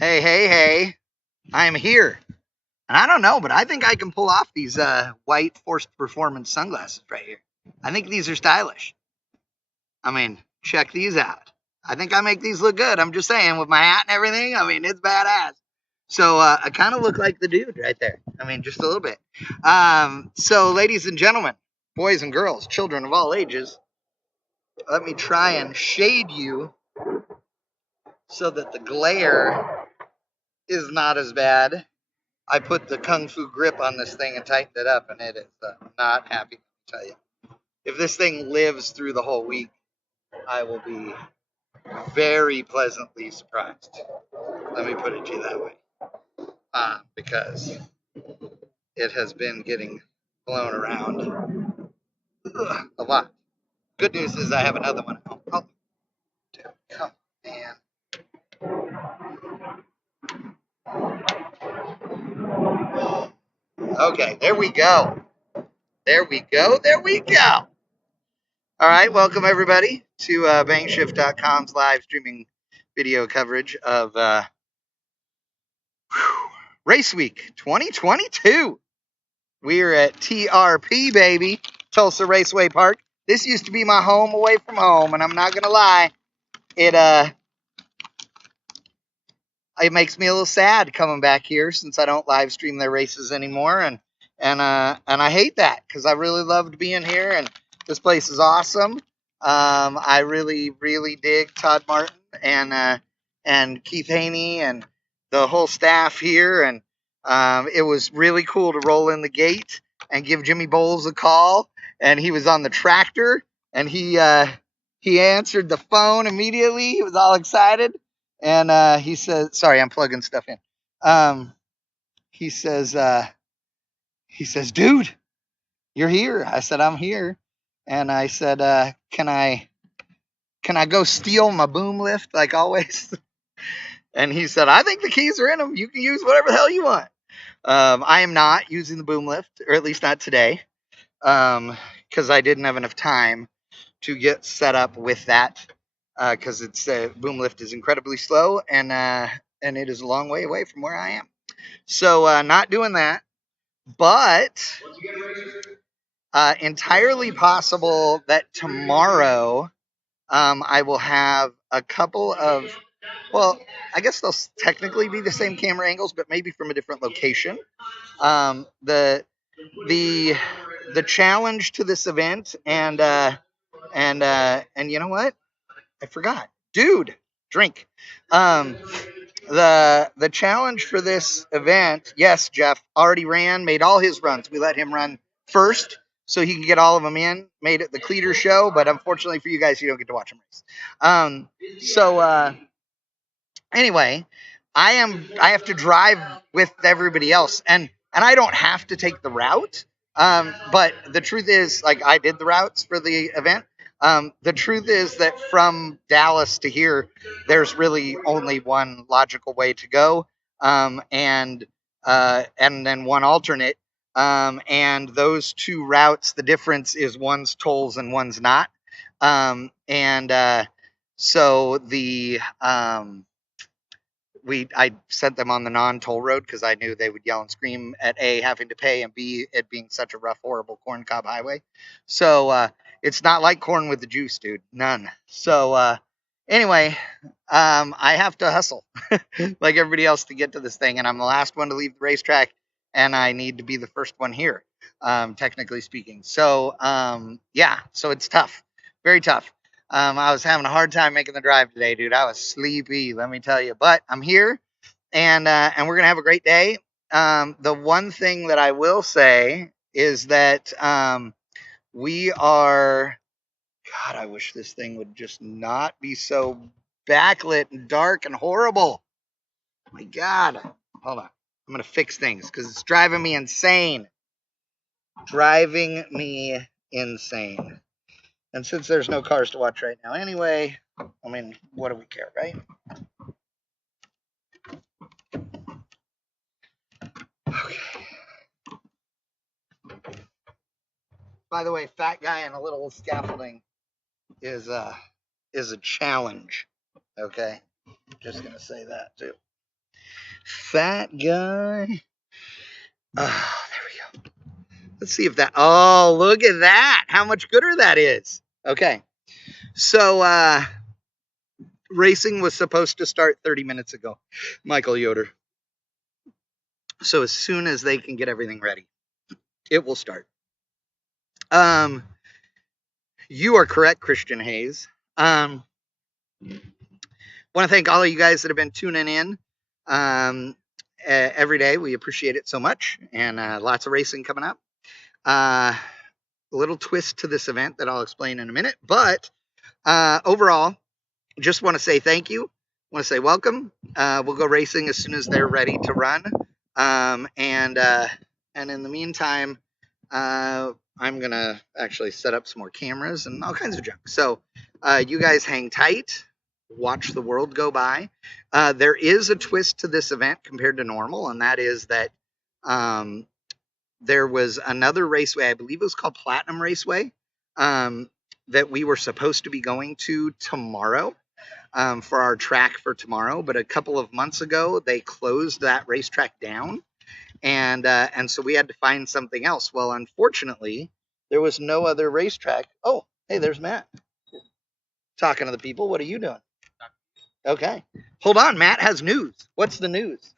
Hey, hey, hey. I'm here. And I don't know, but I think I can pull off these white forced performance sunglasses right here. I think these are stylish. I mean, check these out. I think I make these look good. I'm just saying, with my hat and everything, I mean, it's badass. So I kind of look like the dude right there. I mean, just a little bit. So, ladies and gentlemen, boys and girls, children of all ages, let me try and shade you so that the glare is not as bad. I put the Kung Fu grip on this thing and tightened it up, and it is not happy, let me tell you. If this thing lives through the whole week, I will be very pleasantly surprised. Let me put it to you that way. Because it has been getting blown around a lot. Good news is I have another one at home. Oh, dude, come on. Okay, there we go. There we go. There we go. All right, welcome everybody to bangshift.com's live streaming video coverage of Race Week 2022. We're at TRP, baby, Tulsa Raceway Park. This used to be my home away from home, and I'm not gonna lie, it makes me a little sad coming back here since I don't live stream their races anymore, and I hate that because I really loved being here, and this place is awesome. I really dig Todd Martin and Keith Haney and the whole staff here, and it was really cool to roll in the gate and give Jimmy Bowles a call, and he was on the tractor, and he answered the phone immediately. He was all excited. And he says, sorry, I'm plugging stuff in. He says, dude, you're here. I said, I'm here. And I said, can I go steal my boom lift like always? And he said, I think the keys are in them. You can use whatever the hell you want. I am not using the boom lift, or at least not today, because I didn't have enough time to get set up with that. Because it's boom lift is incredibly slow, and it is a long way away from where I am. So not doing that, but entirely possible that tomorrow I will have a couple of, well, I guess they'll technically be the same camera angles, but maybe from a different location. The challenge to this event, and you know what? I forgot. Dude, drink. The challenge for this event, yes, Jeff already ran, made all his runs. We let him run first so he can get all of them in. Made it the Cleater show, but unfortunately for you guys, you don't get to watch him race. Anyway, I have to drive with everybody else, and I don't have to take the route. But the truth is, like, I did the routes for the event. The truth is that from Dallas to here, there's really only one logical way to go, and then one alternate. And those two routes, the difference is one's tolls and one's not. So I sent them on the non-toll road because I knew they would yell and scream at A, having to pay, and B, it being such a rough, horrible corncob highway. So it's not like corn with the juice, dude. None. So anyway, I have to hustle like everybody else to get to this thing, and I'm the last one to leave the racetrack, and I need to be the first one here, technically speaking. So yeah, so it's tough, very tough. I was having a hard time making the drive today, dude. I was sleepy, let me tell you. But I'm here, and we're gonna have a great day. The one thing that I will say is that we are. God, I wish this thing would just not be so backlit and dark and horrible. Oh my God. Hold on. I'm gonna fix things because it's driving me insane. Driving me insane. And since there's no cars to watch right now anyway, I mean, what do we care, right? Okay. By the way, fat guy and a little scaffolding is a challenge. Okay, just gonna say that too. Fat guy. Oh, there we go. Let's see if that. Oh, look at that. How much gooder that is. Okay. So, racing was supposed to start 30 minutes ago. Michael Yoder. So as soon as they can get everything ready, it will start. You are correct, Christian Hayes. Want to thank all of you guys that have been tuning in every day. We appreciate it so much, and lots of racing coming up. A little twist to this event that I'll explain in a minute, but overall, just want to say thank you. Want to say welcome. We'll go racing as soon as they're ready to run, and in the meantime, I'm gonna actually set up some more cameras and all kinds of junk. So you guys hang tight, watch the world go by. There is a twist to this event compared to normal, and that is that there was another raceway, I believe it was called Platinum Raceway, that we were supposed to be going to tomorrow for our track for tomorrow. But a couple of months ago, they closed that racetrack down. And so we had to find something else. Well, unfortunately, there was no other racetrack. Oh, hey, there's Matt. Talking to the people. What are you doing? Okay. Hold on. Matt has news. What's the news?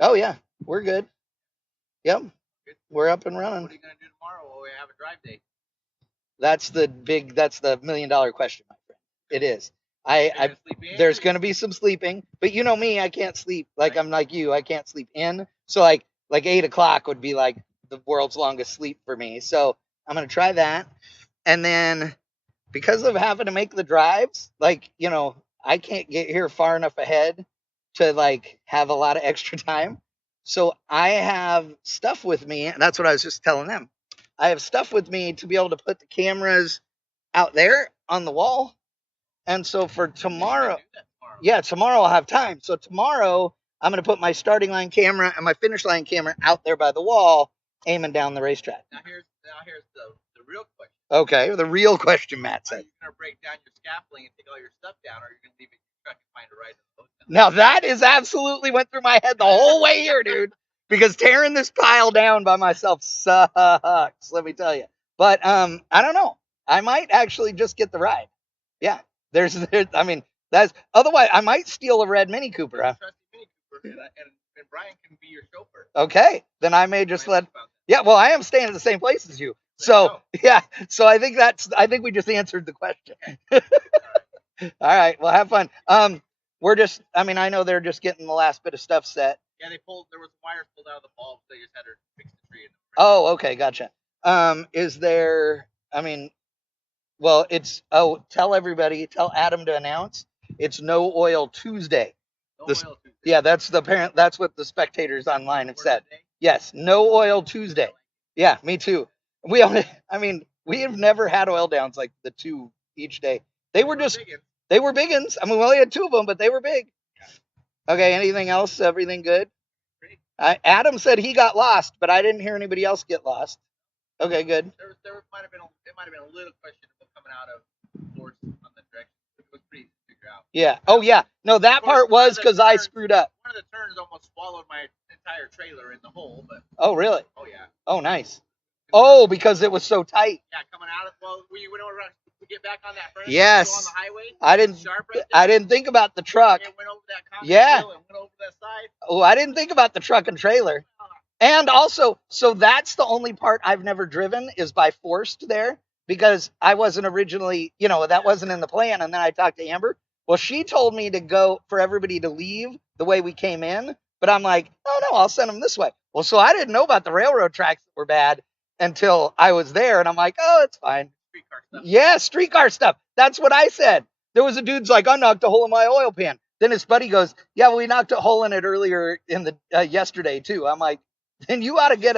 Oh, yeah. We're good. Yep. We're up and running. What are you going to do tomorrow while we have a drive day? That's the $1 million question, my friend. It is. There's going to be some sleeping, but you know me, I can't sleep. Like, I'm like you, I can't sleep in. So like 8 o'clock would be like the world's longest sleep for me. So I'm going to try that. And then because of having to make the drives, like, you know, I can't get here far enough ahead to like have a lot of extra time. So I have stuff with me, and that's what I was just telling them. I have stuff with me to be able to put the cameras out there on the wall. And so for tomorrow, tomorrow I'll have time. So tomorrow I'm going to put my starting line camera and my finish line camera out there by the wall, aiming down the racetrack. Now here's the real question. Okay, the real question, Matt said. Are you going to break down your scaffolding and take all your stuff down, or are you going to leave it in your truck and find a ride? Now that is absolutely went through my head the whole way here, dude. Because tearing this pile down by myself sucks, let me tell you. But I don't know. I might actually just get the ride. Yeah. I mean, that's otherwise I might steal a red Mini Cooper. Huh? Mini Cooper, and Brian can be your chauffeur. Okay, then I may just Yeah, well, I am staying at the same place as you. So yeah, so I think we just answered the question. All right, well, have fun. I know they're just getting the last bit of stuff set. Yeah, there was wires pulled out of the bulb, so they just had to fix the tree. Oh, okay, gotcha. Well, tell Adam to announce it's No Oil Tuesday. No Oil Tuesday. Yeah, that's what the spectators online have said. Yes, No Oil Tuesday. Yeah, me too. We have never had oil downs like the 2 each day. They were big ones. I mean, we only had 2 of them, but they were big. Okay, anything else? Everything good? Adam said he got lost, but I didn't hear anybody else get lost. Okay, good. There might have been a little questionable coming out of force on the direction. It was pretty easy to figure out. Yeah. Oh yeah. No, that part was because I screwed up. One of the turns almost swallowed my entire trailer in the hole, but. Oh really? Oh yeah. Oh nice. Oh, because it was so tight. Yeah, coming out of we went over to get back on that first. Yes. On the highway. I didn't think about the truck. And went over that concrete hill and went over that side. Oh, I didn't think about the truck and trailer. And also, so that's the only part I've never driven is by forced there because I wasn't originally, that wasn't in the plan. And then I talked to Amber. Well, she told me to go for everybody to leave the way we came in. But I'm like, oh, no, I'll send them this way. Well, so I didn't know about the railroad tracks that were bad until I was there. And I'm like, oh, it's fine. Streetcar stuff. Yeah, streetcar stuff. That's what I said. There was a dude's like, I knocked a hole in my oil pan. Then his buddy goes, yeah, well, we knocked a hole in it earlier in the yesterday, too. I'm like, then you ought to get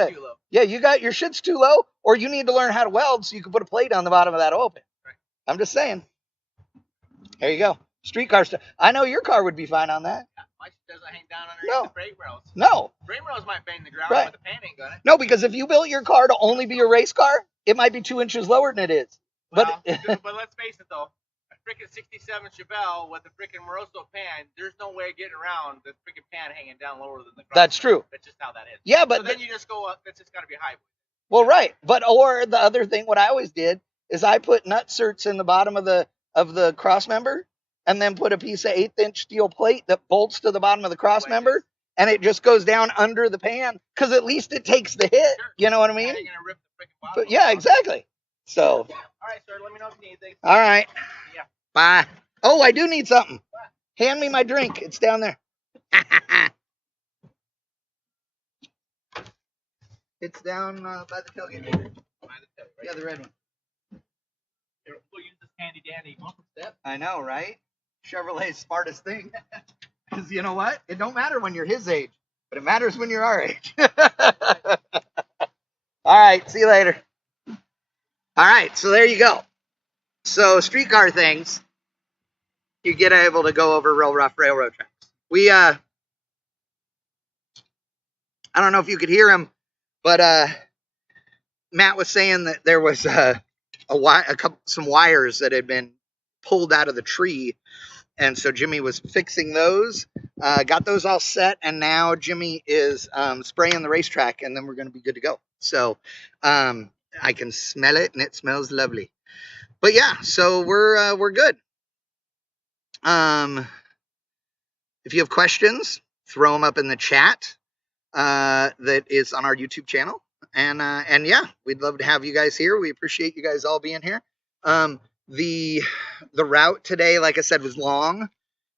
you got your shit's too low, or you need to learn how to weld so you can put a plate on the bottom of that oil pan. Right. I'm just saying. There you go. Streetcar stuff. I know your car would be fine on that. Yeah, my shit doesn't hang down underneath the brake rails. No. Brake rails might bang the ground, but the pan ain't gonna. No, because if you built your car to only be a race car, it might be 2 inches lower than it is. Well, but let's face it though, freaking 67 Chevelle with a freaking Moroso pan, there's no way of getting around the freaking pan hanging down lower than the cross. That's true. That's just how that is. Yeah, but so then you just go up. That's just got to be a hybrid. Well, right. But or the other thing, what I always did is I put nut certs in the bottom of the cross member, and then put a piece of 1/8-inch steel plate that bolts to the bottom of the cross member, and it just goes down under the pan because at least it takes the hit. Sure. You know what I mean? You're gonna rip the freaking bottom. But yeah, exactly. So. All right, sir. Let me know if you need anything. All right. Yeah. Bye. Oh, I do need something. What? Hand me my drink. It's down there. It's down by the tailgate. By the tailgate, right? Yeah, the red one. We'll use this handy dandy bumper step. I know, right? Chevrolet's smartest thing. Because you know what? It don't matter when you're his age, but it matters when you're our age. All right, see you later. All right, so there you go. So streetcar things, you get able to go over real rough railroad tracks. We, I don't know if you could hear him, but Matt was saying that there was some wires that had been pulled out of the tree, and so Jimmy was fixing those, got those all set, and now Jimmy is spraying the racetrack, and then we're going to be good to go. So I can smell it, and it smells lovely. But yeah, so we're good. If you have questions, throw them up in the chat that is on our YouTube channel. And yeah, we'd love to have you guys here. We appreciate you guys all being here. The route today, like I said, was long.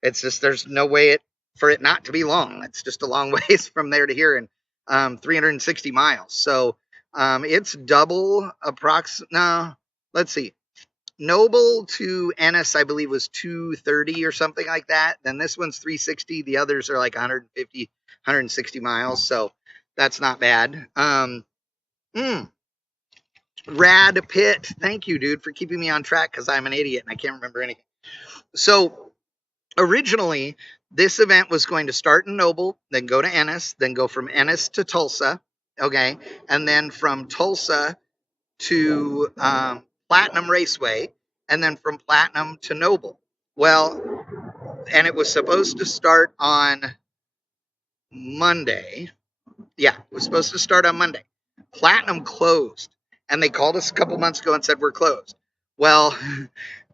It's just there's no way for it not to be long. It's just a long ways from there to here, and 360 miles. So it's double no, let's see. Noble to Ennis, I believe, was 230 or something like that. Then this one's 360. The others are like 150, 160 miles. So that's not bad. Rad Pit, thank you, dude, for keeping me on track because I'm an idiot and I can't remember anything. So originally, this event was going to start in Noble, then go to Ennis, then go from Ennis to Tulsa, okay, and then from Tulsa to Platinum Raceway, and then from Platinum to Noble. Well, and it was supposed to start on Monday. Yeah, it was supposed to start on Monday. Platinum closed, and they called us a couple months ago and said we're closed. Well,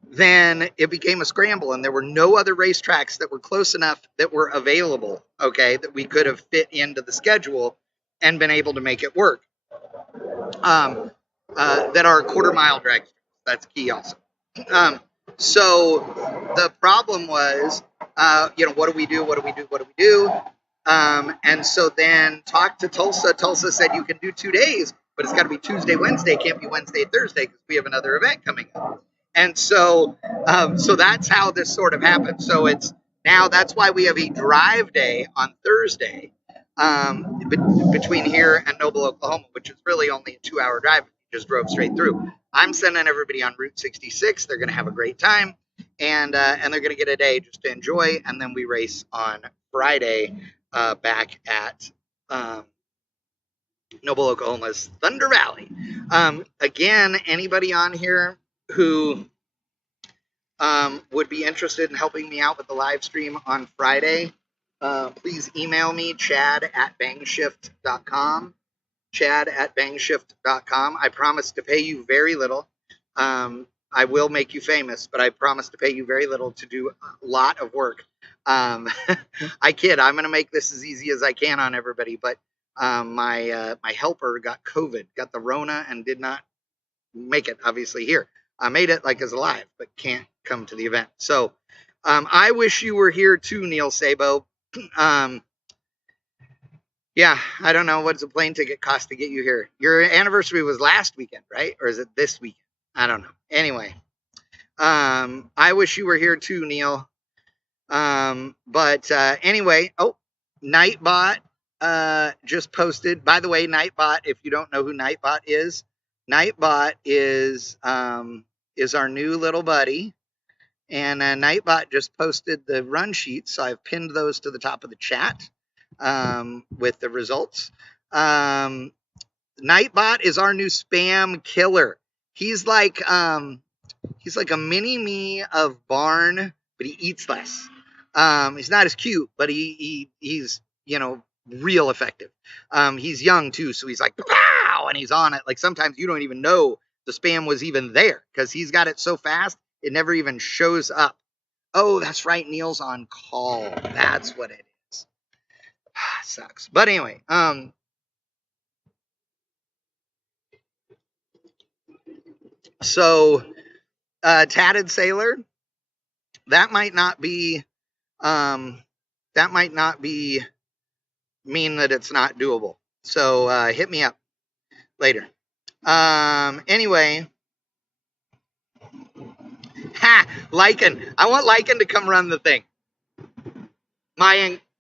then it became a scramble, and there were no other racetracks that were close enough that were available, okay, that we could have fit into the schedule and been able to make it work. That are quarter-mile drag strips. That's key also. So the problem was, what do we do? What do we do? What do we do? And so then talked to Tulsa. Tulsa said you can do 2 days, but it's got to be Tuesday, Wednesday. It can't be Wednesday, Thursday because we have another event coming up. And so, so that's how this sort of happened. So it's now that's why we have a drive day on Thursday between here and Noble, Oklahoma, which is really only a 2-hour drive. We just drove straight through. I'm sending everybody on Route 66. They're going to have a great time, and they're going to get a day just to enjoy. And then we race on Friday back at Noble, Oklahoma's Thunder Valley. Again, anybody on here who would be interested in helping me out with the live stream on Friday, please email me, chad@bangshift.com. chad@bangshift.com. I promise to pay you very little. I will make you famous, but I promise to pay you very little to do a lot of work. I kid. I'm going to make this as easy as I can on everybody, but my helper got COVID, got the Rona, and did not make it, obviously, here. I made it like as alive, but can't come to the event. So I wish you were here too, Neil Sabo. Yeah, I don't know. What's a plane ticket cost to get you here? Your anniversary was last weekend, right? Or is it this weekend? I don't know. Anyway, I wish you were here too, Neil. But anyway, Nightbot just posted. By the way, Nightbot, if you don't know who Nightbot is our new little buddy. And Nightbot just posted the run sheets, so I've pinned those to the top of the chat with the results. Nightbot is our new spam killer. He's like He's like a mini me of Barn, but he eats less. He's not as cute, but he's, you know, real effective. He's young too, so he's like, pow, and he's on it. Like sometimes you don't even know the spam was even there because he's got it so fast it never even shows up. Oh, that's right, Neil's on call. That's what it is. Sucks. But anyway, so Tatted Sailor, that might not be that might not be mean that it's not doable. So hit me up later. Anyway, Lycan. I want Lycan to come run the thing.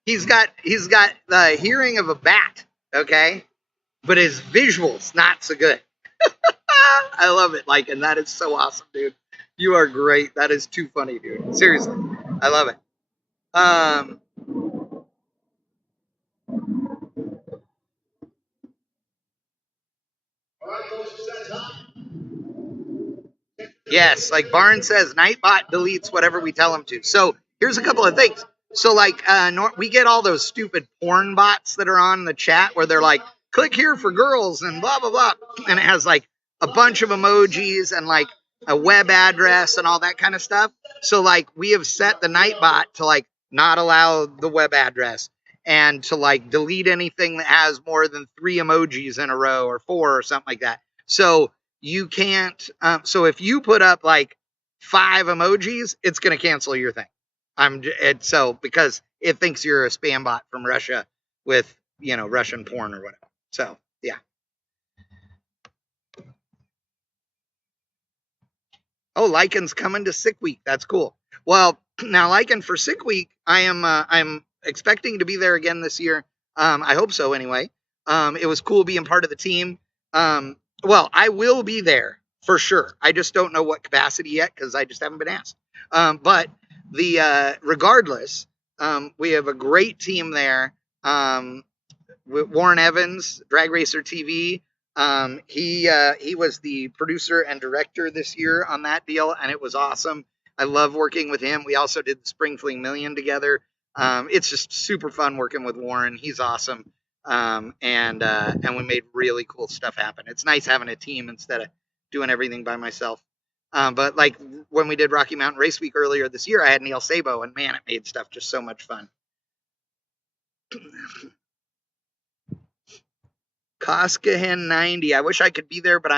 He's got the hearing of a bat, okay, but his visuals not so good. I love it, Lycan. That is so awesome, dude. You are great. That is too funny, dude. Seriously, I love it. Yes, like Barnes says, Nightbot deletes whatever we tell him to. So here's a couple of things. So like we get all those stupid porn bots that are on the chat where they're like, click here for girls and blah, blah, blah. And it has like a bunch of emojis and like a web address and all that kind of stuff. So like we have set the Nightbot to like not allow the web address and to like delete anything that has more than 3 emojis in a row or 4 or something like that. So you can't. So if you put up like 5 emojis, it's going to cancel your thing. Because it thinks you're a spam bot from Russia with, you know, Russian porn or whatever. So yeah. Oh, Lycan's coming to Sick Week. That's cool. Well, now Lycan for Sick Week, I'm expecting to be there again this year. I hope so anyway. It was cool being part of the team. Well, I will be there for sure. I just don't know what capacity yet because I just haven't been asked. But regardless, we have a great team there. Warren Evans, Drag Racer TV. He was the producer and director this year on that deal, and it was awesome. I love working with him. We also did the Spring Fling Million together. It's just super fun working with Warren. He's awesome. And we made really cool stuff happen. It's nice having a team instead of doing everything by myself. But like when we did Rocky Mountain Race Week earlier this year, I had Neil Sabo, and man, it made stuff just so much fun. Koskahen 90. I wish I could be there, but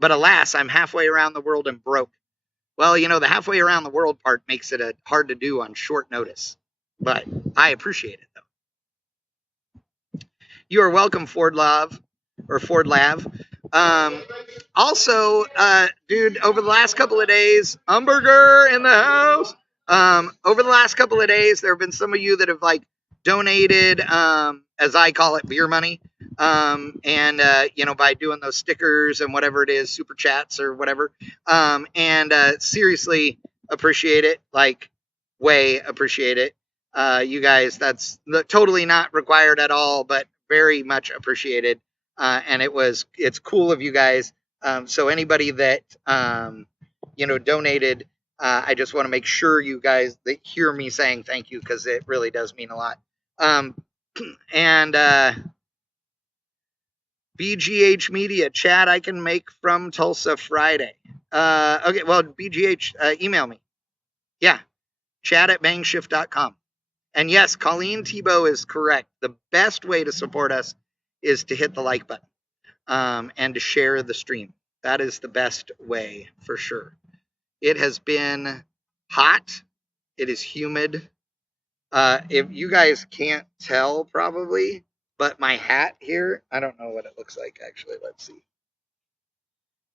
alas, I'm halfway around the world and broke. Well, you know, the halfway around the world part makes it hard to do on short notice, but I appreciate it though. You are welcome, Ford Lav. Also, dude, over the last couple of days, Umberger in the house. Over the last couple of days, there have been some of you that have like donated, as I call it, beer money. You know, by doing those stickers and whatever it is, super chats or whatever. Seriously appreciate it. Like, way appreciate it. You guys, that's totally not required at all, but very much appreciated. And it's cool of you guys. So anybody that, you know, donated, I just want to make sure you guys that hear me saying thank you, because it really does mean a lot. BGH Media, chat I can make from Tulsa Friday. Okay, well, BGH, email me. Yeah, chat@bangshift.com. And yes, Colleen Tebow is correct. The best way to support us is to hit the like button and to share the stream. That is the best way for sure. It has been hot. It is humid. If you guys can't tell probably, but my hat here, I don't know what it looks like actually. Let's see.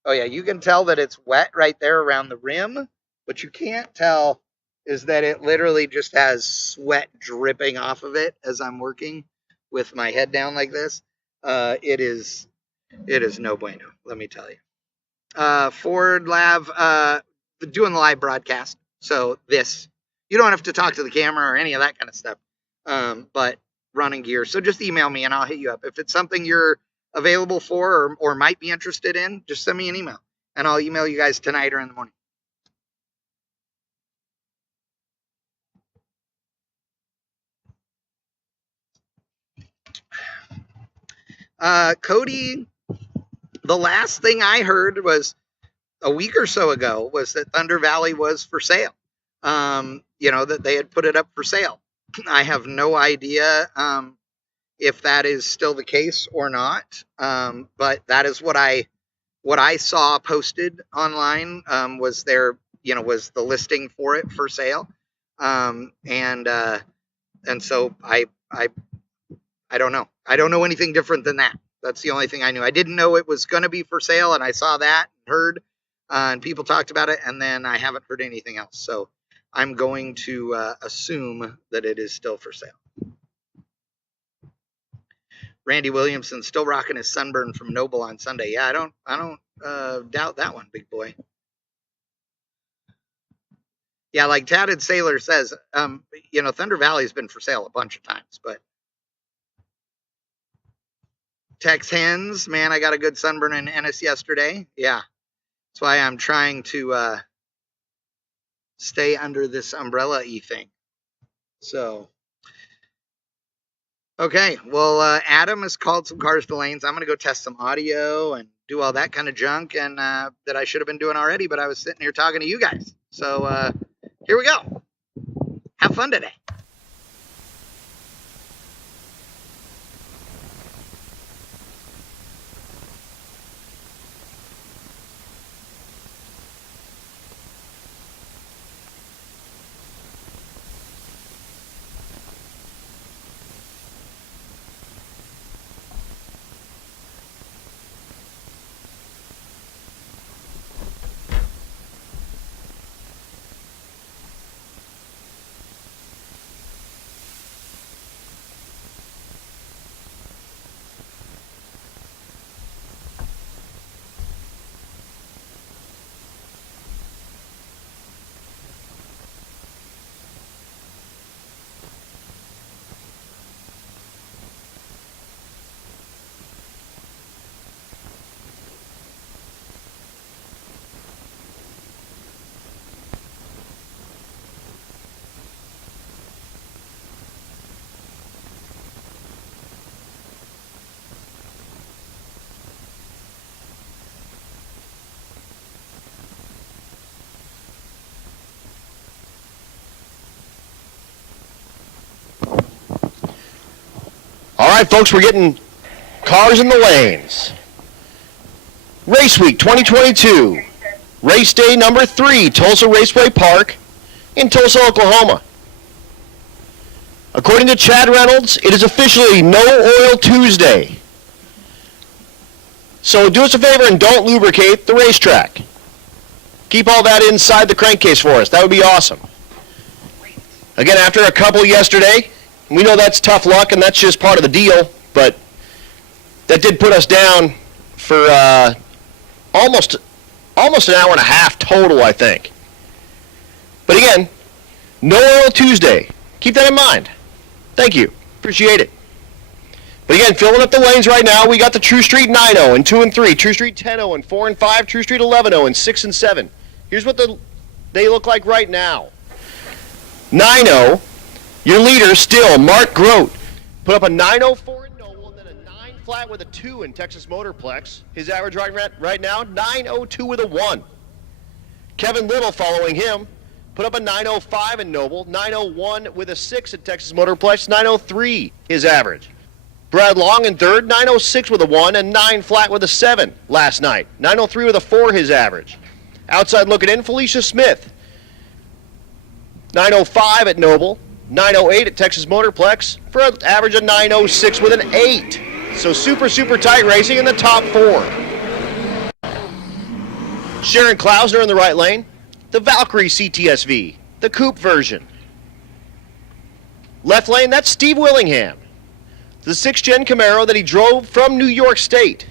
Oh yeah, you can tell that it's wet right there around the rim. What you can't tell is that it literally just has sweat dripping off of it as I'm working with my head down like this. It is no bueno, let me tell you. Ford Lav, doing the live broadcast. So you don't have to talk to the camera or any of that kind of stuff. But running gear. So just email me and I'll hit you up. If it's something you're available for or might be interested in, just send me an email and I'll email you guys tonight or in the morning. Cody, the last thing I heard was a week or so ago was that Thunder Valley was for sale. That they had put it up for sale. I have no idea if that is still the case or not. But that is what I saw posted online, was the listing for it for sale. And so I don't know. I don't know anything different than that. That's the only thing I knew. I didn't know it was going to be for sale, and I saw that and heard, and people talked about it, and then I haven't heard anything else. So I'm going to assume that it is still for sale. Randy Williamson still rocking his sunburn from Noble on Sunday. Yeah, I don't doubt that one, big boy. Yeah, like Tatted Sailor says, Thunder Valley's been for sale a bunch of times, but Tex Hens, man, I got a good sunburn in Ennis yesterday. Yeah, that's why I'm trying to stay under this umbrella-y thing. So, okay, well, Adam has called some cars to lanes. I'm going to go test some audio and do all that kind of junk, and that I should have been doing already, but I was sitting here talking to you guys. So here we go. Have fun today. All right, folks, we're getting cars in the lanes. Race Week 2022, race day number 3, Tulsa Raceway Park in Tulsa, Oklahoma. According to Chad Reynolds, it is officially No Oil Tuesday. So do us a favor and don't lubricate the racetrack. Keep all that inside the crankcase for us. That would be awesome. Again, after a couple yesterday, we know that's tough luck, and that's just part of the deal, but that did put us down for almost an hour and a half total, I think. But again, No Oil Tuesday. Keep that in mind. Thank you. Appreciate it. But again, filling up the lanes right now, we got the True Street 9-0 and 2 and 3, True Street 10-0 and 4 and 5, True Street 11-0 and 6 and 7. Here's what they look like right now. 9-0. Your leader still, Mark Grote, put up a 904 in Noble and then a 9 flat with a 2 in Texas Motorplex. His average right now, 902 with a 1. Kevin Little following him, put up a 905 in Noble, 901 with a 6 at Texas Motorplex, 903 his average. Brad Long in third, 906 with a 1 and 9 flat with a 7 last night. 903 with a 4 his average. Outside looking in, Felicia Smith, 905 at Noble, 908 at Texas Motorplex for an average of 906 with an 8. So super, super tight racing in the top 4. Sharon Klausner in the right lane. The Valkyrie CTSV, the coupe version. Left lane, that's Steve Willingham. The 6th gen Camaro that he drove from New York State.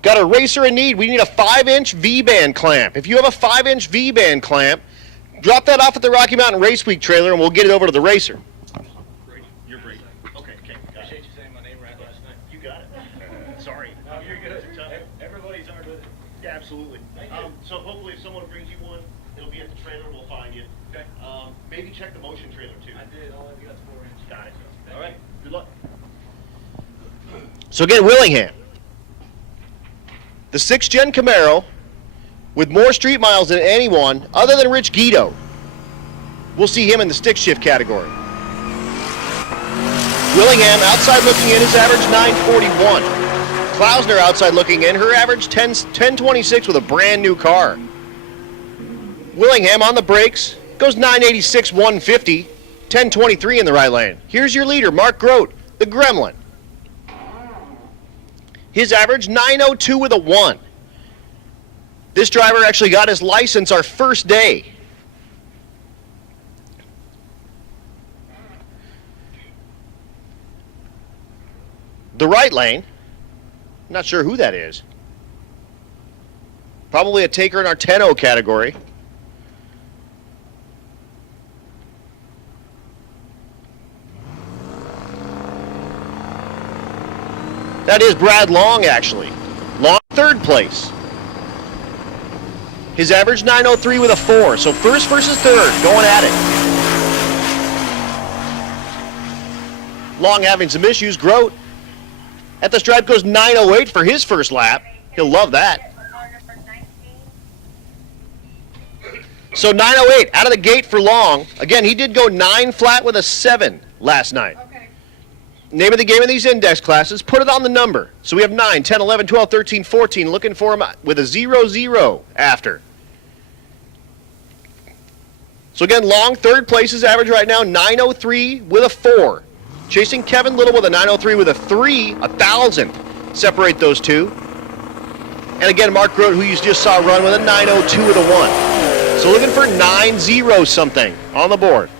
Got a racer in need. We need a 5-inch V-band clamp. If you have a 5-inch V-band clamp, drop that off at the Rocky Mountain Race Week trailer and we'll get it over to the racer. Great. You're great. Okay. Appreciate you saying my name right last night. You got it. Sorry. No, you're good. Everybody's hard with it. Yeah, absolutely. So hopefully if someone brings you one, it'll be at the trailer and we'll find you. Okay. Maybe check the motion trailer too. I did. All I got is 4 inches. Got it. All right. Good luck. So again, Willingham. The 6th gen Camaro with more street miles than anyone other than Rich Guido. We'll see him in the stick shift category. Willingham outside looking in, his average 941. Klausner outside looking in, her average 1026 with a brand new car. Willingham on the brakes, goes 986, 150, 1023 in the right lane. Here's your leader, Mark Grote, the Gremlin. His average 902 with a 1. This driver actually got his license our first day. The right lane, not sure who that is. Probably a taker in our 10-0 category. That is Brad Long, actually. Long 3rd place. His average 903 with a 4. So 1st versus 3rd, going at it. Long having some issues. Grote at the stripe goes 908 for his first lap. He'll love that. So 908 out of the gate for Long. Again, he did go 9 flat with a 7 last night. Name of the game in these index classes, put it on the number. So we have 9, 10, 11, 12, 13, 14, looking for him with a 0-0 after. So again, Long 3rd place is average right now, 903 with a 4. Chasing Kevin Little with a 903 with a 3, 1,000 separate those two. And again, Mark Grote, who you just saw run with a 902 with a 1. So looking for 9-0 something on the board.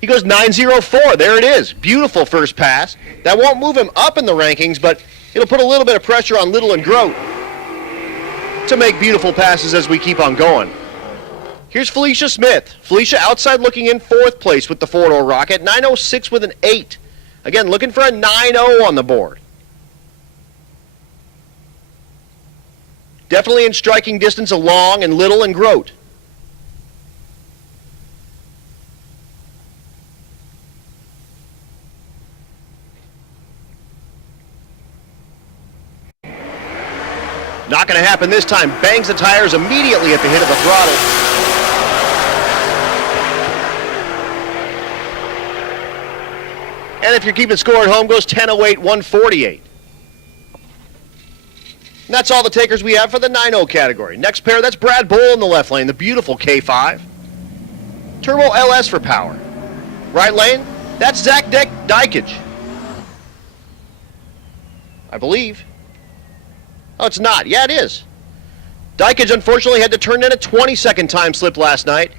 He goes 904. There it is. Beautiful first pass. That won't move him up in the rankings, but it'll put a little bit of pressure on Little and Grote to make beautiful passes as we keep on going. Here's Felicia Smith. Felicia outside looking in 4th place with the 4-door Rocket. 906 with an 8. Again, looking for a 9-0 on the board. Definitely in striking distance of Long and Little and Grote. Not going to happen this time. Bangs the tires immediately at the hit of the throttle. And if you're keeping score at home, goes 10:08, 148. And that's all the takers we have for the 9-0 category. Next pair, that's Brad Bull in the left lane, the beautiful K5. Turbo LS for power. Right lane, that's Zach Dykage, I believe. Oh, it's not. Yeah, it is. Dykage, unfortunately, had to turn in a 22nd time slip last night.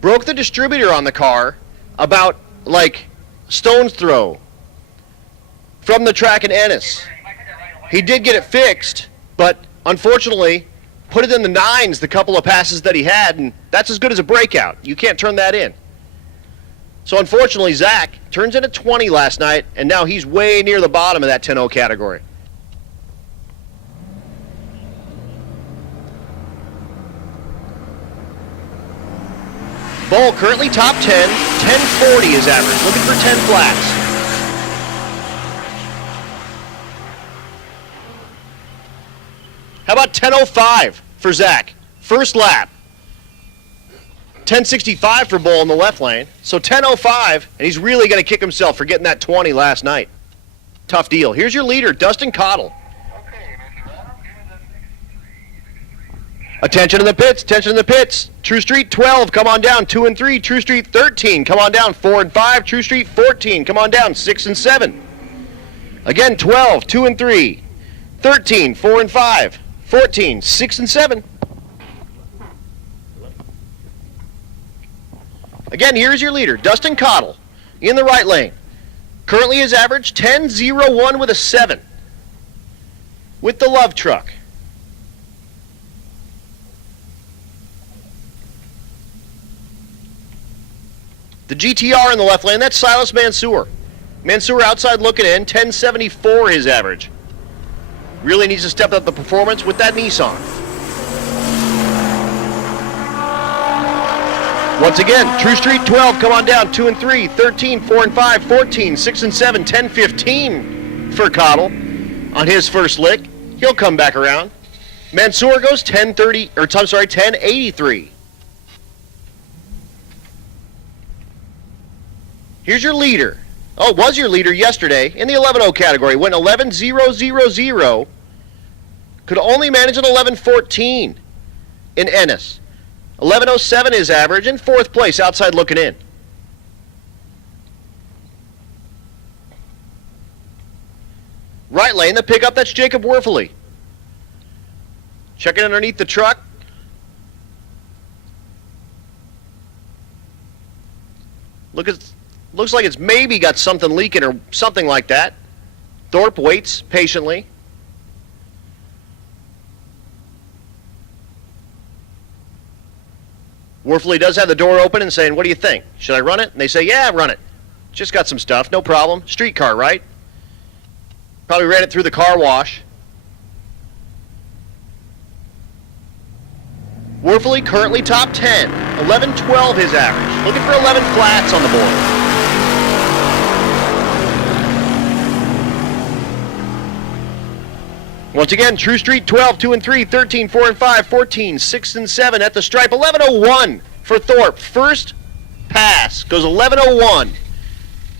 Broke the distributor on the car about, like, stone's throw from the track in Ennis. He did get it fixed, but unfortunately put it in the 9s the couple of passes that he had, and that's as good as a breakout. You can't turn that in. So unfortunately, Zach turns in a 20 last night, and now he's way near the bottom of that 10-0 category. Bull currently top 10, 1040 is average, looking for 10 flats. How about 1005 for Zach? First lap. 1065 for Bull in the left lane. So 1005, and he's really going to kick himself for getting that 20 last night. Tough deal. Here's your leader, Dustin Cottle. Attention in the pits, attention in the pits. True Street 12, come on down, 2 and 3. True Street 13, come on down, 4 and 5. True Street 14, come on down, 6 and 7. Again, 12, 2 and 3. 13, 4 and 5. 14, 6 and 7. Again, here's your leader, Dustin Cottle, in the right lane. Currently his average, 10.01 with a 7. With the Love Truck. The GTR in the left lane, that's Silas Mansour. Mansour outside looking in, 10.74 his average. Really needs to step up the performance with that Nissan. Once again, True Street 12, come on down, 2 and 3, 13, 4 and 5, 14, 6 and 7, 10, 15 for Cottle on his first lick. He'll come back around. Mansour goes 1083. Here's your leader. Oh, was your leader yesterday in the 11-0 category. Went 11-0-0-0. Could only manage an 11-14 in Ennis. 11.07 is average, in fourth place, outside looking in. Right lane, the pickup, that's Jacob Werfele. Checking underneath the truck. Looks like it's maybe got something leaking or something like that. Thorpe waits patiently. Werfele does have the door open and saying, what do you think? Should I run it? And they say, yeah, run it. Just got some stuff, no problem. Street car, right? Probably ran it through the car wash. Werfele currently top 10. 11-12 his average. Looking for 11 flats on the board. Once again, True Street 12, 2 and 3, 13, 4 and 5, 14, 6 and 7 at the stripe. 11.01 for Thorpe. First pass goes 11.01.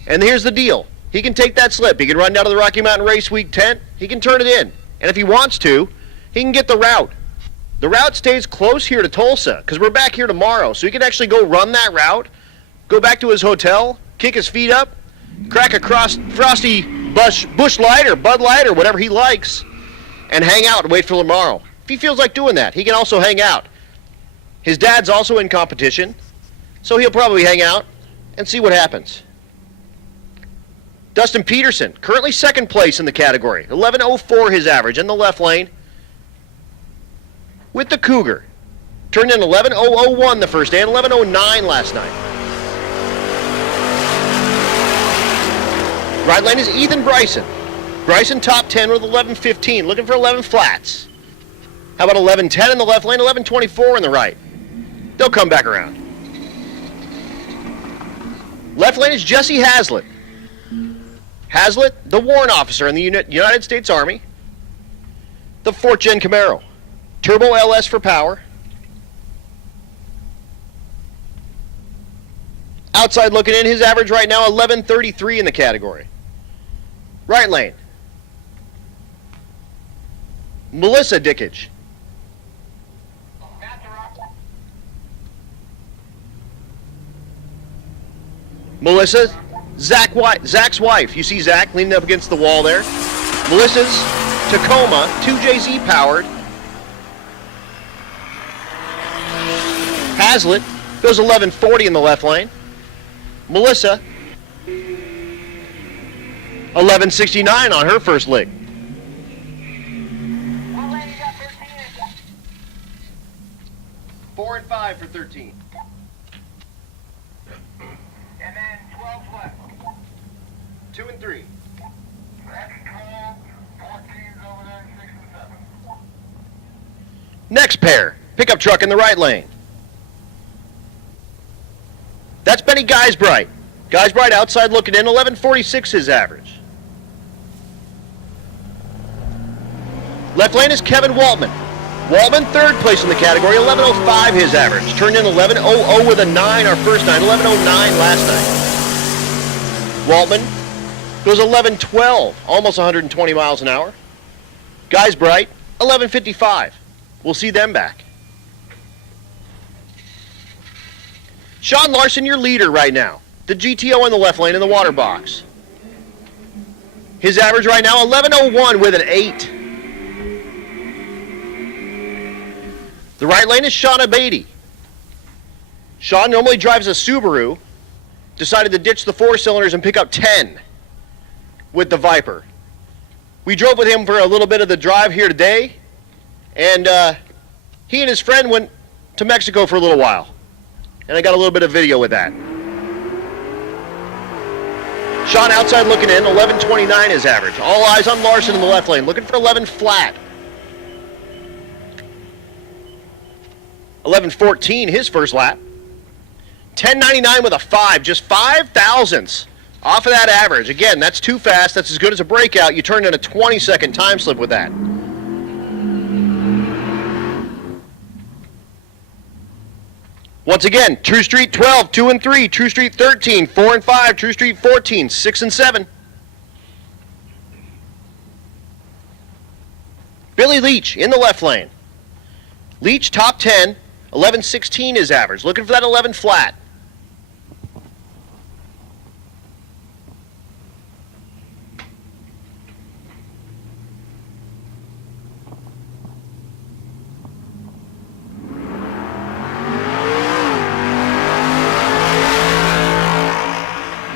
And here's the deal. He can take that slip. He can run down to the Rocky Mountain Race Week tent. He can turn it in. And if he wants to, he can get the route. The route stays close here to Tulsa because we're back here tomorrow. So he can actually go run that route, go back to his hotel, kick his feet up, crack a frosty Busch Light or Bud Light or whatever he likes, and hang out and wait for tomorrow. If he feels like doing that, he can also hang out. His dad's also in competition, so he'll probably hang out and see what happens. Dustin Peterson, currently second place in the category. 11.04 his average in the left lane with the Cougar. Turned in 11.001 the first day and 11.09 last night. Right lane is Ethan Bryson. Bryson top 10 with 11.15, looking for 11 flats. How about 11.10 in the left lane, 11.24 in the right? They'll come back around. Left lane is Jesse Hazlitt. Hazlitt, the warrant officer in the United States Army. The 4th Gen Camaro. Turbo LS for power. Outside looking in, his average right now, 11.33 in the category. Right lane. Melissa Dickage. Melissa, Zach's wife. You see Zach leaning up against the wall there. Melissa's Tacoma, 2JZ powered. Hazlitt goes 11.40 in the left lane. Melissa, 11.69 on her first lick. Four and 5 for 13. And then 12 left. 2 and 3. That's 12, 14's over there, 6 and 7. Next pair, pickup truck in the right lane. That's Benny Geisbright. Geisbright outside looking in, 11.46 his average. Left lane is Kevin Waltman. Waltman third place in the category, 11.05 his average. Turned in 11.00 with a 9 our first night, 11.09 last night. Waltman goes 11.12, almost 120 miles an hour. Geisbright, 11.55. We'll see them back. Sean Larson, your leader right now. The GTO in the left lane in the water box. His average right now, 11.01 with an 8. The right lane is Shauna Beatty. Sean normally drives a Subaru. Decided to ditch the 4 cylinders and pick up 10 with the Viper. We drove with him for a little bit of the drive here today. And he and his friend went to Mexico for a little while. And I got a little bit of video with that. Sean outside looking in, 11.29 his average. All eyes on Larson in the left lane, looking for 11 flat. 11.14 his first lap. 1099 with a 5, just 5 thousandths off of that average. Again, that's too fast. That's as good as a breakout. You turned in a 20-second time slip with that. Once again, True Street 12, 2 and 3, True Street 13, 4 and 5, True Street 14, 6 and 7. Billy Leach in the left lane. Leach top 10, 11.16 is average. Looking for that 11 flat.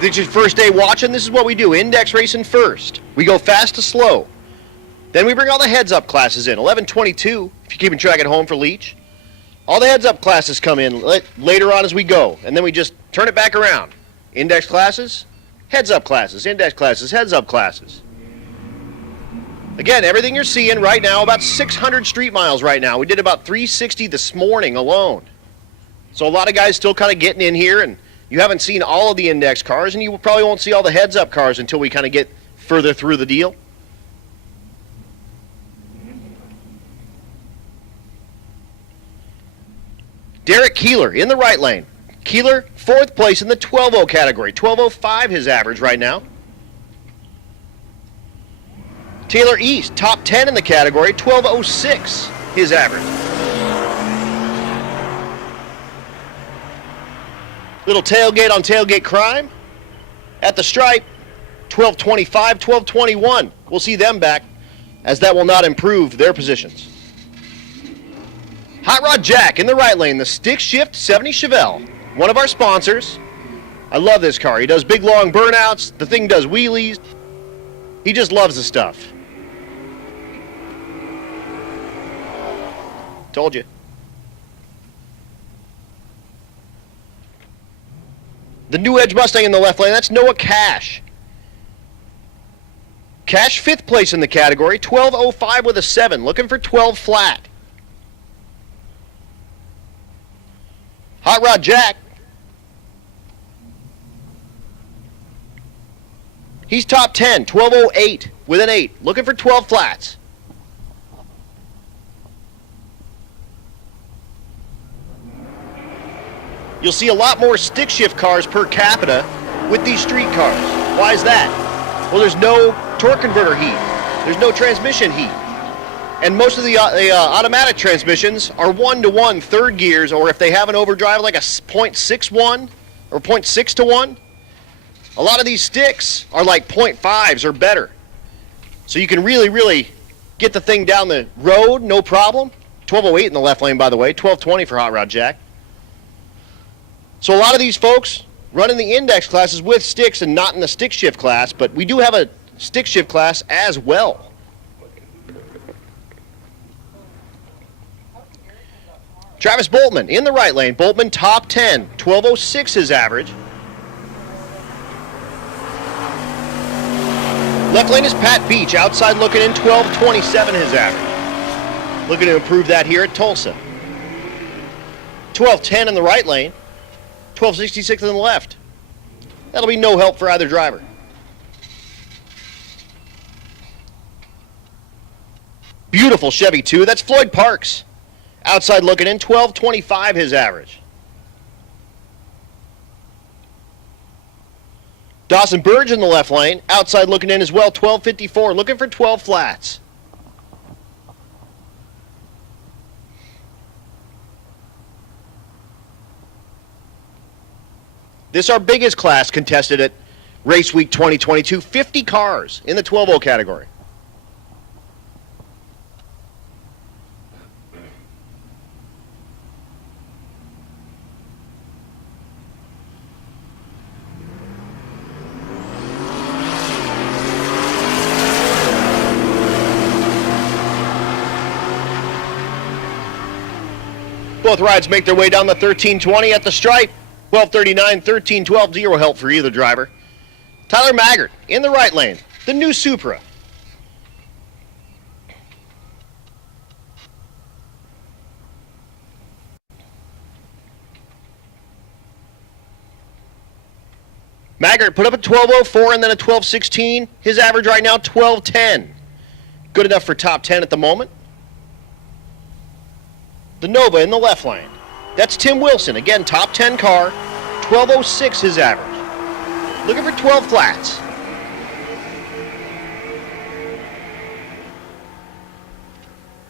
This is your first day watching. This is what we do. Index racing first. We go fast to slow. Then we bring all the heads-up classes in. 11:22, if you're keeping track at home for Leach. All the heads-up classes come in later on as we go. And then we just turn it back around. Index classes, heads-up classes, index classes, heads-up classes. Again, everything you're seeing right now, about 600 street miles right now. We did about 360 this morning alone. So a lot of guys still kind of getting in here, and you haven't seen all of the index cars, and you probably won't see all the heads-up cars until we kind of get further through the deal. Derek Keeler in the right lane. Keeler, 4th place in the 12.0 category. 12.05 his average right now. Taylor East, top 10 in the category. 12.06 his average. Little tailgate on tailgate crime. At the stripe, 12.25, 12.21. We'll see them back, as that will not improve their positions. Hot Rod Jack in the right lane, the Stick Shift 70 Chevelle, one of our sponsors. I love this car. He does big, long burnouts. The thing does wheelies. He just loves the stuff. Told you. The New Edge Mustang in the left lane, that's Noah Cash. Cash 5th place in the category, 12.05 with a 7, looking for 12 flat. Hot Rod Jack, he's top 10, 12.08 with an 8, looking for 12 flats. You'll see a lot more stick shift cars per capita with these street cars. Why is that? Well, there's no torque converter heat. There's no transmission heat. And most of the automatic transmissions are 1-to-1 third gears, or if they have an overdrive like a 0.61 or 0.6 to 1, a lot of these sticks are like 0.5s or better. So you can really, really get the thing down the road, no problem. 12.08 in the left lane, by the way, 12.20 for Hot Rod Jack. So a lot of these folks run in the index classes with sticks and not in the stick shift class, but we do have a stick shift class as well. Travis Boltman in the right lane. Boltman top 10, 12.06 his average. Left lane is Pat Beach, outside looking in, 12.27 his average. Looking to improve that here at Tulsa. 12.10 in the right lane. 12.66 on the left. That'll be no help for either driver. Beautiful Chevy 2. That's Floyd Parks. Outside looking in, 12.25 his average. Dawson Burge in the left lane. Outside looking in as well, 12.54. Looking for 12 flats. This is our biggest class contested at Race Week 2022. 50 cars in the 12.0 category. Both rides make their way down the 1320 at the stripe. 1239, 1312, zero help for either driver. Tyler Maggart in the right lane, the new Supra. Maggart put up a 12.04 and then a 12.16. His average right now, 12.10. Good enough for top 10 at the moment. The Nova in the left lane. That's Tim Wilson. Again, top 10 car. 12.06 his average. Looking for 12 flats.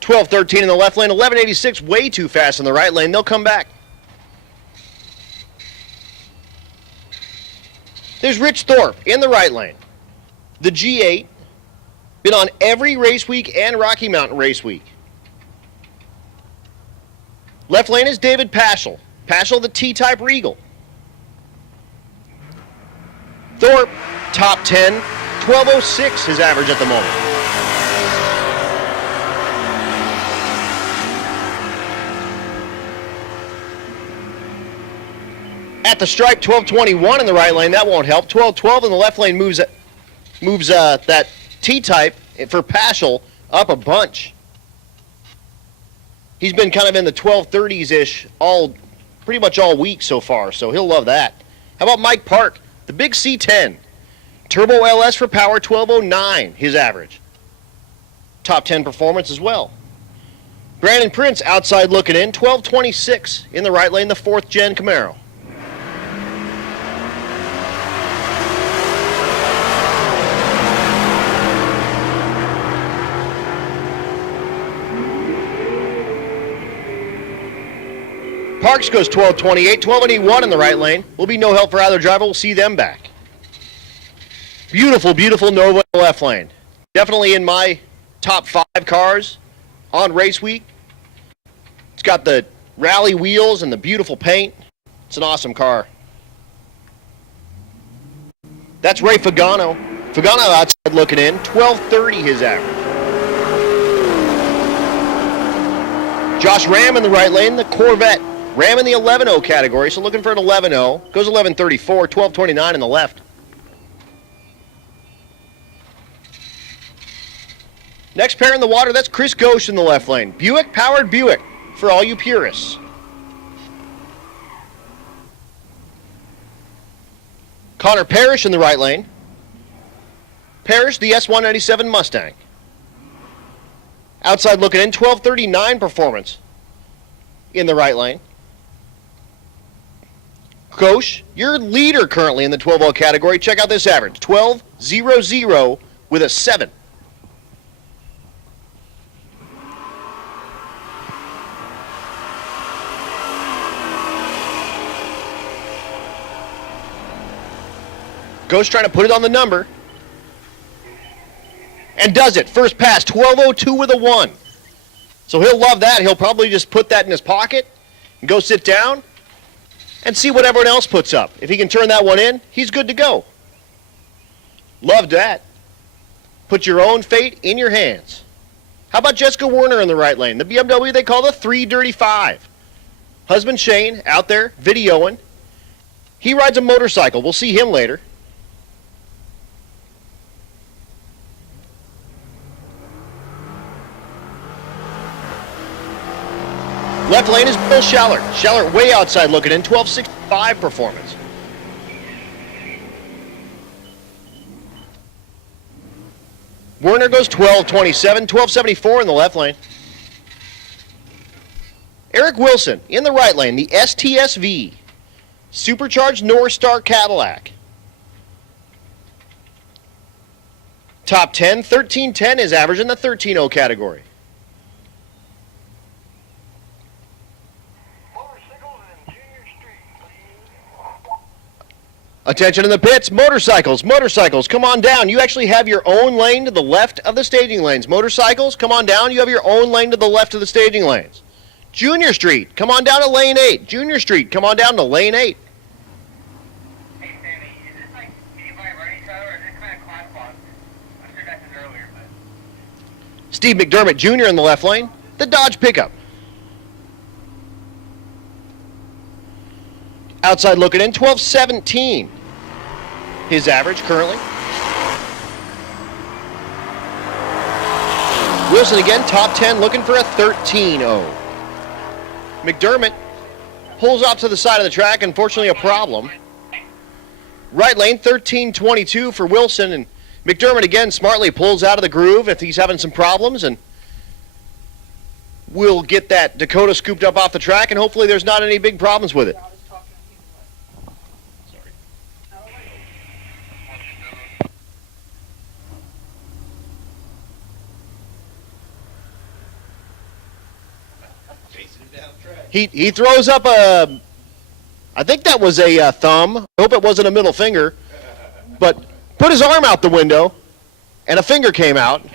$12.13 in the left lane. $11.86 way too fast in the right lane. They'll come back. There's Rich Thorpe in the right lane. The G8. Been on every race week and Rocky Mountain race week. Left lane is David Paschal. Paschal, the T-Type Regal. Thorpe, top 10, 12.06 his average at the moment. At the stripe, 12.21 in the right lane. That won't help. 12.12 in the left lane moves that T-Type for Paschal up a bunch. He's been kind of in the 1230s-ish pretty much all week so far, so he'll love that. How about Mike Park, the big C10? Turbo LS for power, 12.09 his average. Top 10 performance as well. Brandon Prince outside looking in, 12.26 in the right lane, the 4th gen Camaro. Parks goes 12.28, 12.81 in the right lane. Will be no help for either driver. We'll see them back. Beautiful, beautiful Nova in the left lane. Definitely in my top 5 cars on race week. It's got the rally wheels and the beautiful paint. It's an awesome car. That's Ray Fagano. Fagano outside looking in, 12.30 his average. Josh Ram in the right lane, the Corvette. Ram in the 11.0 category, so looking for an 11.0. Goes 11.34, 12.29 in the left. Next pair in the water, that's Chris Ghosh in the left lane. Buick-powered Buick for all you purists. Connor Parrish in the right lane. Parrish, the S197 Mustang. Outside looking in, 12.39 performance in the right lane. Ghosh, your leader currently in the 12.0 category. Check out this average, 12.00 with a 7. Ghosh trying to put it on the number. And does it. First pass, 12.02 with a 1. So he'll love that. He'll probably just put that in his pocket and go sit down and see what everyone else puts up. If he can turn that one in, he's good to go. Loved that. Put your own fate in your hands. How about Jessica Werner in the right lane? The BMW they call the 335. Husband Shane out there videoing. He rides a motorcycle. We'll see him later. Left lane is Bill Schallert. Schallert way outside looking in, 12.65 performance. Werner goes 12.27, 12.74 in the left lane. Eric Wilson in the right lane, the STSV. Supercharged North Star Cadillac. Top 10, 13.10 is average in the 13.0 category. Attention in the pits, motorcycles, come on down. You actually have your own lane to the left of the staging lanes. Motorcycles, come on down. You have your own lane to the left of the staging lanes. Junior Street, come on down to lane 8. Junior Street, come on down to lane 8. Hey, Sammy, is this like anybody running each other, or is this kind of clockwise? I figured that this earlier, but... Steve McDermott Jr. in the left lane, the Dodge pickup. Outside looking in, 12.17. His average currently. Wilson again, top 10, looking for a 13.0. McDermott pulls off to the side of the track, unfortunately a problem. Right lane, 13:22 for Wilson, and McDermott again smartly pulls out of the groove if he's having some problems, and we'll get that Dakota scooped up off the track, and hopefully there's not any big problems with it. He throws up a, I think that was a thumb. I hope it wasn't a middle finger, but put his arm out the window, and a finger came out.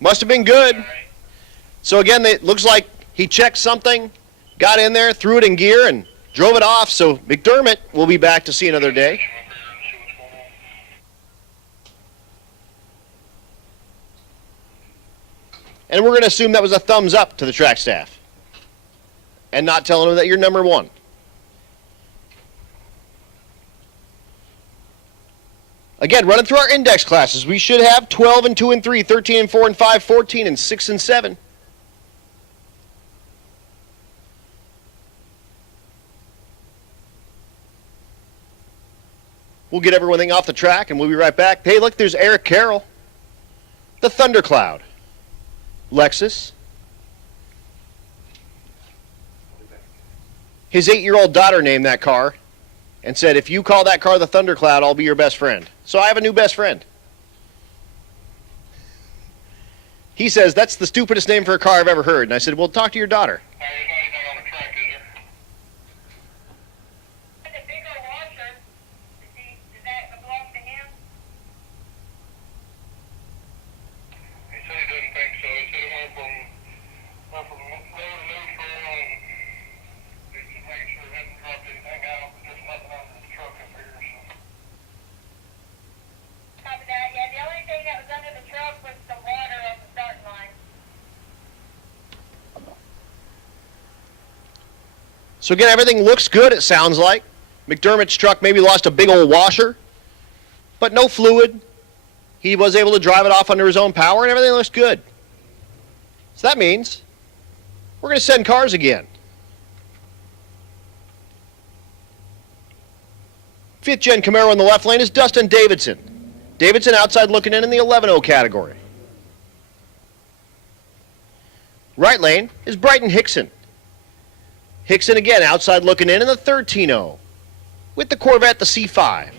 Must have been good. So again, it looks like he checked something, got in there, threw it in gear, and drove it off. So McDermott will be back to see another day. And we're going to assume that was a thumbs up to the track staff, and not telling them that you're number one. Again, running through our index classes, we should have 12 and 2 and 3, 13 and 4 and 5, 14 and 6 and 7. We'll get everything off the track, and we'll be right back. Hey, look, there's Eric Carroll, the Thundercloud, Lexus. His 8-year-old daughter named that car and said, if you call that car the Thundercloud, I'll be your best friend. So I have a new best friend. He says, that's the stupidest name for a car I've ever heard. And I said, well, talk to your daughter. So again, everything looks good, it sounds like. McDermott's truck maybe lost a big old washer, but no fluid. He was able to drive it off under his own power, and everything looks good. So that means we're going to send cars again. 5th gen Camaro in the left lane is Dustin Davidson. Davidson outside looking in the 11-0 category. Right lane is Brighton Hickson. Hickson again outside looking in the 13-0 with the Corvette, the C5.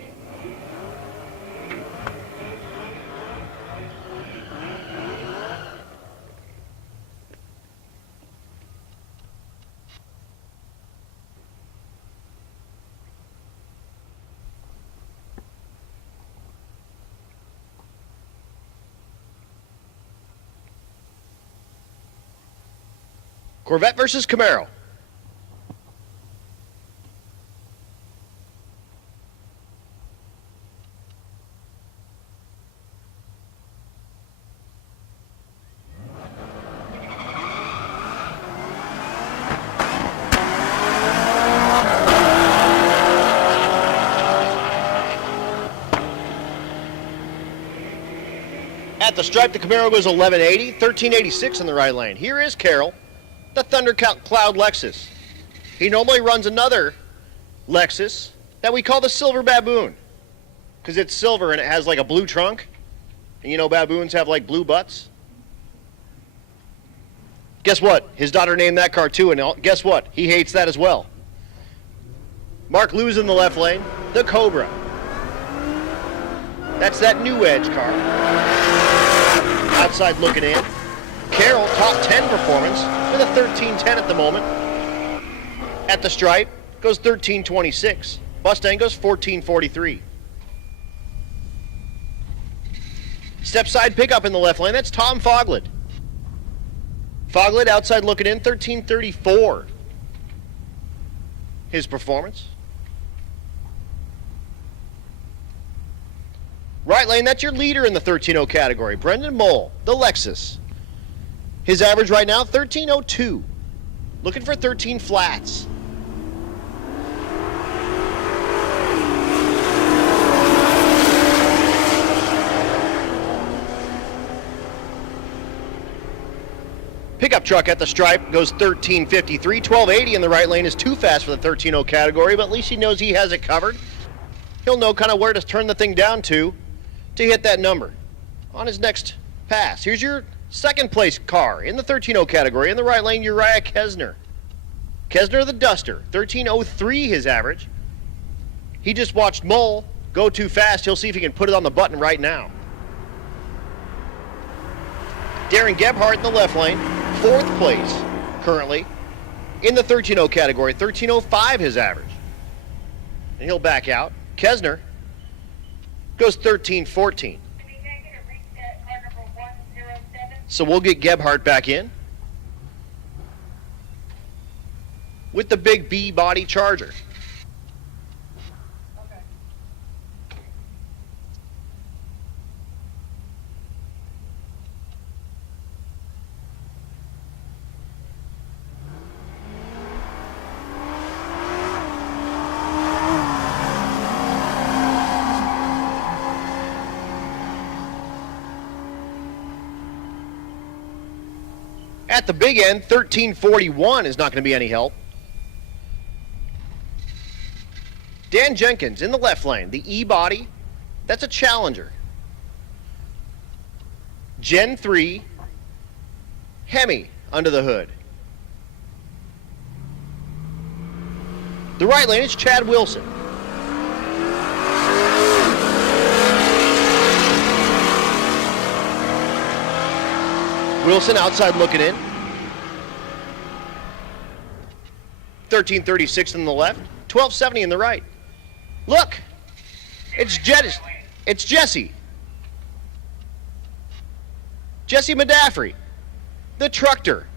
Corvette versus Camaro. At the stripe, the Camaro goes 1180, 1386 in the right lane. Here is Carroll, the Thundercloud Lexus. He normally runs another Lexus that we call the Silver Baboon, because it's silver and it has like a blue trunk. And you know baboons have like blue butts. Guess what? His daughter named that car too, and guess what? He hates that as well. Mark Lew's in the left lane, the Cobra. That's that new Edge car. Outside looking in. Carroll, top 10 performance with a 1310 at the moment. At the stripe, goes 1326. Mustang goes 1443. Step side pickup in the left lane, that's Tom Foglid. Foglid outside looking in, 1334. His performance. Right lane, that's your leader in the 13-0 category, Brendan Mole, the Lexus. His average right now, 1302. Looking for 13 flats. Pickup truck at the stripe goes 13.53. 12.80 in the right lane is too fast for the 13.0 category, but at least he knows he has it covered. He'll know kind of where to turn the thing down to hit that number on his next pass. Here's your second place car in the 13.0 category. In the right lane, Uriah Kesner. Kesner the Duster, 13.03 his average. He just watched Mole go too fast. He'll see if he can put it on the button right now. Darren Gebhardt in the left lane, fourth place currently in the 13.0 category, 13.05 his average. And he'll back out. Kesner goes 13.14. So we'll get Gebhardt back in with the big B body Charger. At the big end, 13.41 is not going to be any help. Dan Jenkins in the left lane, the E-body, that's a Challenger. Gen 3 Hemi under the hood. The right lane is Chad Wilson. Wilson outside looking in. 13.36 in the left, 12.70 in the right. Look, it's Jesse. Jesse Madaffrey, the trucker.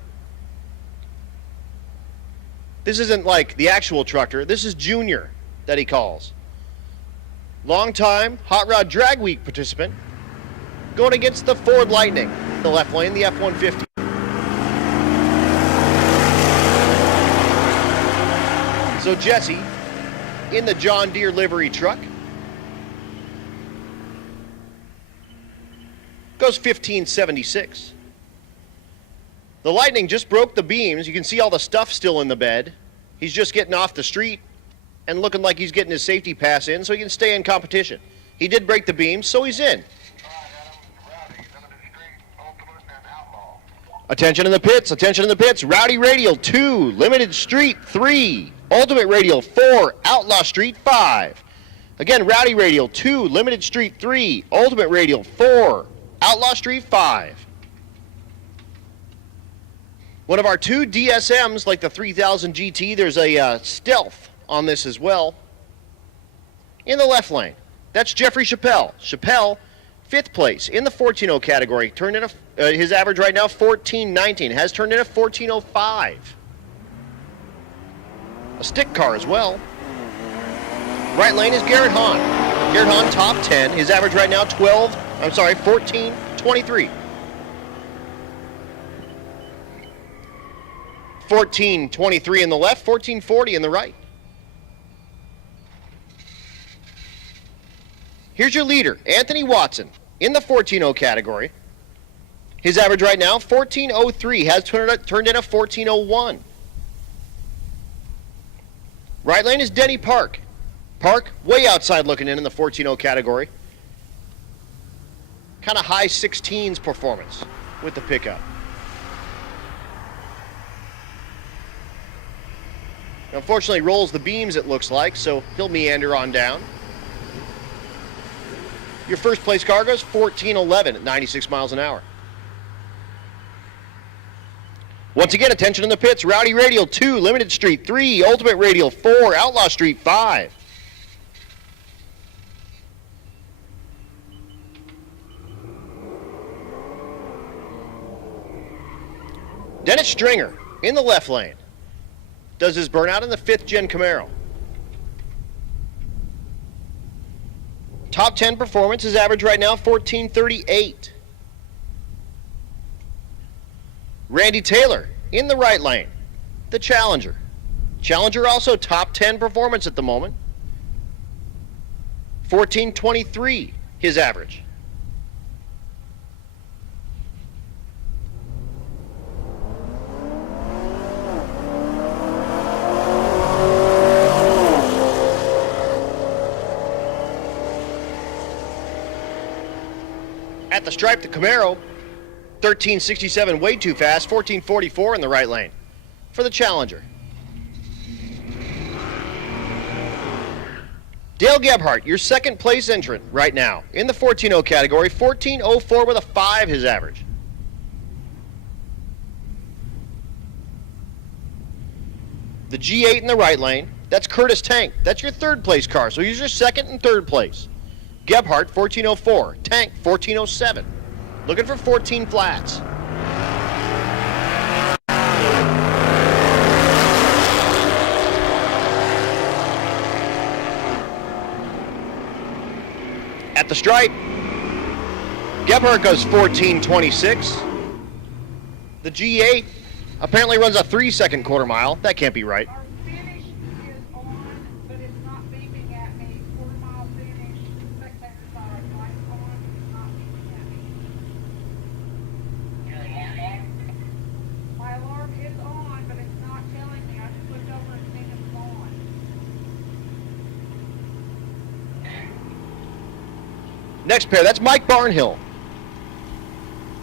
This isn't like the actual trucker. This is Junior that he calls. Long-time Hot Rod Drag Week participant going against the Ford Lightning. The left lane, the F-150. So Jesse in the John Deere livery truck goes 15.76. The Lightning just broke the beams. You can see all the stuff still in the bed. He's just getting off the street and looking like he's getting his safety pass in so he can stay in competition. He did break the beams, so he's in. Attention in the pits, attention in the pits. Rowdy Radial 2, Limited Street 3, Ultimate Radial 4, Outlaw Street 5. Again, Rowdy Radial 2, Limited Street 3, Ultimate Radial 4, Outlaw Street 5. One of our two DSMs, like the 3000 GT, there's a Stealth on this as well. In the left lane, that's Jeffrey Chappelle. Chappelle, fifth place in the 14.0 category. Turned in his average right now, 14.19. Has turned in a 14.05. A stick car as well. Right lane is Garrett Hahn. Garrett Hahn, top 10. His average right now, 14.23. 14.23 in the left, 14.40 in the right. Here's your leader, Anthony Watson, in the 14.0 category. His average right now, 14.03, has turned in a 14.01. Right lane is Denny Park. Park, way outside looking in the 14.0 category. Kind of high 16s performance with the pickup. Unfortunately, rolls the beams, it looks like, so he'll meander on down. Your first place car goes 14.11 at 96 miles an hour. Once again, attention in the pits. Rowdy Radial 2, Limited Street 3, Ultimate Radial 4, Outlaw Street 5. Dennis Stringer in the left lane. Does his burnout in the 5th gen Camaro. Top 10 performance, his average right now, 14.38. Randy Taylor in the right lane, the Challenger. Challenger also top 10 performance at the moment. 14.23, his average. At the stripe, the Camaro, 1367, way too fast, 1444 in the right lane for the Challenger. Dale Gebhardt, your second place entrant right now in the 14.0 category, 14.04 with a 5 his average. The G8 in the right lane, that's Curtis Tank. That's your third place car, so he's your second and third place. Gebhardt, 14.04. Tank, 14.07. Looking for 14 flats. At the stripe, Gebhardt goes 14.26. The G8 apparently runs a 3-second quarter mile. That can't be right. Our finish is on, but it's not beeping at me. Quarter mile finish, spectator side, lights on, it's not beeping at me. Your alarm on? My alarm is on, but it's not telling me. I just looked over and seen it was on. Next pair, that's Mike Barnhill.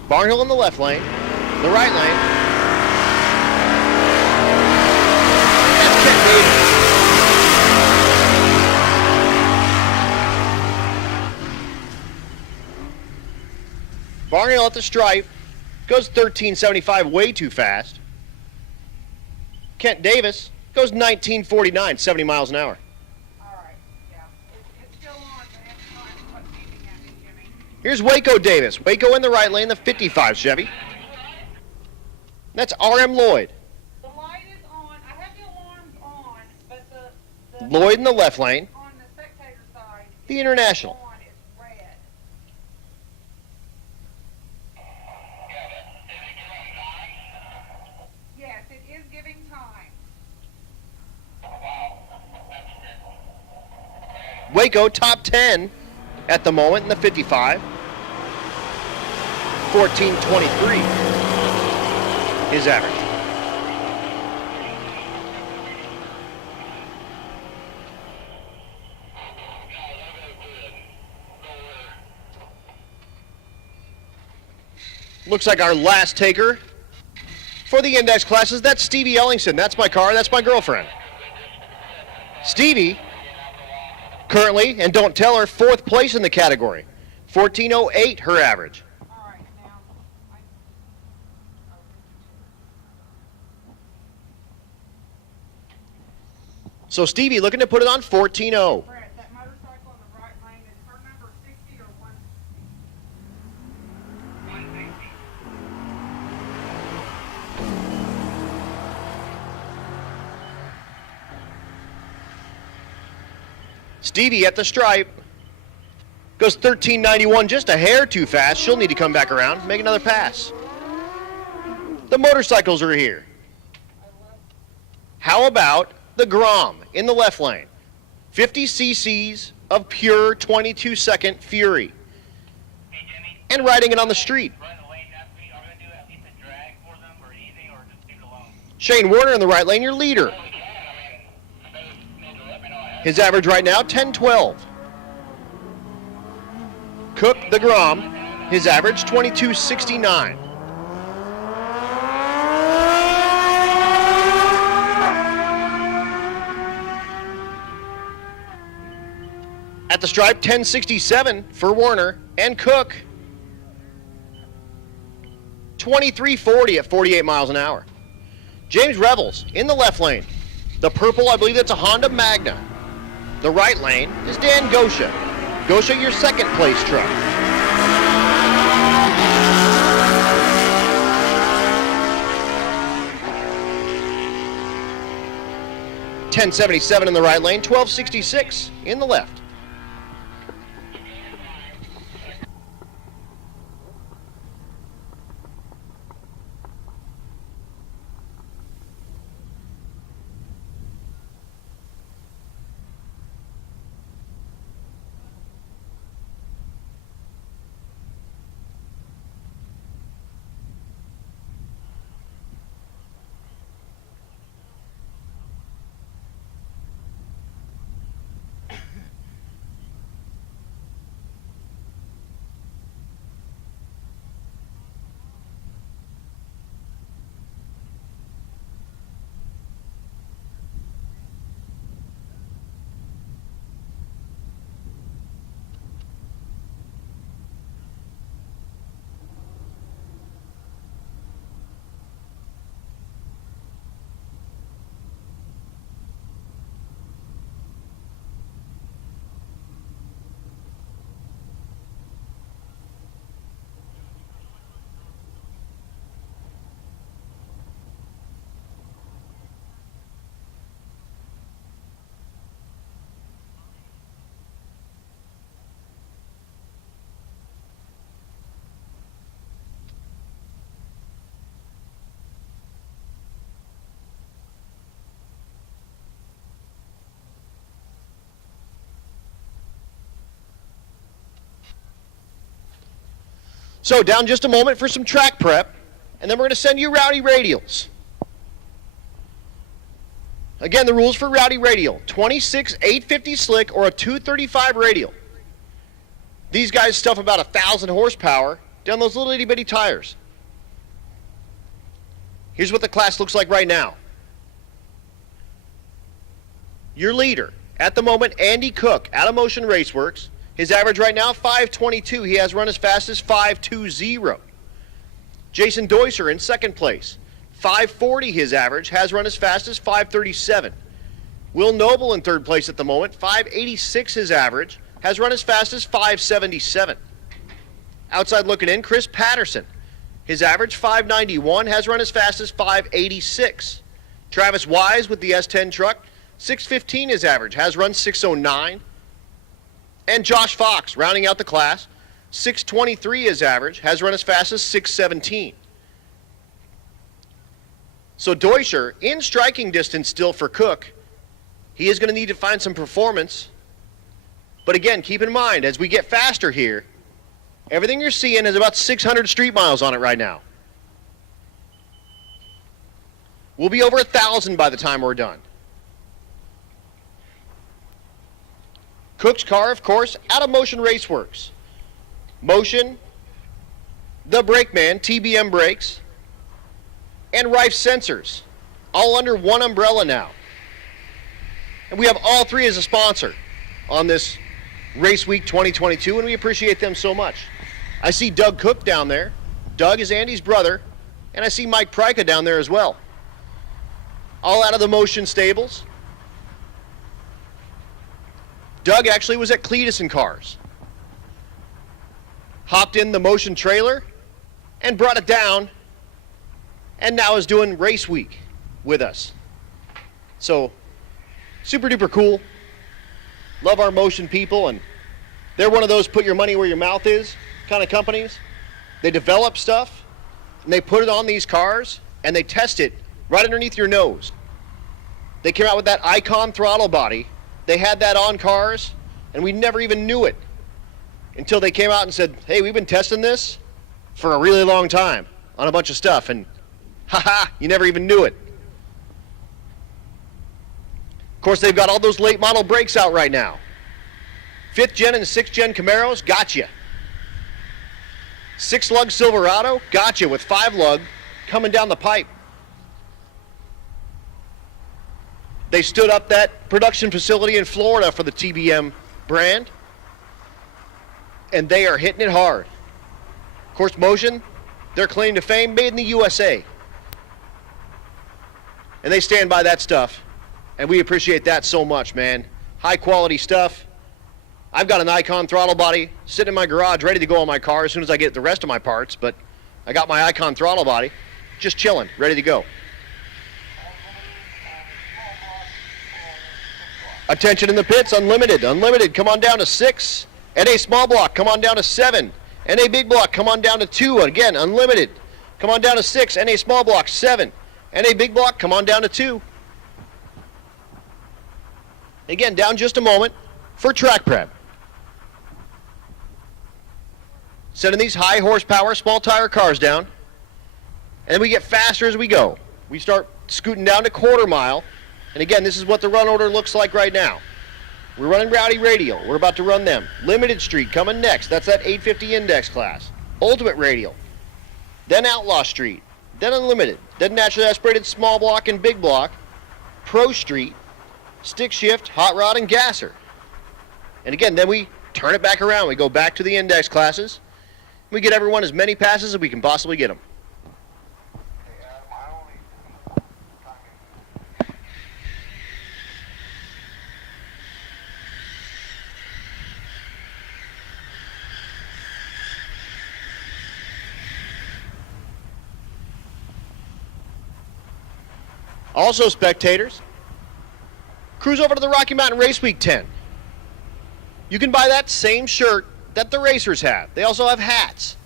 Barnhill in the left lane, the right lane. That's Kent Davis. Barnhill at the stripe, goes 1375, way too fast. Kent Davis goes 1949, 70 miles an hour. Alright, yeah. It's still on, but it's not what's beeping at me, Jimmy. Here's Waco Davis. Waco in the right lane, the 55 Chevy. That's R.M. Lloyd. The light is on. I have the alarms on, but the Lloyd in the left lane, on the spectator side, the International. on, it's red. Yes, it is giving time. Waco top 10 at the moment in the 55. 1423 his average. Looks like our last taker for the index classes. That's Stevie Ellingson. That's my car. That's my girlfriend. Stevie, currently, and don't tell her, 4th place in the category. 14.08 her average. Alright, now, So Stevie looking to put it on 14.0. Brett, that motorcycle in the right lane, is her number 60 or 160? 160. Stevie at the stripe goes 13.91, just a hair too fast. She'll need to come back around, make another pass. The motorcycles are here. How about the Grom in the left lane? 50 cc's of pure 22-second fury. Hey, Jimmy, And riding it on the street. run the lane that speed. Are we going to do at least a drag for them or anything, or just leave it alone? Shane Warner in the right lane, your leader. We can. I mean, they need to let me know ahead. His average right now, 10.12. Cook, the Grom, his average, 22.69. At the stripe, 10.67 for Warner and Cook. 23.40 at 48 miles an hour. James Revels in the left lane. The purple, I believe that's a Honda Magna. The right lane is Dan Gosha. Gosha, your second place truck. $10.77 in the right lane, $12.66 in the left. So down just a moment for some track prep, and then we're going to send you Rowdy Radials. Again, the rules for Rowdy Radial: 26 850 slick or a 235 radial. These guys stuff about 1,000 horsepower down those little itty bitty tires. Here's what the class looks like right now. Your leader at the moment, Andy Cook, out of Motion Raceworks. His average right now, 5:22. He has run as fast as 5:20. Jason Deusser in second place, 5:40 his average, has run as fast as 5:37. Will Noble in third place at the moment, 5:86 his average, has run as fast as 5:77. Outside looking in, Chris Patterson. His average, 5:91, has run as fast as 5:86. Travis Wise with the S10 truck, 6:15 his average, has run 6:09. And Josh Fox, rounding out the class, 6:23 his average, has run as fast as 6:17. So Deusser, in striking distance still for Cook, he is going to need to find some performance. But again, keep in mind, as we get faster here, everything you're seeing has about 600 street miles on it right now. We'll be over 1,000 by the time we're done. Cook's car, of course, out of Motion Raceworks. Motion, the Brakeman, TBM brakes, and Rife sensors, all under one umbrella now. And we have all three as a sponsor on this Race Week 2022, and we appreciate them so much. I see Doug Cook down there. Doug is Andy's brother, and I see Mike Pryka down there as well. All out of the Motion stables. Doug actually was at Cletus and Cars. Hopped in the Motion trailer and brought it down, and now is doing Race Week with us. So, super duper cool. Love our Motion people, and they're one of those put your money where your mouth is kind of companies. They develop stuff, and they put it on these cars, and they test it right underneath your nose. They came out with that Icon throttle body. They had that on cars, and we never even knew it until they came out and said, hey, we've been testing this for a really long time on a bunch of stuff, and haha, you never even knew it. Of course, they've got all those late model brakes out right now. 5th gen and 6th gen Camaros, gotcha. 6-lug Silverado, gotcha, with 5-lug coming down the pipe. They stood up that production facility in Florida for the TBM brand, and they are hitting it hard. Of course, Motion, their claim to fame, made in the USA. And they stand by that stuff, and we appreciate that so much, man. High quality stuff. I've got an Icon throttle body sitting in my garage ready to go on my car as soon as I get the rest of my parts, but I got my Icon throttle body just chilling, ready to go. Attention in the pits, unlimited. Unlimited, come on down to 6. NA small block, come on down to 7. NA big block, come on down to 2. Again, unlimited. Come on down to 6. NA small block, 7. NA big block, come on down to 2. Again, down just a moment for track prep. Sending these high horsepower, small tire cars down. And we get faster as we go. We start scooting down to quarter mile. And again, this is what the run order looks like right now. We're running Rowdy Radial. We're about to run them. Limited Street coming next. That's that 850 index class. Ultimate Radial. Then Outlaw Street. Then Unlimited. Then naturally aspirated small block and big block. Pro Street. Stick shift, hot rod, and gasser. And again, then we turn it back around. We go back to the index classes. We get everyone as many passes as we can possibly get them. Also, spectators, cruise over to the Rocky Mountain Race Week 10. You can buy that same shirt that the racers have. They also have hats.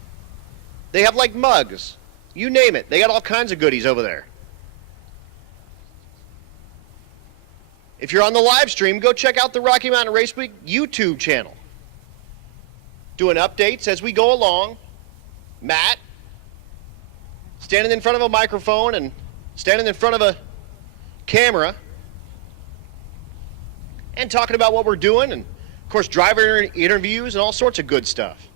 They have like mugs. You name it. They got all kinds of goodies over there. If you're on the live stream, go check out the Rocky Mountain Race Week YouTube channel. Doing updates as we go along. Matt, standing in front of a microphone and standing in front of a camera and talking about what we're doing, and of course driver interviews and all sorts of good stuff.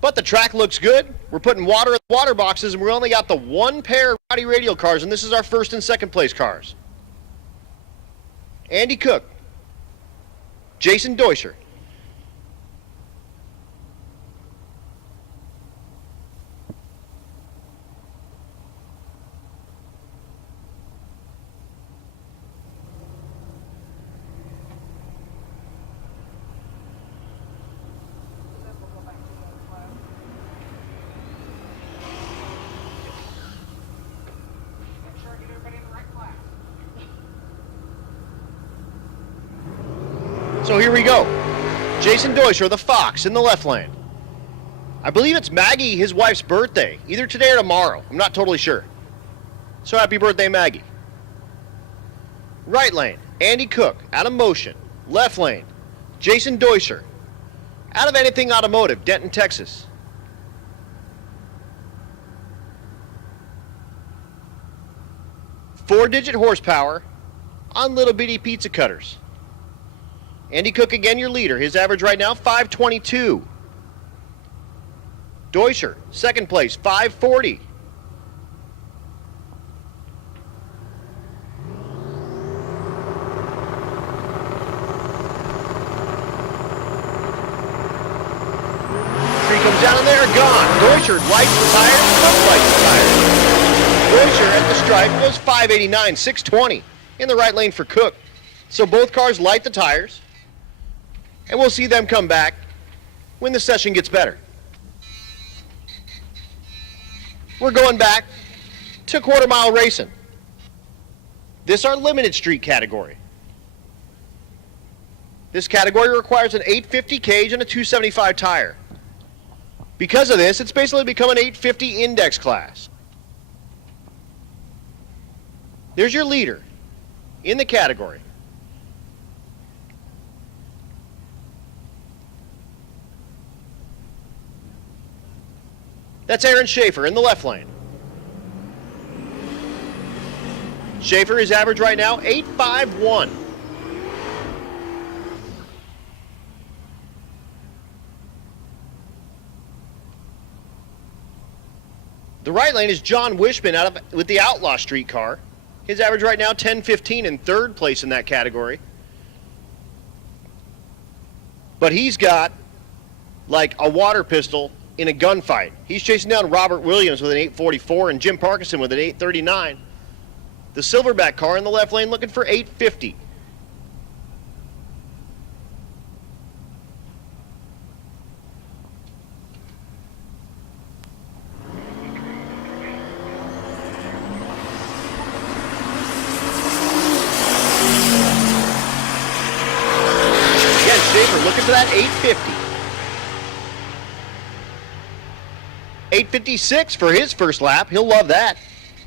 But the track looks good. We're putting water in the water boxes, and we only got the one pair of Rowdy Radial cars, and this is our first and second place cars. Andy Cook, Jason Deuscher. So here we go. Jason Deuscher, the Fox, in the left lane. I believe it's Maggie, his wife's birthday, either today or tomorrow. I'm not totally sure. So happy birthday, Maggie. Right lane, Andy Cook, out of motion. Left lane, Jason Deuscher, out of Anything Automotive, Denton, Texas. Four-digit horsepower on little bitty pizza cutters. Andy Cook again, your leader. His average right now, 522. Deuscher, second place, 540. Tree comes down and they're gone. Deuscher lights the tires, Cook lights the tires. Deuscher at the stripe goes 589, 620 in the right lane for Cook. So both cars light the tires. And we'll see them come back when the session gets better. We're going back to quarter mile racing. This is our limited street category. This category requires an 850 cage and a 275 tire. Because of this, it's basically become an 850 index class. There's your leader in the category. That's Aaron Schaefer in the left lane. Schaefer is average right now, 851. The right lane is John Wishman with the Outlaw Street car. His average right now, 1015 in third place in that category. But he's got like a water pistol in a gunfight. He's chasing down Robert Williams with an 844 and Jim Parkinson with an 839. The Silverback car in the left lane looking for 850. Again, Schaefer looking for that 850. 856 for his first lap. He'll love that.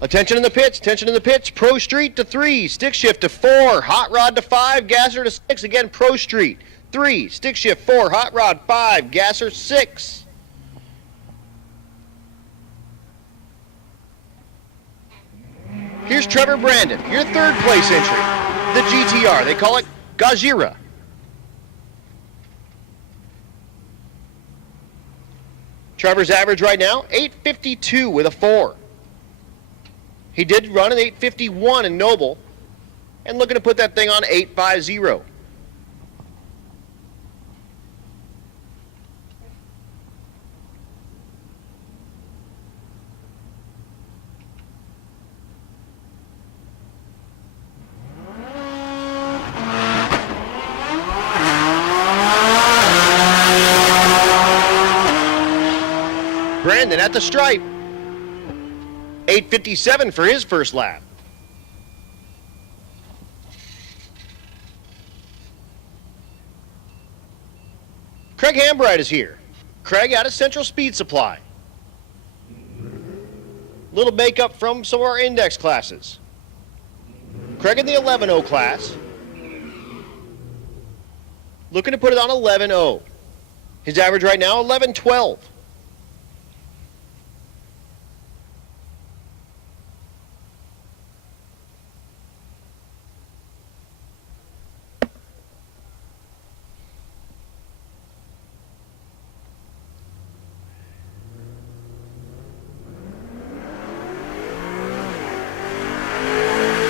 Attention in the pits. Attention in the pits. Pro Street to 3. Stick shift to 4. Hot Rod to 5. Gasser to 6. Again, Pro Street 3. Stick shift 4. Hot Rod 5. Gasser 6. Here's Trevor Brandon, your third place entry. The GTR. They call it Gajira. Trevor's average right now, 852 with a 4. He did run an 851 in Noble and looking to put that thing on 850. Brandon at the stripe. 857 for his first lap. Craig Hambright is here. Craig out of Central Speed Supply. Little makeup from some of our index classes. Craig in the 11.0 class. Looking to put it on 11.0. His average right now, 11:12.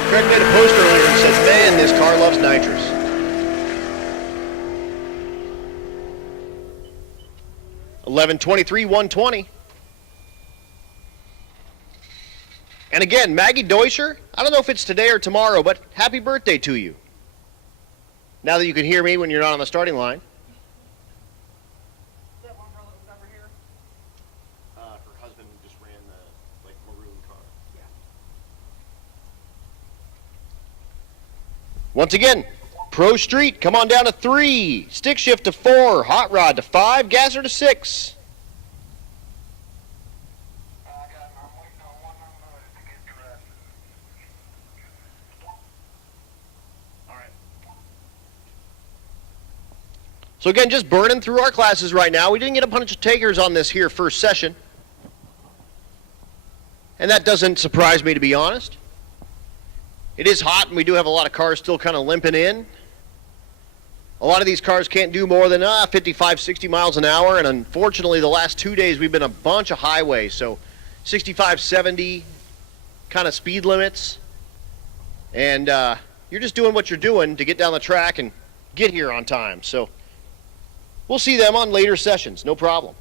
Greg made a post earlier and said, man, this car loves nitrous. $11.23, $120. And again, Maggie Deuscher, I don't know if it's today or tomorrow, but happy birthday to you. Now that you can hear me when you're not on the starting line. That one girl that was over here? Her husband just ran the maroon car. Yeah. Once again, Pro Street, come on down to 3. Stick shift to 4. Hot rod to 5. Gasser to 6. I'm waiting on one unloaded to get dressed. All right. So again, just burning through our classes right now. We didn't get a bunch of takers on this here first session. And that doesn't surprise me, to be honest. It is hot, and we do have a lot of cars still kind of limping in. A lot of these cars can't do more than 55, 60 miles an hour, and unfortunately the last 2 days we've been a bunch of highways, so 65, 70 kind of speed limits. And you're just doing what you're doing to get down the track and get here on time. So we'll see them on later sessions, no problem.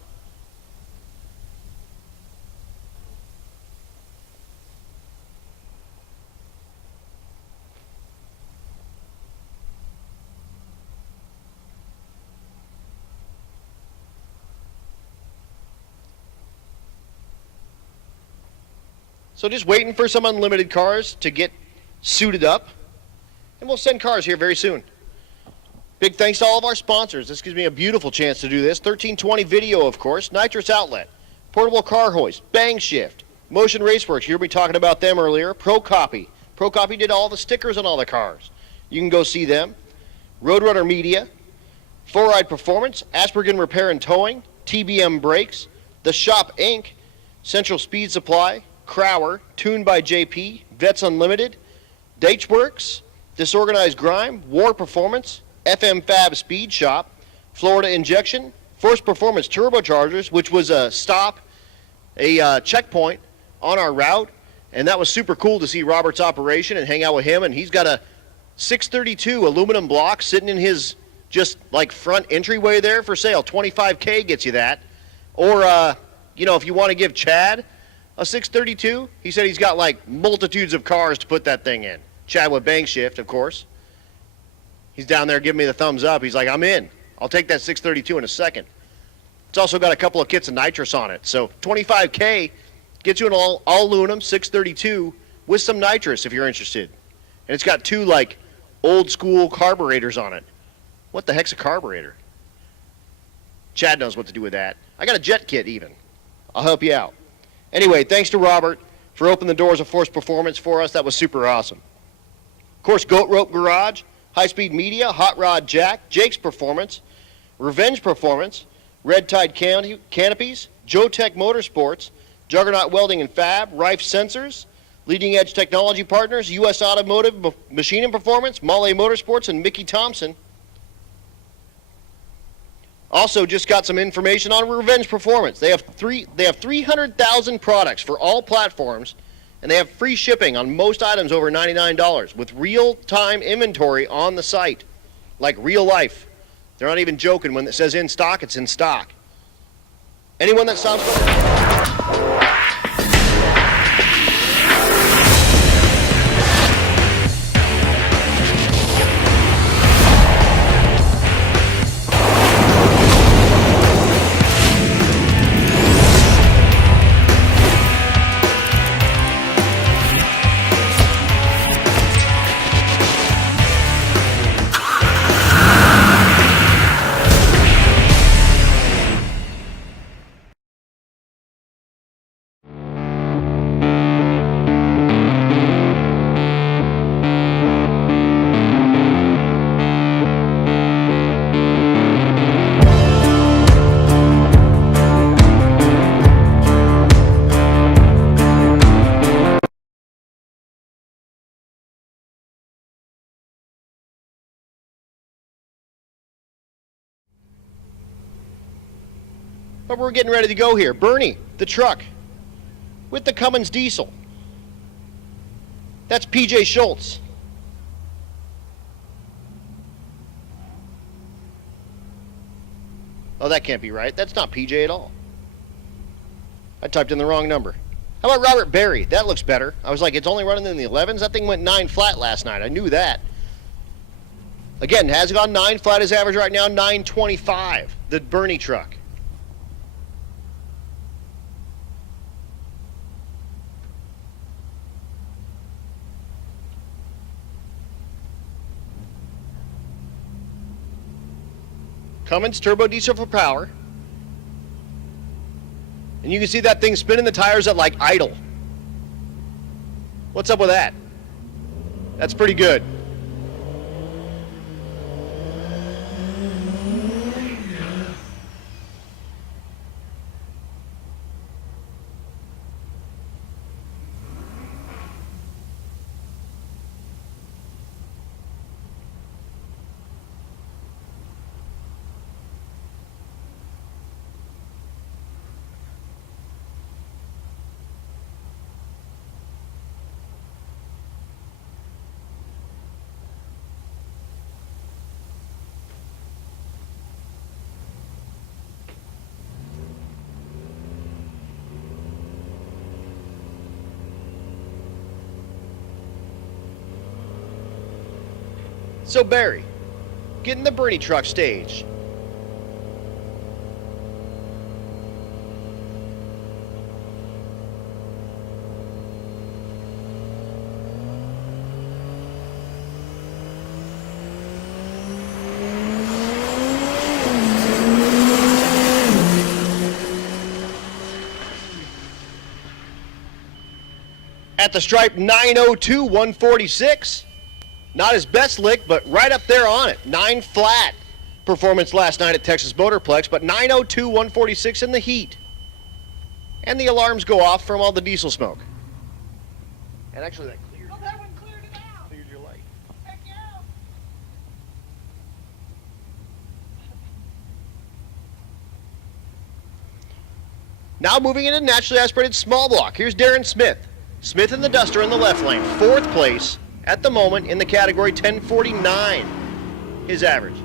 So just waiting for some unlimited cars to get suited up. And we'll send cars here very soon. Big thanks to all of our sponsors. This gives me a beautiful chance to do this. 1320 Video, of course. Nitrous Outlet. Portable Car Hoist. Bang Shift. Motion Raceworks. You heard me talking about them earlier. Pro Copy. Pro Copy did all the stickers on all the cars. You can go see them. Roadrunner Media. 4Ride Performance. Aspergen Repair and Towing. TBM Brakes. The Shop Inc. Central Speed Supply. Crower, Tuned by JP, Vets Unlimited, Dateworks, Disorganized Grime, War Performance, FM Fab Speed Shop, Florida Injection, Force Performance Turbochargers, which was a checkpoint on our route, and that was super cool to see Robert's operation and hang out with him. And he's got a 632 aluminum block sitting in his just like front entryway there for sale. $25K gets you that. Or if you want to give Chad a 632, he said he's got like multitudes of cars to put that thing in. Chad with Bang Shift, of course. He's down there giving me the thumbs up. He's like, I'm in. I'll take that 632 in a second. It's also got a couple of kits of nitrous on it. So $25K gets you an all aluminum 632 with some nitrous if you're interested. And it's got 2 like old school carburetors on it. What the heck's a carburetor? Chad knows what to do with that. I got a jet kit even. I'll help you out. Anyway, thanks to Robert for opening the doors of Force Performance for us. That was super awesome. Of course, Goat Rope Garage, High Speed Media, Hot Rod Jack, Jake's Performance, Revenge Performance, Red Tide Canopies, Joe Tech Motorsports, Juggernaut Welding and Fab, Rife Sensors, Leading Edge Technology Partners, U.S. Automotive Machining Performance, Malle Motorsports, and Mickey Thompson. Also, just got some information on Revenge Performance. They have 300,000 products for all platforms, and they have free shipping on most items over $99 with real-time inventory on the site, like real life. They're not even joking. When it says in stock, it's in stock. Anyone that sounds But we're getting ready to go here. Bernie, the truck, with the Cummins diesel. That's PJ Schultz. Oh, that can't be right. That's not PJ at all. I typed in the wrong number. How about Robert Berry? That looks better. I was like, it's only running in the 11s? That thing went 9 flat last night. I knew that. Again, has gone 9 flat. His average right now, 925. The Bernie truck. Cummins turbo diesel for power. And you can see that thing spinning the tires at like idle. What's up with that? That's pretty good. So Barry, getting the Bernie truck staged. At the stripe, 902, 146. Not his best lick, but right up there on it. 9 flat performance last night at Texas Motorplex, but 902, 146 in the heat. And the alarms go off from all the diesel smoke. And actually that cleared, Oh, that one cleared it out. cleared your light. Heck yeah. Now moving into naturally aspirated small block. Here's Darren Smith. Smith in the Duster in the left lane. 4th place at the moment in the category, 1049, his average.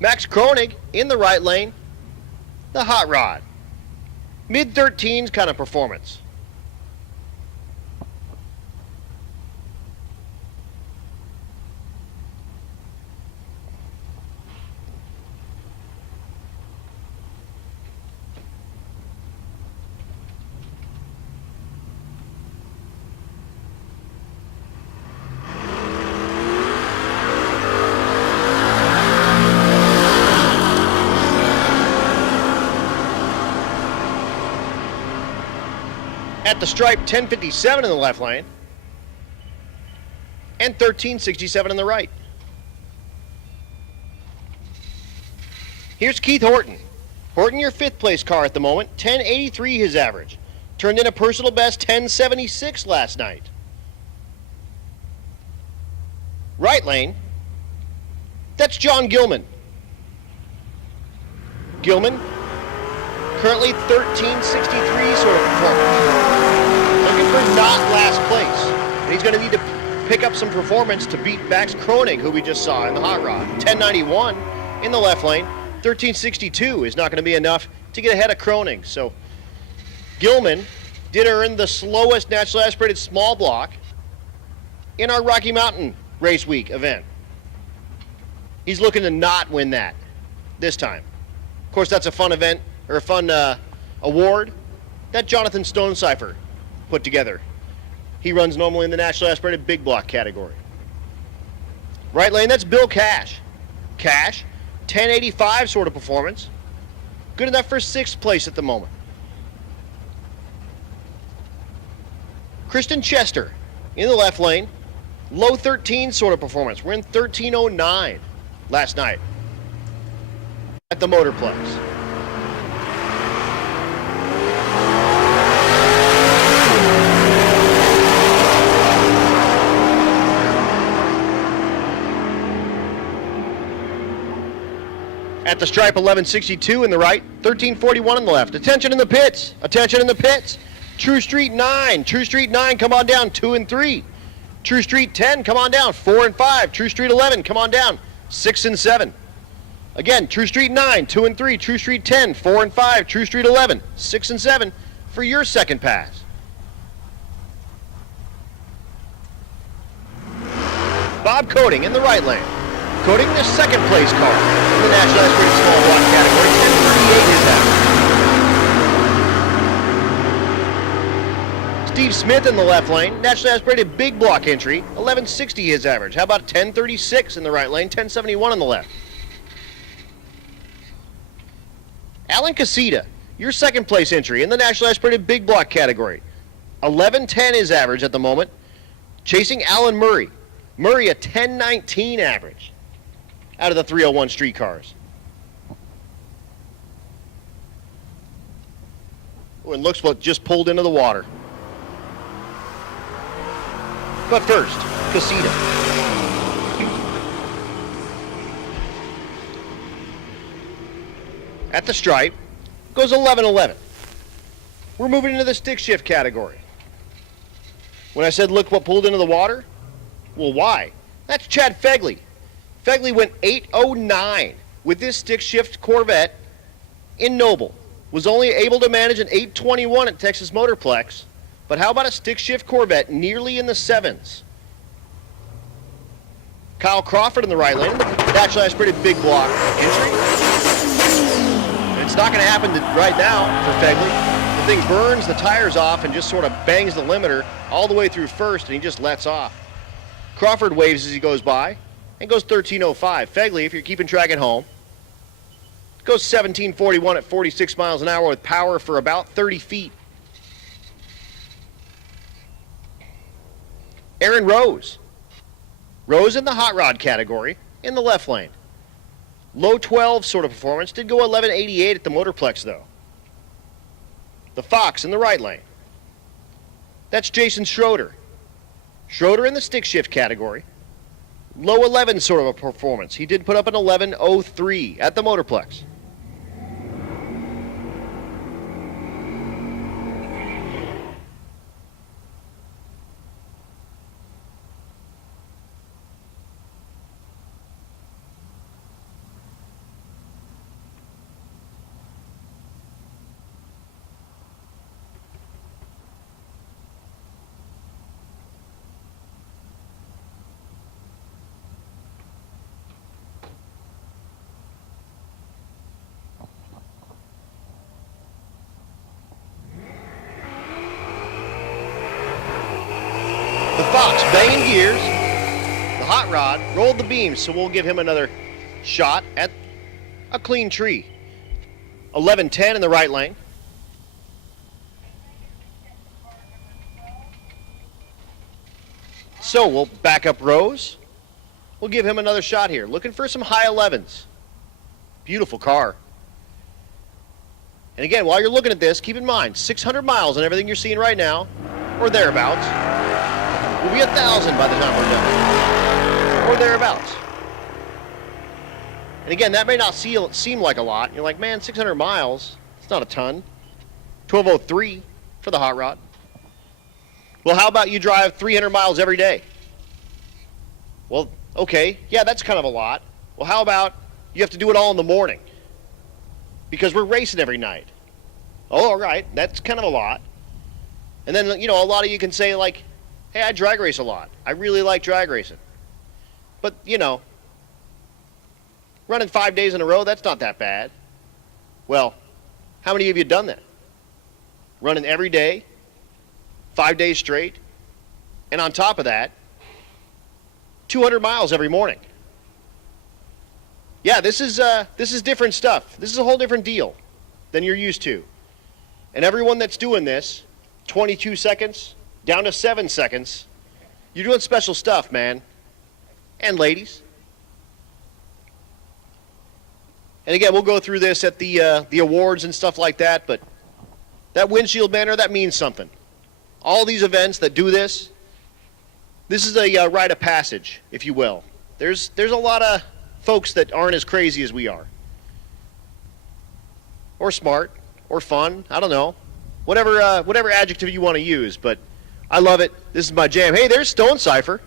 Max Kronig in the right lane, the hot rod. Mid-13s kind of performance. At the stripe, 1057 in the left lane. And 1367 in the right. Here's Keith Horton. Horton, your 5th place car at the moment. 1083 his average. Turned in a personal best 1076 last night. Right lane. That's John Gilman. Gilman, currently 1363 sort of performance. Looking for not last place. And he's going to need to pick up some performance to beat Max Kronig, who we just saw in the hot rod. 1091 in the left lane. 1362 is not going to be enough to get ahead of Kronig. So Gilman did earn the slowest naturally aspirated small block in our Rocky Mountain Race Week event. He's looking to not win that this time. Of course, that's a fun event, or a fun award that Jonathan Stonecipher put together. He runs normally in the naturally aspirated big block category. Right lane, that's Bill Cash. Cash, 1085 sort of performance. Good enough for 6th place at the moment. Kristen Chester in the left lane. Low 13 sort of performance. We're in 1309 last night at the Motorplex. At the stripe, 1162 in the right, 1341 in the left. Attention in the pits. Attention in the pits. True Street 9. True Street 9, come on down, 2 and 3. True Street 10, come on down, 4 and 5. True Street 11, come on down, 6 and 7. Again, True Street 9, 2 and 3. True Street 10, 4 and 5. True Street 11, 6 and 7 for your second pass. Bob Coating in the right lane. Coating the second place car in the National Ice Cream Small Block category, 1038 is average. Steve Smith in the left lane, nationally aspirated big block entry, 1160 his average. How about 1036 in the right lane, 1071 in the left. Alan Casita, your second place entry in the nationally aspirated big block category, 1110 his average at the moment. Chasing Alan Murray. Murray a 1019 average out of the 301 street cars. Oh, and looks what just pulled into the water. But first, Casita. At the stripe, goes 1111. We're moving into the stick shift category. When I said look what pulled into the water, well, why? That's Chad Fegley. Fegley went 809 with this stick shift Corvette in Noble. Was only able to manage an 821 at Texas Motorplex. But how about a stick shift Corvette nearly in the 7s? Kyle Crawford in the right lane. Naturally aspirated big block entry. And it's not going to happen right now for Fegley. The thing burns the tires off and just sort of bangs the limiter all the way through first, and he just lets off. Crawford waves as he goes by and goes 1305. Fegley, if you're keeping track at home, goes 1741 at 46 miles an hour with power for about 30 feet. Aaron Rose. Rose in the hot rod category in the left lane. Low 12 sort of performance. Did go 1188 at the Motorplex, though. The Fox in the right lane. That's Jason Schroeder. Schroeder in the stick shift category. Low 11 sort of a performance. He did put up an 1103 at the Motorplex. The Fox banging gears, the hot rod rolled the beams, so we'll give him another shot at a clean tree. 1110 in the right lane. So we'll back up Rose. We'll give him another shot here. Looking for some high 11s. Beautiful car. And again, while you're looking at this, keep in mind, 600 miles on everything you're seeing right now, or thereabouts. We'll be 1,000 by the time we're done. Or thereabouts. And again, that may not seem like a lot. You're like, man, 600 miles, it's not a ton. 1203 for the hot rod. Well, how about you drive 300 miles every day? Well, okay, yeah, that's kind of a lot. Well, how about you have to do it all in the morning? Because we're racing every night. Oh, all right, that's kind of a lot. And then, you know, a lot of you can say, like, hey, I drag race a lot. I really like drag racing. But, you know, running 5 days in a row, that's not that bad. Well, how many of you have done that? Running every day, 5 days straight, and on top of that, 200 miles every morning. Yeah, this is different stuff. This is a whole different deal than you're used to. And everyone that's doing this, 22 seconds, down to 7 seconds, you're doing special stuff, man. And ladies. And again, we'll go through this at the awards and stuff like that, but that windshield banner, that means something. All these events that do this, this is a rite of passage, if you will. There's a lot of folks that aren't as crazy as we are. or smart, or fun. I don't know. Whatever adjective you want to use, but I love it. This is my jam. Hey, there's Stone Cipher.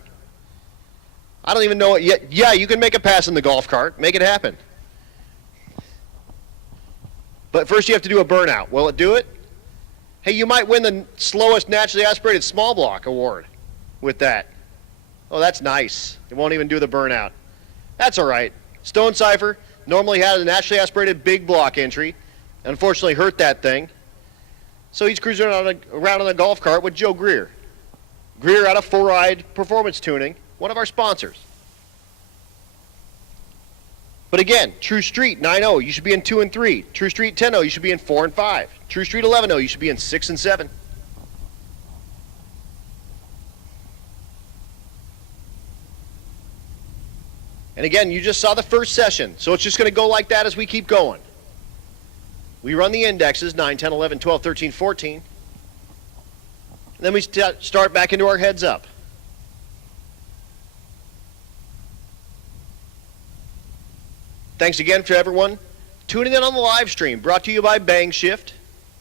I don't even know it yet. Yeah, you can make a pass in the golf cart. Make it happen. But first you have to do a burnout. Will it do it? Hey, you might win the slowest naturally aspirated small block award with that. Oh, that's nice. It won't even do the burnout. That's all right. Stone Cipher normally had a naturally aspirated big block entry. Unfortunately hurt that thing. So he's cruising around on a golf cart with Joe Greer. Greer out of Four-Eyed Performance Tuning, one of our sponsors. But again, True Street 9-0, you should be in 2 and 3. True Street 10-0, you should be in 4 and 5. True Street 11-0, you should be in 6 and 7. And again, you just saw the first session, so it's just going to go like that as we keep going. We run the indexes, 9, 10, 11, 12, 13, 14. And then we start back into our heads up. Thanks again to everyone tuning in on the live stream, brought to you by Bang Shift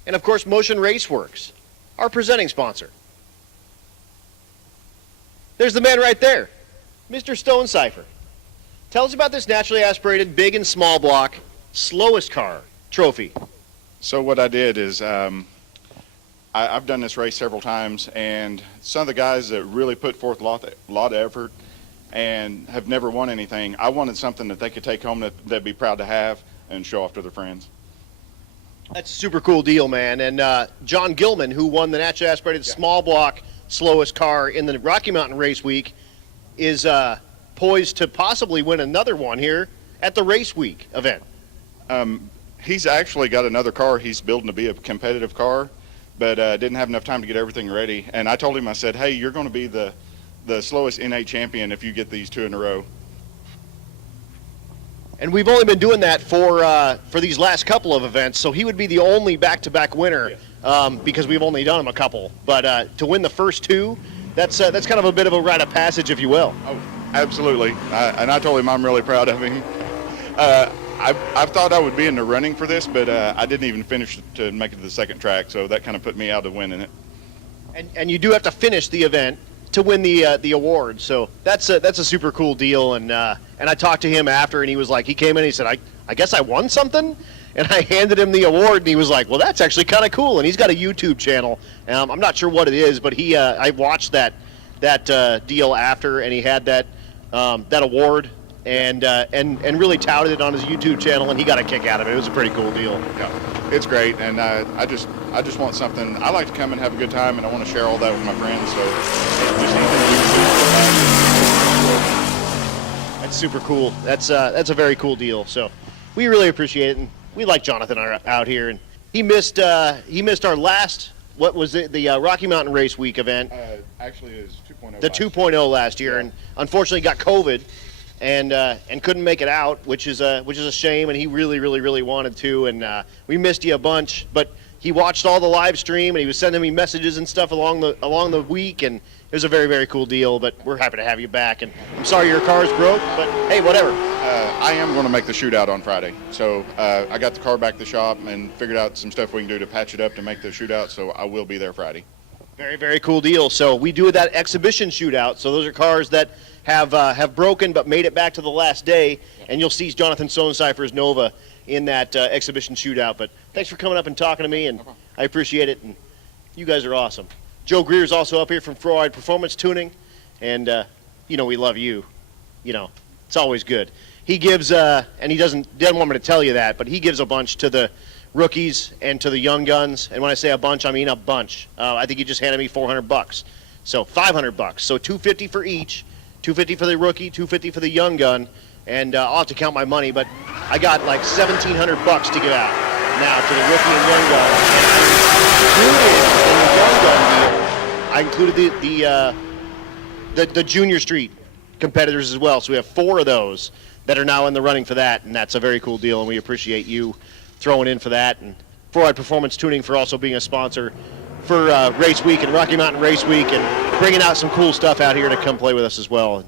and, of course, Motion Raceworks, our presenting sponsor. There's the man right there, Mr. Stone Cipher. Tell us about this naturally aspirated big and small block slowest car trophy. So what I did is I've done this race several times, and some of the guys that really put forth a lot of effort and have never won anything, I wanted something that they could take home that they'd be proud to have and show off to their friends. That's a super cool deal, man. And John Gilman, who won the naturally aspirated small block slowest car in the Rocky Mountain Race Week, is poised to possibly win another one here at the Race Week event. He's actually got another car he's building to be a competitive car, but didn't have enough time to get everything ready. And I told him, I said, hey, you're going to be the slowest NA champion if you get these 2 in a row. And we've only been doing that for these last couple of events, so he would be the only back-to-back winner because we've only done them a couple. But to win the first 2, that's kind of a bit of a rite of passage, if you will. Oh, absolutely. And I told him I'm really proud of him. I thought I would be in the running for this, but I didn't even finish to make it to the second track, so that kind of put me out of winning it. And you do have to finish the event to win the award, so that's a super cool deal. And I talked to him after, and he was like, he came in and he said, I guess I won something, and I handed him the award, and he was like, well, that's actually kind of cool. And he's got a YouTube channel. I'm not sure what it is, but I watched that deal after, and he had that award. And really touted it on his YouTube channel, and he got a kick out of it. It was a pretty cool deal. Yeah, it's great, and I just want something. I like to come and have a good time, and I want to share all that with my friends. So that's super cool. That's a very cool deal. So we really appreciate it, and we like Jonathan out here. And he missed our last, what was it, the Rocky Mountain Race Week event. Actually, it was 2.0. The 2.0 last year, and unfortunately got COVID. And couldn't make it out, which is a shame. And he really wanted to. And we missed you a bunch. But he watched all the live stream, and he was sending me messages and stuff along the week. And it was a very cool deal. But we're happy to have you back. And I'm sorry your car's broke, but hey, whatever. I am going to make the shootout on Friday. So I got the car back to the shop and figured out some stuff we can do to patch it up to make the shootout. So I will be there Friday. Very cool deal. So we do that exhibition shootout. So those are cars that have broken but made it back to the last day, and you'll see Jonathan Stone Cipher's Nova in that exhibition shootout. But thanks for coming up and talking to me, and I appreciate it, and you guys are awesome. Joe Greer's also up here from Four-Eyed Performance Tuning, and we love you. It's always good. He gives, and he doesn't want me to tell you that, but he gives a bunch to the rookies and to the young guns, and when I say a bunch, I mean a bunch. I think he just handed me $400, so $500, so $250 for each. $250 for the rookie, $250 for the young gun, and I'll have to count my money, but I got like $1,700 to give out now to the rookie and young gun. And I included the Junior Street competitors as well, so we have 4 of those that are now in the running for that, and that's a very cool deal, and we appreciate you throwing in for that, and Four-Eyed Performance Tuning for also being a sponsor for Race Week and Rocky Mountain Race Week, and bringing out some cool stuff out here to come play with us as well.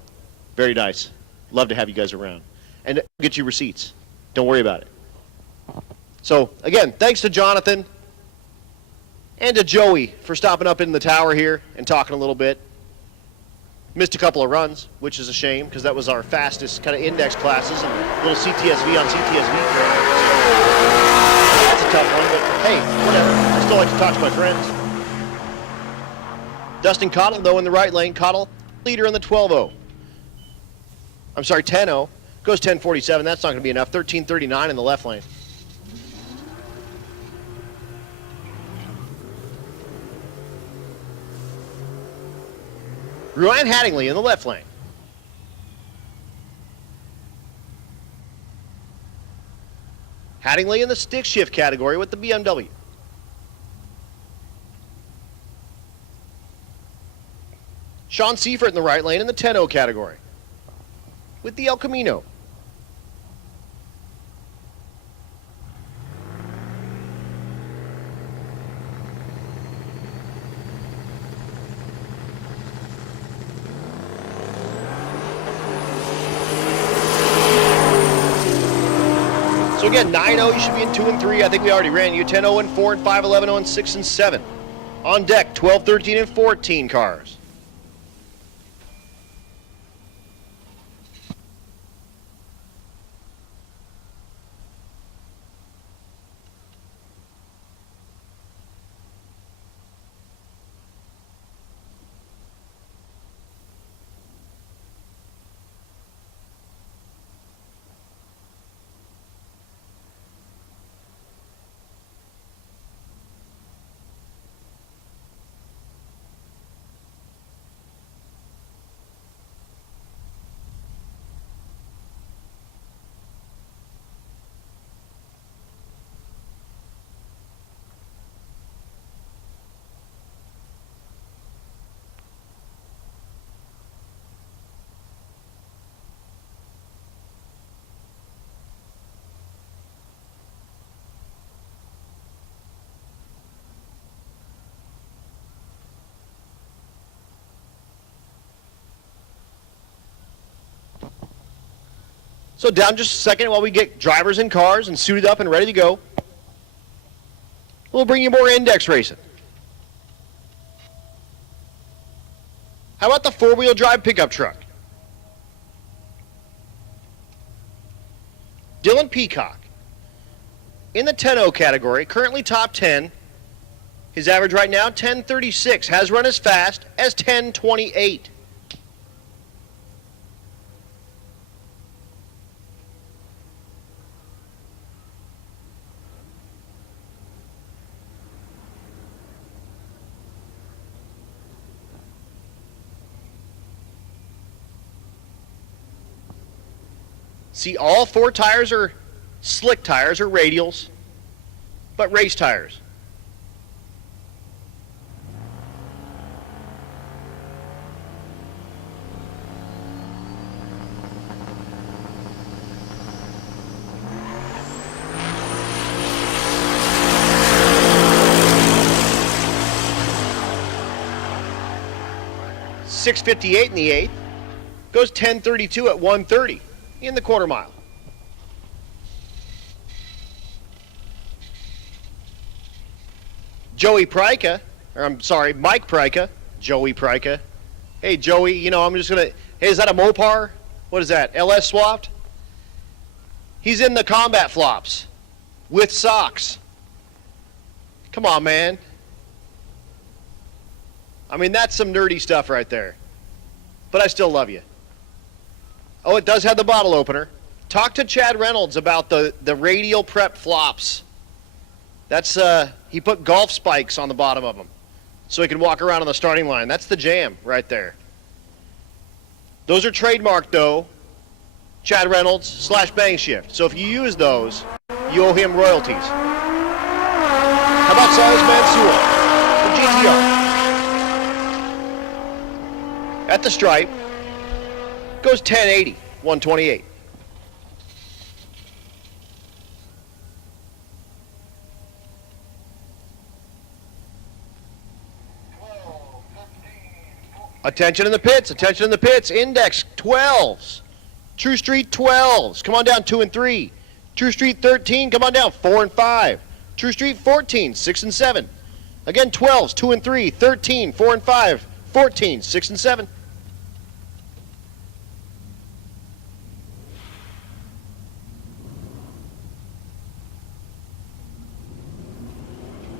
Very nice. Love to have you guys around. And get you receipts. Don't worry about it. So, again, thanks to Jonathan and to Joey for stopping up in the tower here and talking a little bit. Missed a couple of runs, which is a shame because that was our fastest kind of index classes and a little CTSV on CTSV. That's a tough one, but hey, whatever. I still like to talk to my friends. Dustin Cottle, though, in the right lane. Cottle, leader in the 12-0. I'm sorry, 10-0. Goes 10:47. That's not going to be enough. 13:39 in the left lane. Ryan Hattingly in the left lane. Hattingly in the stick shift category with the BMW. Sean Seifert in the right lane in the 10-0 category with the El Camino. So again, 9-0, you should be in 2 and 3. I think we already ran you 10-0 and 4 and 5, 11-0 and 6 and 7. On deck, 12, 13, and 14 cars. So down just a second while we get drivers in cars and suited up and ready to go. We'll bring you more index racing. How about the four-wheel drive pickup truck? Dylan Peacock in the 10-0 category, currently top 10. His average right now, 10:36, has run as fast as 10:28. See, all four tires are slick tires or radials, but race tires. .658 in the 8th, goes 10:32 at 1:30. In the quarter mile. Mike Pryka. Joey Pryka. Hey, Joey, you know, I'm just going to, hey, is that a Mopar? What is that, LS swapped? He's in the combat flops with socks. Come on, man. I mean, that's some nerdy stuff right there. But I still love you. Oh, it does have the bottle opener. Talk to Chad Reynolds about the radial prep flops. That's, he put golf spikes on the bottom of them so he can walk around on the starting line. That's the jam right there. Those are trademarked, though. Chad Reynolds / Bang Shift. So if you use those, you owe him royalties. How about Silas Mansour, the GTR? At the stripe. Goes 1080, 128. Attention in the pits, attention in the pits. Index 12s. True Street 12s. Come on down 2 and 3. True Street 13, come on down, 4 and 5. True Street 14, 6 and 7. Again, 12s, 2 and 3, 13, 4 and 5, 14, 6 and 7.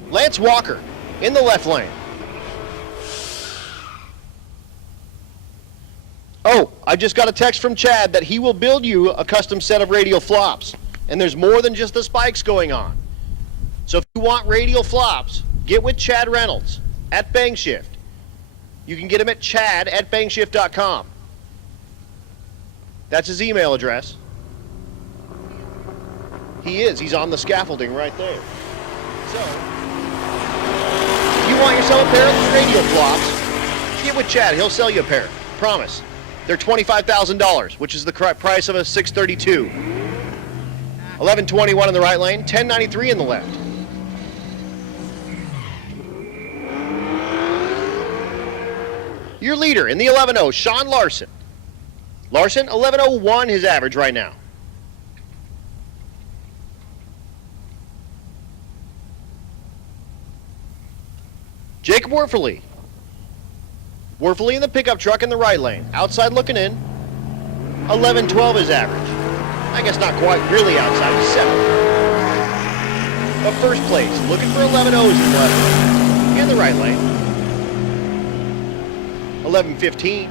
Lance Walker in the left lane. Oh, I just got a text from Chad that he will build you a custom set of radial flops. And there's more than just the spikes going on. So if you want radial flops, get with Chad Reynolds at Bangshift. You can get him at chad@bangshift.com. That's his email address. He is. He's on the scaffolding right there. So, if you want yourself a pair of radial flops, get with Chad. He'll sell you a pair. Promise. They're $25,000, which is the price of a 632. 1121 in the right lane, 1093 in the left. Your leader in the 11.0, Sean Larson. Larson, 11.01 his average right now. Jacob Werfele. Werfele in the pickup truck in the right lane. Outside looking in. 11.12 his average. I guess not quite really outside, he's 7th. But first place, looking for 11.0s in the right lane. 11.15,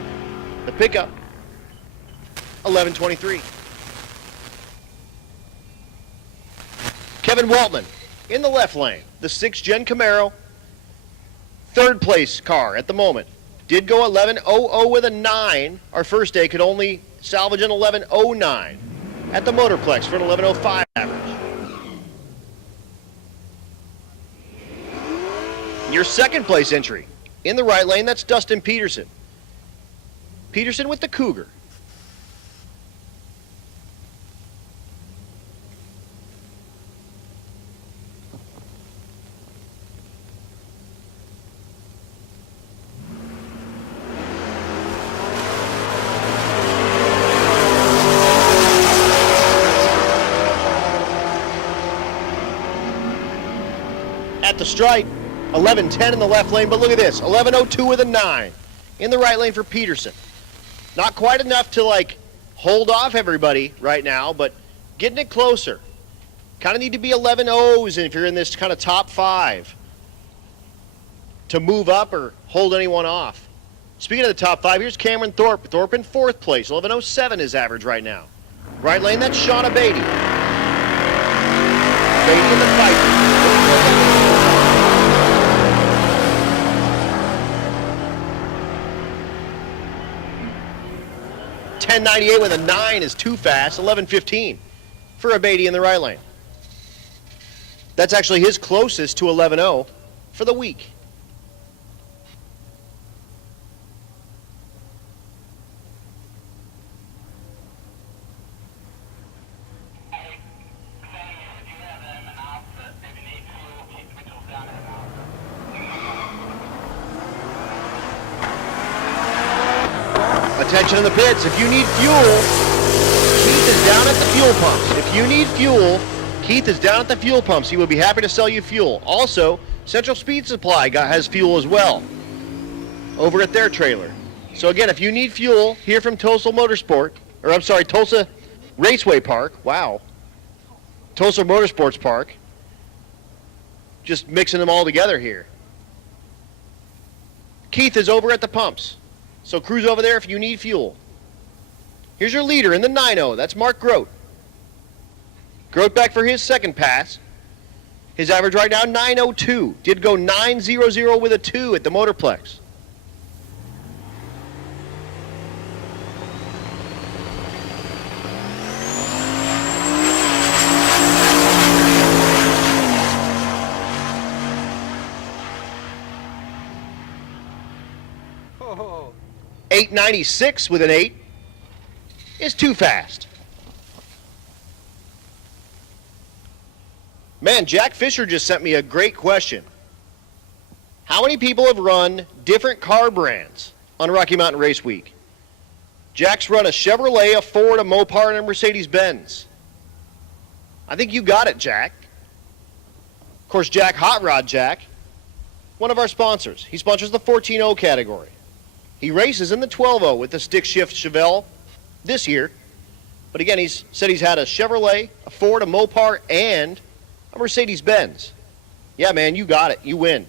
the pickup. 11.23. Kevin Waltman in the left lane, the 6th Gen Camaro. Third place car at the moment. Did go 11.00 with a 9. Our first day could only salvage an 11.09 at the Motorplex for an 11.05 average. Your second place entry in the right lane, that's Dustin Peterson. Peterson with the Cougar. At the stripe, 11.10 in the left lane, but look at this, 11.02 with a 9 in the right lane for Peterson. Not quite enough to like hold off everybody right now, but getting it closer. Kind of need to be 11.0s if you're in this kind of top 5 to move up or hold anyone off. Speaking of the top 5, here's Cameron Thorpe. Thorpe in 4th place, 11.07 his average right now. Right lane, that's Shauna Beatty. Beatty in the fight. 10.98 with a 9 is too fast. 11.15 for a Beatty in the right lane. That's actually his closest to 11.0 for the week. Attention in the pits. If you need fuel, Keith is down at the fuel pumps. If you need fuel, Keith is down at the fuel pumps. He will be happy to sell you fuel. Also, Central Speed Supply has fuel as well over at their trailer. So again, if you need fuel, here from Tulsa Tulsa Raceway Park. Wow. Tulsa Motorsports Park. Just mixing them all together here. Keith is over at the pumps. So cruise over there if you need fuel. Here's your leader in the 9.0. That's Mark Grote. Grote back for his second pass. His average right now, 9.02. Did go 9.00 with a 2 at the Motorplex. Oh. 8.96 with an 8 is too fast. Man, Jack Fisher just sent me a great question. How many people have run different car brands on Rocky Mountain Race Week? Jack's run a Chevrolet, a Ford, a Mopar, and a Mercedes-Benz. I think you got it, Jack. Of course, Jack, Hot Rod Jack, one of our sponsors. He sponsors the 14.0 category. He races in the 12.0 with the stick shift Chevelle this year. But again, he's said he's had a Chevrolet, a Ford, a Mopar, and a Mercedes-Benz. Yeah, man, you got it. You win.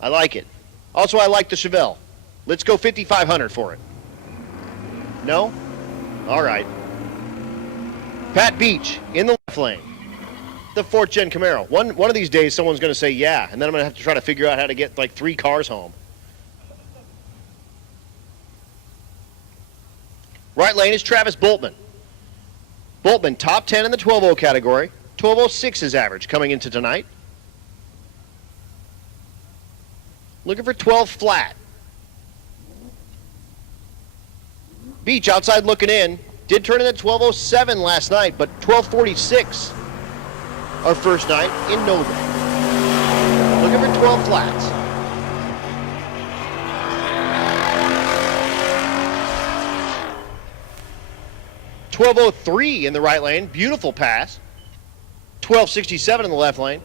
I like it. Also, I like the Chevelle. Let's go 5,500 for it. No? All right. Pat Beach in the left lane. The 4th Gen Camaro. One of these days, someone's going to say yeah, and then I'm going to have to try to figure out how to get like 3 cars home. Right lane is Travis Boltman. Boltman, top 10 in the 12.0 category. 12.06 is average coming into tonight. Looking for 12 flat. Beach outside looking in. Did turn in at 12.07 last night, but 12.46 our first night in Nova. Looking for 12 flats. .1203 in the right lane. Beautiful pass. 12.67 in the left lane.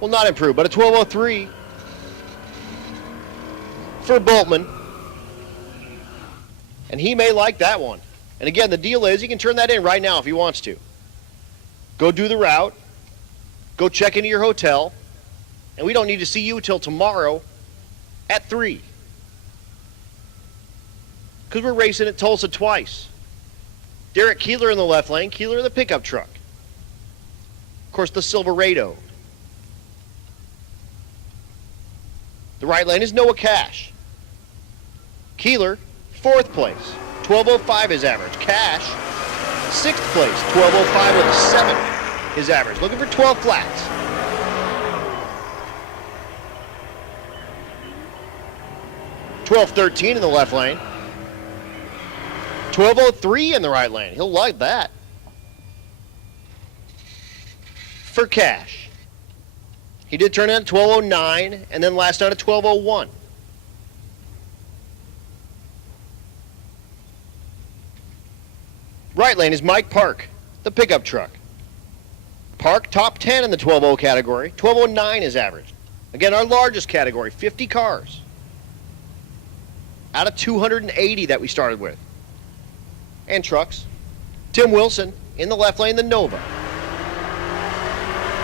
Will not improve, but a 12.03 for Boltman. And he may like that one. And again, the deal is he can turn that in right now if he wants to. Go do the route. Go check into your hotel. And we don't need to see you till tomorrow at 3. Because we're racing at Tulsa twice. Derek Keeler in the left lane. Keeler in the pickup truck. Of course, the Silverado. The right lane is Noah Cash. Keeler, 4th place. 12.05 is average. Cash, 6th place. 12.05 with a 7 is average. Looking for 12 flats. .1213 in the left lane. 12.03 in the right lane. He'll like that. For Cash. He did turn in at 12.09 and then last night at 12.01. Right lane is Mike Park, the pickup truck. Park, top 10 in the 12.0 category. 12.09 is average. Again, our largest category, 50 cars. Out of 280 that we started with. And trucks. Tim Wilson in the left lane, the Nova.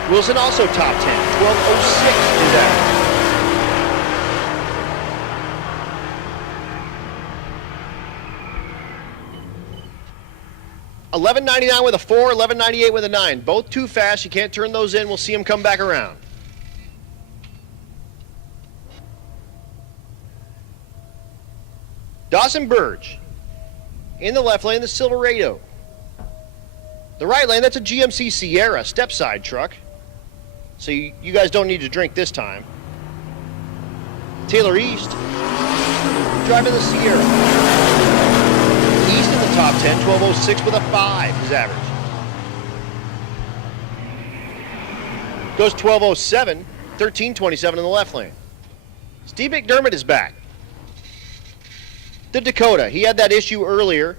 Wilson also top 10. 12.06 is average. $11.99 with a 4, $11.98 with a 9. Both too fast. You can't turn those in. We'll see them come back around. Dawson Burge in the left lane, the Silverado. The right lane, that's a GMC Sierra step-side truck. So you guys don't need to drink this time. Taylor East driving the Sierra. East in the top 10, 12.06 with a 5 is average. Goes 12.07, 13.27 in the left lane. Steve McDermott is back. The Dakota, he had that issue earlier.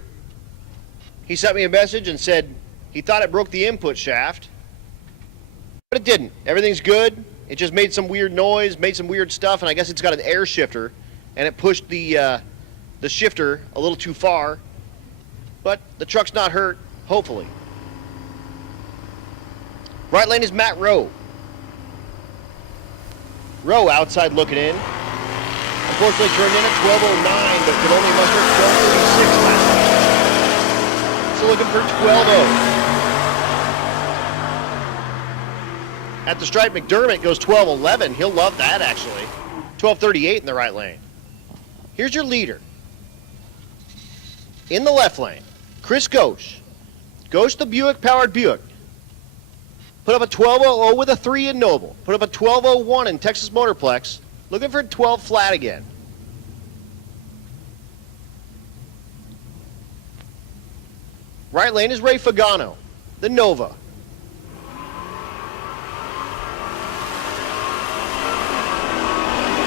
He sent me a message and said he thought it broke the input shaft, but it didn't. Everything's good. It just made some weird noise, made some weird stuff, and I guess it's got an air shifter, and it pushed the shifter a little too far. But the truck's not hurt, hopefully. Right lane is Matt Rowe. Rowe outside looking in. Unfortunately turned in at 12.09, but could only muster 12.36 last night. So looking for 12.0. At the stripe, McDermott goes 12.11. He'll love that, actually. 12.38 in the right lane. Here's your leader. In the left lane, Chris Ghosh. Ghosh, the Buick-powered Buick. Put up a 12.00 with a 3 in Noble. Put up a 12.01 in Texas Motorplex. Looking for 12 flat again. Right lane is Ray Fagano, the Nova.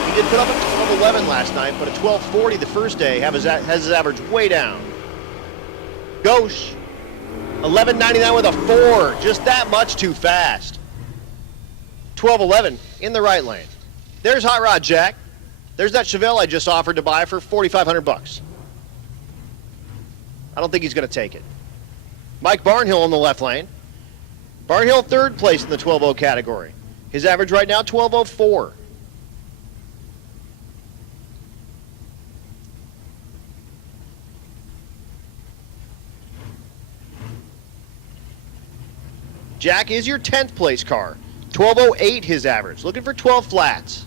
He did put up a 12.11 last night, but a 12.40 the first day has his average way down. Ghosh, 11.99 with a 4. Just that much too fast. 12.11 in the right lane. There's Hot Rod Jack. There's that Chevelle I just offered to buy for $4,500. I don't think he's going to take it. Mike Barnhill in the left lane. Barnhill third place in the 12.0 category. His average right now, 12.04. Jack is your 10th place car. 12.08 his average. Looking for 12 flats.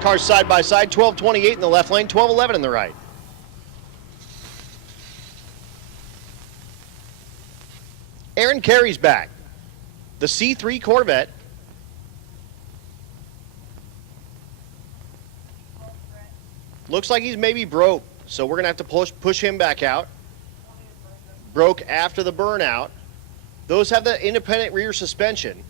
Cars side by side, 12.28 in the left lane, 12.11 in the right. Aaron Carey's back. The C3 Corvette. Looks like he's maybe broke, so we're going to have to push him back out. Broke after the burnout. Those have the independent rear suspension.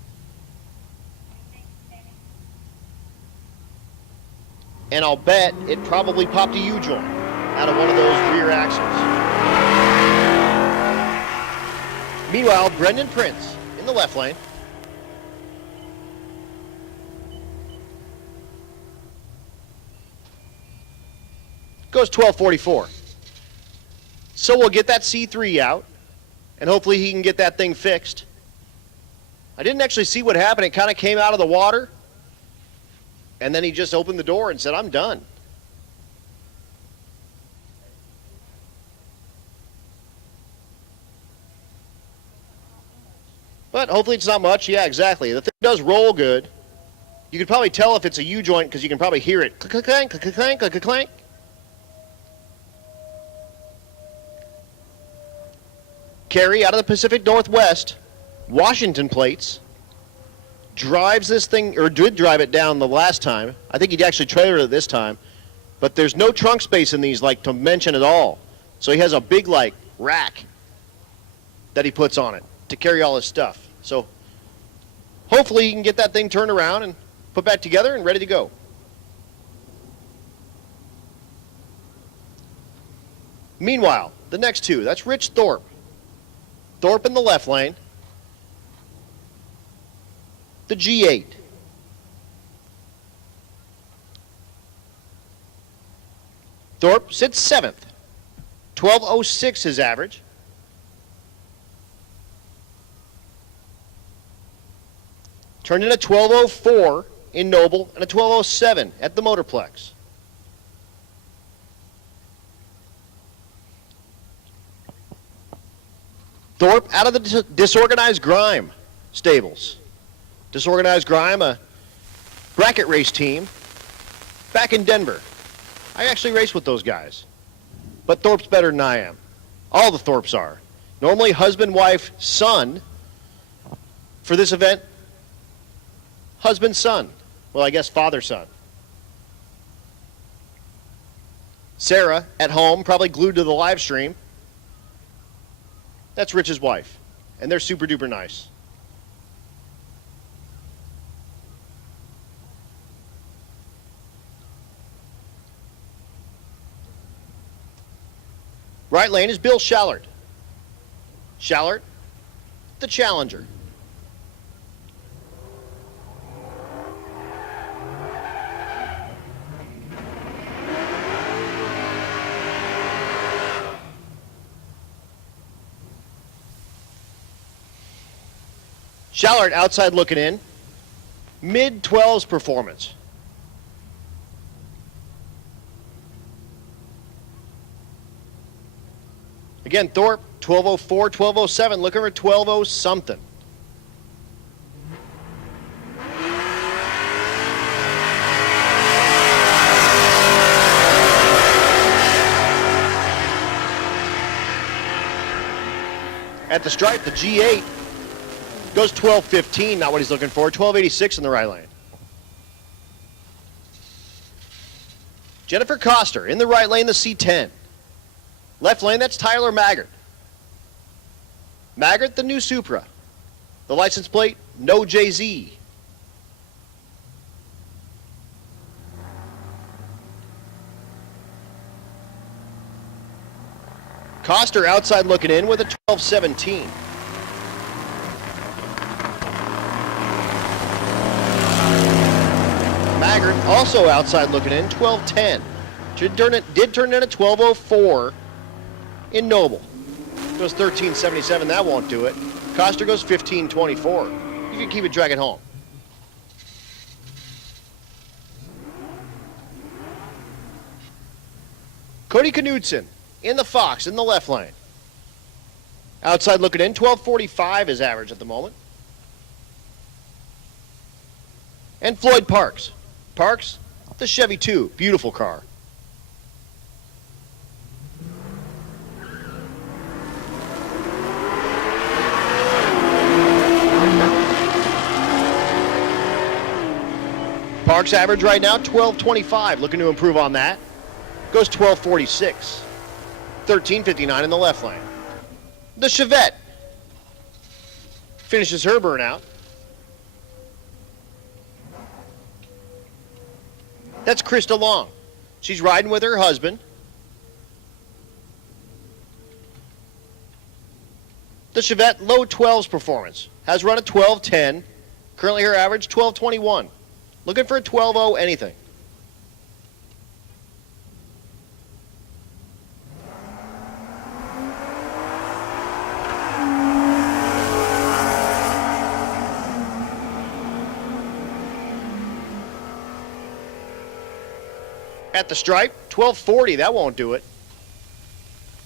And I'll bet it probably popped a U-joint out of one of those rear axles. Meanwhile, Brendan Prince in the left lane. Goes 12.44. So we'll get that C3 out, and hopefully he can get that thing fixed. I didn't actually see what happened. It kind of came out of the water. And then he just opened the door and said, I'm done. But hopefully it's not much. Yeah, exactly. The thing does roll good. You could probably tell if it's a U-joint because you can probably hear it. Click-a-clank, click-a-clank, click-a-clank. Carey out of the Pacific Northwest. Washington plates. Drives this thing, or did drive it down the last time. I think he'd actually trailered it this time. But there's no trunk space in these, like, to mention at all. So he has a big, like, rack that he puts on it to carry all his stuff. So hopefully he can get that thing turned around and put back together and ready to go. Meanwhile, the next two, that's Rich Thorpe. Thorpe in the left lane. The G8. Thorpe sits 7th. 12.06 his average. Turned in a 12.04 in Noble and a 12.07 at the Motorplex. Thorpe out of the Disorganized Grime stables. Disorganized Grime, a bracket race team back in Denver. I actually race with those guys. But Thorpe's better than I am. All the Thorpes are. Normally husband, wife, son. For this event, husband, son. Well, I guess father, son. Sarah at home, probably glued to the live stream. That's Rich's wife. And they're super duper nice. Right lane is Bill Shallard. Shallard, the challenger. Shallard outside looking in. Mid-12s performance. Again, Thorpe, 12.04, 12.07, looking for 12.0 something. At the stripe, the G8 goes 12.15, not what he's looking for, 12.86 in the right lane. Jennifer Coster in the right lane, the C10. Left lane, that's Tyler Maggart. Maggart, the new Supra. The license plate, no JZ. Coster outside looking in with a 12-17. Maggart also outside looking in, 12-10. Did turn in a 12-04 in Noble. Goes 13-77, that won't do it. Coster goes 15-24. You can keep it dragging home. Cody Knudsen in the Fox in the left lane. Outside looking in, 12:45 is average at the moment. And Floyd Parks. Parks, the Chevy 2, beautiful car. Parks average right now, 12:25, looking to improve on that. Goes 12:46. 13:59 in the left lane. The Chevette finishes her burnout. That's Krista Long. She's riding with her husband. The Chevette low 12s performance. Has run a 12:10. Currently her average 12:21. Looking for a 12:0 anything. At the stripe, 12:40, that won't do it.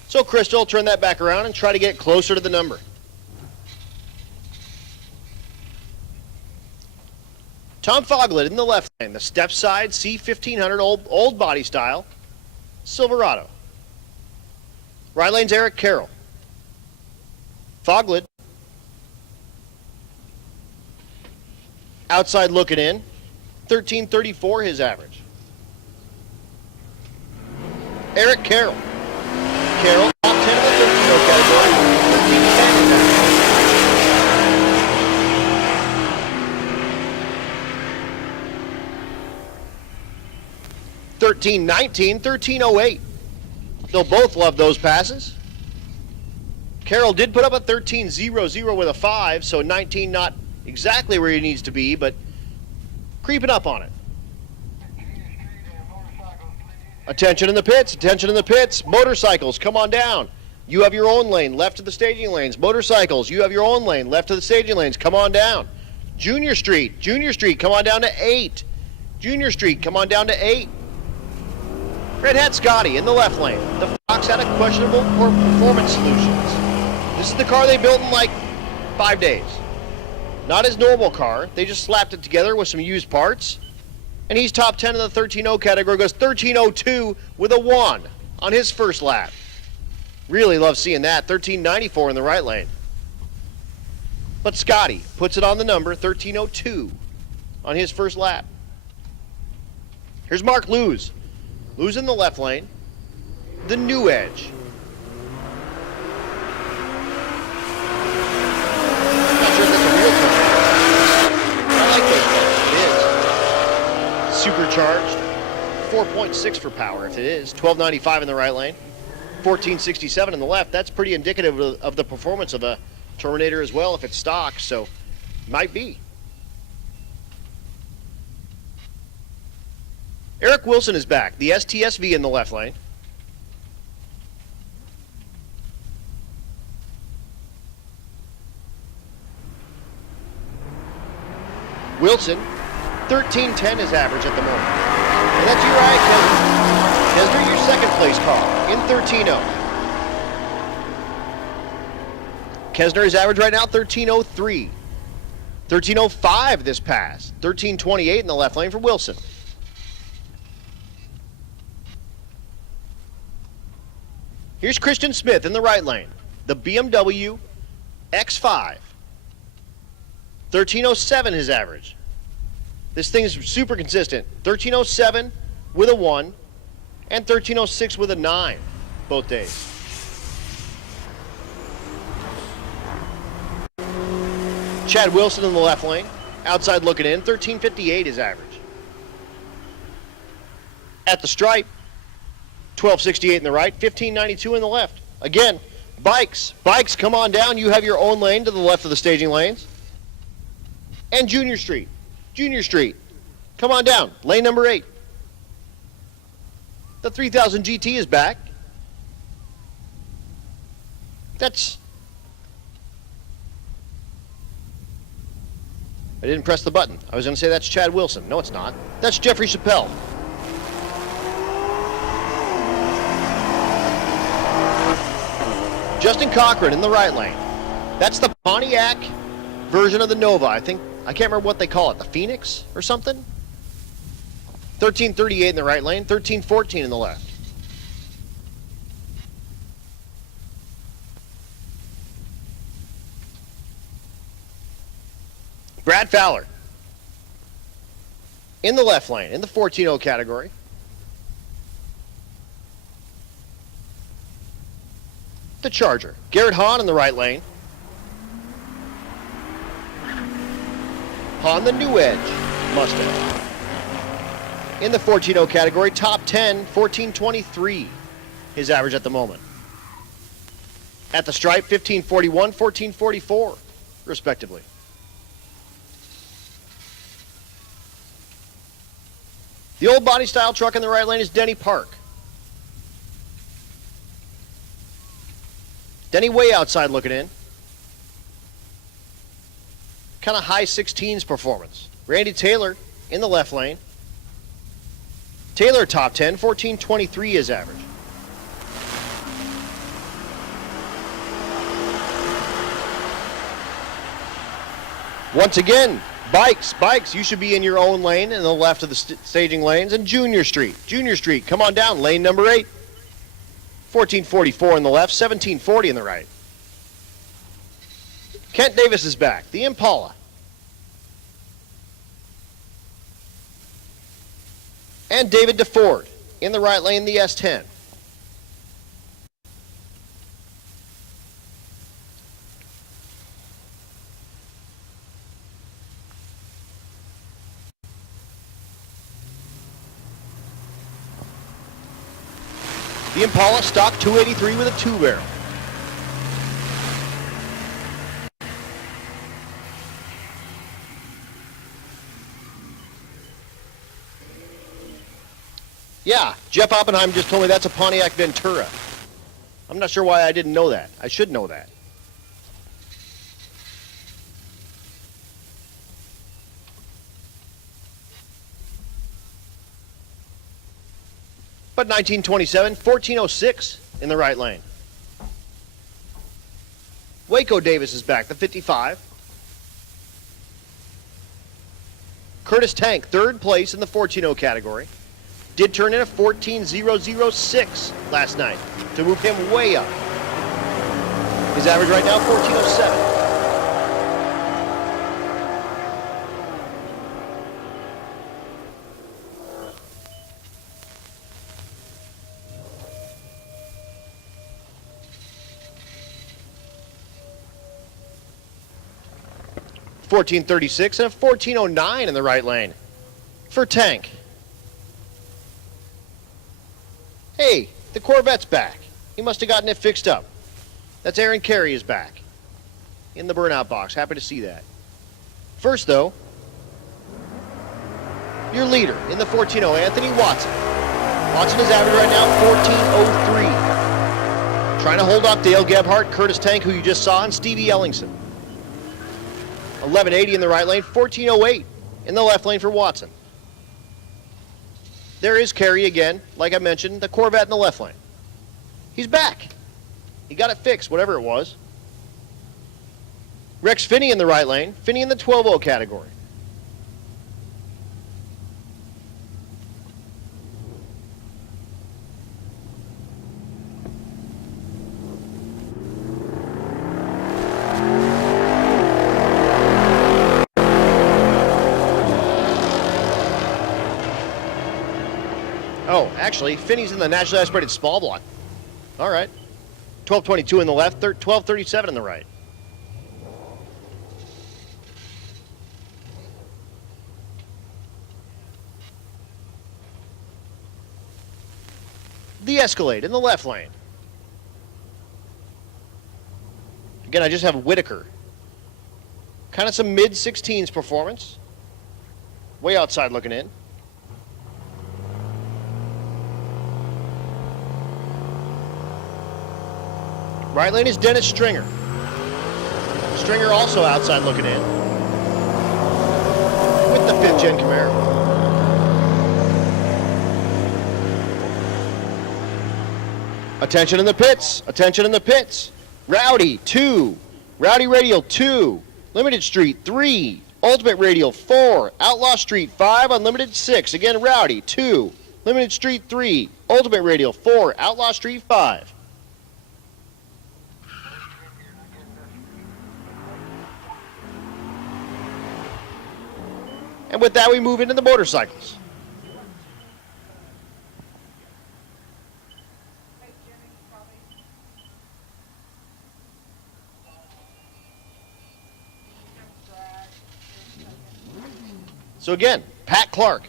So Crystal will turn that back around and try to get closer to the number. Tom Foglett in the left lane, the step side C1500 old body style Silverado. Right lane's Eric Carroll. Foglett outside looking in, 13:34 his average. Eric Carroll. Carroll, top 10 of the 13-0 category, 13:19, 13:08. They'll both love those passes. Carroll did put up a 13:00 with a 5, so 19 not exactly where he needs to be, but creeping up on it. Attention in the pits, attention in the pits. Motorcycles, come on down. You have your own lane, left of the staging lanes. Motorcycles, you have your own lane, left of the staging lanes. Come on down. Junior Street, come on down to 8. Junior Street, come on down to 8. Red Hat Scotty in the left lane. The Fox had a questionable performance solutions. This is the car they built in like 5 days. Not his normal car. They just slapped it together with some used parts. And he's top 10 in the 13-0 category, goes 13:02 with a 1 on his first lap. Really love seeing that, 13:94 in the right lane. But Scotty puts it on the number, 13:02 on his first lap. Here's Mark Lewis. Lewis in the left lane, the New Edge. Not sure if that's a real car. I like those cars. Supercharged, 4.6 for power if it is, 1295 in the right lane, 1467 in the left. That's pretty indicative of the performance of a Terminator as well if it's stock, so might be. Eric Wilson is back, the STSV in the left lane. Wilson, 13:10 is average at the moment. And that's Uriah Kesner. Kesner, your second place car in 13:0. Kesner is average right now, 13:03. 13:05 this pass. 13:28 in the left lane for Wilson. Here's Christian Smith in the right lane. The BMW X5. 13:07 his average. This thing's super consistent. 13:07 with a 1. And 13:06 with a 9 both days. Chad Wilson in the left lane. Outside looking in. 13:58 is average. At the stripe, 12:68 in the right, 15:92 in the left. Again, bikes, come on down. You have your own lane to the left of the staging lanes. And Junior Street, come on down, lane number 8. The 3000 GT is back. I didn't press the button. I was going to say that's Chad Wilson. No, it's not. That's Jeffrey Chappelle. Justin Cochran in the right lane. That's the Pontiac version of the Nova. I can't remember what they call it. The Phoenix or something? 13:38 in the right lane, 13:14 in the left. Brad Fowler in the left lane, in the 14.0 category. The Charger. Garrett Hahn in the right lane. Hahn the New Edge Mustang. In the 14.0 category, top 10, 14:23 his average at the moment. At the stripe, 15:41, 14:44 respectively. The old body style truck in the right lane is Denny Park. Denny way outside looking in. Kind of high 16s performance. Randy Taylor in the left lane. Taylor top 10, 14:23 is average. Once again, bikes, you should be in your own lane in the left of the staging lanes. And Junior Street, come on down, lane number 8. 14:44 in the left, 17:40 in the right. Kent Davis is back, the Impala. And David DeFord in the right lane, the S10. The Impala stock 283 with a 2-barrel. Yeah, Jeff Oppenheim just told me that's a Pontiac Ventura. I'm not sure why I didn't know that. I should know that. But 1927, 14:06 in the right lane. Waco Davis is back, the 55. Curtis Tank, 3rd place in the 14.0 category. Did turn in a 14:006 last night to move him way up. His average right now, 14:07. 14:36 and a 14:09 in the right lane for Tank. Hey, the Corvette's back. He must have gotten it fixed up. That's Aaron Carey is back in the burnout box. Happy to see that. First, though, your leader in the 14.0, Anthony Watson. Watson is average right now, 14:03. Trying to hold off Dale Gebhardt, Curtis Tank, who you just saw, and Stevie Ellingson. 11:80 in the right lane, 14:08 in the left lane for Watson. There is Carey again, like I mentioned, the Corvette in the left lane. He's back. He got it fixed, whatever it was. Rex Finney in the right lane, Finney in the 12.0 category. Oh, actually, Finney's in the nationally aspirated small block. All right. 1222 in the left, 1237 in the right. The Escalade in the left lane. Again, I just have Whitaker. Kind of some mid-16s performance. Way outside looking in. Right lane is Dennis Stringer. Stringer also outside looking in. With the 5th gen Camaro. Attention in the pits. Attention in the pits. Rowdy, 2. Rowdy Radial, 2. Limited Street, 3. Ultimate Radial, 4. Outlaw Street, 5. Unlimited, 6. Again, Rowdy, 2. Limited Street, 3. Ultimate Radial, 4. Outlaw Street, 5. And with that, we move into the motorcycles. So again, Pat Clark,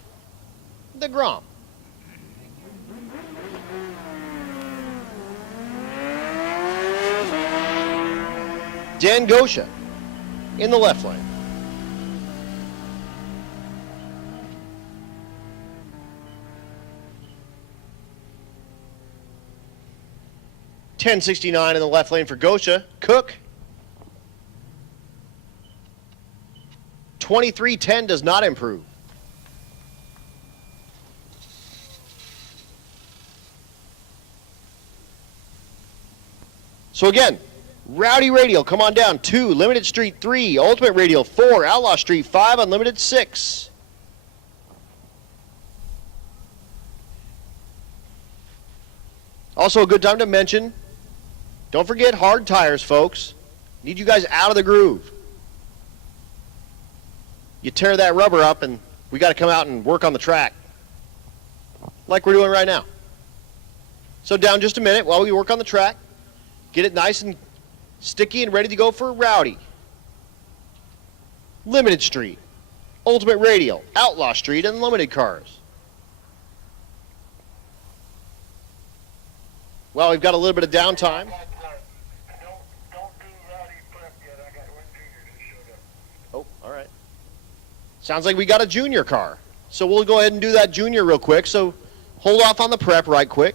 the Grom. Dan Gosha in the left lane. .1069 in the left lane for Gosha. Cook. 2310 does not improve. So again, Rowdy Radial, come on down, 2. Limited Street, 3. Ultimate Radial, 4. Outlaw Street, 5. Unlimited, 6. Also a good time to mention, don't forget hard tires, folks. Need you guys out of the groove. You tear that rubber up and we got to come out and work on the track. Like we're doing right now. So down just a minute while we work on the track. Get it nice and sticky and ready to go for Rowdy. Limited Street, Ultimate Radial, Outlaw Street, and limited cars. Well, we've got a little bit of downtime. Oh, all right. Sounds like we got a junior car. So we'll go ahead and do that junior real quick. So hold off on the prep right quick.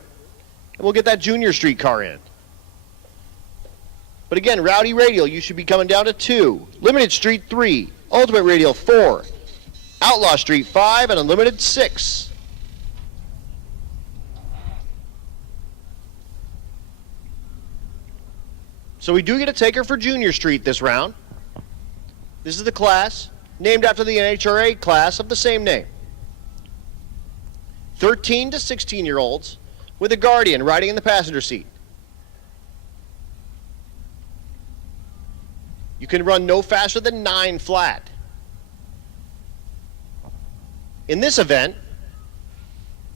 And we'll get that junior street car in. But again, Rowdy Radial, you should be coming down to 2. Limited Street, 3. Ultimate Radial, 4. Outlaw Street, 5. And Unlimited, 6. So we do get a taker for Junior Street this round. This is the class named after the NHRA class of the same name. 13 to 16-year-olds with a guardian riding in the passenger seat. You can run no faster than 9 flat. In this event,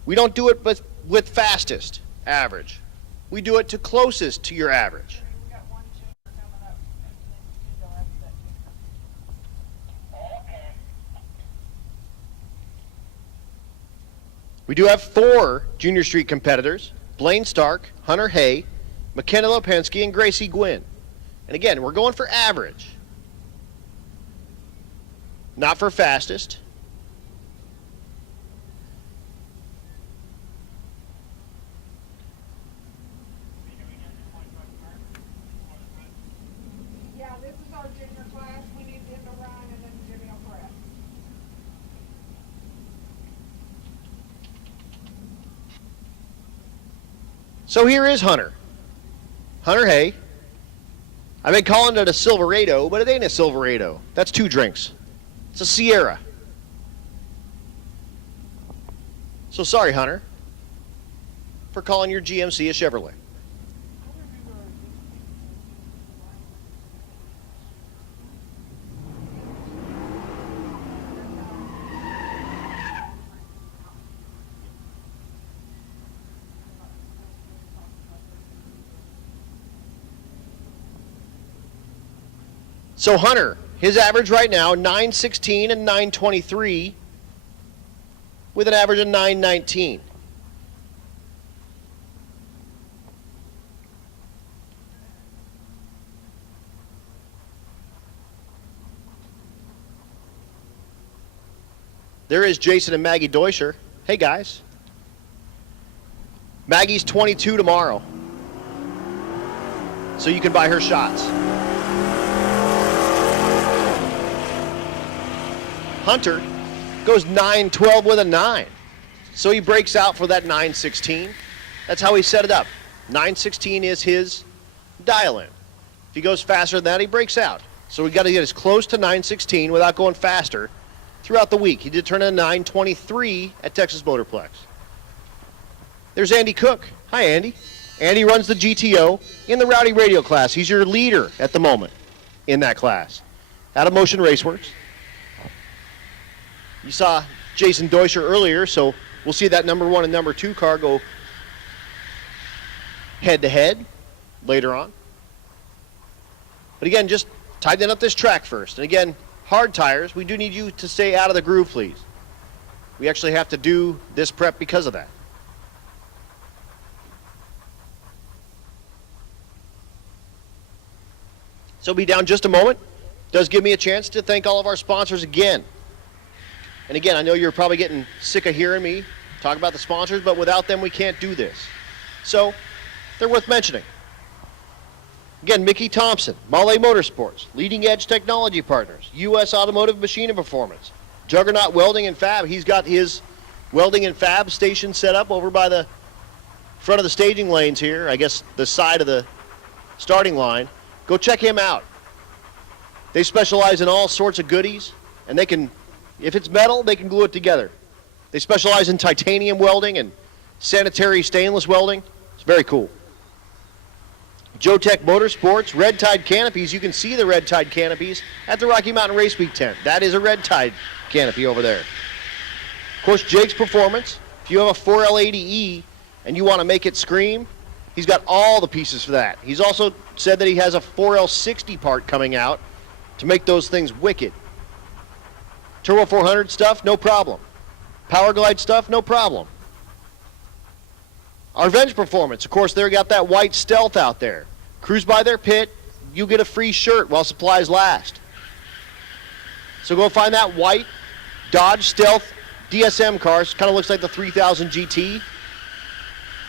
we don't do it with fastest average. We do it to closest to your average. We do have 4 Junior Street competitors: Blaine Stark, Hunter Hay, McKenna Lopensky, and Gracie Gwynn. And again, we're going for average, not for fastest. Yeah, this is our junior class. We need him to run and then Jimmy will prep. So here is Hunter. Hunter Hay. I've been calling it a Silverado, but it ain't a Silverado. That's 2 drinks. It's a Sierra. So sorry, Hunter, for calling your GMC a Chevrolet. So Hunter, his average right now, 916 and 923 with an average of 919. There is Jason and Maggie Deutscher. Hey, guys. Maggie's 22 tomorrow, so you can buy her shots. Hunter goes 912 with a 9, so he breaks out for that 916. That's how he set it up. 916 is his dial-in. If he goes faster than that, he breaks out. So we got to get as close to 916 without going faster throughout the week. He did turn in a 923 at Texas Motorplex. There's Andy Cook. Hi, Andy. Andy runs the GTO in the Rowdy Radial class. He's your leader at the moment in that class out of Motion Raceworks. You saw Jason Deutscher earlier, so we'll see that number 1 and number 2 car go head-to-head later on. But again, just tighten up this track first. And again, hard tires, we do need you to stay out of the groove, please. We actually have to do this prep because of that. So be down just a moment. Does give me a chance to thank all of our sponsors again. And again, I know you're probably getting sick of hearing me talk about the sponsors, but without them we can't do this. So they're worth mentioning. Again, Mickey Thompson, Mahle Motorsports, Leading Edge Technology Partners, U.S. Automotive Machine and Performance, Juggernaut Welding and Fab. He's got his welding and fab station set up over by the front of the staging lanes here, I guess the side of the starting line. Go check him out. They specialize in all sorts of goodies, and they can, if it's metal, they can glue it together. They specialize in titanium welding and sanitary stainless welding. It's very cool. Jotech Motorsports, Red Tide Canopies. You can see the Red Tide Canopies at the Rocky Mountain Race Week tent. That is a Red Tide canopy over there. Of course, Jake's Performance. If you have a 4L80E and you want to make it scream, he's got all the pieces for that. He's also said that he has a 4L60 part coming out to make those things wicked. Turbo 400 stuff, no problem. Power Glide stuff, no problem. Our Venge Performance, of course, they got that white Stealth out there. Cruise by their pit, you get a free shirt while supplies last. So go find that white Dodge Stealth DSM car. Kind of looks like the 3000 GT.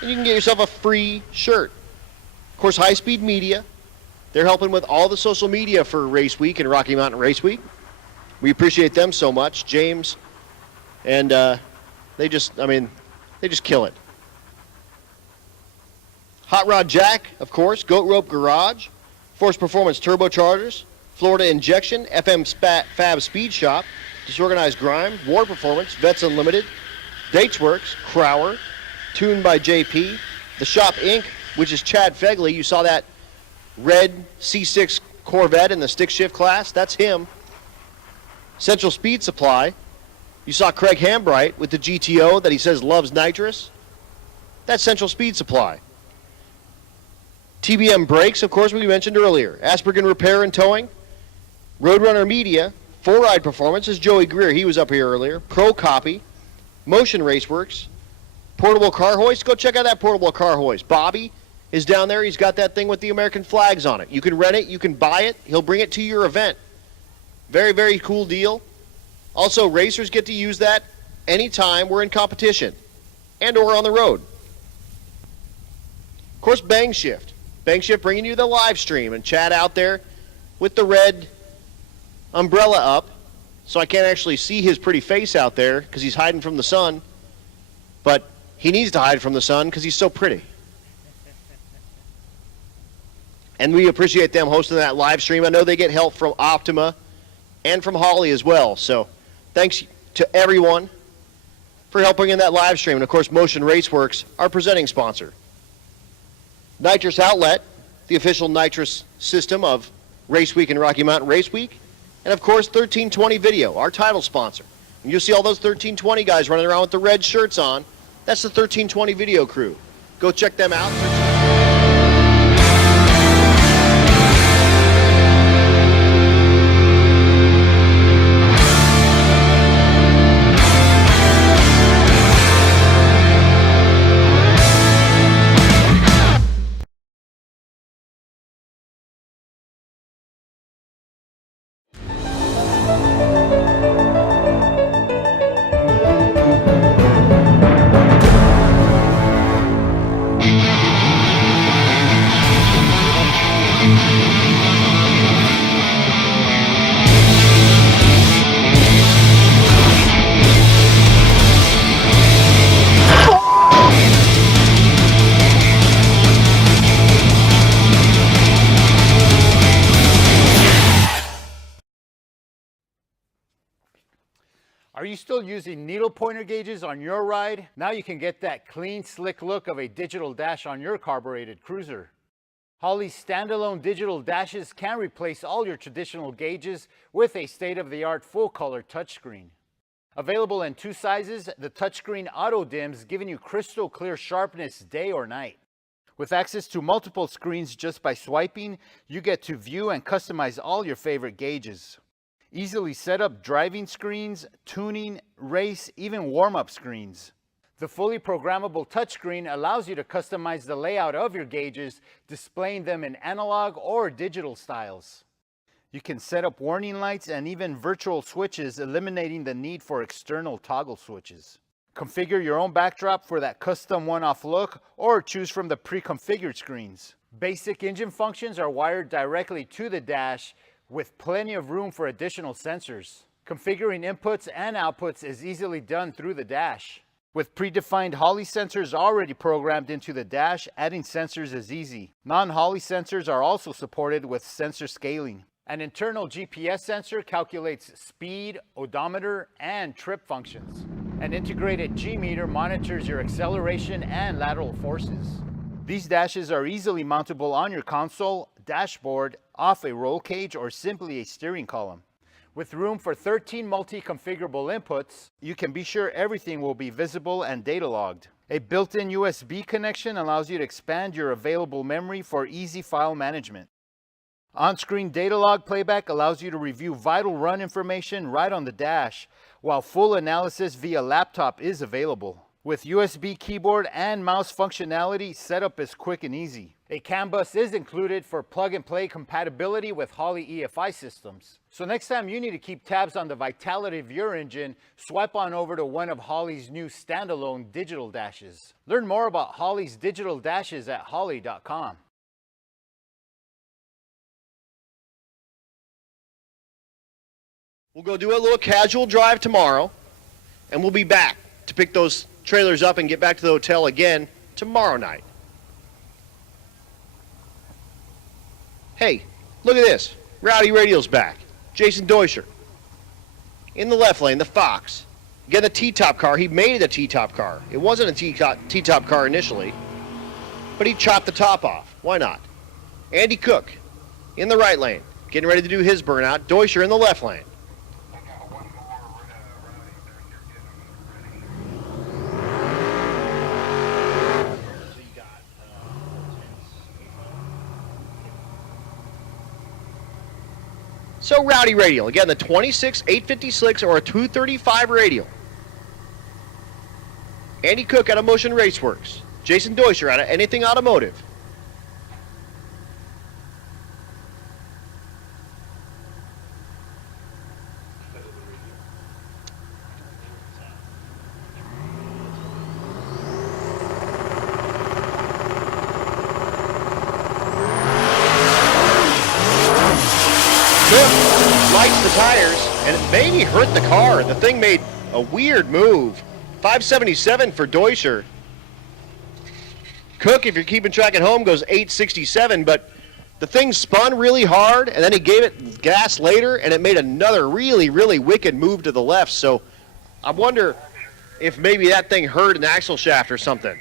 And you can get yourself a free shirt. Of course, High Speed Media. They're helping with all the social media for Race Week and Rocky Mountain Race Week. We appreciate them so much. James, and they just kill it. Hot Rod Jack, of course, Goat Rope Garage, Force Performance Turbochargers, Florida Injection, FM Fab Speed Shop, Disorganized Grime, War Performance, Vets Unlimited, Datesworks, Crower, Tuned by JP, The Shop Inc., which is Chad Fegley. You saw that red C6 Corvette in the stick shift class. That's him. Central Speed Supply. You saw Craig Hambright with the GTO that he says loves nitrous. That's Central Speed Supply. TBM Brakes, of course, we mentioned earlier. Aspergen Repair and Towing. Roadrunner Media. 4Ride Performance is Joey Greer. He was up here earlier. Pro Copy. Motion Raceworks. Portable Car Hoist. Go check out that portable car hoist. Bobby is down there. He's got that thing with the American flags on it. You can rent it. You can buy it. He'll bring it to your event. Very, very cool deal. Also, racers get to use that anytime we're in competition and or on the road. Of course, Bang Shift. Bang Shift bringing you the live stream, and Chad out there with the red umbrella up, so I can't actually see his pretty face out there because he's hiding from the sun, but he needs to hide from the sun because he's so pretty. And we appreciate them hosting that live stream. I know they get help from Optima and from Holly as well, so thanks to everyone for helping in that live stream. And of course, Motion Raceworks, our presenting sponsor. Nitrous Outlet, the official nitrous system of Race Week and Rocky Mountain Race Week. And of course, 1320 Video, our title sponsor. And you'll see all those 1320 guys running around with the red shirts on. That's the 1320 Video crew. Go check them out. Are you still using needle pointer gauges on your ride? Now you can get that clean, slick look of a digital dash on your carbureted cruiser. Holley's standalone digital dashes can replace all your traditional gauges with a state-of-the-art full-color touchscreen. Available in 2 sizes, the touchscreen auto-dims, giving you crystal clear sharpness day or night. With access to multiple screens just by swiping, you get to view and customize all your favorite gauges. Easily set up driving screens, tuning, race, even warm-up screens. The fully programmable touchscreen allows you to customize the layout of your gauges, displaying them in analog or digital styles. You can set up warning lights and even virtual switches, eliminating the need for external toggle switches. Configure your own backdrop for that custom one-off look, or choose from the pre-configured screens. Basic engine functions are wired directly to the dash, with plenty of room for additional sensors. Configuring inputs and outputs is easily done through the dash. With predefined Holley sensors already programmed into the dash, adding sensors is easy. Non-Holley sensors are also supported with sensor scaling. An internal GPS sensor calculates speed, odometer, and trip functions. An integrated G-meter monitors your acceleration and lateral forces. These dashes are easily mountable on your console, dashboard, off a roll cage, or simply a steering column. With room for 13 multi-configurable inputs, you can be sure everything will be visible and data logged. A built-in USB connection allows you to expand your available memory for easy file management. On-screen data log playback allows you to review vital run information right on the dash, while full analysis via laptop is available. With USB keyboard and mouse functionality, setup is quick and easy. A CAN bus is included for plug-and-play compatibility with Holley EFI systems. So next time you need to keep tabs on the vitality of your engine, swipe on over to one of Holley's new standalone digital dashes. Learn more about Holley's digital dashes at holley.com. We'll go do a little casual drive tomorrow, and we'll be back to pick those trailers up and get back to the hotel again tomorrow night. Hey, look at this. Rowdy Radial's back. Jason Deuscher. In the left lane, the Fox. Again, the T-top car. He made it a T-top car. It wasn't a T-top car initially, but he chopped the top off. Why not? Andy Cook in the right lane, getting ready to do his burnout. Deuscher in the left lane. So Rowdy Radial, again, the 26 850 slicks or a 235 radial. Andy Cook out of Motion Raceworks. Jason Deuscher out of Anything Automotive. Lights the tires, and it maybe hurt the car. The thing made a weird move. 577 for Deuscher. Cook, if you're keeping track at home, goes 867, but the thing spun really hard, and then he gave it gas later, and it made another really, really wicked move to the left. So I wonder if maybe that thing hurt an axle shaft or something.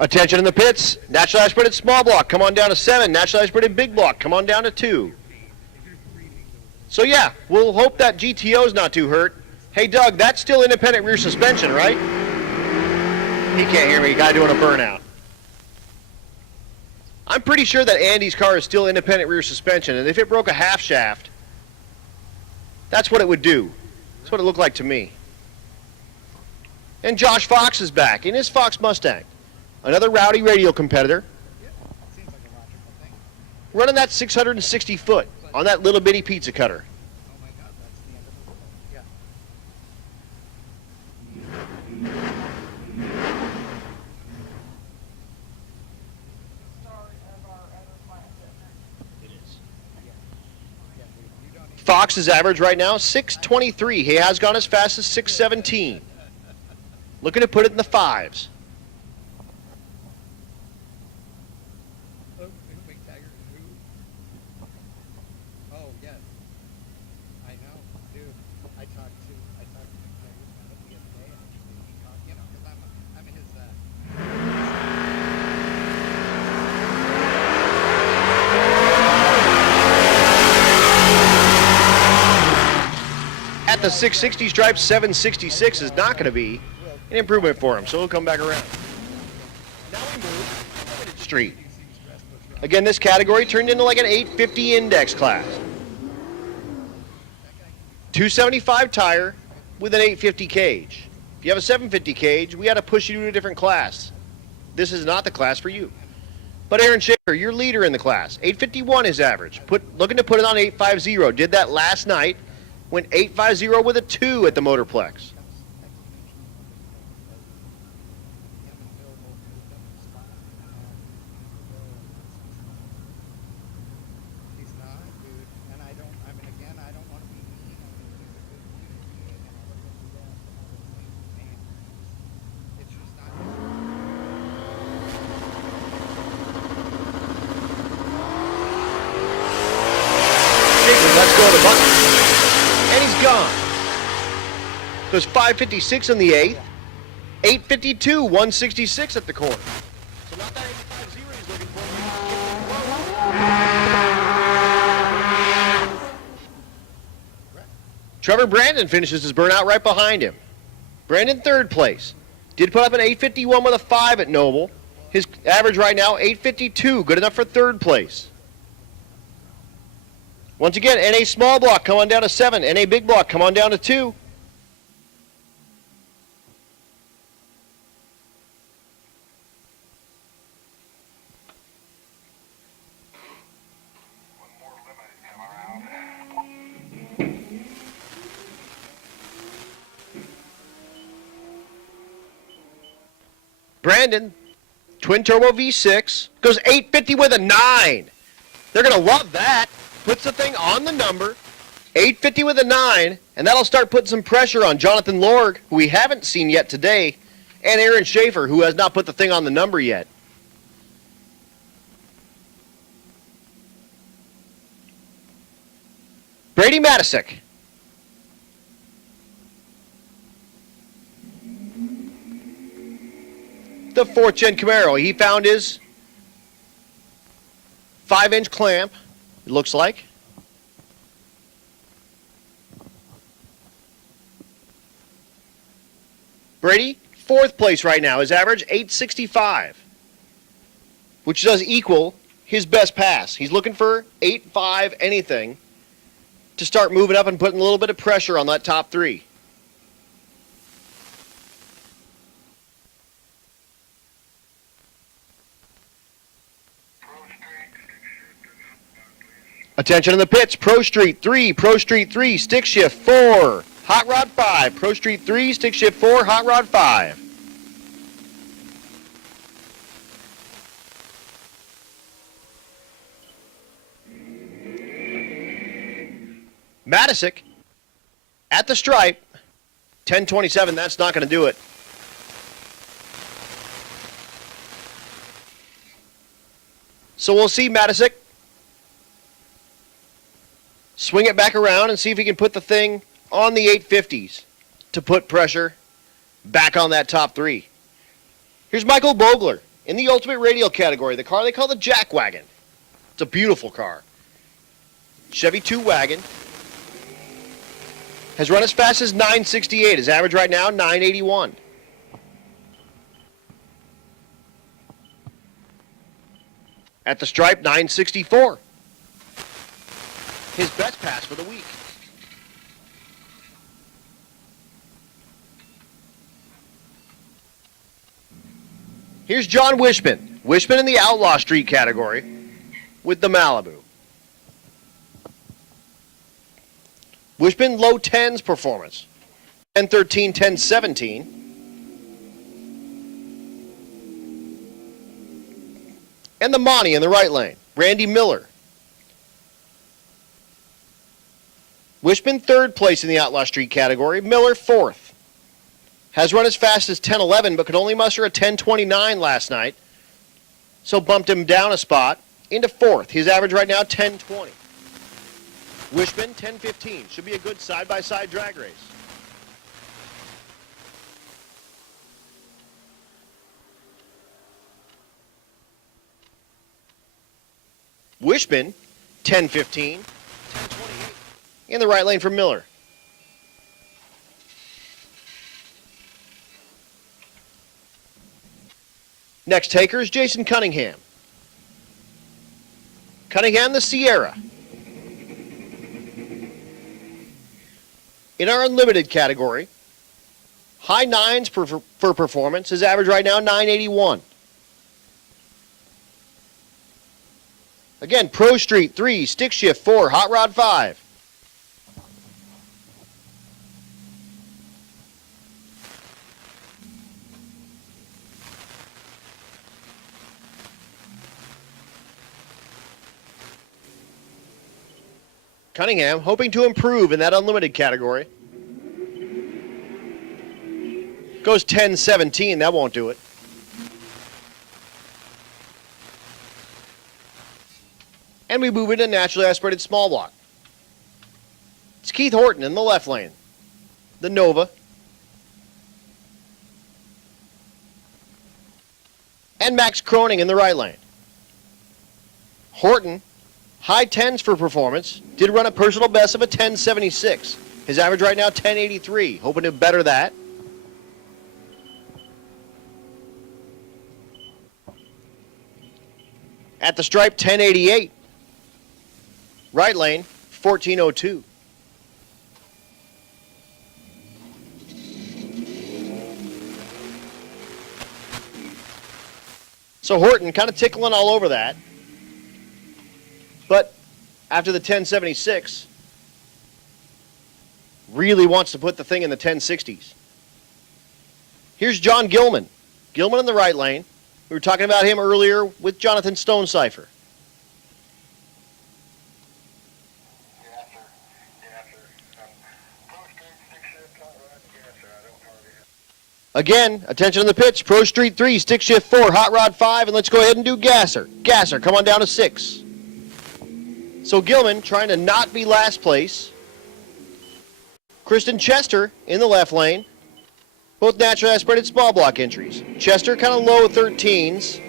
Attention in the pits. Naturally aspirated small block, come on down to 7. Naturally aspirated big block, come on down to 2. So yeah, we'll hope that GTO's not too hurt. Hey Doug, that's still independent rear suspension, right? He can't hear me, guy doing a burnout. I'm pretty sure that Andy's car is still independent rear suspension, and if it broke a half shaft, that's what it would do. That's what it looked like to me. And Josh Fox is back in his Fox Mustang. Another Rowdy Radial competitor. Running that 660 foot on that little bitty pizza cutter. Fox's average right now, 623. He has gone as fast as 617. Looking to put it in the 5s. the 660 stripe, 766 is not going to be an improvement for him, so he'll come back around. Now we move to Limited Street. Again, this category turned into like an 850 index class. 275 tire with an 850 cage. If you have a 750 cage, we had to push you to a different class. This is not the class for you. But Aaron Schaefer, your leader in the class, 851 is average. Looking to put it on 850. Did that last night. Went 850 with a 2 at the Motorplex. Let's go to the button. And he's gone. Goes 556 in the 8th. 852, 166 at the corner. So not that 850 he's looking for. Trevor Brandon finishes his burnout right behind him. Brandon third place. Did put up an 851 with a 5 at Noble. His average right now, 852. Good enough for third place. Once again, NA small block, come on down to 7. NA big block, come on down to 2. Brandon, twin turbo V6, goes 850 with a 9. They're going to love that. Puts the thing on the number, 850 with a 9, and that'll start putting some pressure on Jonathan Lorg, who we haven't seen yet today, and Aaron Schaefer, who has not put the thing on the number yet. Brady Matisic. The 4th gen Camaro. He found his 5-inch clamp. It looks like. Brady, 4th place right now. His average, 865, which does equal his best pass. He's looking for 8.5 anything to start moving up and putting a little bit of pressure on that top 3. Attention in the pits, Pro Street 3, Pro Street 3, stick shift 4, hot rod 5, Pro Street 3, stick shift 4, hot rod 5. Matisic at the stripe, 1027, that's not going to do it. So we'll see Matisic swing it back around and see if he can put the thing on the 850s to put pressure back on that top 3. Here's Michael Bogler in the Ultimate Radial category, the car they call the Jack Wagon. It's a beautiful car. Chevy 2 wagon. Has run as fast as 968. His average right now, 981. At the stripe, 964. His best pass for the week. Here's John Wishman. Wishman in the Outlaw Street category with the Malibu. Wishman low 10s performance. 1013, 1017. And the Monty in the right lane. Randy Miller. Wishman 3rd place in the Outlaw Street category. Miller 4th. Has run as fast as 1011, but could only muster a 1029 last night. So bumped him down a spot into 4th. His average right now, 1020. Wishman 1015. Should be a good side-by-side drag race. Wishman 1015. 1028. In the right lane for Miller. Next taker is Jason Cunningham. Cunningham, the Sierra. In our unlimited category, high nines for performance. His average right now, 981. Again, Pro Street 3, Stick Shift 4, Hot Rod 5. Cunningham hoping to improve in that unlimited category. Goes 10-17, that won't do it. And we move into naturally aspirated small block. It's Keith Horton in the left lane. The Nova. And Max Croning in the right lane. Horton, high 10s for performance. Did run a personal best of a 10.76. His average right now, 10.83. Hoping to better that. At the stripe, 10.88. Right lane, 14.02. So Horton kind of tickling all over that. But after the 10.76, really wants to put the thing in the 10.60s. Here's John Gilman. Gilman in the right lane. We were talking about him earlier with Jonathan Stonecipher. Again, attention on the pitch. Pro Street 3, Stick Shift 4, Hot Rod 5, and let's go ahead and do Gasser. Gasser, come on down to 6. So Gilman trying to not be last place. Kristen Chester in the left lane. Both naturally aspirated small block entries. Chester kind of low 13s.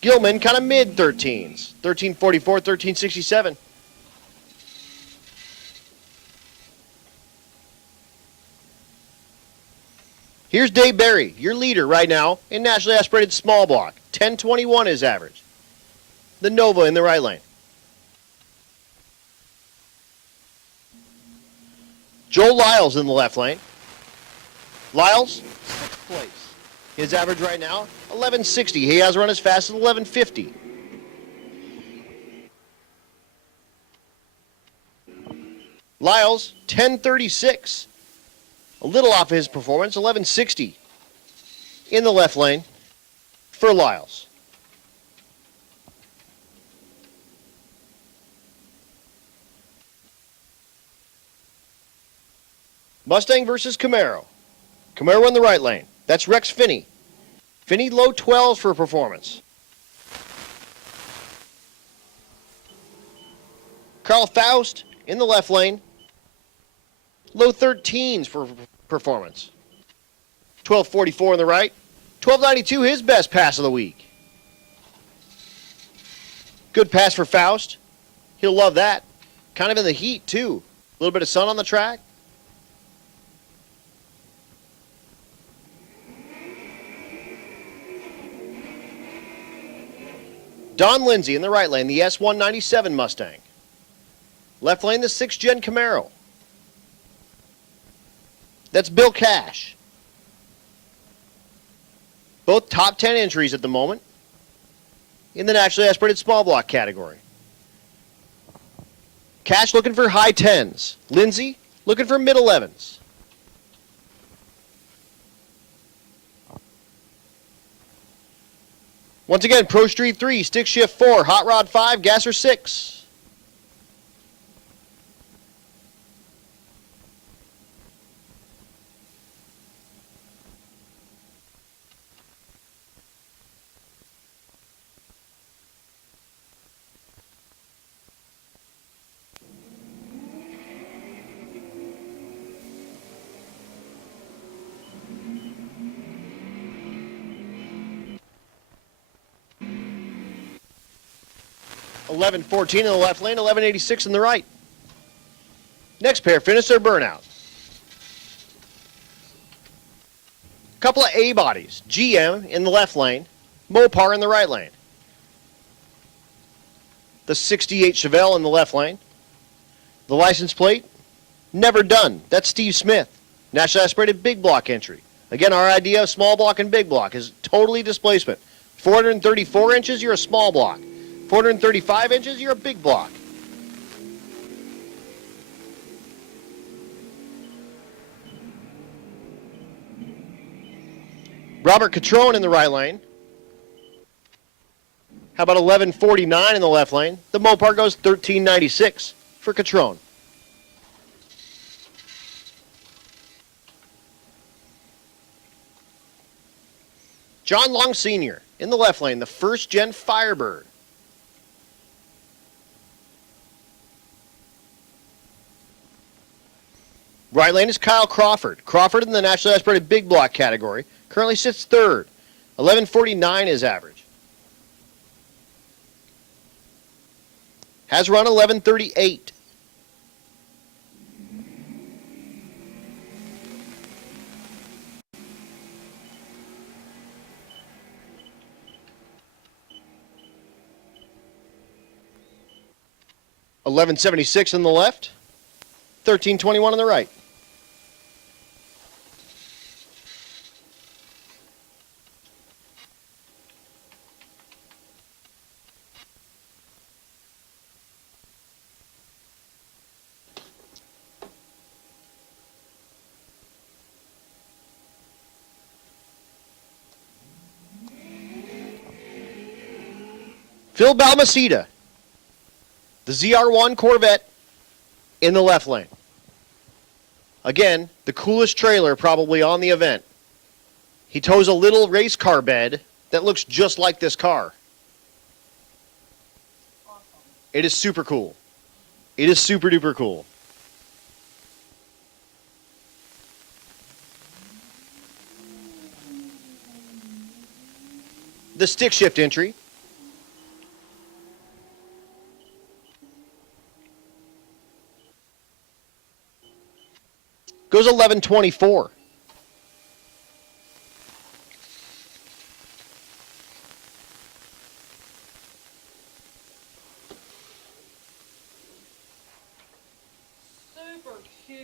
Gilman kind of mid 13s. 1344, 1367. Here's Dave Berry, your leader right now in naturally aspirated small block. 1021 is average. The Nova in the right lane. Joel Lyles in the left lane. Lyles, 6th place. His average right now, 1160. He has run as fast as 1150. Lyles, 1036. A little off his performance, 1160 in the left lane for Lyles. Mustang versus Camaro. Camaro in the right lane. That's Rex Finney. Finney low 12s for performance. Carl Faust in the left lane. Low 13s for performance. 1244 in the right. 1292, his best pass of the week. Good pass for Faust. He'll love that. Kind of in the heat, too. A little bit of sun on the track. Don Lindsay in the right lane, the S197 Mustang. Left lane, the 6th Gen Camaro. That's Bill Cash. Both top 10 entries at the moment in the naturally aspirated small block category. Cash looking for high 10s. Lindsay looking for mid 11s. Once again, Pro Street 3, Stick Shift 4, Hot Rod 5, Gasser 6. $11.14 in the left lane, $11.86 in the right. Next pair finished their burnout. Couple of A bodies. GM in the left lane. Mopar in the right lane. The 68 Chevelle in the left lane. The license plate, never done. That's Steve Smith. National aspirated big block entry. Again, our idea of small block and big block is totally displacement. 434 inches, you're a small block. 435 inches, you're a big block. Robert Catrone in the right lane. How about 1149 in the left lane? The Mopar goes 1396 for Catrone. John Long Sr. in the left lane, the first gen Firebird. Right lane is Kyle Crawford. Crawford in the National Aspirated Big Block category currently sits third. 1149 is average. Has run 1138. $11.76 on the left, $13.21 on the right. Phil Balmaceda, the ZR1 Corvette in the left lane. Again, the coolest trailer probably on the event. He tows a little race car bed that looks just like this car. Awesome. It is super cool. It is super duper cool. The stick shift entry. Goes 1124. Super cute.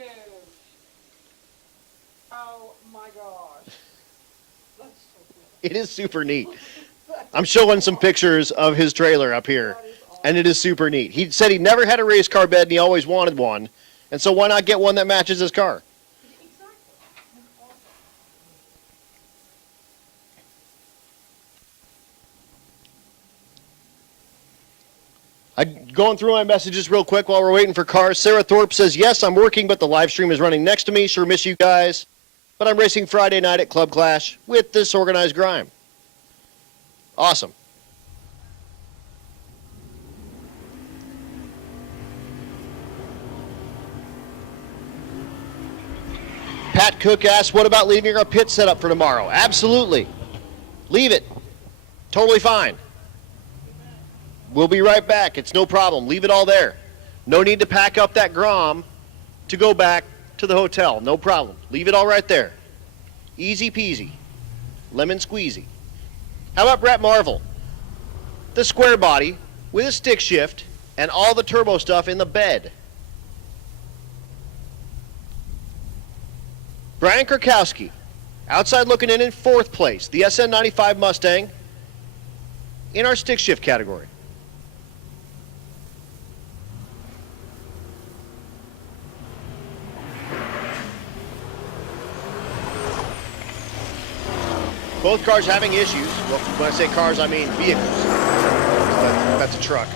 Oh my gosh. That's so cool. It is super neat. I'm showing some pictures of his trailer up here, That is awesome. and it is super neat. He said he never had a race car bed and he always wanted one, and so why not get one that matches his car? Exactly. That's awesome. Going through my messages real quick while we're waiting for cars. Sarah Thorpe says, yes, I'm working, but the live stream is running next to me. Sure miss you guys. But I'm racing Friday night at Club Clash with Disorganized Grime. Awesome. Pat Cook asks, what about leaving our pit set up for tomorrow? Absolutely. Leave it. Totally fine. We'll be right back. It's no problem. Leave it all there. No need to pack up that Grom to go back to the hotel. No problem. Leave it all right there. Easy peasy. Lemon squeezy. How about Brett Marvel? The square body with a stick shift and all the turbo stuff in the bed. Brian Kurkowski, outside looking in fourth place. The SN95 Mustang in our stick shift category. Both cars having issues. Well, when I say cars, I mean vehicles. That's a truck.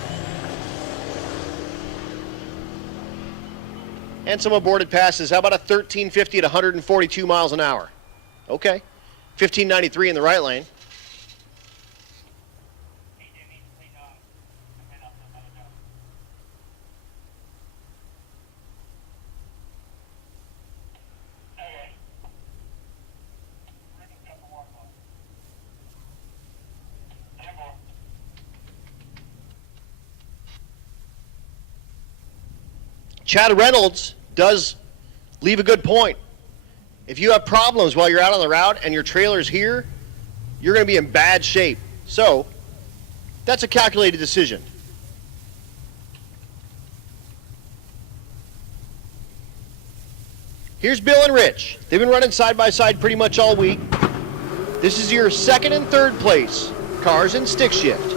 And some aborted passes. How about a 1350 at 142 miles an hour? Okay. 1593 in the right lane. Chad Reynolds does leave a good point. If you have problems while you're out on the route and your trailer's here, you're going to be in bad shape. So, that's a calculated decision. Here's Bill and Rich. They've been running side by side pretty much all week. This is your second and third place cars in stick shift.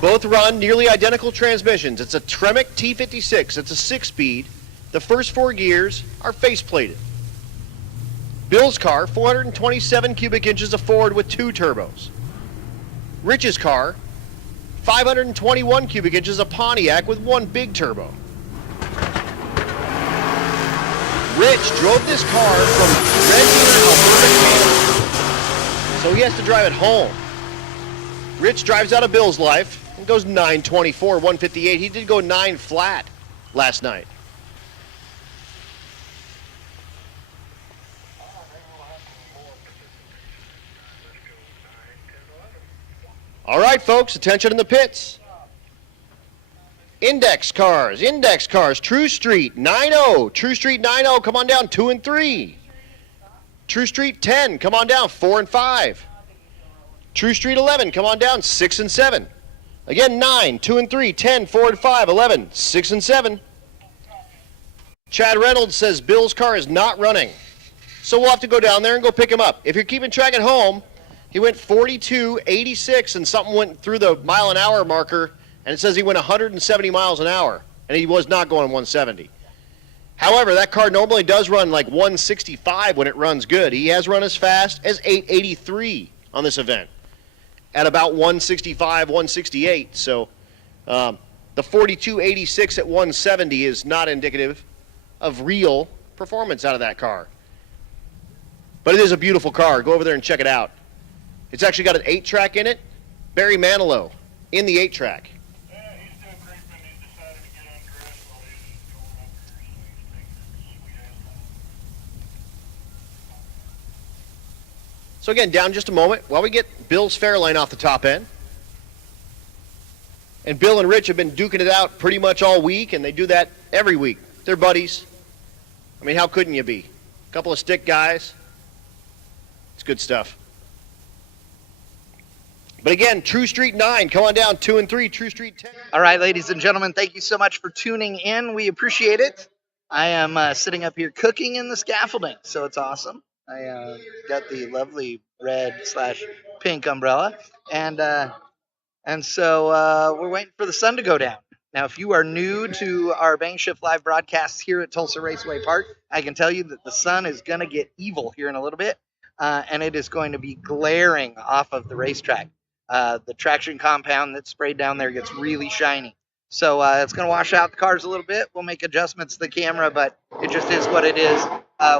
Both run nearly identical transmissions. It's a Tremec T56. It's a 6-speed. The first 4 gears are faceplated. Bill's car, 427 cubic inches of Ford with 2 turbos. Rich's car, 521 cubic inches of Pontiac with 1 big turbo. Rich drove this car from Red Deer, Alberta, Canada. So he has to drive it home. Rich drives out of Bill's life and goes 924, 158. He did go 9 flat last night. All right, folks, attention in the pits. Index cars, True Street 90, True Street 90, come on down 2 and 3. True Street 10, come on down 4 and 5. True Street 11, come on down 6 and 7. Again, 9, 2 and 3, 10, 4 and 5, 11, 6 and 7. Chad Reynolds says Bill's car is not running. So we'll have to go down there and go pick him up. If you're keeping track at home, he went 42, 86, and something went through the mile-an-hour marker, and it says he went 170 miles an hour, and he was not going 170. However, that car normally does run like 165 when it runs good. He has run as fast as 883 on this event at about 165, 168. So the 4286 at 170 is not indicative of real performance out of that car. But it is a beautiful car. Go over there and check it out. It's actually got an 8-track in it. Barry Manilow in the 8-track. Yeah, he's doing great when he decided to get undressed while he was going up there, so he's taking his sweet ass home. So again, down just a moment while we get Bill's Fairlane off the top end. And Bill and Rich have been duking it out pretty much all week, and they do that every week. They're buddies. I mean, how couldn't you be? A couple of stick guys. It's good stuff. But again, True Street 9, come on down, 2 and 3, True Street 10. All right, ladies and gentlemen, thank you so much for tuning in. We appreciate it. I am sitting up here cooking in the scaffolding, so it's awesome. I got the lovely red/pink umbrella, and so we're waiting for the sun to go down. Now, if you are new to our Bang Shift live broadcasts here at Tulsa Raceway Park, I can tell you that the sun is going to get evil here in a little bit, and it is going to be glaring off of the racetrack. The traction compound that's sprayed down there gets really shiny. So it's going to wash out the cars a little bit. We'll make adjustments to the camera, but it just is what it is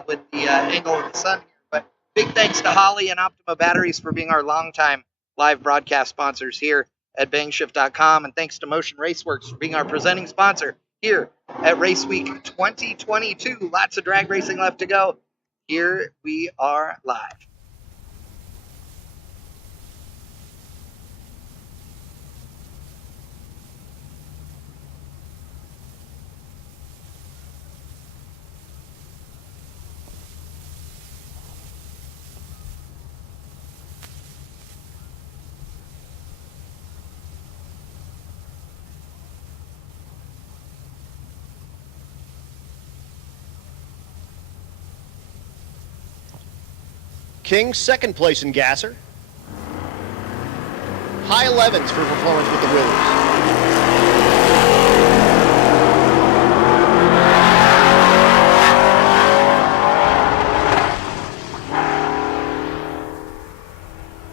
with the angle of the sun here. But big thanks to Holly and Optima Batteries for being our longtime live broadcast sponsors here at bangshift.com. And thanks to Motion Raceworks for being our presenting sponsor here at Race Week 2022. Lots of drag racing left to go. Here we are live. King, second place in Gasser. High 11s for performance with the Willys.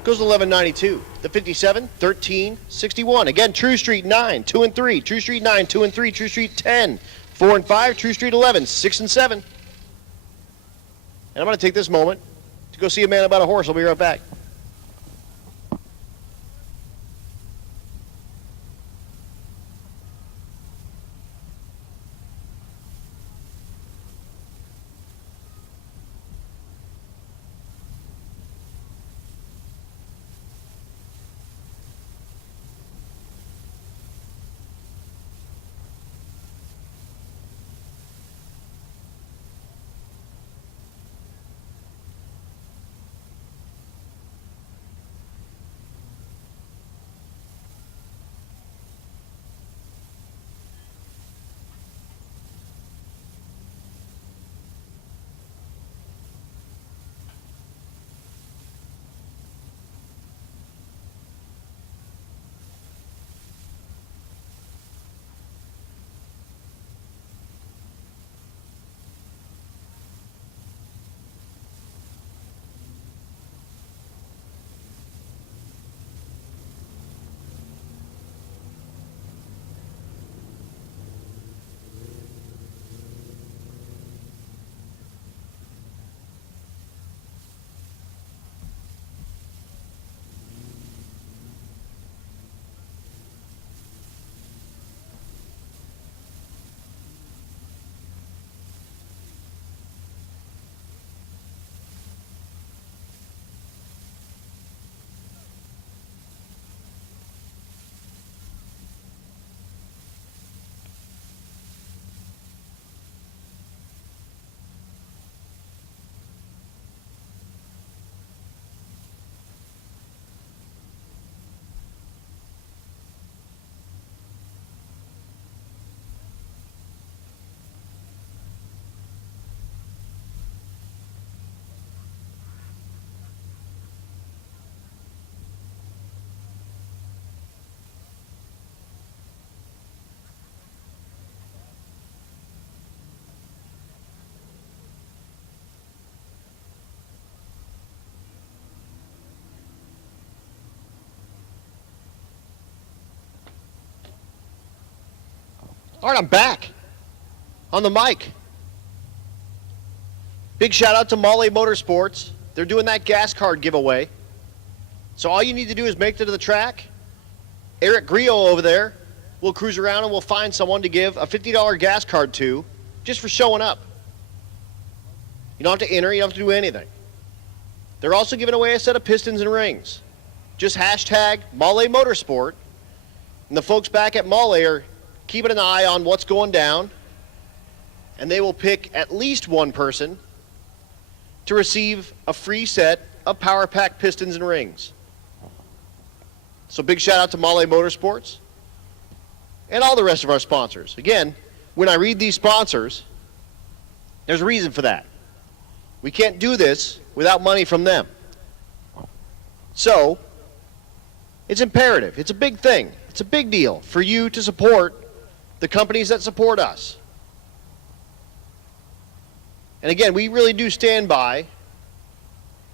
Goes 1192. The 57, 13, 61. Again, True Street 9, 2 and 3. True Street 9, 2 and 3. True Street 10, 4 and 5. True Street 11, 6 and 7. And I'm going to take this moment to go see a man about a horse. I'll be right back. All right, I'm back on the mic. Big shout out to Mahle Motorsports. They're doing that gas card giveaway. So all you need to do is make it to the track. Eric Griot over there will cruise around and we'll find someone to give a $50 gas card to just for showing up. You don't have to enter, you don't have to do anything. They're also giving away a set of pistons and rings. Just hashtag Mahle Motorsport. And the folks back at Mahle are keeping an eye on what's going down. And they will pick at least one person to receive a free set of Power Pack pistons and rings. So big shout out to Mahle Motorsports and all the rest of our sponsors. Again, when I read these sponsors, there's a reason for that. We can't do this without money from them. So, it's imperative. It's a big thing. It's a big deal for you to support the companies that support us. And again, we really do stand by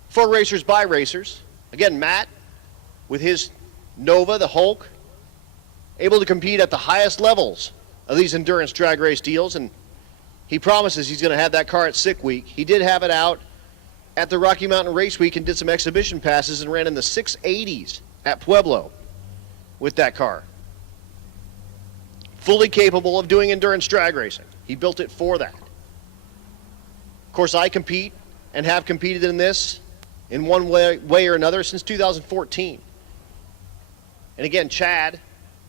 for racers by racers. Again, Matt, with his Nova, the Hulk, able to compete at the highest levels of these endurance drag race deals, and he promises he's going to have that car at Sick Week. He did have it out at the Rocky Mountain Race Week and did some exhibition passes and ran in the 680s at Pueblo with that car. Fully capable of doing endurance drag racing. He built it for that. Of course, I compete and have competed in this in one way or another since 2014. And again, Chad,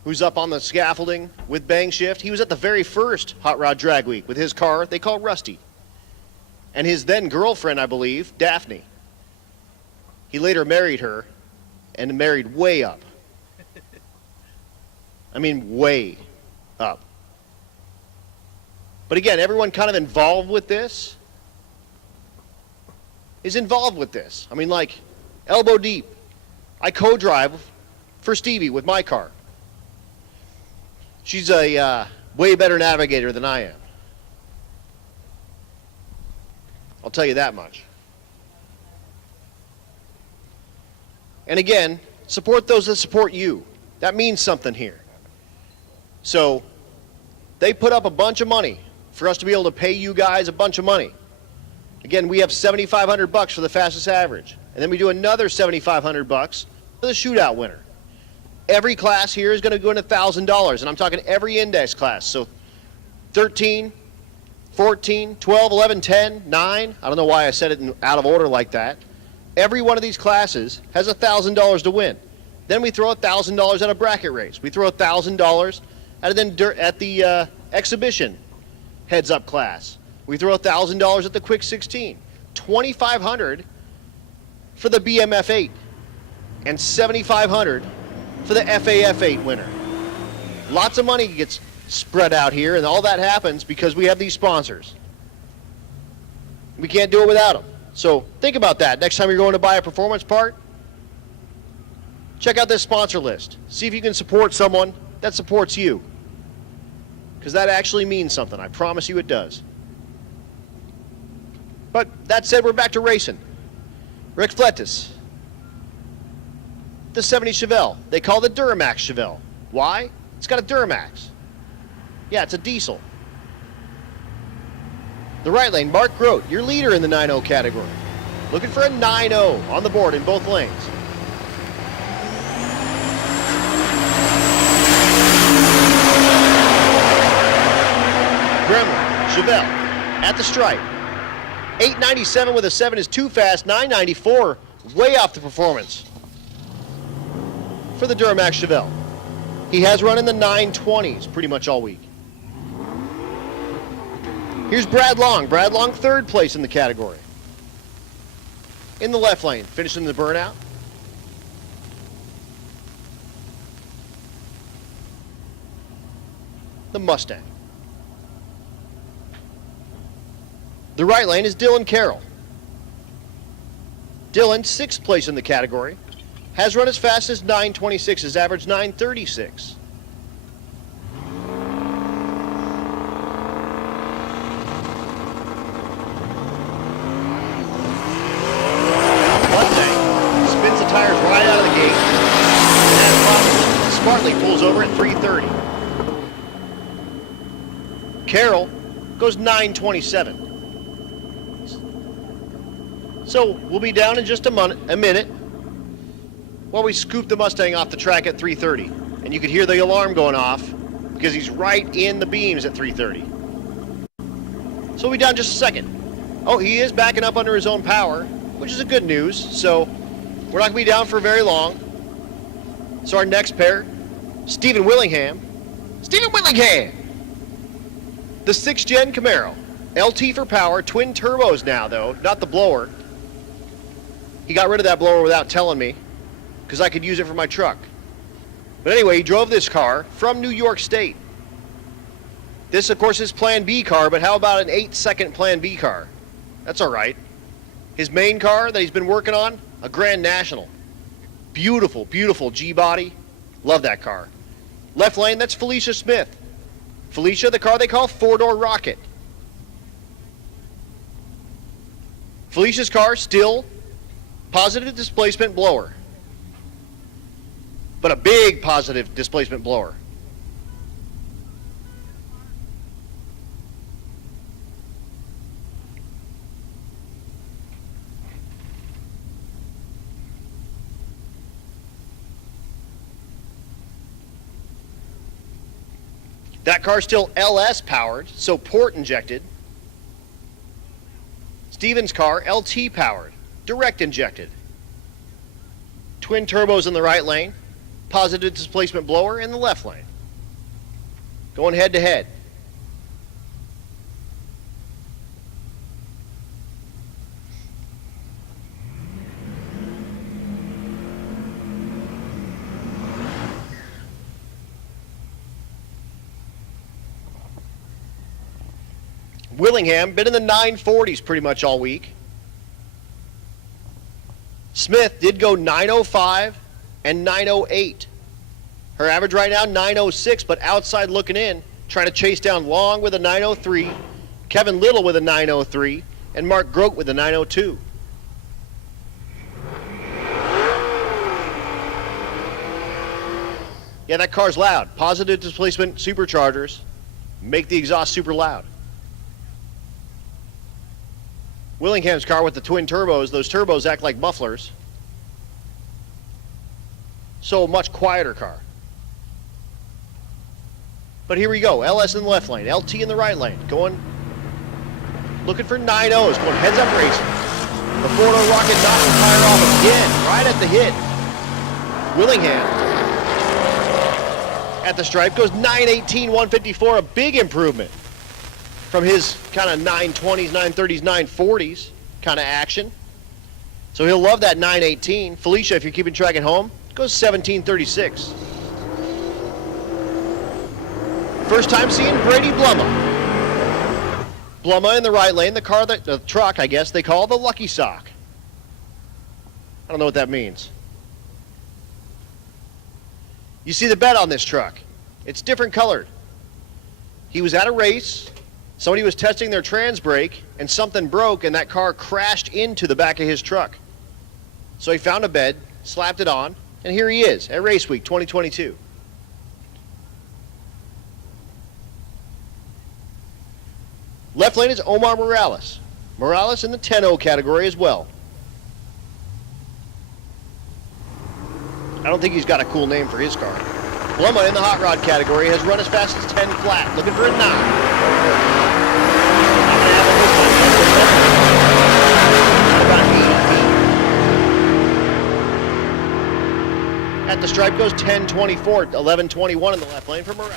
who's up on the scaffolding with Bang Shift, he was at the very first Hot Rod Drag Week with his car they call Rusty. And his then girlfriend, I believe, Daphne. He later married her and married way up. I mean, way up. But again, everyone kind of involved with this is involved with this. I mean, like, elbow deep. I co-drive for Stevie with my car. She's a way better navigator than I am. I'll tell you that much. And again, support those that support you. That means something here. So, they put up a bunch of money for us to be able to pay you guys a bunch of money. Again, we have $7,500 for the fastest average. And then we do another $7,500 for the shootout winner. Every class here is going to go into $1,000, and I'm talking every index class. So 13, 14, 12, 11, 10, 9. I don't know why I said it out of order like that. Every one of these classes has $1,000 to win. Then we throw $1,000 at a bracket race. We throw $1,000 at the exhibition heads-up class. We throw $1,000 at the Quick 16. $2,500 for the BMF 8, and $7,500 for the FAF 8 winner. Lots of money gets spread out here, and all that happens because we have these sponsors. We can't do it without them. So think about that. Next time you're going to buy a performance part, check out this sponsor list. See if you can support someone that supports you. Because that actually means something. I promise you it does. But that said, we're back to racing. Rick Flettis. The 70 Chevelle. They call it the Duramax Chevelle. Why? It's got a Duramax. Yeah, it's a diesel. The right lane, Mark Grote, your leader in the 9.0 category. Looking for a 9.0 on the board in both lanes. Gremlin, Chevelle, at the stripe. 897 with a 7 is too fast. 994, way off the performance for the Duramax Chevelle. He has run in the 920s pretty much all week. Here's Brad Long. Brad Long, third place in the category. In the left lane, finishing the burnout. The Mustang. The right lane is Dylan Carroll. Dylan, sixth place in the category. Has run as fast as 926, his average 936. Mustang spins the tires right out of the gate and smartly pulls over at 330. Carroll goes 9:27. So we'll be down in just a minute while we scoop the Mustang off the track at 3:30. And you could hear the alarm going off because he's right in the beams at 3:30. So we'll be down just a second. Oh, he is backing up under his own power, which is a good news. So we're not going to be down for very long. So our next pair, Stephen Willingham. Stephen Willingham! The 6th gen Camaro. LT for power, twin turbos now though, not the blower. He got rid of that blower without telling me, because I could use it for my truck. But anyway, he drove this car from New York State. This, of course, is Plan B car, but how about an 8-second Plan B car? That's all right. His main car that he's been working on, a Grand National. Beautiful, beautiful G-body. Love that car. Left lane, that's Felicia Smith. Felicia, the car they call 4-door Rocket. Felicia's car, still positive displacement blower. But a big positive displacement blower. That car's still LS powered, so port injected. Steven's car, LT powered, direct injected. Twin turbos in the right lane, positive displacement blower in the left lane. Going head to head. Willingham, been in the 940s pretty much all week. Smith did go 905 and 908. Her average right now, 906, but outside looking in, trying to chase down Long with a 903, Kevin Little with a 903, and Mark Grote with a 902. Yeah, that car's loud. Positive displacement superchargers make the exhaust super loud. Willingham's car with the twin turbos, those turbos act like mufflers. So a much quieter car. But here we go, LS in the left lane, LT in the right lane, looking for 9-0s, going heads up racing. The 4-door Rocket knocks the tire off again, right at the hit. Willingham at the stripe goes 918, 154, a big improvement from his kind of 920s, 930s, 940s kind of action. So he'll love that 918. Felicia, if you're keeping track at home, goes 1736. First time seeing Brady Blumma. Blumma in the right lane, the truck, I guess, they call the Lucky Sock. I don't know what that means. You see the bed on this truck. It's different colored. He was at a race. Somebody was testing their trans brake and something broke and that car crashed into the back of his truck. So he found a bed, slapped it on, and here he is at Race Week 2022. Left lane is Omar Morales. Morales in the 10-0 category as well. I don't think he's got a cool name for his car. Blumma in the hot rod category has run as fast as 10 flat, looking for a 9. At the stripe goes 1024, 1121 in the left lane for Morales.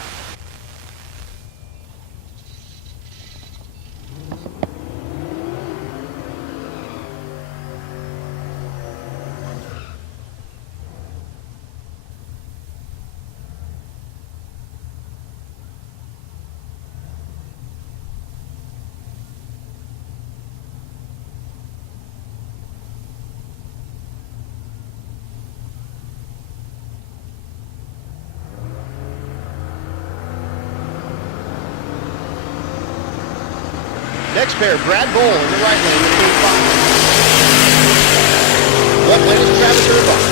Next pair, Brad Bowl in the right lane with Kate Fox. Left lane is Travis Herbach.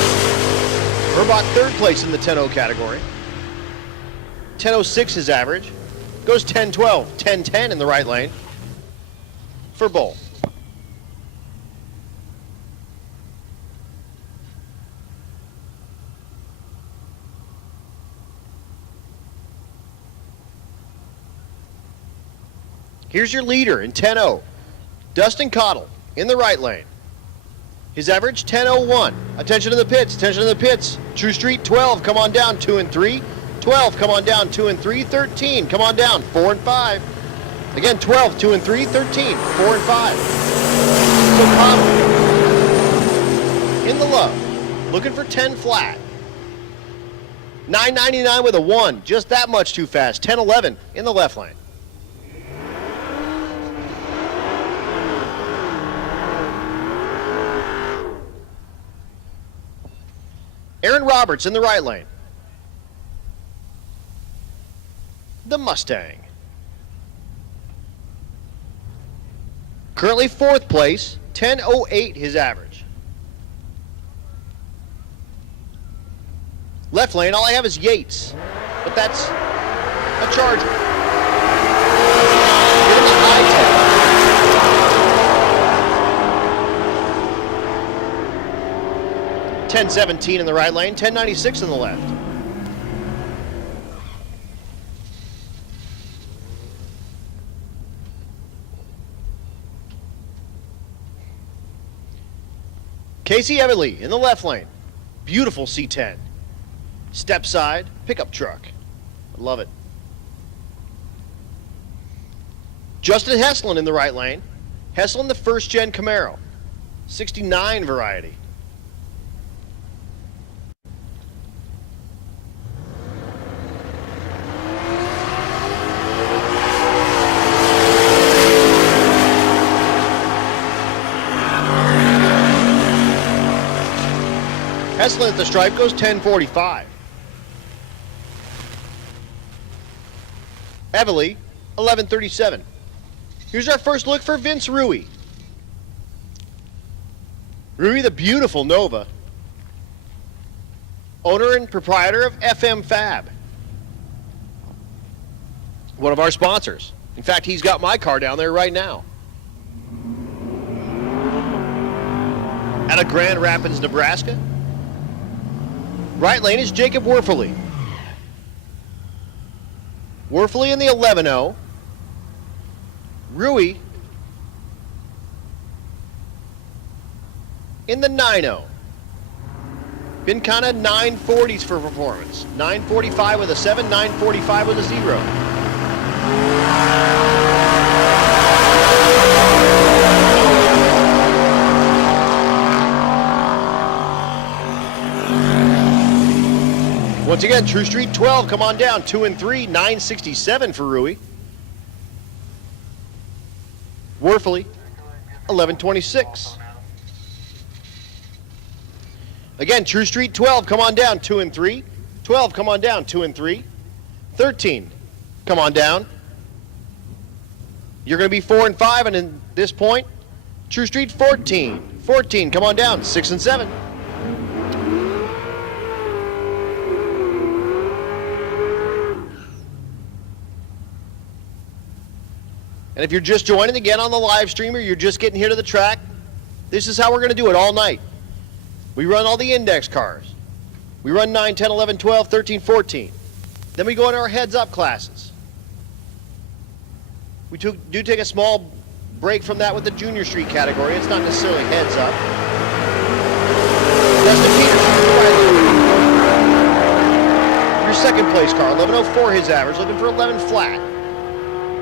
Herbach third place in the 10-0 category. 10.06 his average. goes 10-12, 10-10 in the right lane for Bull. Here's your leader in 10-0, Dustin Cottle in the right lane. His average 10.01. Attention to the pits, attention to the pits. True Street 12, come on down, 2 and 3. 12, come on down, 2 and 3. 13, come on down, 4 and 5. Again, 12, 2 and 3. 13, 4 and 5. So Cottle in the low, looking for 10 flat. 9.99 with a 1, just that much too fast. 10.11 in the left lane. Aaron Roberts in the right lane. The Mustang. Currently 4th place, 10.08 his average. Left lane, all I have is Yates, but that's a Charger. Give him the high 10. 10.17 in the right lane, 10.96 in the left. Casey Everly in the left lane. Beautiful C10. Step side, pickup truck. I love it. Justin Heslin in the right lane. Heslin, the first gen Camaro. 69 variety. Heslin at the stripe goes 10.45. Everly, 11.37. Here's our first look for Vince Rui. Rui, the beautiful Nova. Owner and proprietor of FM Fab. One of our sponsors. In fact, he's got my car down there right now. Out of Grand Rapids, Nebraska. Right lane is Jacob Werfele. Werfele in the 11.0. Rui in the 9.0. Been kind of 940s for performance. 945 with a 7, 945 with a 0. Once again, True Street 12, come on down, 2 and 3, 967 for Rui. Werfele, 1126. Again, True Street 12, come on down, 2 and 3. 12, come on down, 2 and 3. 13, come on down. You're going to be 4 and 5, and at this point, True Street 14. 14, come on down, 6 and 7. And if you're just joining again on the live stream or you're just getting here to the track, this is how we're going to do it all night. We run all the index cars. We run 9, 10, 11, 12, 13, 14. Then we go into our heads-up classes. We do take a small break from that with the junior street category. It's not necessarily heads-up. Dustin Peterson, your second place car, 11.04 his average, looking for 11 flat.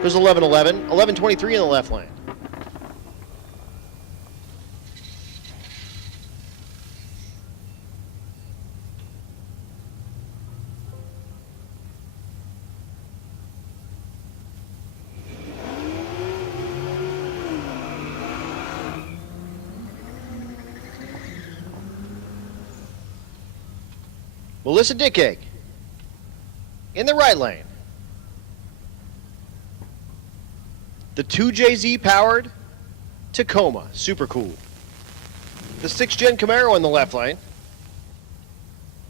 Goes 11.11, 11.23 in the left lane. Melissa Dickegg in the right lane. The 2JZ powered Tacoma, super cool. The 6th gen Camaro in the left lane.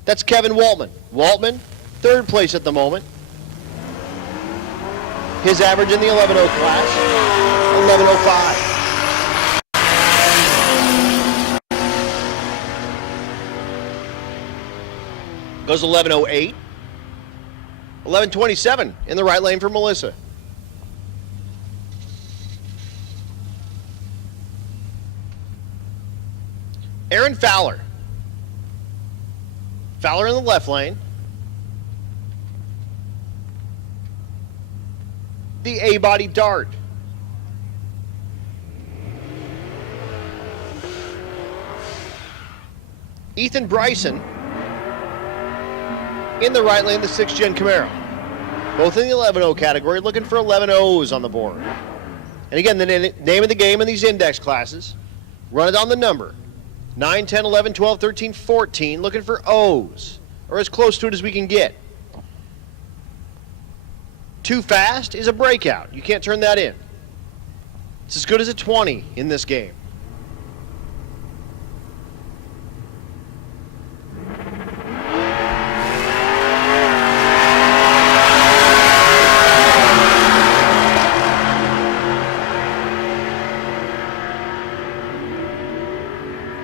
That's Kevin Waltman. Waltman, 3rd place at the moment. His average in the 11.0 class, 11.05. Goes 11.08. 11.27 in the right lane for Melissa. Aaron Fowler. Fowler in the left lane. The A-body dart. Ethan Bryson in the right lane, the 6th gen Camaro. Both in the 11.0 category, looking for 11.0s on the board. And again, the name of the game in these index classes, run it on the number. 9, 10, 11, 12, 13, 14, looking for O's, or as close to it as we can get. Too fast is a breakout. You can't turn that in. It's as good as a 20 in this game.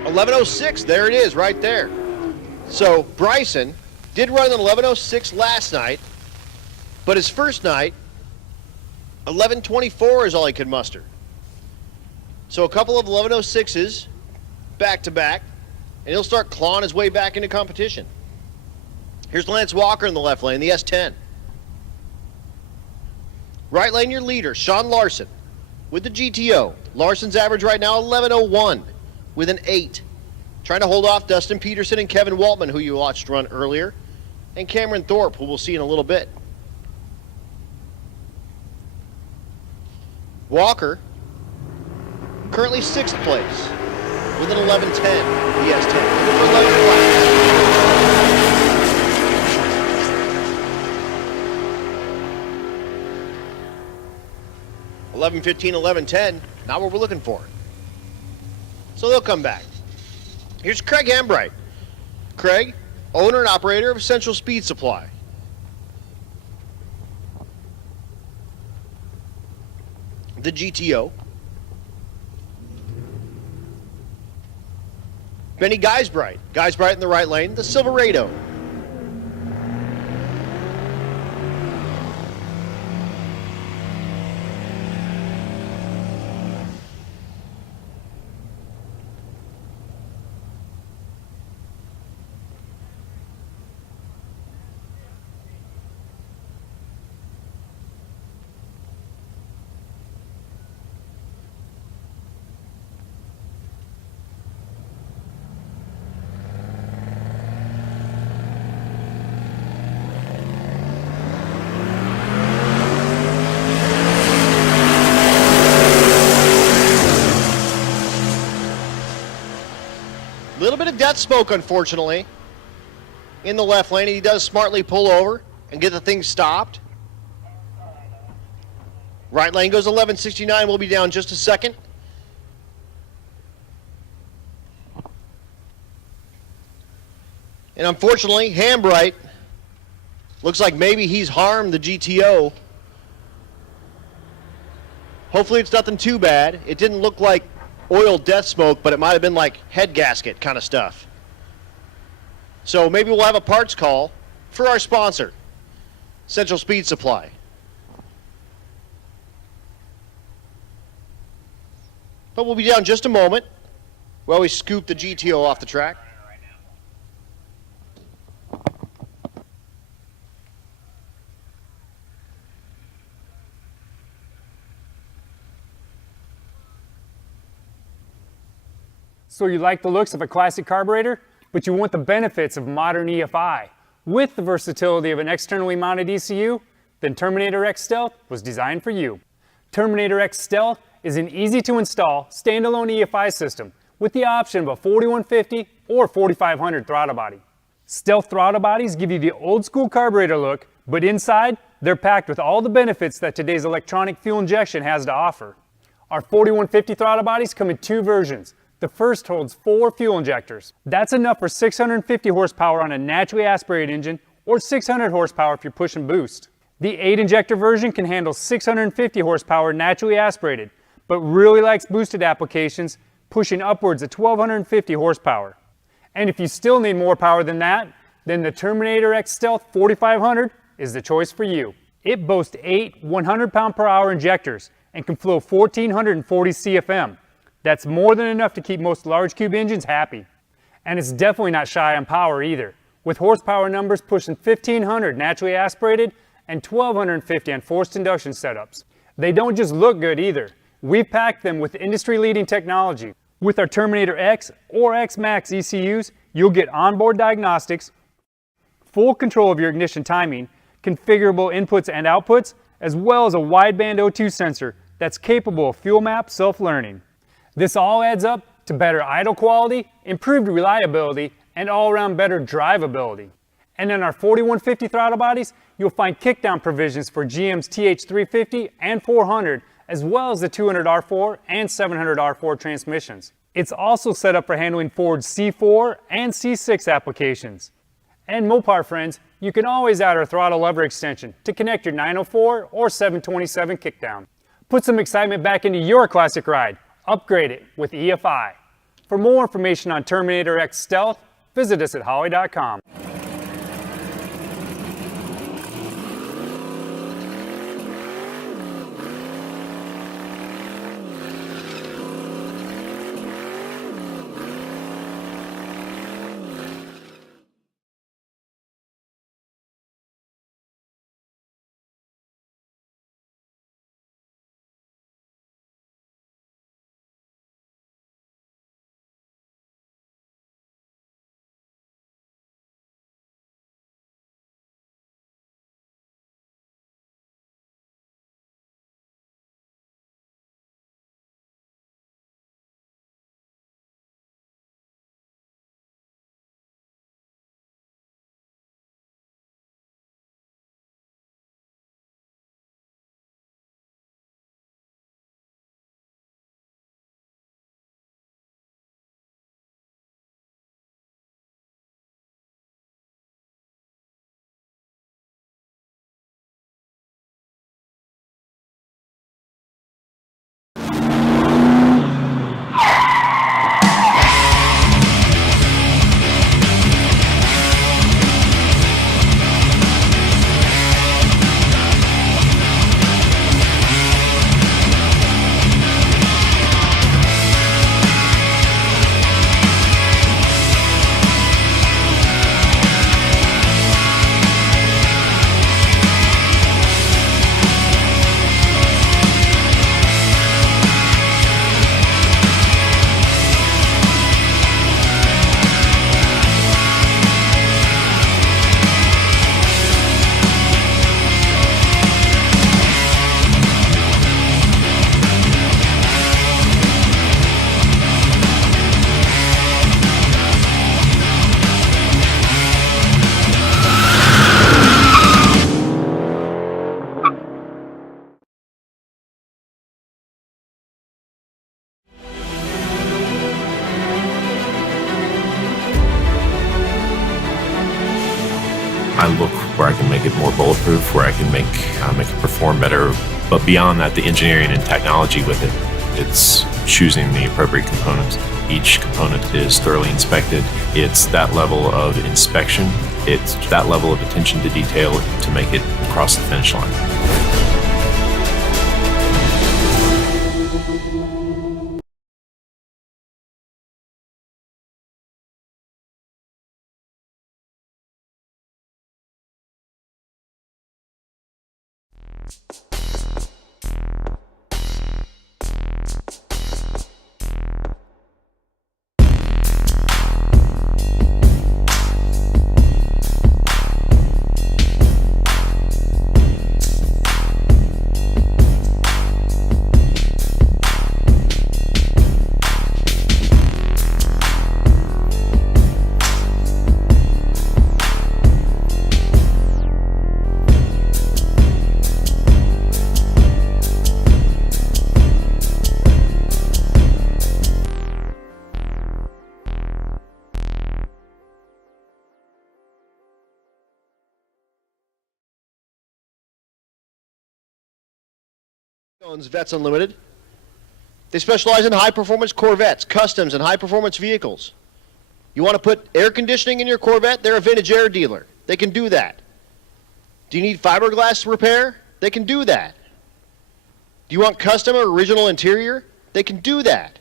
.1106, there it is, right there. So Bryson did run an 11.06 last night, but his first night, 11.24 is all he could muster. So a couple of 11.06s back to back, and he'll start clawing his way back into competition. Here's Lance Walker in the left lane, the S10. Right lane, your leader, Sean Larson, with the GTO. Larson's average right now, 11.01 with an 8. Trying to hold off Dustin Peterson and Kevin Waltman, who you watched run earlier, and Cameron Thorpe, who we'll see in a little bit. Walker, currently 6th place with an 11.10, the S10. Looking for 11 flags. 11.15, 11.10, not what we're looking for. So they'll come back. Here's Craig Hambright. Craig, owner and operator of Essential Speed Supply. The GTO. Benny Geisbright. Geisbright in the right lane, the Silverado. Little bit of death smoke, unfortunately, in the left lane. He does smartly pull over and get the thing stopped. Right lane goes 11.69. We'll be down just a second. And unfortunately, Hambright looks like maybe he's harmed the GTO. Hopefully it's nothing too bad. It didn't look like oil death smoke, but it might have been like head gasket kind of stuff. So maybe we'll have a parts call for our sponsor, Central Speed Supply. But we'll be down just a moment while we scoop the GTO off the track. So you like the looks of a classic carburetor, but you want the benefits of modern EFI with the versatility of an externally mounted ECU? Then Terminator X Stealth was designed for you. Terminator X Stealth is an easy-to-install standalone EFI system with the option of a 4150 or 4500 throttle body. Stealth throttle bodies give you the old-school carburetor look, but inside, they're packed with all the benefits that today's electronic fuel injection has to offer. Our 4150 throttle bodies come in 2 versions. The first holds 4 fuel injectors. That's enough for 650 horsepower on a naturally aspirated engine or 600 horsepower if you're pushing boost. The 8-injector version can handle 650 horsepower naturally aspirated, but really likes boosted applications, pushing upwards of 1,250 horsepower. And if you still need more power than that, then the Terminator X Stealth 4500 is the choice for you. It boasts 8 100-pound-per-hour injectors and can flow 1,440 CFM. That's more than enough to keep most large cube engines happy. And it's definitely not shy on power either, with horsepower numbers pushing 1,500 naturally aspirated and 1,250 on forced induction setups. They don't just look good either. We've packed them with industry-leading technology. With our Terminator X or X Max ECUs, you'll get onboard diagnostics, full control of your ignition timing, configurable inputs and outputs, as well as a wideband O2 sensor that's capable of fuel map self-learning. This all adds up to better idle quality, improved reliability, and all-around better drivability. And in our 4150 throttle bodies, you'll find kickdown provisions for GM's TH350 and 400, as well as the 200R4 and 700R4 transmissions. It's also set up for handling Ford's C4 and C6 applications. And Mopar friends, you can always add our throttle lever extension to connect your 904 or 727 kickdown. Put some excitement back into your classic ride. Upgrade it with EFI. For more information on Terminator X Stealth, visit us at Holley.com. I look where I can make it more bulletproof, where I can make it perform better. But beyond that, the engineering and technology with it, it's choosing the appropriate components. Each component is thoroughly inspected. It's that level of inspection. It's that level of attention to detail to make it across the finish line. owns Vets Unlimited. They specialize in high-performance Corvettes, customs, and high-performance vehicles. You want to put air conditioning in your Corvette? They're a vintage air dealer. They can do that. Do you need fiberglass repair? They can do that. Do you want custom or original interior? They can do that.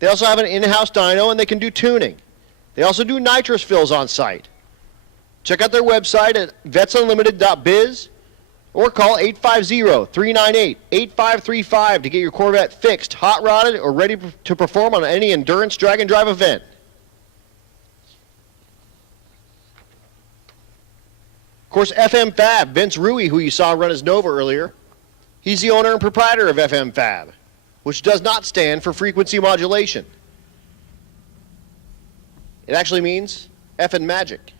They also have an in-house dyno, and they can do tuning. They also do nitrous fills on site. Check out their website at vetsunlimited.biz or call 850-398-8535 to get your Corvette fixed, hot rodded, or ready to perform on any endurance drag and drive event. Of course, FM Fab, Vince Rui, who you saw run his Nova earlier, he's the owner and proprietor of FM Fab, which does not stand for frequency modulation. It actually means effing magic.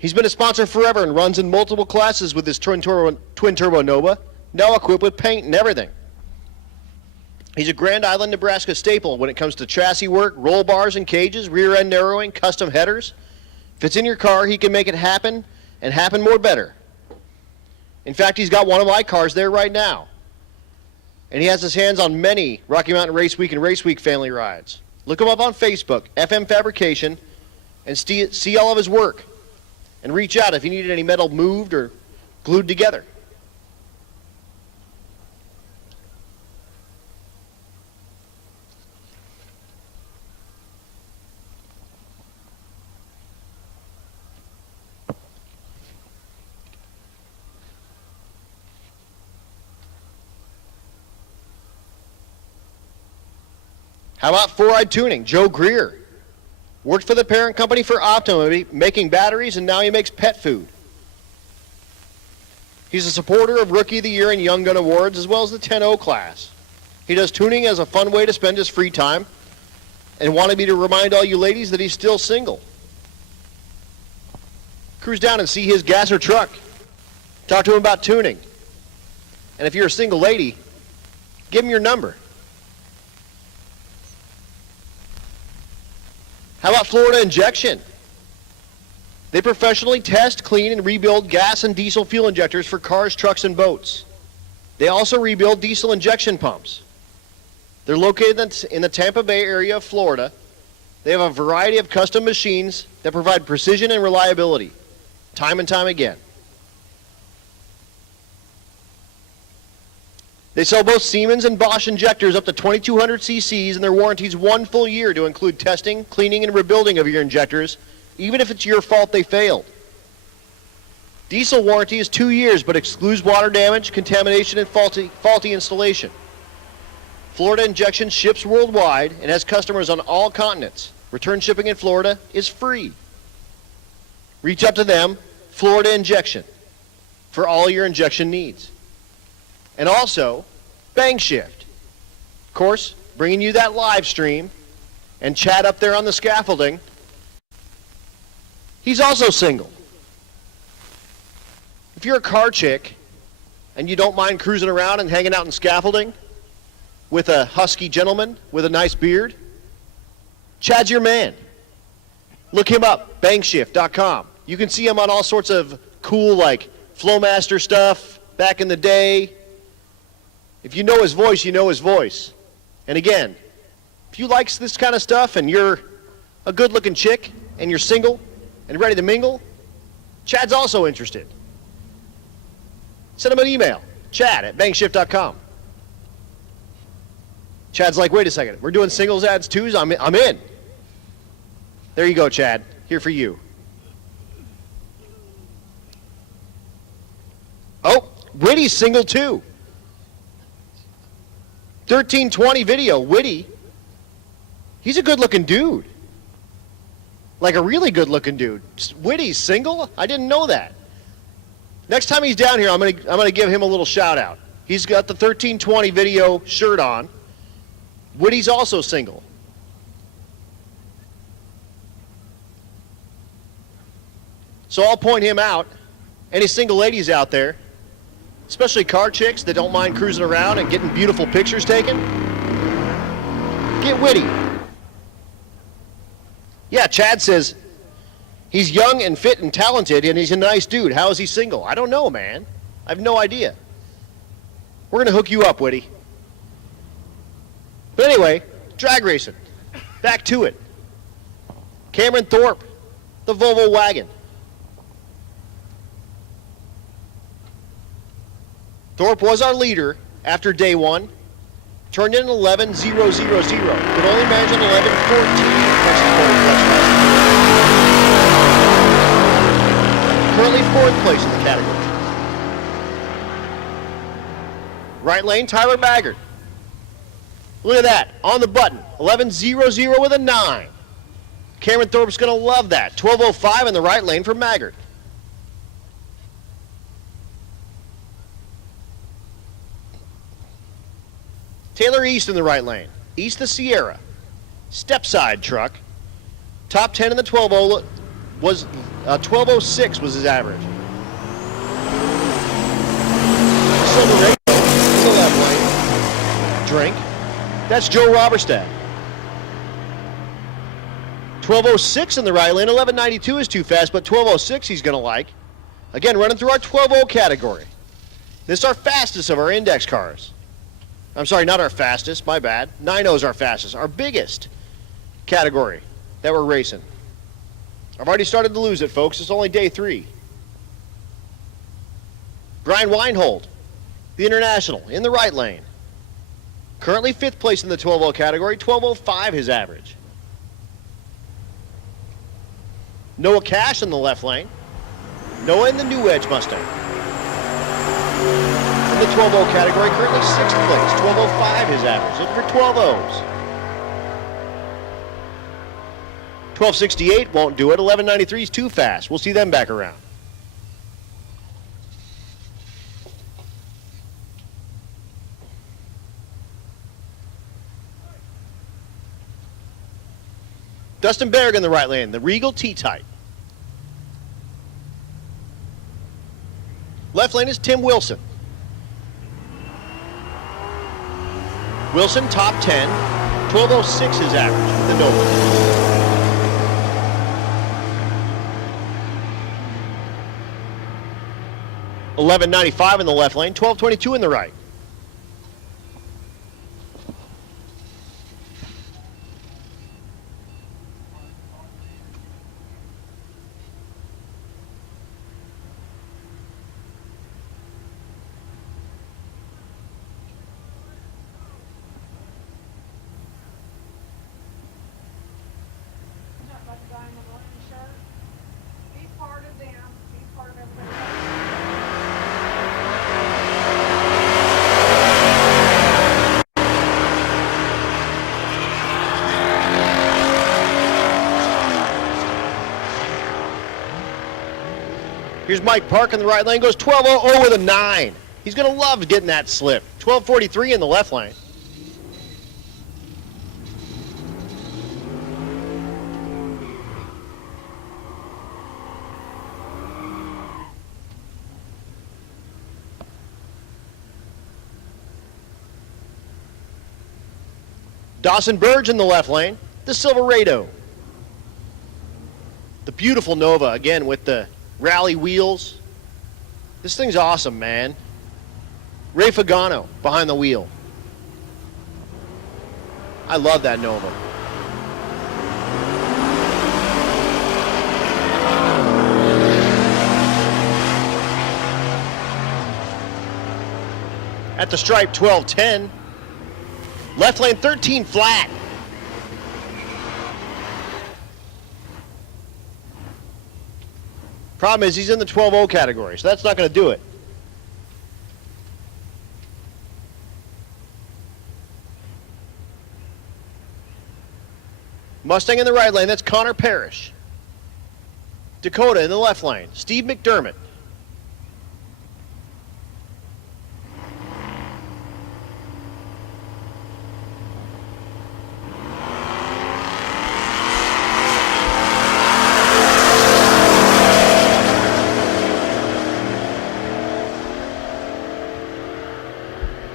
He's been a sponsor forever and runs in multiple classes with his twin turbo Nova, now equipped with paint and everything. He's a Grand Island, Nebraska staple when it comes to chassis work, roll bars and cages, rear end narrowing, custom headers. If it's in your car, he can make it happen and happen more better. In fact, he's got one of my cars there right now. And he has his hands on many Rocky Mountain Race Week and Race Week family rides. Look him up on Facebook, FM Fabrication, and see all of his work. And reach out if you need any metal moved or glued together. How about four-eyed tuning? Joe Greer. Worked for the parent company for Optima, making batteries, and now he makes pet food. He's a supporter of Rookie of the Year and Young Gun Awards, as well as the 10-0 class. He does tuning as a fun way to spend his free time, and wanted me to remind all you ladies that he's still single. Cruise down and see his gas or truck. Talk to him about tuning. And if you're a single lady, give him your number. How about Florida Injection? They professionally test, clean, and rebuild gas and diesel fuel injectors for cars, trucks, and boats. They also rebuild diesel injection pumps. They're located in the Tampa Bay area of Florida. They have a variety of custom machines that provide precision and reliability, time and time again. They sell both Siemens and Bosch injectors up to 2,200 cc's, and their warranty's 1 full year to include testing, cleaning, and rebuilding of your injectors, even if it's your fault they failed. Diesel warranty is 2 years, but excludes water damage, contamination, and faulty installation. Florida Injection ships worldwide and has customers on all continents. Return shipping in Florida is free. Reach out to them, Florida Injection, for all your injection needs. And also, Bang Shift. Of course, bringing you that live stream and Chad up there on the scaffolding. He's also single. If you're a car chick and you don't mind cruising around and hanging out in scaffolding with a husky gentleman with a nice beard, Chad's your man. Look him up, bangshift.com. You can see him on all sorts of cool, like, Flowmaster stuff back in the day. If you know his voice, you know his voice. And again, if you like this kind of stuff and you're a good-looking chick and you're single and ready to mingle, Chad's also interested. Send him an email, chad@bangshift.com. Chad's like, wait a second, we're doing singles ads too? I'm in. There you go, Chad. Here for you. Oh, Whitty's single too. 1320 video, Whitty. He's a good-looking dude. Like a really good-looking dude. Whitty's single? I didn't know that. Next time he's down here, I'm gonna give him a little shout-out. He's got the 1320 video shirt on. Whitty's also single. So I'll point him out. Any single ladies out there, especially car chicks that don't mind cruising around and getting beautiful pictures taken, get Whitty. Yeah, Chad says he's young and fit and talented and he's a nice dude. How is he single? I don't know, man. I have no idea. We're going to hook you up, Whitty. But anyway, drag racing. Back to it. Cameron Thorpe, the Volvo wagon. Thorpe was our leader after day one. Turned in 11.000. Could only manage an 11.14. Currently fourth place in the category. Right lane, Tyler Baggert. Look at that, on the button, 11.00 with a 9. Cameron Thorpe's going to love that. 12.05 in the right lane for Maggart. Taylor East in the right lane. East the Sierra. Step-side truck. Top 10 in the 12.0 was 12.06 was his average. Silver Radial in the left lane. Drink. That's Joe Roberstad. 12.06 in the right lane. 11.92 is too fast, but 12.06 he's going to like. Again, running through our 12.0 category. This is our fastest of our index cars. I'm sorry, not our fastest, my bad. 9.0 is our fastest, our biggest category that we're racing. I've already started to lose it, folks. It's only day 3. Brian Weinhold, the International, in the right lane. Currently 5th place in the 12.0 category, 12.05 his average. Noah Cash in the left lane. Noah in the New Edge Mustang. In the 12.0 category, currently 6th place, 12.05 his average. Looking for 12.0s. 12.68 won't do it. 11.93 is too fast. We'll see them back around. Dustin Berg in the right lane, the Regal T-Type. Left lane is Tim Wilson. Wilson, top 10, 12.06 his average with the Nova. $11.95 in the left lane, 12.22 in the right. Here's Mike Park in the right lane, goes 12.00 with a 9. He's going to love getting that slip. 12.43 in the left lane. Dawson Burge in the left lane, the Silverado. The beautiful Nova, again, with the rally wheels. This thing's awesome, man. Ray Fagano behind the wheel. I love that Nova. At the stripe, 12.10. Left lane, 13 flat. Problem is, he's in the 12.0 category, so that's not going to do it. Mustang in the right lane, that's Connor Parrish. Dakota in the left lane, Steve McDermott.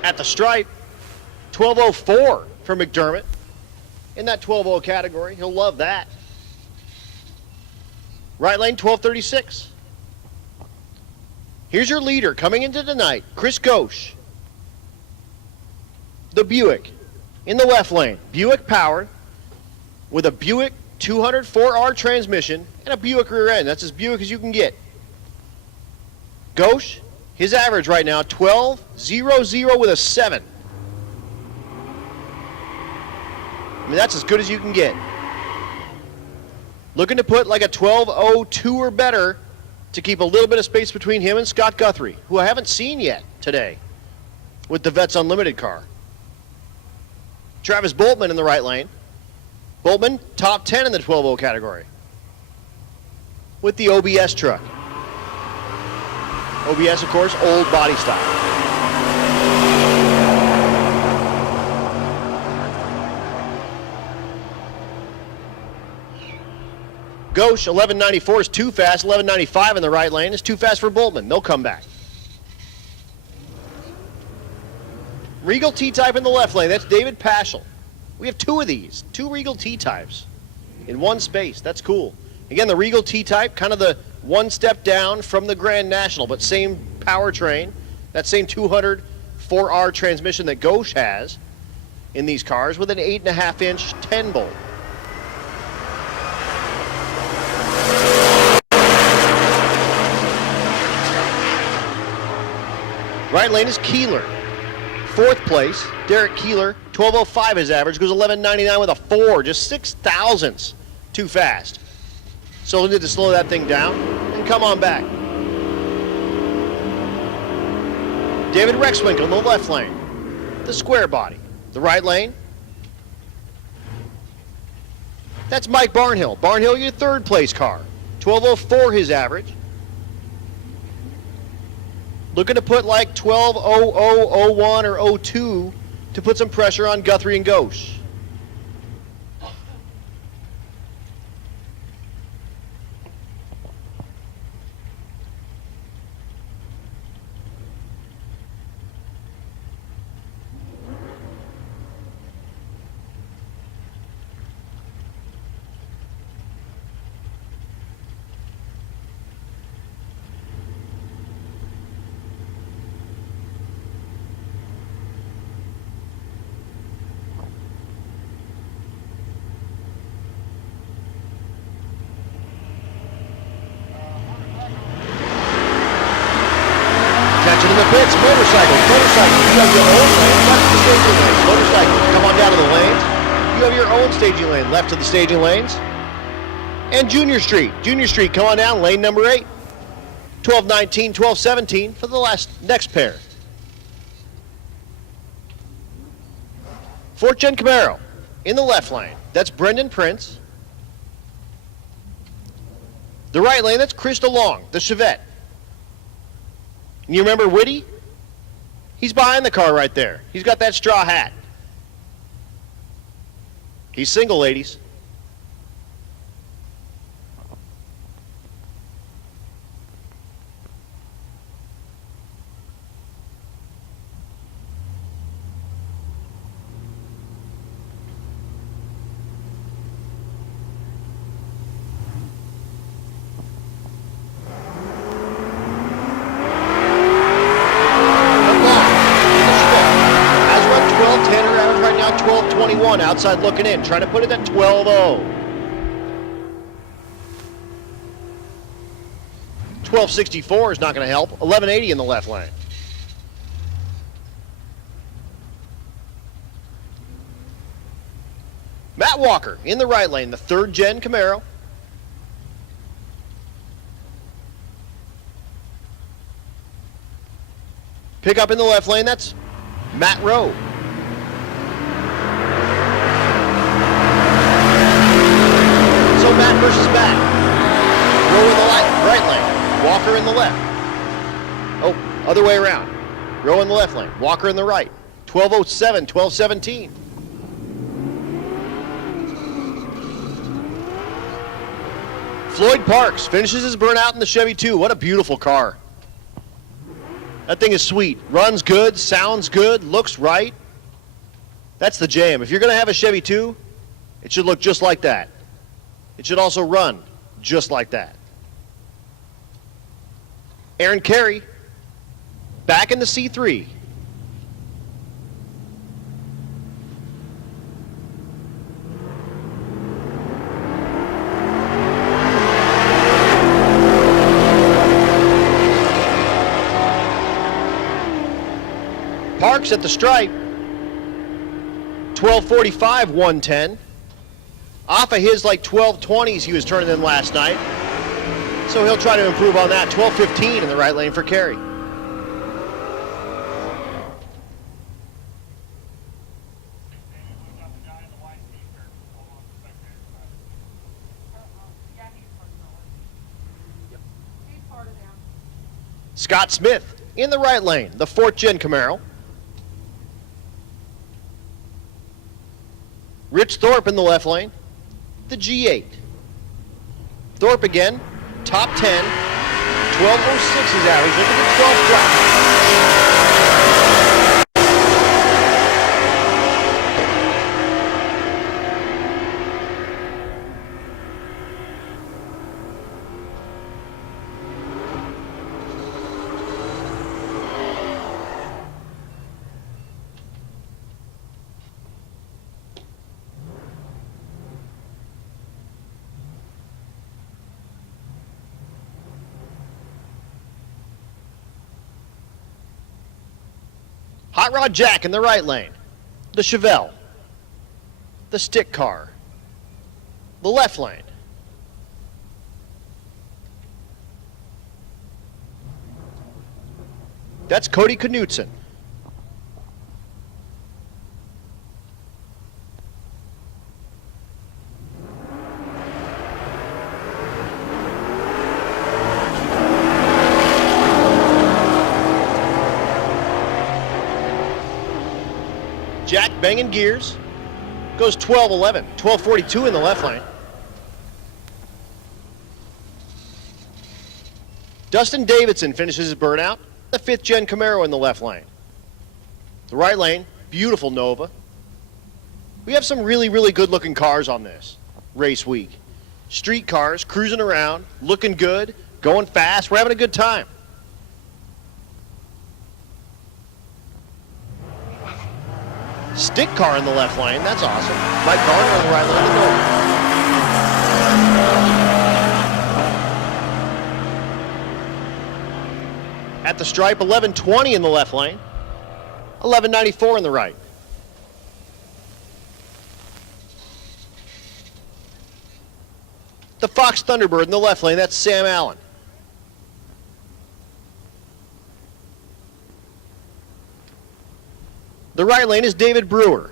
At the stripe, 12.04 for McDermott. In that 12.0 category, he'll love that. Right lane, 12.36. Here's your leader coming into tonight, Chris Ghosh. the Buick in the left lane. Buick powered with a Buick 204R transmission and a Buick rear end. That's as Buick as you can get. Ghosh, his average right now, 12.00 with a 7. I mean, that's as good as you can get. Looking to put like a 12.02 or better to keep a little bit of space between him and Scott Guthrie, who I haven't seen yet today with the Vets Unlimited car. Travis Boltman in the right lane. Boltman, top 10 in the 12.0 category with the OBS truck. OBS, of course, old body style. Ghosh, 1194 is too fast. 1195 in the right lane is too fast for Boltman. They'll come back. Regal T-Type in the left lane. That's David Paschal. We have 2 of these. 2 Regal T-Types in one space. That's cool. Again, the Regal T-Type, kind of the one step down from the Grand National, but same powertrain. That same 204R transmission that Ghosh has in these cars with an 8.5-inch 10-bolt. Right lane is Keeler. 4th place, Derek Keeler, 12.05 his average, goes 11.99 with a 4, just 6 thousandths too fast. So we'll need to slow that thing down and come on back. David Rexwinkle in the left lane, the square body. The right lane, that's Mike Barnhill. Barnhill, your 3rd place car, 12.04 his average. Looking to put like 12.0001 or 02 to put some pressure on Guthrie and Ghosh. In the pits, motorcycles, you have your own lane, left to the staging lanes. Motorcycles, come on down to the lanes. You have your own staging lane, left to the staging lanes. And Junior Street, come on down, lane number 8. 1219, 1217 for the next pair. 4th Gen Camaro in the left lane. That's Brendan Prince. The right lane, that's Chris DeLong, the Chevette. And you remember Whitty? He's behind the car right there. He's got that straw hat. He's single, ladies. Outside looking in, trying to put it at 12.0. 1264 is not going to help. 1180 in the left lane. Matt Walker in the right lane, the 3rd Gen Camaro. Pick up in the left lane, that's Matt Rowe. Matt versus Matt. Rowe in the right lane. Walker in the left. Oh, other way around. Rowe in the left lane. Walker in the right. 12.07, 12.17. Floyd Parks finishes his burnout in the Chevy 2. What a beautiful car. That thing is sweet. Runs good, sounds good, looks right. That's the jam. If you're going to have a Chevy 2, it should look just like that. It should also run just like that. Aaron Carey, back in the C3. Parks at the stripe. 12:45, 110. Off of his like 12:20s he was turning in last night. So he'll try to improve on that. 12:15 in the right lane for Kerry. Scott Smith in the right lane, the 4th Gen Camaro. Rich Thorpe in the left lane, the G8. Thorpe again, top 10, 12:06 his average, look at the 12 flat. Hot Rod Jack in the right lane, the Chevelle, the stick car, the left lane. That's Cody Knutson. Jack banging gears, goes 12:11, 12:42 in the left lane. Dustin Davidson finishes his burnout, the 5th Gen Camaro in the left lane. The right lane, beautiful Nova. We have some really, really good looking cars on this race week. Street cars, cruising around, looking good, going fast, we're having a good time. Stick car in the left lane, that's awesome. Mike Garner on the right lane, the Nova. At the stripe, 11:20 in the left lane, 11:94 in the right. The Fox Thunderbird in the left lane, that's Sam Allen. The right lane is David Brewer.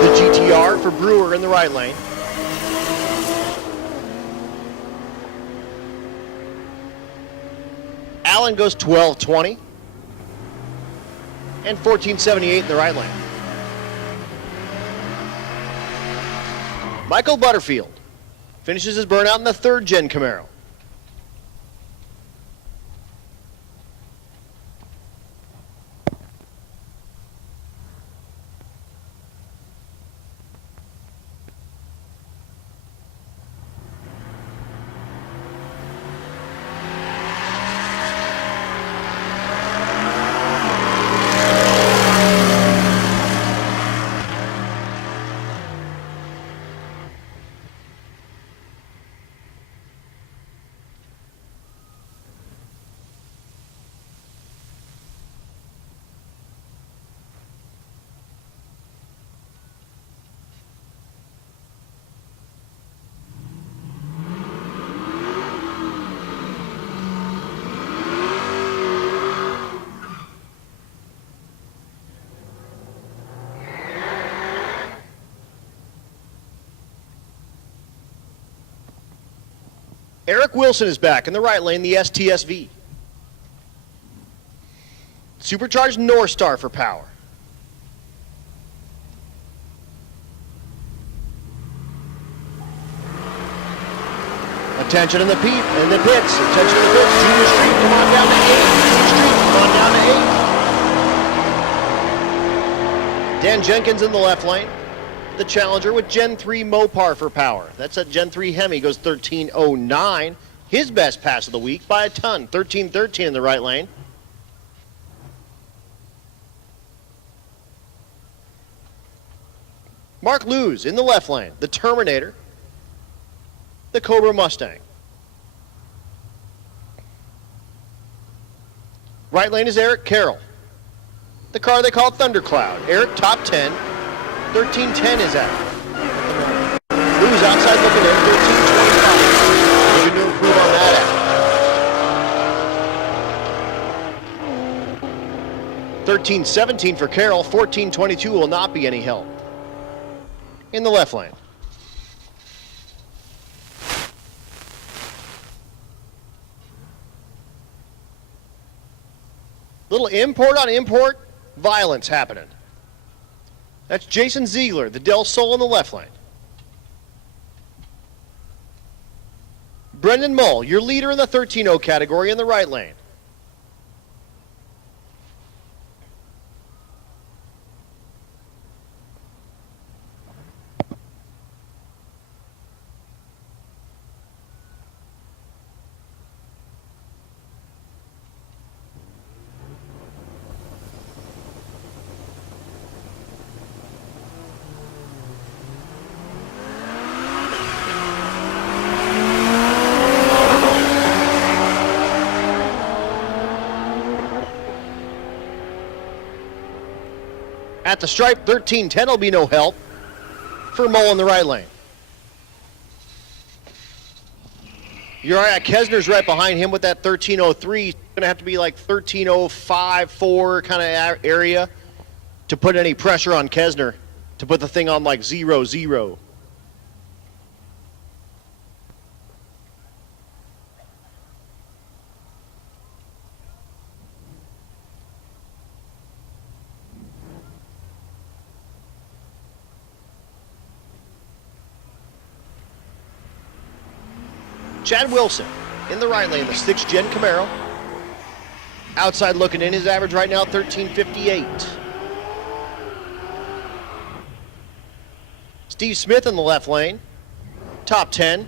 The GTR for Brewer in the right lane. Allen goes 12:20 and 14:78 in the right lane. Michael Butterfield finishes his burnout in the 3rd Gen Camaro. Eric Wilson is back in the right lane, the STSV. Supercharged North Star for power. Attention in the pits. Attention in the pits. Junior Street, come on down to 8. Junior Street, come on down to 8. Dan Jenkins in the left lane. The Challenger with Gen 3 Mopar for power. That's a Gen 3 Hemi, goes 13:09. His best pass of the week by a ton, 13:13 in the right lane. Mark Lewis in the left lane. The Terminator. The Cobra Mustang. Right lane is Eric Carroll. The car they call Thundercloud. Eric top 10. 1310 is out. Lewis outside looking in. 1325. Looking to improve on that act. 1317 for Carroll. 1422 will not be any help. In the left lane. Little import on import violence happening. That's Jason Ziegler, the Del Sol in the left lane. Brendan Mull, your leader in the 13-0 category in the right lane. At the stripe, 1310 will be no help for Mull in the right lane. Uriah Kesner's right behind him with that 1303. It's going to have to be like 1305, 4 kind of area to put any pressure on Kesner to put the thing on like 0-0. Chad Wilson in the right lane, the 6th gen Camaro. Outside looking in, his average right now, 1358. Steve Smith in the left lane, top 10.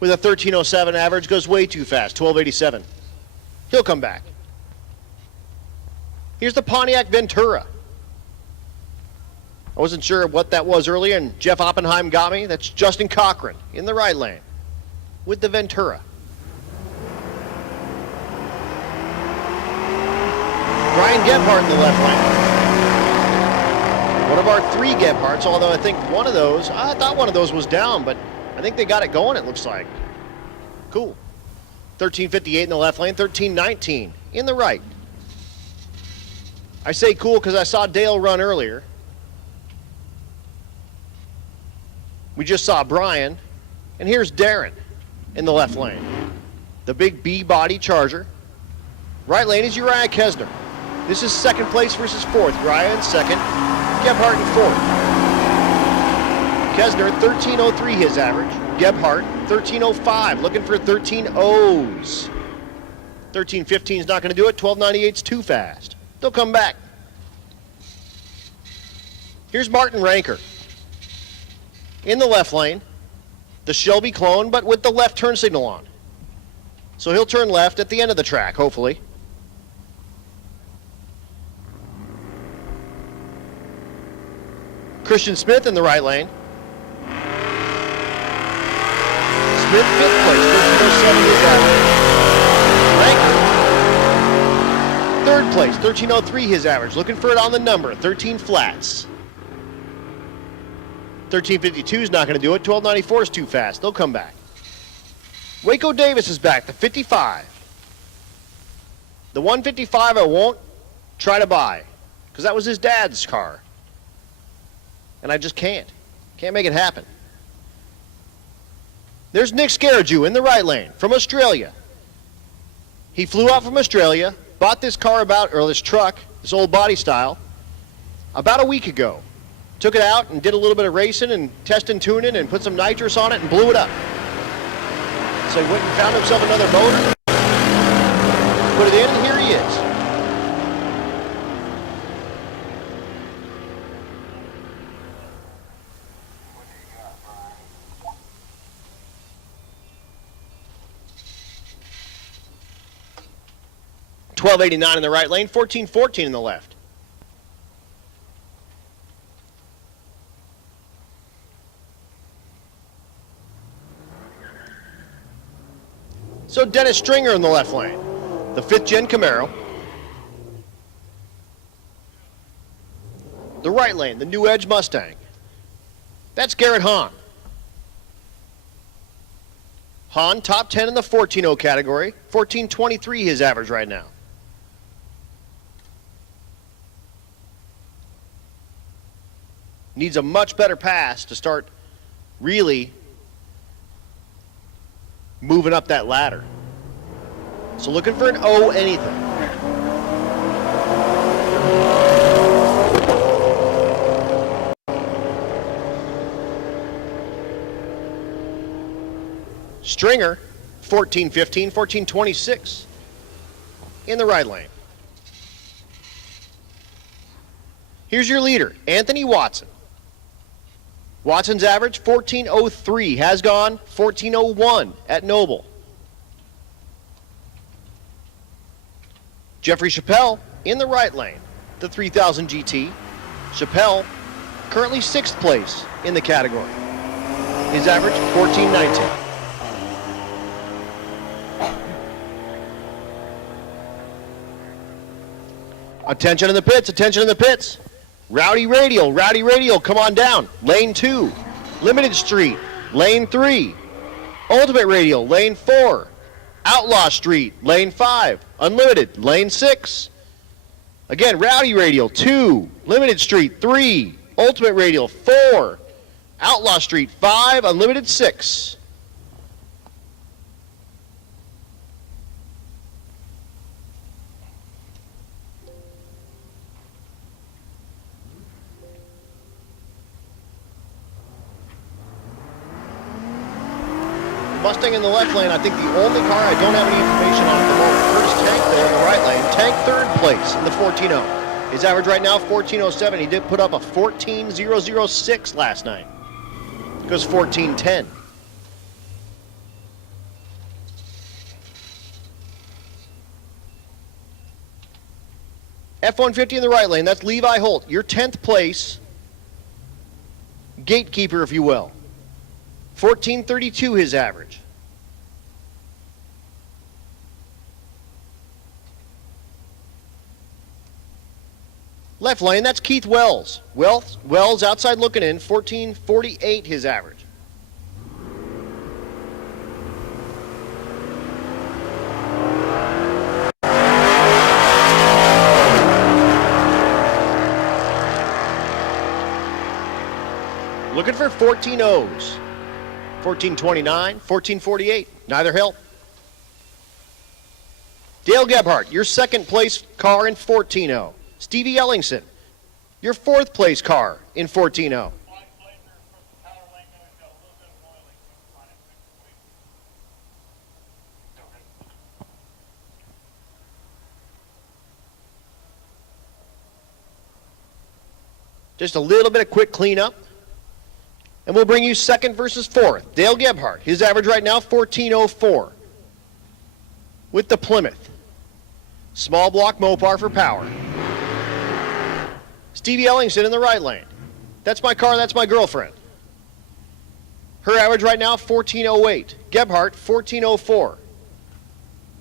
With a 1307 average, goes way too fast, 1287. He'll come back. Here's the Pontiac Ventura. I wasn't sure what that was earlier, and Jeff Oppenheim got me. That's Justin Cochran in the right lane with the Ventura. Brian Gebhardt in the left lane. One of our 3 Gebhardts, although I think I thought one of those was down, but I think they got it going, it looks like. Cool. 1358 in the left lane, 1319 in the right. I say cool because I saw Dale run earlier. We just saw Brian, and here's Darren in the left lane. The big B-body Charger. Right lane is Uriah Kesner. This is 2nd place versus 4th. Uriah in 2nd, Gebhardt in 4th. Kesner, 1303 his average. Gebhardt, 1305, looking for 13.0s. 1315 is not going to do it. 1298's too fast. They'll come back. Here's Martin Ranker in the left lane. The Shelby clone, but with the left turn signal on. So he'll turn left at the end of the track, hopefully. Christian Smith in the right lane. Smith 5th place, 1307 his average. Ranker 3rd place, 1303 his average. Looking for it on the number, 13 flats. 1352 is not going to do it. 1294 is too fast. They'll come back. Waco Davis is back, the 55. The 155 I won't try to buy because that was his dad's car. And I just can't. Can't make it happen. There's Nick Scaraju in the right lane from Australia. He flew out from Australia, bought this car this truck, this old body style, about a week ago. Took it out and did a little bit of racing and testing, tuning, and put some nitrous on it and blew it up. So he went and found himself another motor, put it in, and here he is. $12.89 in the right lane, $14.14 in the left. So Dennis Stringer in the left lane, the 5th gen Camaro. The right lane, the new Edge Mustang. That's Garrett Hahn. Hahn, top 10 in the 14.0 category. 14.23 his average right now. Needs a much better pass to start really moving up that ladder. So looking for an O anything. Stringer, 14.15, 14.26 in the right lane. Here's your leader, Anthony Watson. Watson's average, 14.03, has gone 14.01 at Noble. Jeffrey Chappelle in the right lane, the 3000 GT. Chappelle currently 6th place in the category. His average, 14.19. Attention in the pits, attention in the pits. Rowdy Radial, come on down. Lane 2, Limited Street, lane 3. Ultimate Radial, lane 4. Outlaw Street, lane 5. Unlimited, lane 6. Again, Rowdy Radial, 2. Limited Street, 3. Ultimate Radial, 4. Outlaw Street, 5. Unlimited, 6. Mustang in the left lane, I think the only car I don't have any information on at the moment. Curtis Tank there in the right lane. Tank 3rd place in the 14.0. His average right now, 14.07. He did put up a 14.006 last night. Goes 14.10. F-150 in the right lane, that's Levi Holt. Your 10th place gatekeeper, if you will. 14.32 his average. Left lane, that's Keith Wells. Wells outside looking in, 14.48 his average. Looking for 14.0s. 14.29, 14.48, neither help. Dale Gebhardt, your 2nd place car in 14.0. Stevie Ellingson, your 4th place car in 14.0. Just a little bit of quick cleanup. And we'll bring you 2nd versus 4th. Dale Gebhardt, his average right now, 14.04. With the Plymouth. Small block Mopar for power. Stevie Ellingson in the right lane. That's my car, that's my girlfriend. Her average right now, 14.08. Gebhardt, 14.04.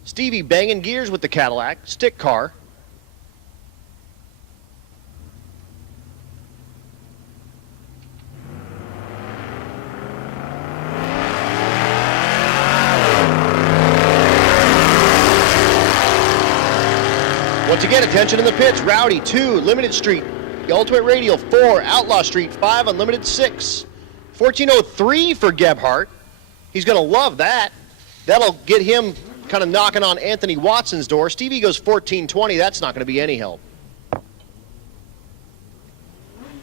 Stevie banging gears with the Cadillac, stick car. Once again, attention in the pits. Rowdy, 2. Limited Street. The Ultimate Radial, 4. Outlaw Street, 5. Unlimited, 6. 14.03 for Gebhardt. He's going to love that. That'll get him kind of knocking on Anthony Watson's door. Stevie goes 14.20. That's not going to be any help.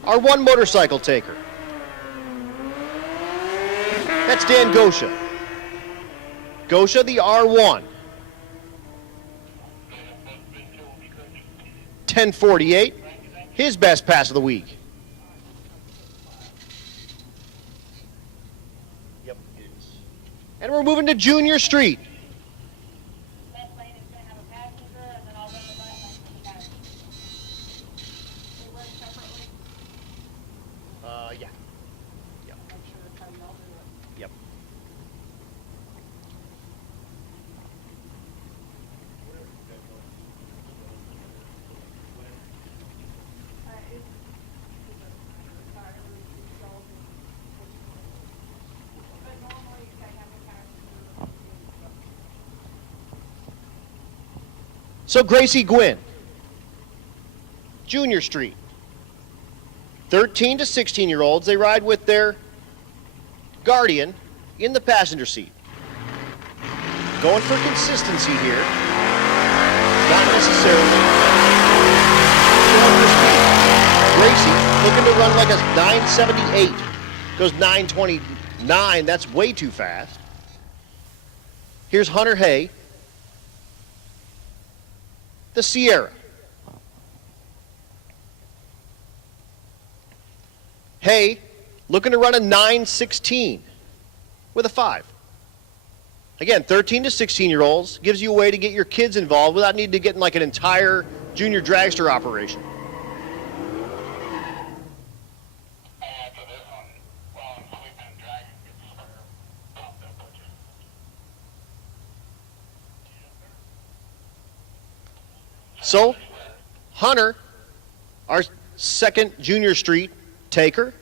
Our one motorcycle taker. That's Dan Gosha. Gosha, the R1. 10.48, his best pass of the week. Yep, it is. And we're moving to Junior Street. Left lane is going to have a passenger, and then I'll run the right lane for the passenger. They work separately? Yeah. Yep. Make sure it's how y'all do it. Yep. So Gracie Gwynn, Junior Street. 13 to 16-year-olds, they ride with their guardian in the passenger seat. Going for consistency here. Not necessarily. Gracie looking to run like a 978. Goes 929, that's way too fast. Here's Hunter Hay, the Sierra. Hay looking to run a 916 with a 5. Again, 13 to 16-year-olds gives you a way to get your kids involved without needing to get in like an entire junior dragster operation. So, Hunter, our second Junior Street taker.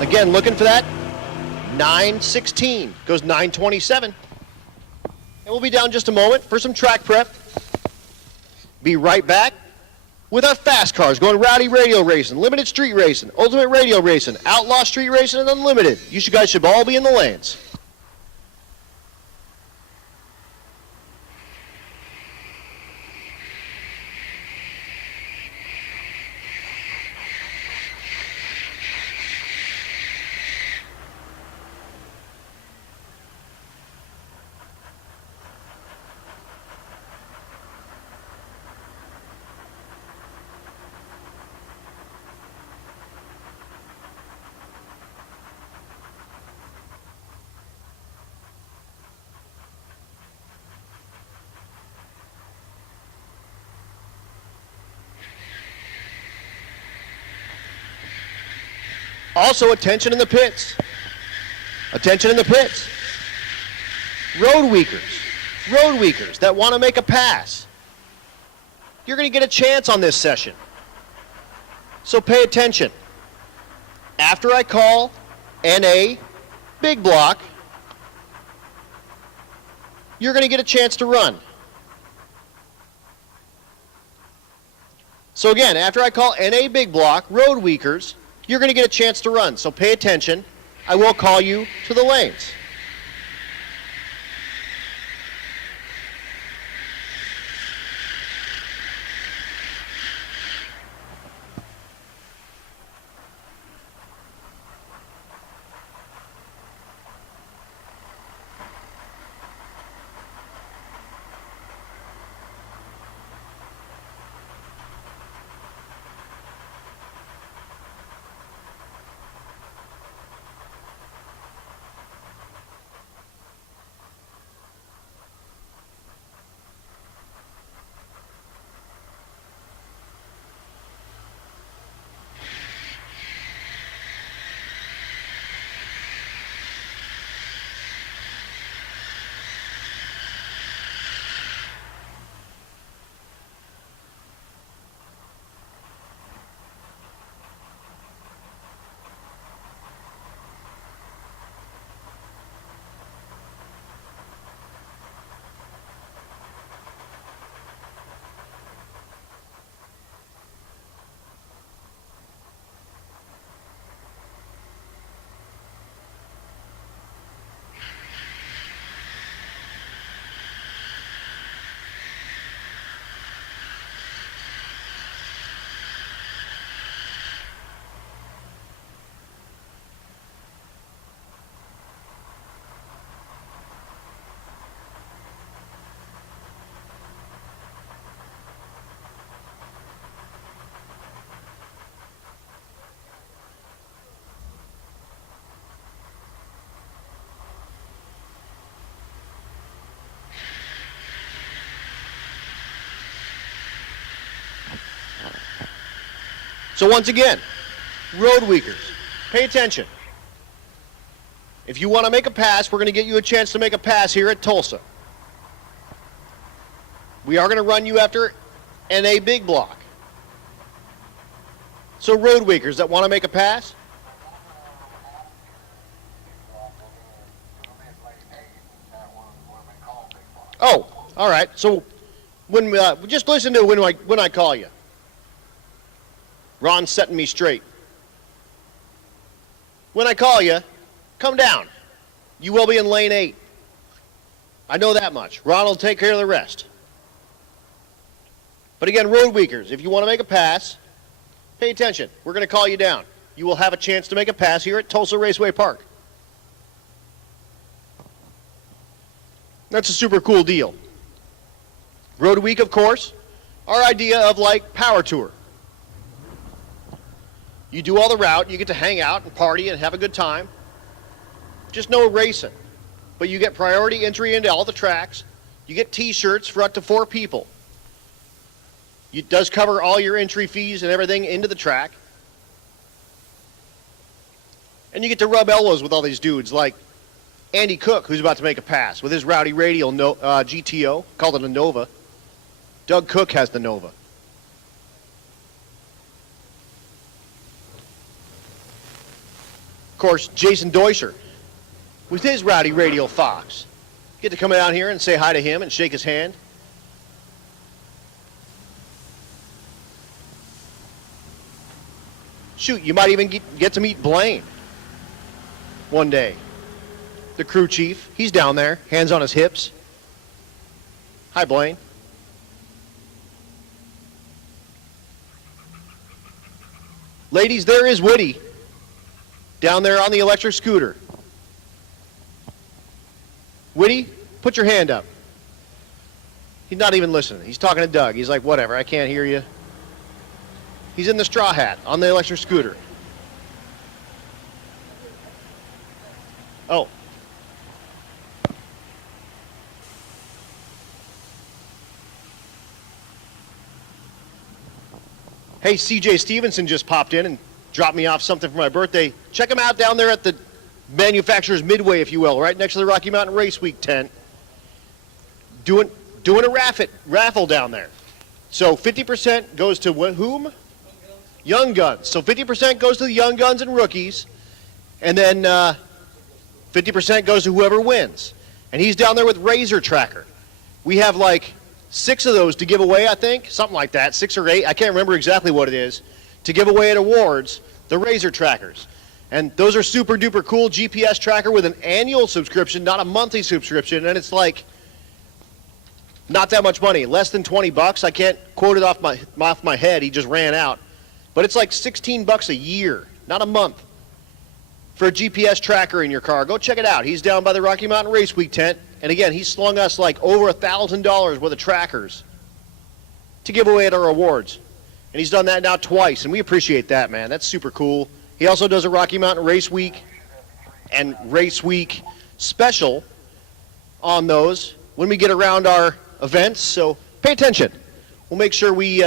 Again, looking for that 916, goes 927. And we'll be down just a moment for some track prep. Be right back with our fast cars going Rowdy Radial racing, limited street racing, ultimate radial racing, outlaw street racing, and unlimited. You guys should all be in the lanes. Also, attention in the pits. Attention in the pits. Road weakers that want to make a pass. You're going to get a chance on this session. So pay attention. After I call NA big block, you're going to get a chance to run. So again, after I call NA big block, road weakers, you're going to get a chance to run. So pay attention. I will call you to the lanes. So once again, road weakers, pay attention. If you want to make a pass, we're going to get you a chance to make a pass here at Tulsa. We are going to run you after NA big block. So road wakers that want to make a pass, oh, all right. So when just listen to when I call you. Ron's setting me straight. When I call you, come down. You will be in lane 8. I know that much. Ron will take care of the rest. But again, road weakers, if you want to make a pass, pay attention. We're going to call you down. You will have a chance to make a pass here at Tulsa Raceway Park. That's a super cool deal. Road Week, of course, our idea of like Power Tour. You do all the route, you get to hang out and party and have a good time. Just no racing. But you get priority entry into all the tracks. You get t-shirts for up to 4 people. It does cover all your entry fees and everything into the track. And you get to rub elbows with all these dudes like Andy Cook, who's about to make a pass with his Rowdy Radial GTO, called it a Nova. Doug Cook has the Nova. Of course, Jason Deuscher with his Rowdy Radial Fox. Get to come out here and say hi to him and shake his hand. Shoot, you might even get to meet Blaine one day. The crew chief, he's down there, hands on his hips. Hi, Blaine. Ladies, there is Woody down there on the electric scooter. Woody, put your hand up. He's not even listening. He's talking to Doug. He's like, whatever, I can't hear you. He's in the straw hat on the electric scooter. Oh. Hey, CJ Stevenson just popped in and dropped me off something for my birthday. Check him out down there at the Manufacturers Midway, if you will, right next to the Rocky Mountain Race Week tent. Doing a raffle down there. So 50% goes to whom? Young Guns. So 50% goes to the Young Guns and rookies, and then 50% goes to whoever wins. And he's down there with Razor Tracker. We have like 6 of those to give away, I think, something like that, 6 or 8. I can't remember exactly what it is, to give away at awards, the Razor Trackers. And those are super duper cool. GPS tracker with an annual subscription, not a monthly subscription, and it's like not that much money, less than $20. I can't quote it off my head. He just ran out. But it's like $16 a year, not a month, for a GPS tracker in your car. Go check it out. He's down by the Rocky Mountain Race Week tent. And again, he slung us like over $1,000 worth of trackers to give away at our awards. And he's done that now twice, and we appreciate that, man. That's super cool. He also does a Rocky Mountain Race Week and Race Week special on those when we get around our events. So pay attention. We'll make sure we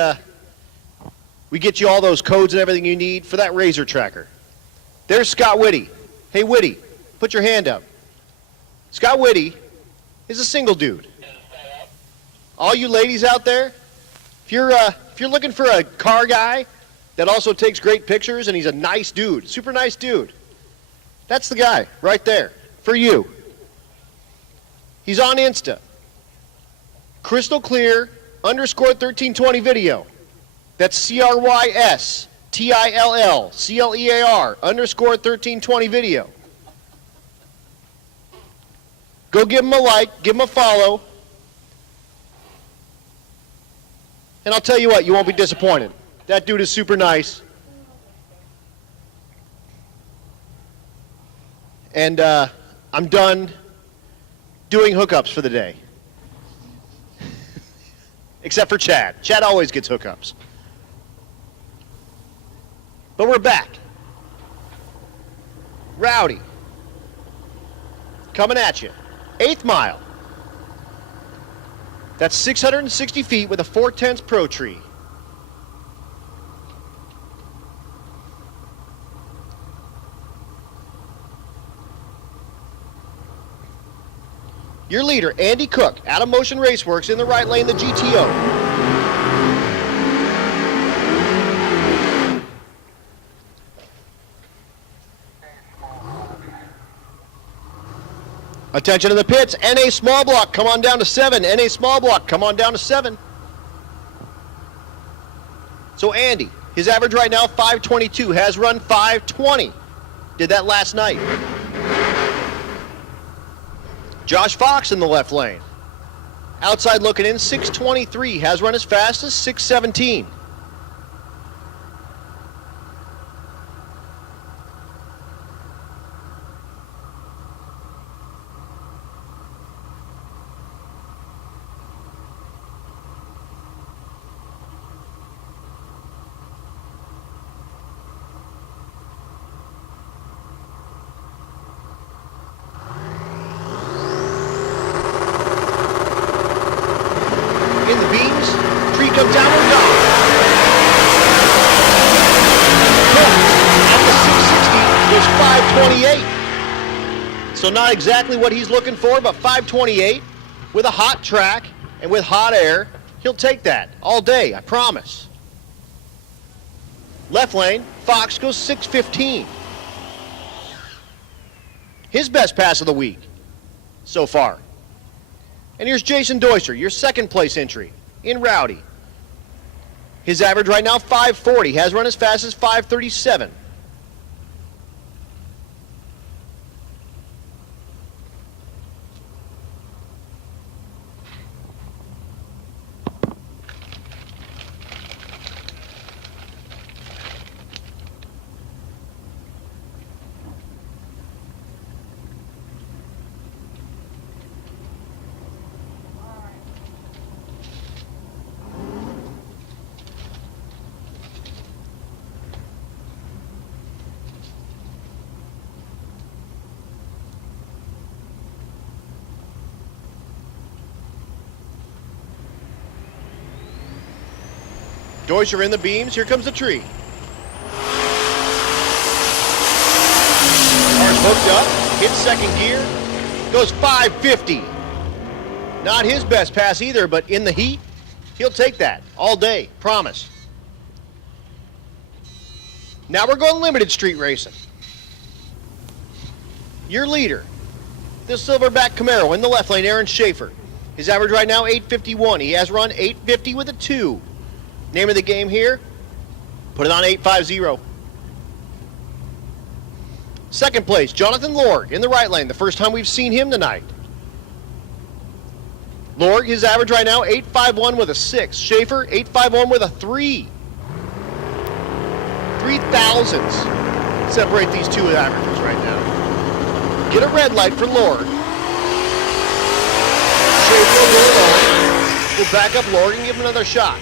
get you all those codes and everything you need for that Razor Tracker. There's Scott Whitty. Hey, Whitty, put your hand up. Scott Whitty is a single dude. All you ladies out there, if you're looking for a car guy that also takes great pictures and he's a nice dude, super nice dude, that's the guy right there for you. He's on Insta. Crystal clear _1320 video. That's CRYSTILL CLEAR _1320 video. Go give him a like, give him a follow, and I'll tell you what, you won't be disappointed. That dude is super nice. And I'm done doing hookups for the day. Except for Chad. Chad always gets hookups. But we're back. Rowdy. Coming at you. 8th mile. That's 660 feet with a 4/10 Pro Tree. Your leader, Andy Cook, out of Motion Raceworks in the right lane, the GTO. Attention to the pits. NA small block, come on down to 7. NA small block, come on down to 7. So Andy, his average right now, 5:22, has run 5:20. Did that last night. Josh Fox in the left lane. Outside looking in, 6:23, has run as fast as 6:17. In the beams, tree comes down, we're gone. At the 660 was 5:28. So not exactly what he's looking for, but 5:28 with a hot track and with hot air, he'll take that all day, I promise. Left lane, Fox goes 6:15. His best pass of the week so far. And here's Jason Doyser, your second place entry in Rowdy. His average right now, 5:40, has run as fast as 5:37. Doyser in the beams, here comes the tree. Car's hooked up, hits second gear, goes 5:50. Not his best pass either, but in the heat, he'll take that all day, promise. Now we're going limited street racing. Your leader, the Silverback Camaro in the left lane, Aaron Schaefer. His average right now, 8:51. He has run 8:50 with a 2. Name of the game here, put it on 850. Second place, Jonathan Lorg in the right lane, the first time we've seen him tonight. Lorg, his average right now, 851 with a 6. Schaefer, 851 with a 3. 3 thousandths separate these two averages right now. Get a red light for Lorg. Schaefer will go along. We'll back up Lorg and give him another shot.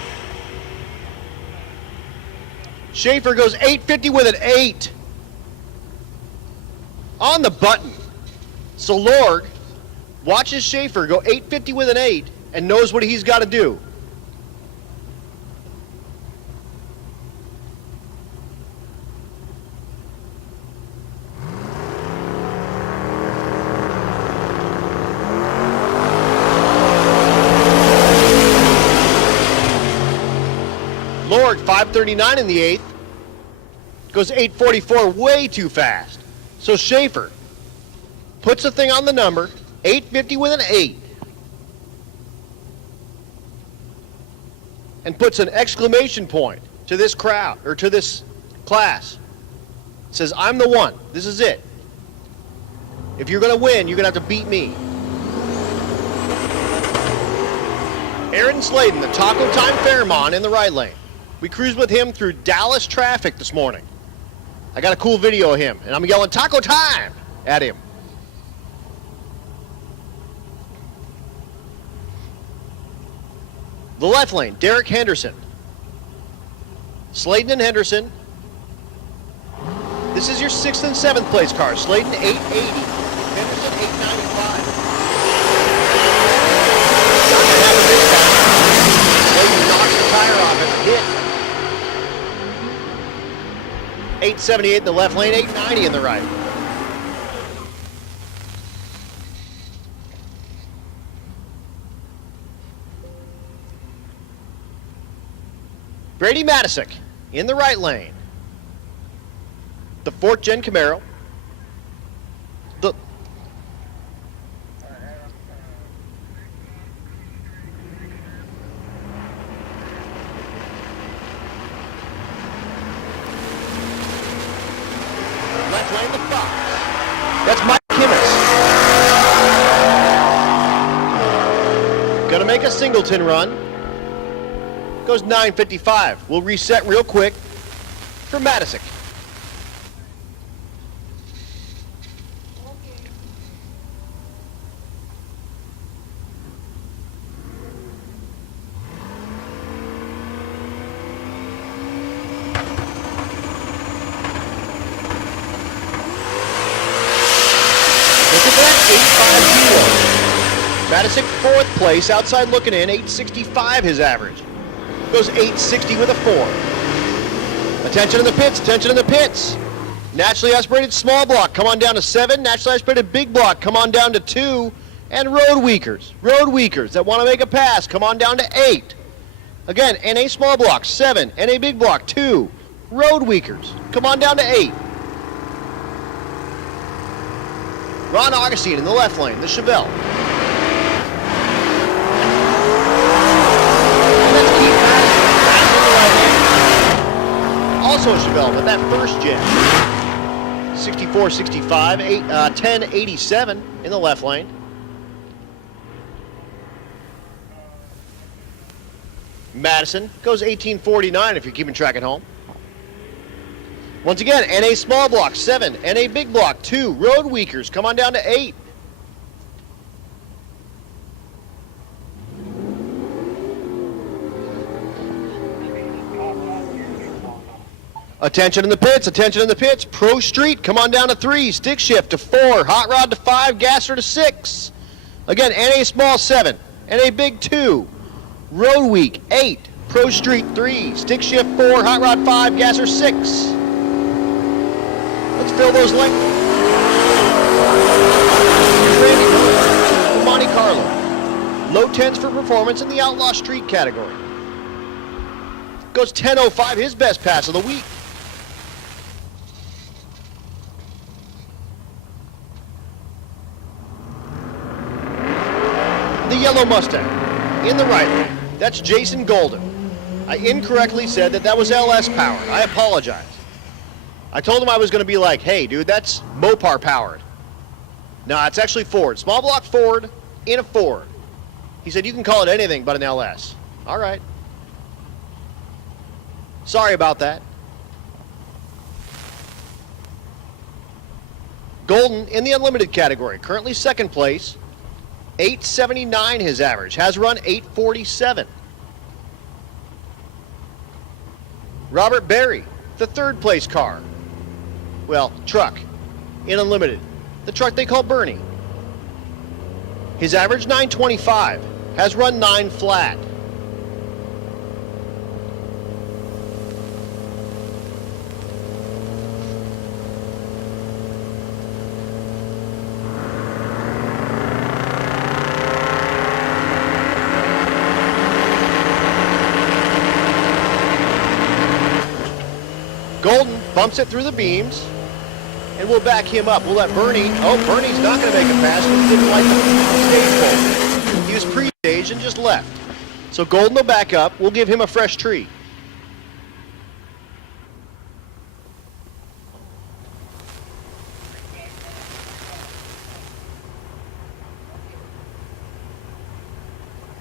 Schaefer goes 850 with an 8. On the button. So Lorg watches Schaefer go 850 with an 8 and knows what he's got to do. Lorg, 539 in the 8th. Goes 844 way too fast. So Schaefer puts the thing on the number, 850 with an 8. And puts an exclamation point to this crowd, or to this class. Says, I'm the one. This is it. If you're going to win, you're going to have to beat me. Aaron Sladen, the Taco Time Fairmont in the right lane. We cruised with him through Dallas traffic this morning. I got a cool video of him, and I'm yelling Taco Time at him. The left lane, Derek Henderson. Sladen and Henderson. This is your 6th and 7th place car. Sladen, 880. Henderson, 895. Not going to happen this time. Sladen knocks the tire off at the hit. 878 in the left lane, 890 in the right. Grady Matisick in the right lane. The 4th gen Camaro. The left lane, the Fox. That's Mike Kimmis. Gonna make a singleton run. Goes 9:55. We'll reset real quick for Matisick. Matisick 4th place, outside looking in, 865 his average. Goes 860 with a 4. Attention in the pits, attention in the pits. Naturally aspirated small block, come on down to 7. Naturally aspirated big block, come on down to 2. And road weakers that want to make a pass, come on down to 8. Again, NA small block, 7. NA big block, 2. Road weakers, come on down to 8. Ron Augustine in the left lane, the Chevelle. Also a Chevelle, but that 1st gen. 64-65, 10-87 in the left lane. Madison goes 1849 if you're keeping track at home. Once again, NA small block, 7. NA big block, 2. Road weakers, come on down to 8. Attention in the pits, attention in the pits. Pro Street, come on down to 3. Stick shift to 4. Hot rod to 5. Gasser to 6. Again, NA small, 7. NA big, 2. Road weak, 8. Pro Street, 3. Stick shift, 4. Hot rod, 5. Gasser, 6. Let's fill those lengths. For Monte Carlo. Low 10s for performance in the Outlaw Street category. Goes 10:05, his best pass of the week. The yellow Mustang in the right lane. That's Jason Golden. I incorrectly said that was LS powered. I apologize. I told him I was going to be like, hey, dude, that's Mopar powered. No, it's actually Ford. Small block Ford in a Ford. He said, you can call it anything but an LS. All right. Sorry about that. Golden in the unlimited category. Currently 2nd place. 879 his average. Has run 847. Robert Berry, the 3rd place car. Well, truck in unlimited. The truck they call Bernie. His average 925. Has run 9 flat. Golden bumps it through the beams, and we'll back him up. We'll let Bernie, Bernie's not going to make a pass because he didn't like the stage bolt. He was pre-staged and just left. So Golden will back up. We'll give him a fresh tree.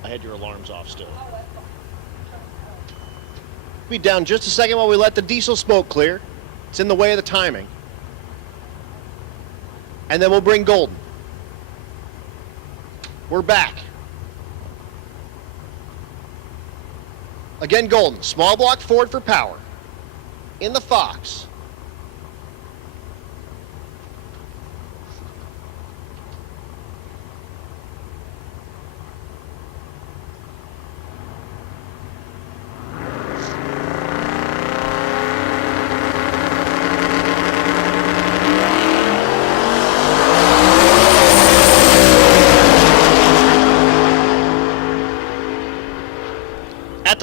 I had your alarms off still. Be down just a second while we let the diesel smoke clear. It's in the way of the timing. And then we'll bring Golden. We're back. Again, Golden. Small block Ford for power. In the Fox.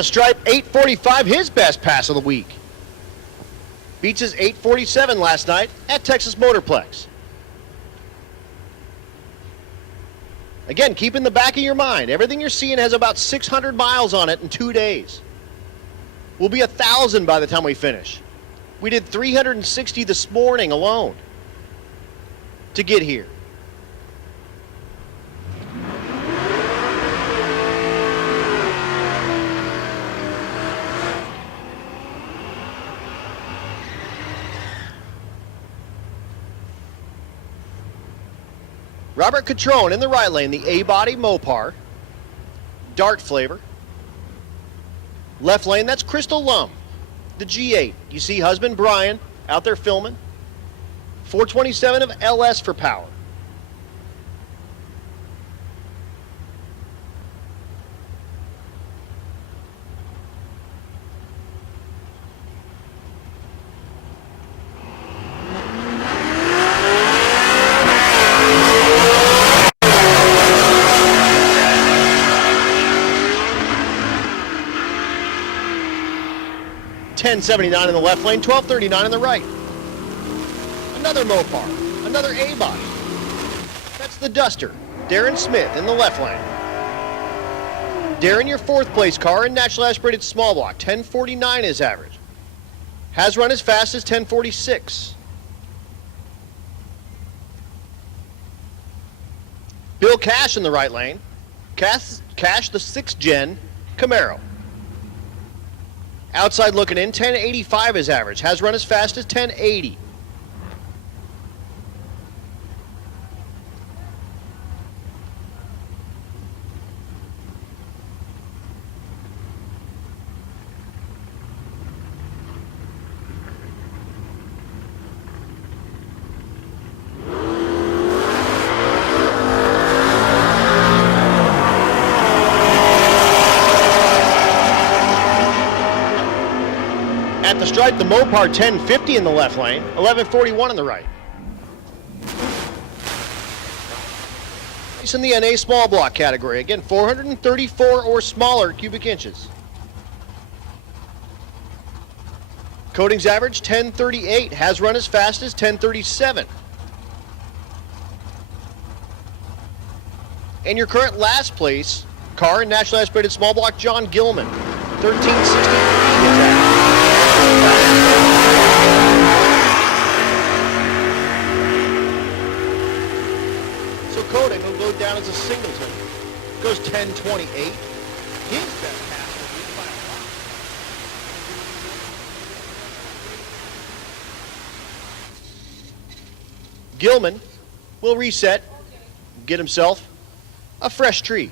At the stripe, 8:45, his best pass of the week. Beats his 8:47 last night at Texas Motorplex. Again, keep in the back of your mind, everything you're seeing has about 600 miles on it in 2 days. We'll be 1,000 by the time we finish. We did 360 this morning alone to get here. Robert Catrone in the right lane, the A-body Mopar, dark flavor. Left lane, that's Crystal Lum, the G8. You see husband Brian out there filming. 427 of LS for power. $10.79 in the left lane, $12.39 in the right. Another Mopar, another A-body. That's the Duster, Darren Smith in the left lane. Darren, your fourth place car in National Aspirated Small Block, 10.49 is average. Has run as fast as 10.46. Bill Cash in the right lane. Cash the 6th gen Camaro. Outside looking in, 10.85 is average. Has run as fast as 10.80. At the stripe, the Mopar 1050 in the left lane, 1141 in the right. It's in the NA small block category. Again, 434 or smaller cubic inches. Coatings average 1038, has run as fast as 1037. And your current last place car in National Aspirated Small Block, John Gilman, 1363. So Coating will go down as a singleton. Goes 10.28. His best pass will be by a lot. Gilman will reset, get himself a fresh tree.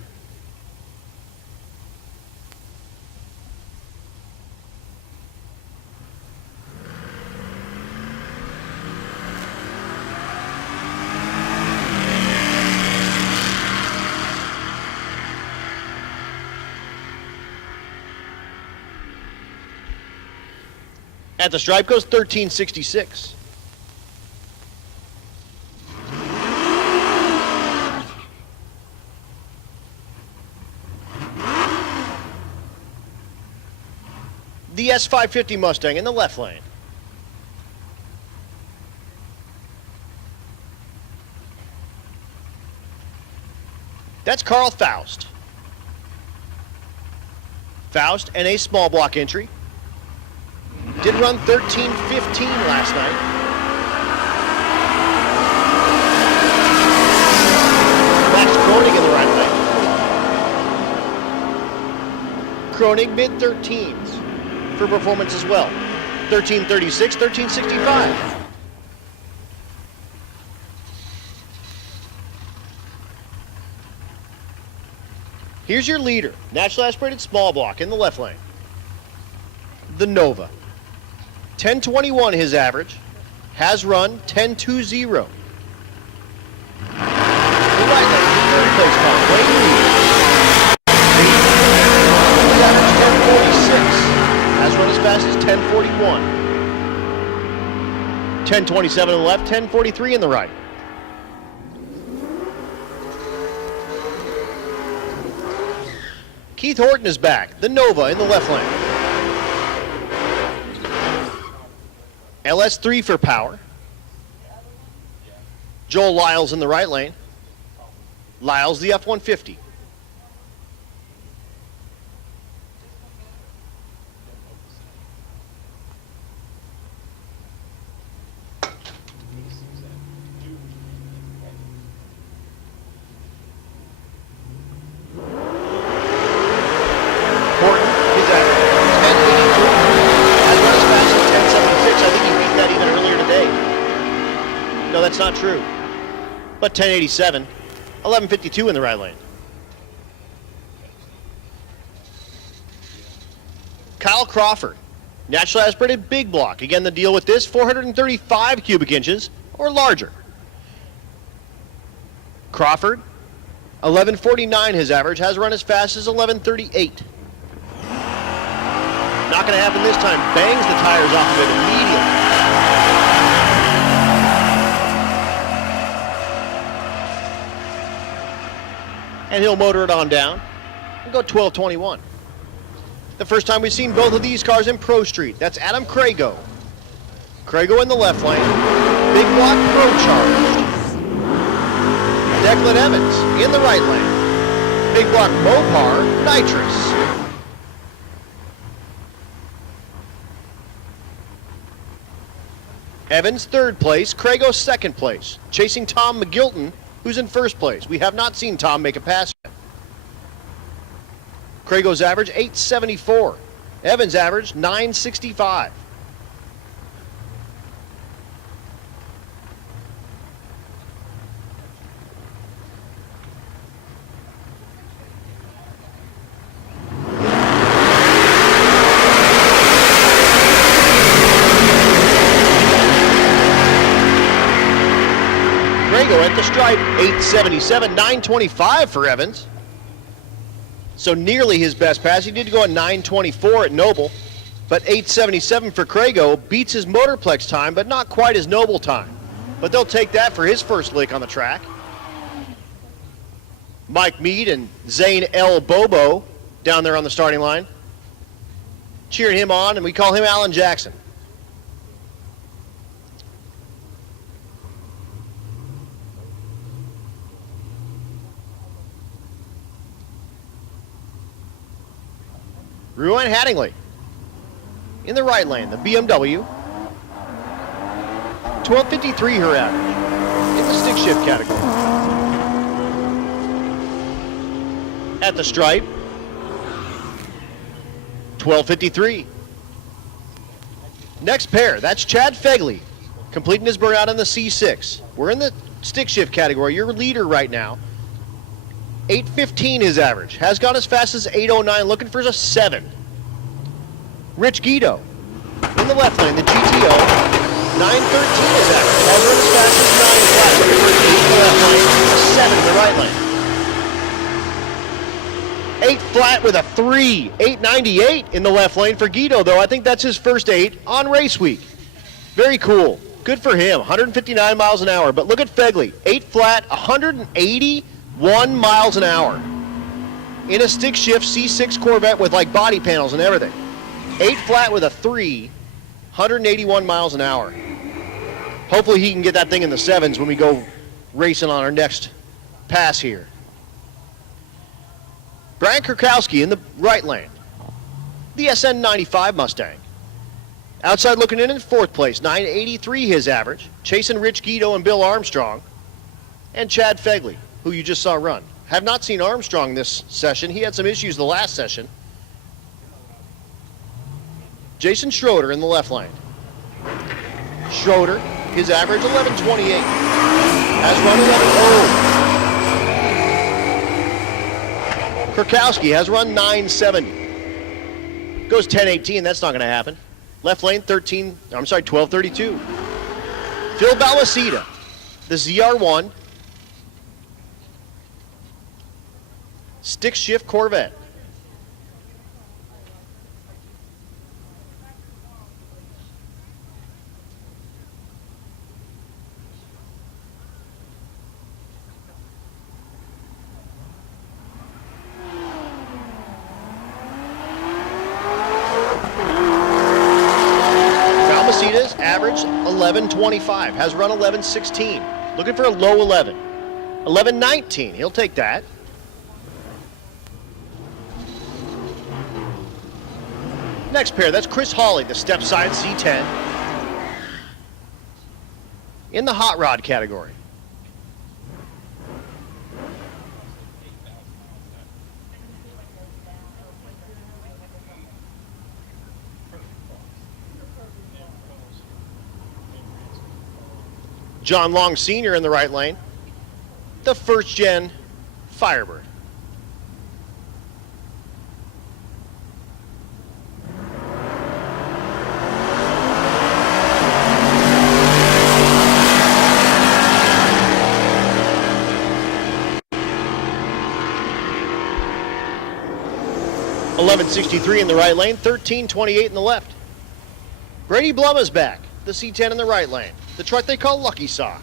At the stripe goes 1366. The S550 Mustang in the left lane. That's Carl Faust. Faust, NA small block entry. Did run 13:15 last night. Max Kronig in the right lane. Kronig mid-13s for performance as well. 13:36, 13:65. Here's your leader, National Aspirated Small Block in the left lane. The Nova. 10.21 his average. Has run 10.20. The right lane, the third place car, Wayne Lee. His average 10.46. Has run as fast as 10.41. 10.27 on the left, 10.43 in the right. Keith Horton is back, the Nova in the left lane. LS3 for power. Joel Lyles in the right lane. Lyles, the F-150. That's not true. But 1087, 1152 in the right lane. Kyle Crawford, naturally aspirated big block. Again, the deal with this, 435 cubic inches or larger. Crawford, 1149 his average, has run as fast as 1138. Not going to happen this time. Bangs the tires off of it immediately. And he'll motor it on down and go 12:21. The first time we've seen both of these cars in Pro Street. That's Adam Crago. Crago in the left lane. Big block Pro charged. Declan Evans in the right lane. Big block Mopar nitrous. Evans third place. Crago second place. Chasing Tom McGilton, who's in first place. We have not seen Tom make a pass yet. Crago's average, 874. Evans' average, 965. At the stripe, 877, 925 for Evans. So nearly his best pass. He did go at 924 at Noble, but 877 for Crago beats his Motorplex time, but not quite his Noble time. But they'll take that for his first lick on the track. Mike Mead and Zane L. Bobo down there on the starting line, cheering him on, and we call him Alan Jackson. Ruan Hattingly in the right lane, the BMW. 1253 her average in the stick shift category. At the stripe, 1253. Next pair, that's Chad Fegley, completing his burnout in the C6. We're in the stick shift category, your leader right now. 815 his average, has gone as fast as 809, looking for a 7. Rich Guido in the left lane, the GTO, 913 his average, has run as fast as 9 flat, looking for 8 in the left lane, a 7 in the right lane. 8 flat with a 3, 898 in the left lane for Guido, though I think that's his first 8 on race week. Very cool, good for him, 159 miles an hour, but look at Fegley, 8 flat, 181 miles an hour in a stick shift C6 Corvette with like body panels and everything. 8 flat with a 3, 181 miles an hour. Hopefully he can get that thing in the 7s when we go racing on our next pass here. Brian Kurkowski in the right lane. The SN95 Mustang. Outside looking in 4th place, 983 his average. Chasing Rich Guido and Bill Armstrong. And Chad Fegley, who you just saw run. Have not seen Armstrong this session. He had some issues the last session. Jason Schroeder in the left lane. Schroeder, his average 1128. Has run 11. Kurkowski has run 970. Goes 1018, that's not going to happen. Left lane 1232. Phil Balacita, the ZR1. Stick shift Corvette. 13:25, has run 11:16. Looking for a low 11. 11:19, he'll take that. Next pair, that's Chris Hawley, the step side C10. In the hot rod category. John Long Sr. in the right lane, the first gen Firebird. $11.63 in the right lane, $13.28 in the left. Brady Blumma's back, the C10 in the right lane, the truck they call Lucky Sock.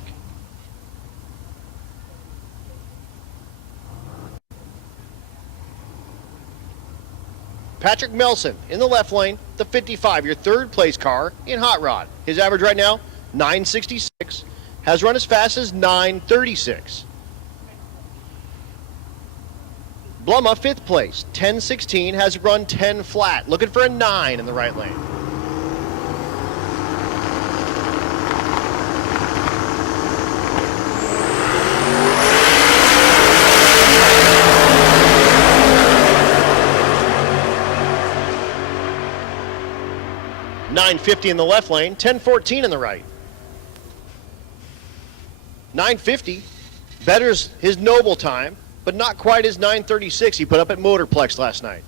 Patrick Melson in the left lane, the 55, your third place car in hot rod. His average right now, 966, has run as fast as 936. Blumma, fifth place, 1016, has run 10 flat, looking for a 9 in the right lane. $9.50 in the left lane, $10.14 in the right. $9.50 betters his Noble time, but not quite his 9:36 he put up at Motorplex last night.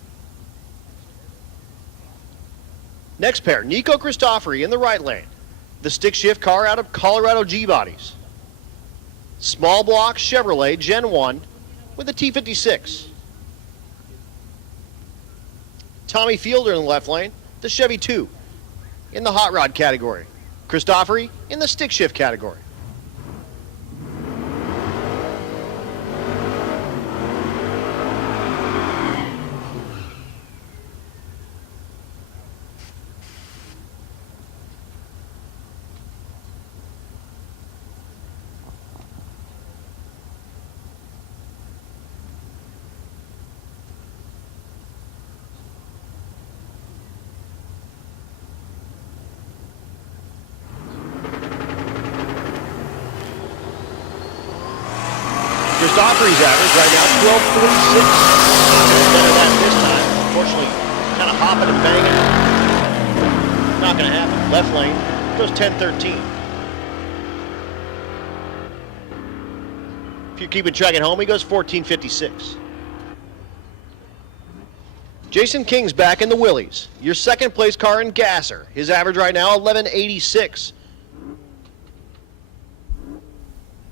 Next pair, Nico Christofori in the right lane, the stick shift car out of Colorado G-Bodies. Small block Chevrolet Gen 1 with a T56. Tommy Fielder in the left lane, the Chevy 2 in the hot rod category. Christofori in the stick shift category. Christofori's average right now, 12.46. Better than this time. Unfortunately, kind of hopping and banging. Not going to happen. Left lane goes 10.13. If you're keeping track at home, he goes 14.56. Jason King's back in the Willys. Your second place car in Gasser. His average right now, 11.86.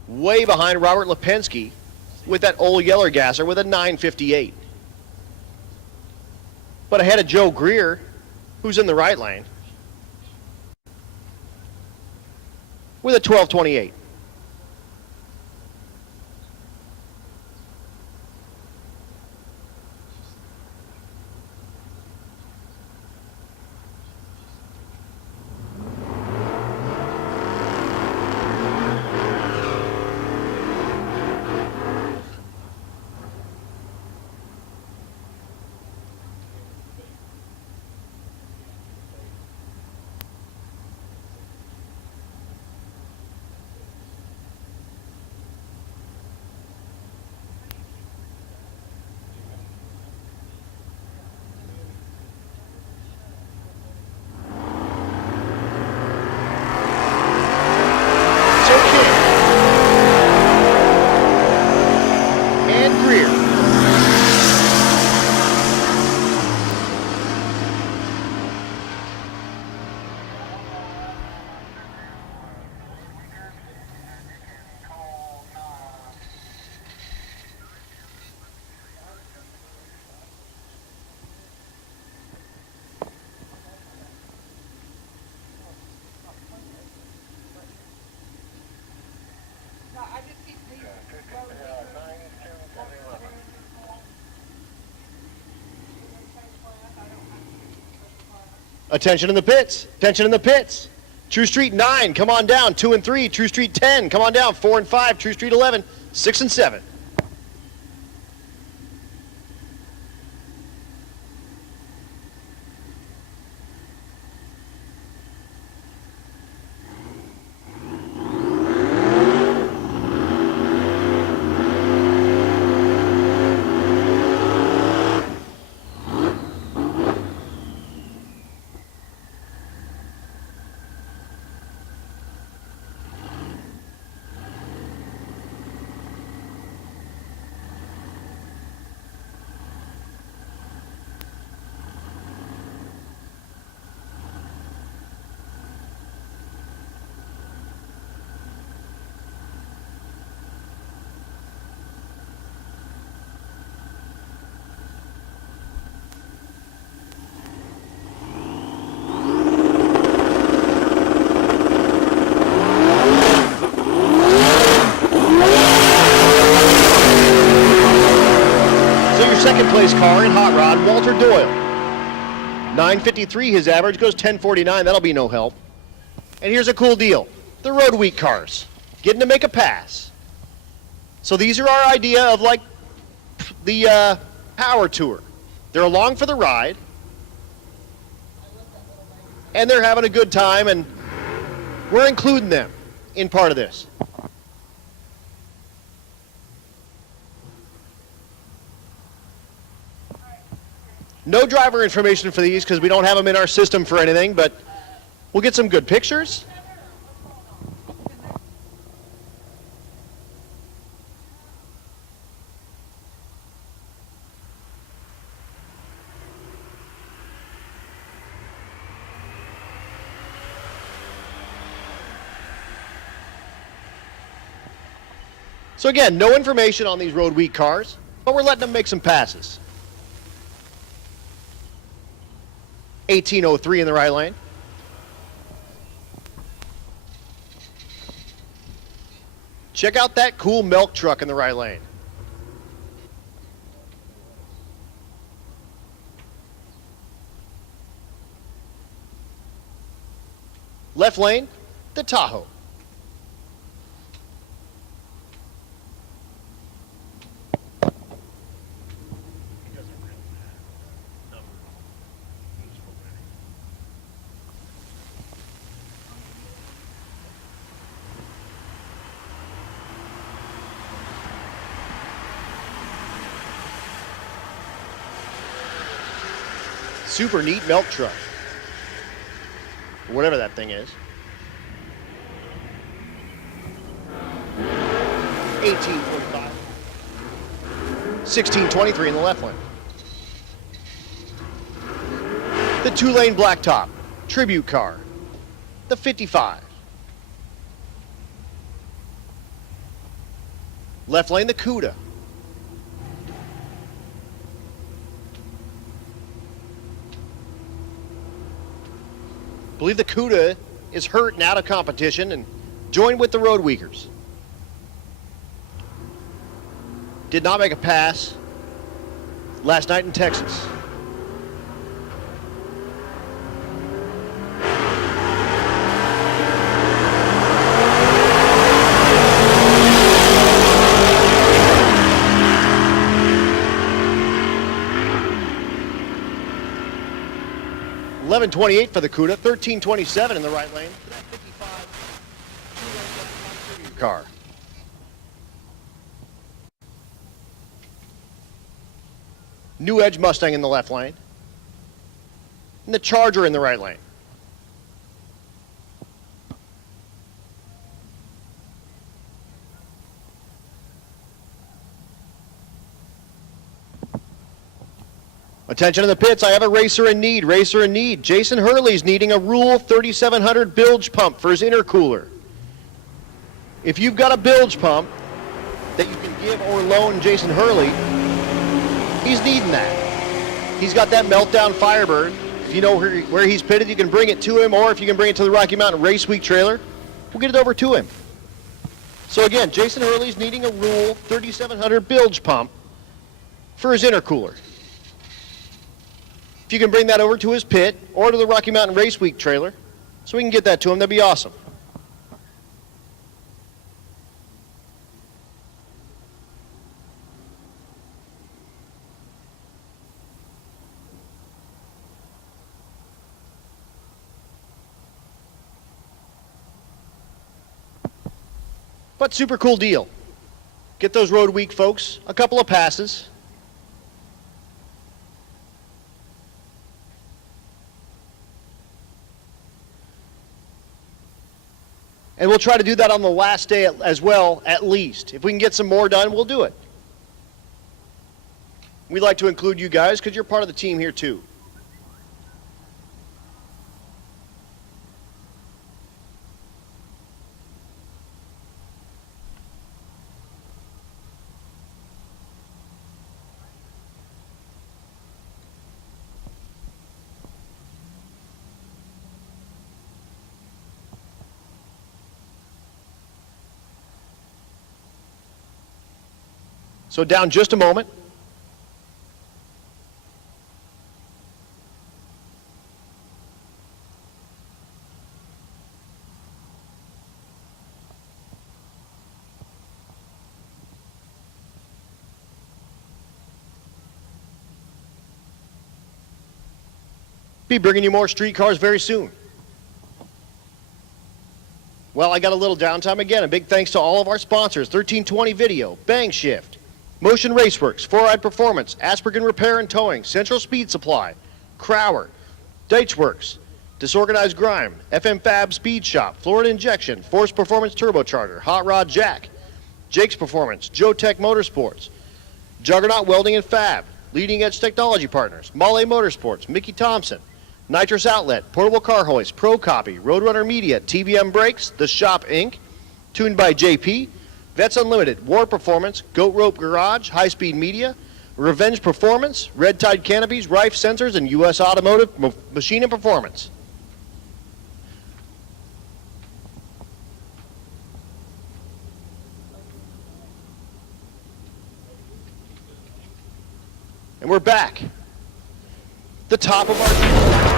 Way behind Robert Lipinski with that old Yeller Gasser with a 9.58. But ahead of Joe Greer, who's in the right lane, with a 12.28. Attention in the pits. Attention in the pits. True Street 9, come on down. 2 and 3. True Street 10, come on down. 4 and 5. True Street 11, 6 and 7. Second place car in Hot Rod, Walter Doyle. 9:53 his average, goes 10:49, that'll be no help. And here's a cool deal. The Road Week cars, getting to make a pass. So these are our idea of like the power tour. They're along for the ride. And they're having a good time, and we're including them in part of this. No driver information for these because we don't have them in our system for anything, but we'll get some good pictures. So again, no information on these Road Week cars, but we're letting them make some passes. 1803 in the right lane. Check out that cool milk truck in the right lane. Left lane, the Tahoe. Super neat milk truck. Whatever that thing is. 1845. 1623 in the left lane. The 2-lane blacktop tribute car. The 55. Left lane, the CUDA. I believe the CUDA is hurt and out of competition and joined with the Road Weekers. Did not make a pass last night in Texas. $11.28 for the CUDA, $13.27 in the right lane. 55 car. New Edge Mustang in the left lane. And the Charger in the right lane. Attention to the pits, I have a racer in need. Jason Hurley's needing a Rule 3700 bilge pump for his intercooler. If you've got a bilge pump that you can give or loan Jason Hurley, he's needing that. He's got that Meltdown Firebird. If you know where he's pitted, you can bring it to him, or if you can bring it to the Rocky Mountain Race Week trailer, we'll get it over to him. So again, Jason Hurley's needing a Rule 3700 bilge pump for his intercooler. If you can bring that over to his pit or to the Rocky Mountain Race Week trailer, So we can get that to him. That'd be awesome. But super cool deal. Get those road week folks a couple of passes. And we'll try to do that on the last day as well, at least. If we can get some more done, we'll do it. We'd like to include you guys because you're part of the team here too. So down just a moment. Be bringing you more street cars very soon. Well, I got a little downtime again. A big thanks to all of our sponsors: 1320 Video, Bang Shift, Motion Raceworks, 4Ride Performance, Aspergen Repair and Towing, Central Speed Supply, Crower, Deutschworks, Disorganized Grime, FM Fab Speed Shop, Florida Injection, Force Performance Turbocharger, Hot Rod Jack, Jake's Performance, Joe Tech Motorsports, Juggernaut Welding and Fab, Leading Edge Technology Partners, Male Motorsports, Mickey Thompson, Nitrous Outlet, Portable Car Hoist, Pro Copy, Roadrunner Media, TBM Brakes, The Shop Inc., Tuned by JP, Vets Unlimited, War Performance, Goat Rope Garage, High Speed Media, Revenge Performance, Red Tide Canopies, Rife Sensors, and U.S. Automotive Machine and Performance. And we're back. The top of our...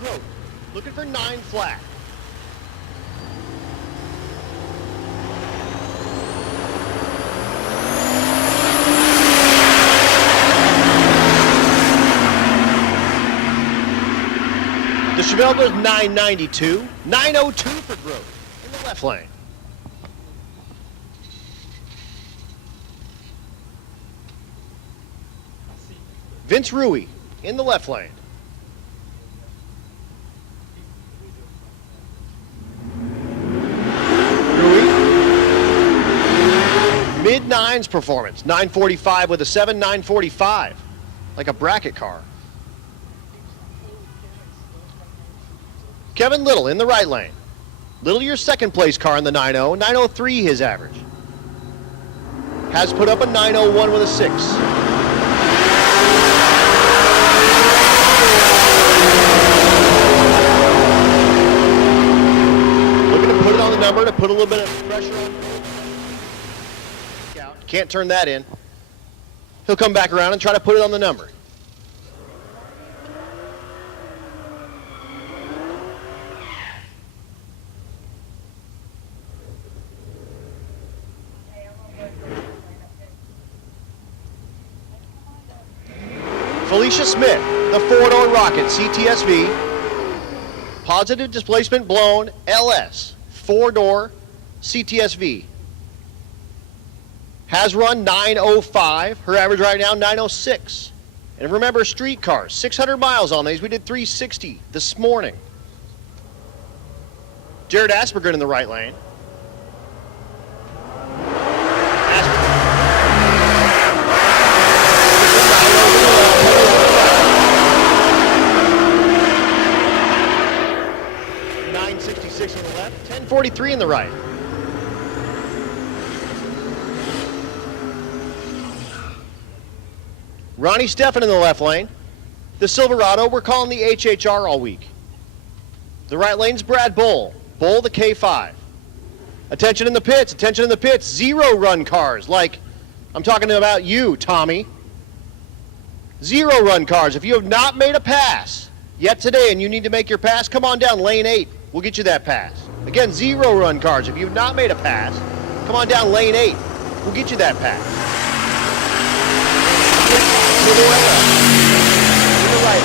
Growth. Looking for 9 flat. The Chevelle goes 992. 902 for growth in the left lane. Vince Rui in the left lane. Mid-9s performance, 945 with a 7, 945, like a bracket car. Kevin Little in the right lane. Little, your second place car in the 9.0, 903 his average. Has put up a 901 with a 6. Looking to put it on the number to put a little bit of pressure on. Can't turn that in. He'll come back around and try to put it on the number. Felicia Smith, the four-door rocket CTSV, positive displacement blown LS, four-door CTSV. Has run 905. Her average right now 906. And remember, streetcars, 600 miles on these. We did 360 this morning. Jared Aspergren in the right lane. 966 on the left, 1043 in the right. Ronnie Steffen in the left lane. The Silverado, we're calling the HHR all week. The right lane's Brad Bull. Bull, the K5. Attention in the pits, attention in the pits. Zero run cars, like I'm talking about you, Tommy. Zero run cars. If you have not made a pass yet today and you need to make your pass, come on down lane 8. We'll get you that pass. Again, zero run cars. If you have not made a pass, come on down lane 8. We'll get you that pass. In the right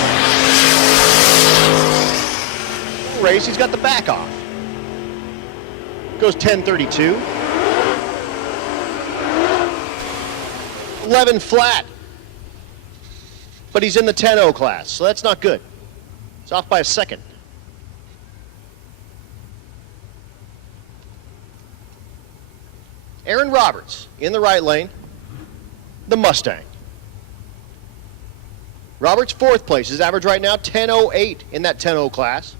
lane. Race, he's got the back off. Goes 1032. 11 flat. But he's in the 10-0 class, so that's not good. It's off by a second. Aaron Roberts in the right lane. The Mustang. Roberts, fourth place. His average right now, 10.08 in that 10.0 class.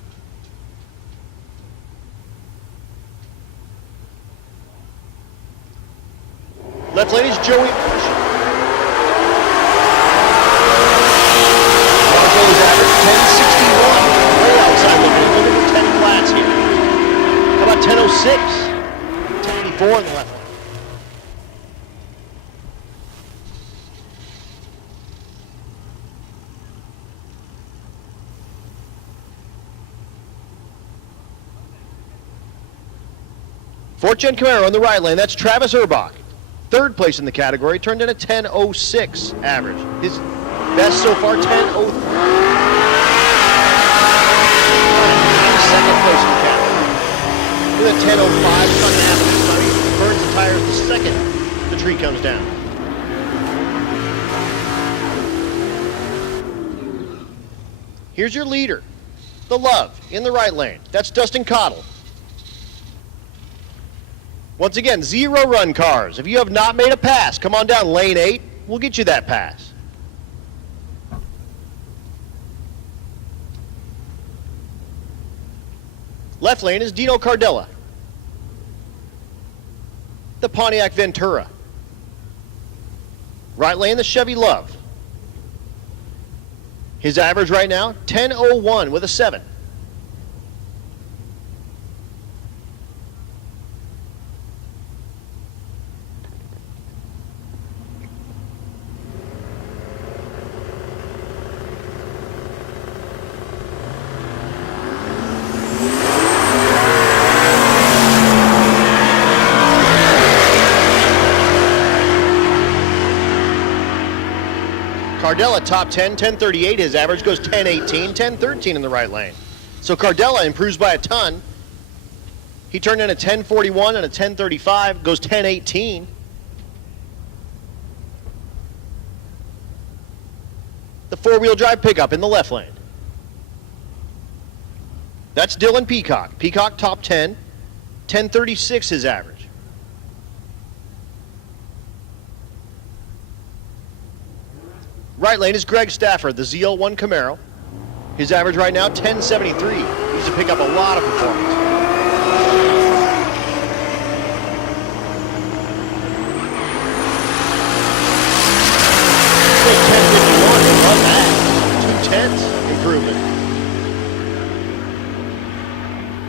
Left lane is Joey Marshall. Marshall's average, 10.61. Way outside looking at 10 flats here. How about 10.06? 10.84 in the left lane. Fort Gen Camaro on the right lane, that's Travis Urbach. Third place in the category, turned in a 10.06 average. His best so far, 10.03. Second place in the category. With a 10.05, it's not going to happen this time. He burns the tires the second the tree comes down. Here's your leader, the Love, in the right lane. That's Dustin Cottle. Once again, zero run cars. If you have not made a pass, come on down lane 8. We'll get you that pass. Left lane is Dino Cardella. The Pontiac Ventura. Right lane, the Chevy Love. His average right now, 10.01 with a 7. Cardella top 10, 1038. His average goes 1018, 1013 in the right lane. So Cardella improves by a ton. He turned in a 1041 and a 1035, goes 1018. The four-wheel drive pickup in the left lane. That's Dylan Peacock. Peacock top 10, 1036 his average. Right lane is Greg Stafford, the ZL1 Camaro. His average right now, 1073. Needs to pick up a lot of performance. Big 1051, I love that. 2/10 improvement.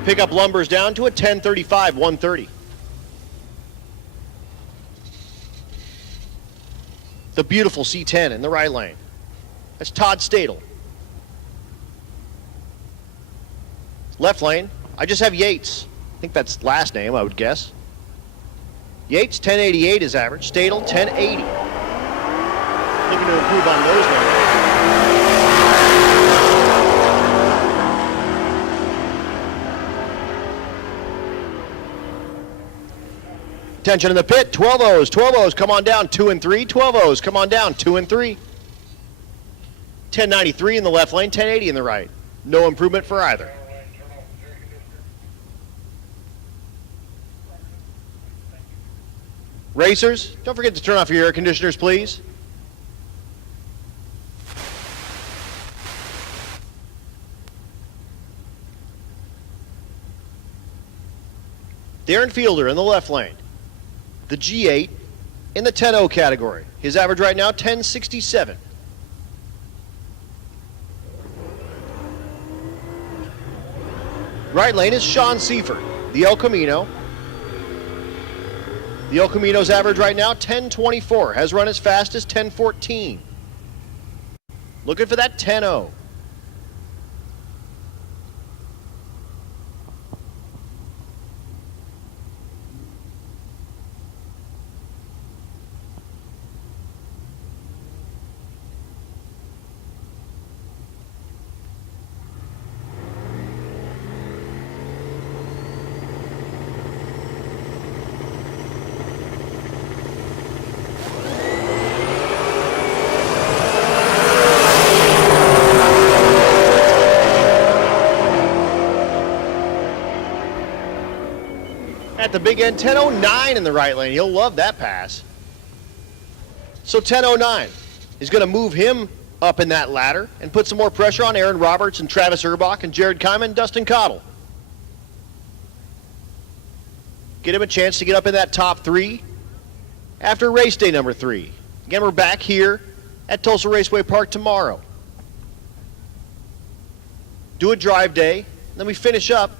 Pickup lumbers down to a 1035, 130. The beautiful C10 in the right lane. That's Todd Stadel. Left lane, I just have Yates. I think that's last name, I would guess. Yates, 1088 is average. Stadel, 1080. Looking to improve on those numbers. Attention in the pit, 12 O's. 12 O's come on down, 2 and 3. 12 O's come on down, 2 and 3. 1093 in the left lane, 1080 in the right. No improvement for either. Racers, don't forget to turn off your air conditioners, please. Darren Fielder in the left lane. The G8 in the 10-0 category. His average right now, 1067. Right lane is Sean Seifert, the El Camino. The El Camino's average right now, 1024. Has run as fast as 1014. Looking for that 10-0. At the big end, 1009 in the right lane. He'll love that pass. So 1009 is going to move him up in that ladder and put some more pressure on Aaron Roberts and Travis Urbach and Jared Kyman and Dustin Cottle. Get him a chance to get up in that top 3 after race day number 3. Again, we're back here at Tulsa Raceway Park tomorrow. Do a drive day, then we finish up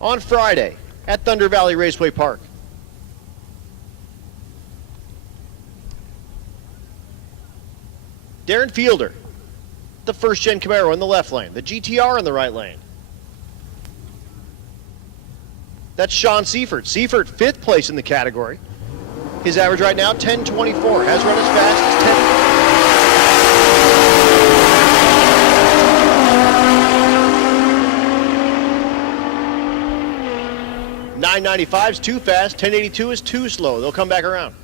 on Friday at Thunder Valley Raceway Park. Darren Fielder, the first-gen Camaro in the left lane, the GTR in the right lane. That's Sean Seifert. Seifert, 5th place in the category. His average right now, 1024. Has run as fast as 10. 995 is too fast, 1082 is too slow. They'll come back around.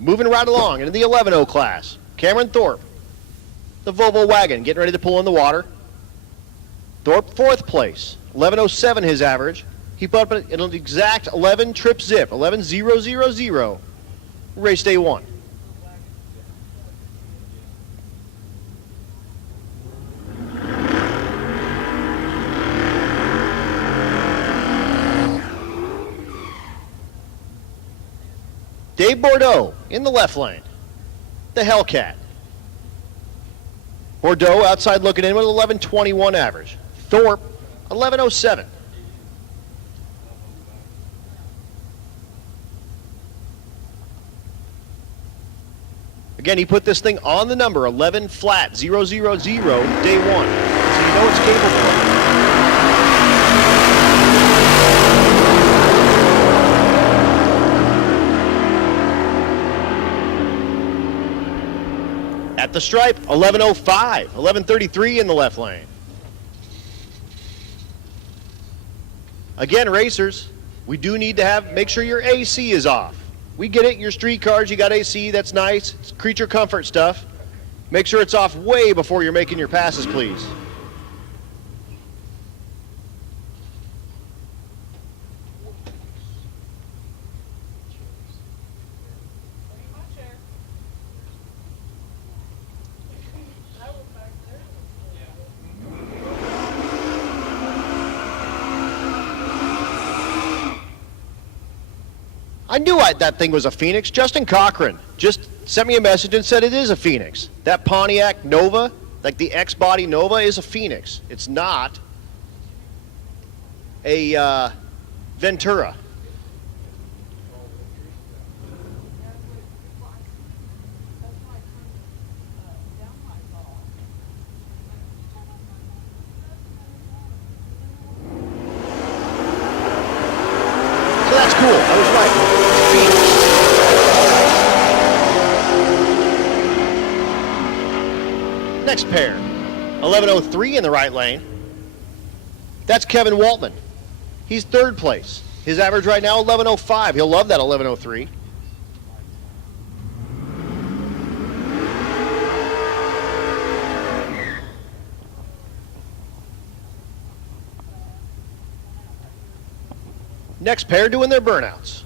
Moving right along into the 11-0 class. Cameron Thorpe, the Volvo wagon, getting ready to pull in the water. Thorpe, 4th place, 1107 his average. He put up an exact 11 trip zip, 11.000, race day 1. Dave Bordeaux in the left lane, the Hellcat. Bordeaux outside looking in with 11.21 average. Thorpe, 11.07. Again, he put this thing on the number 11 flat 000 day 1, so you know it's capable of it. At the stripe, 11.05, 11.33 in the left lane. Again, racers, we do need to make sure your AC is off. We get it, your street cars, you got AC, that's nice. It's creature comfort stuff. Make sure it's off way before you're making your passes, please. I knew that thing was a Phoenix. Justin Cochran just sent me a message and said it is a Phoenix. That Pontiac Nova, like the X-Body Nova, is a Phoenix. It's not. a Ventura. So that's cool. I was right. Next pair, 1103 in the right lane. That's Kevin Waltman. He's third place. His average right now, 1105. He'll love that 1103. Next pair doing their burnouts.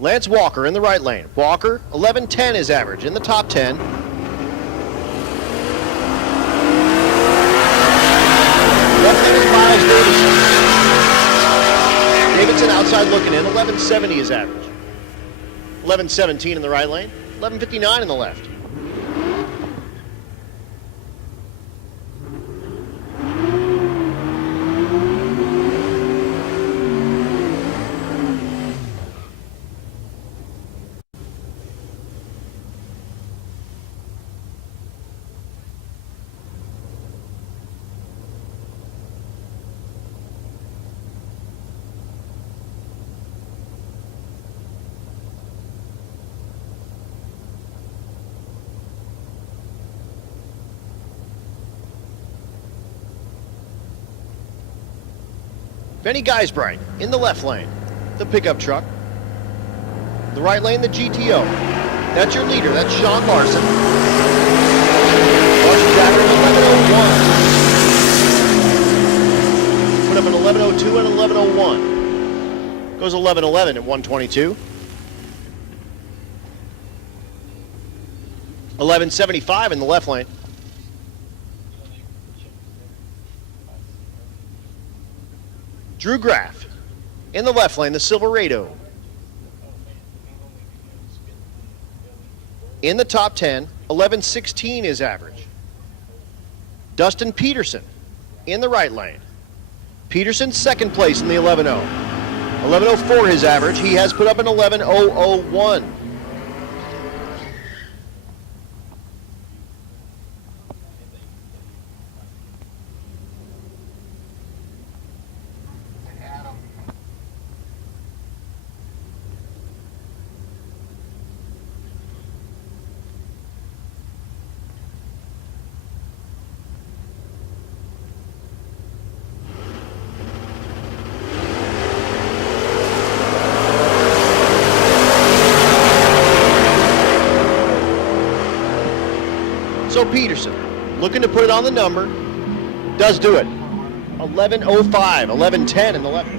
Lance Walker in the right lane. Walker, 1110 is average in the top 10. Left lane is Miles Davidson. Davidson outside looking in, 1170 is average. 1117 in the right lane, 1159 in the left. Benny Geisbright in the left lane, the pickup truck. The right lane, the GTO. That's your leader, that's Sean Larson. Larson's average 1101. Put up an 1102 and 1101. Goes 1111 at 122. 1175 in the left lane. Drew Graff in the left lane, the Silverado. In the top 10, 1116 is average. Dustin Peterson in the right lane. Peterson second place in the 11-0. 1104 his average. He has put up an 11001. So Peterson, looking to put it on the number, does do it. 1105, 1110 in the left.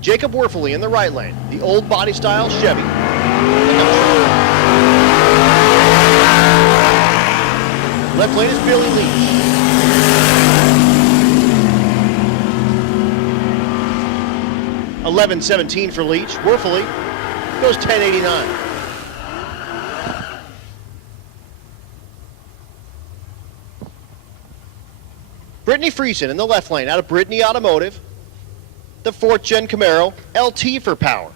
Jacob Werfele in the right lane, the old body style Chevy. Left lane is Billy Leach. $11.17 for Leach. Werfele goes $10.89. Brittany Friesen in the left lane out of Brittany Automotive. The 4th Gen Camaro, LT for power.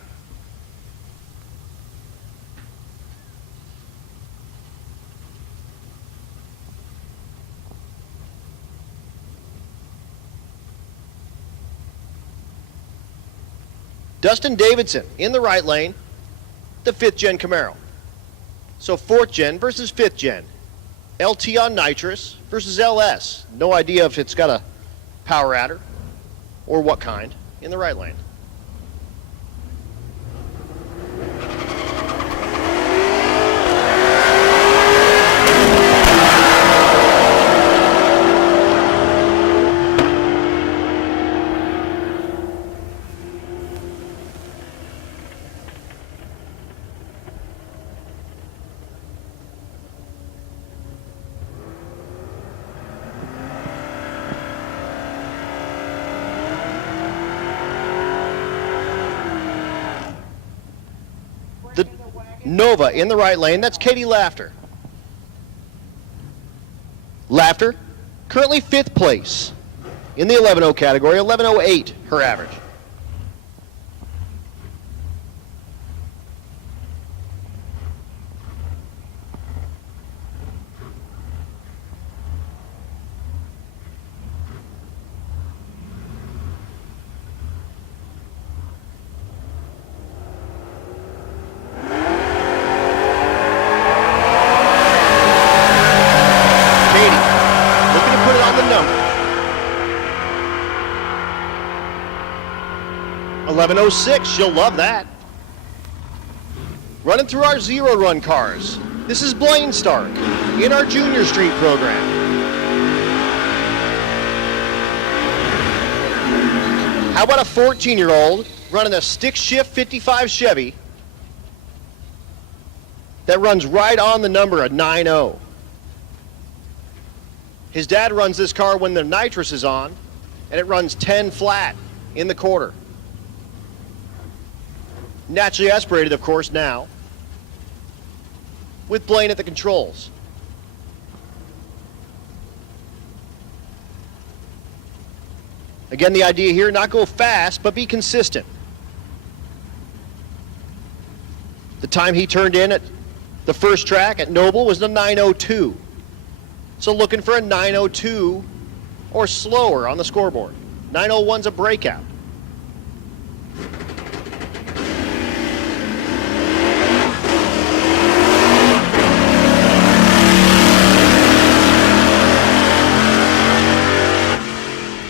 Dustin Davidson in the right lane, the 5th Gen Camaro. So 4th Gen versus 5th Gen. LT on nitrous versus LS. No idea if it's got a power adder or what kind in the right lane. Nova in the right lane. That's Katie Laughter. Laughter, currently 5th place in the 11.0 category, 11.08 her average. The number 11.06, she'll love that. Running through our zero run cars, this is Blaine Stark in our Junior Street program. How about a 14-year-old running a stick shift 55 Chevy that runs right on the number of 9.0? His dad runs this car when the nitrous is on, and it runs 10 flat in the quarter. Naturally aspirated, of course, now, with Blaine at the controls. Again, the idea here, not go fast, but be consistent. The time he turned in at the first track at Noble was the 9.02. So looking for a 9.02 or slower on the scoreboard. 9.01's a breakout.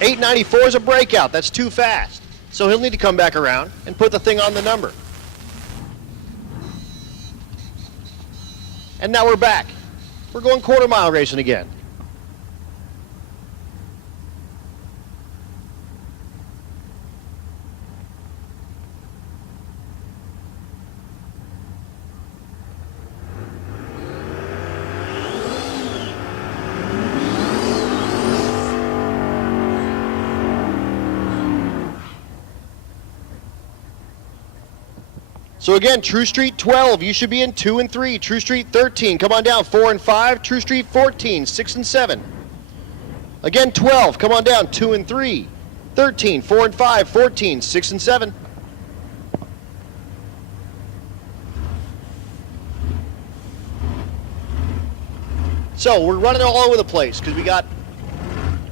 .894 is a breakout. That's too fast. So he'll need to come back around and put the thing on the number. And now we're back. We're going quarter mile racing again. So again, True Street 12, you should be in 2 and 3. True Street 13, come on down, 4 and 5. True Street 14, 6 and 7. Again, 12, come on down, 2 and 3. 13, 4 and 5. 14, 6 and 7. So we're running all over the place because we got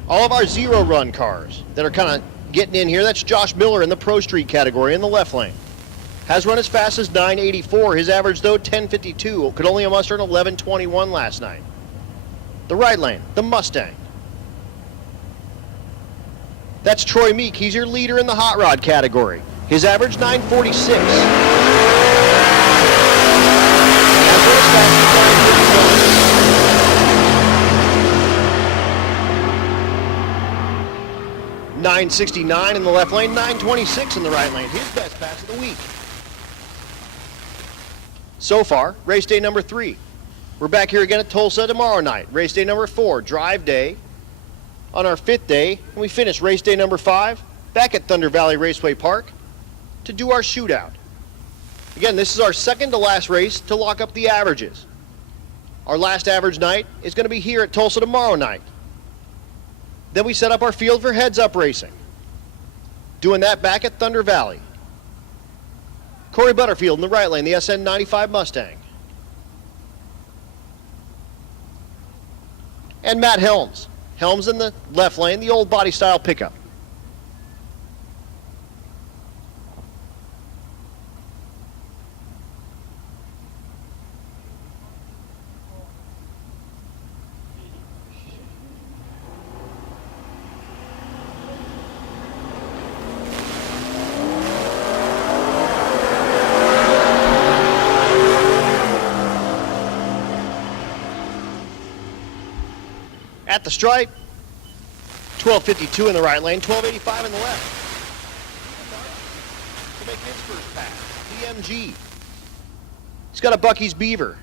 all of our zero run cars that are kind of getting in here. That's Josh Miller in the Pro Street category in the left lane. Has run as fast as 9.84. His average, though, 10.52. Could only muster an 11.21 last night. The right lane, the Mustang. That's Troy Meek. He's your leader in the hot rod category. His average, 9.46. 9.69 in the left lane, 9.26 in the right lane. His best pass of the week. So far, race day number 3. We're back here again at Tulsa tomorrow night. Race day number 4, drive day on our 5th day. And we finish race day number 5 back at Thunder Valley Raceway Park to do our shootout. Again, this is our second to last race to lock up the averages. Our last average night is going to be here at Tulsa tomorrow night. Then we set up our field for heads-up racing. Doing that back at Thunder Valley. Corey Butterfield in the right lane, the SN 95 Mustang. And Matt Helms. Helms in the left lane, the old body style pickup. At the stripe, 12.52 in the right lane, 12.85 in the left. To make his first pass, BMG. He's got a Bucky's Beaver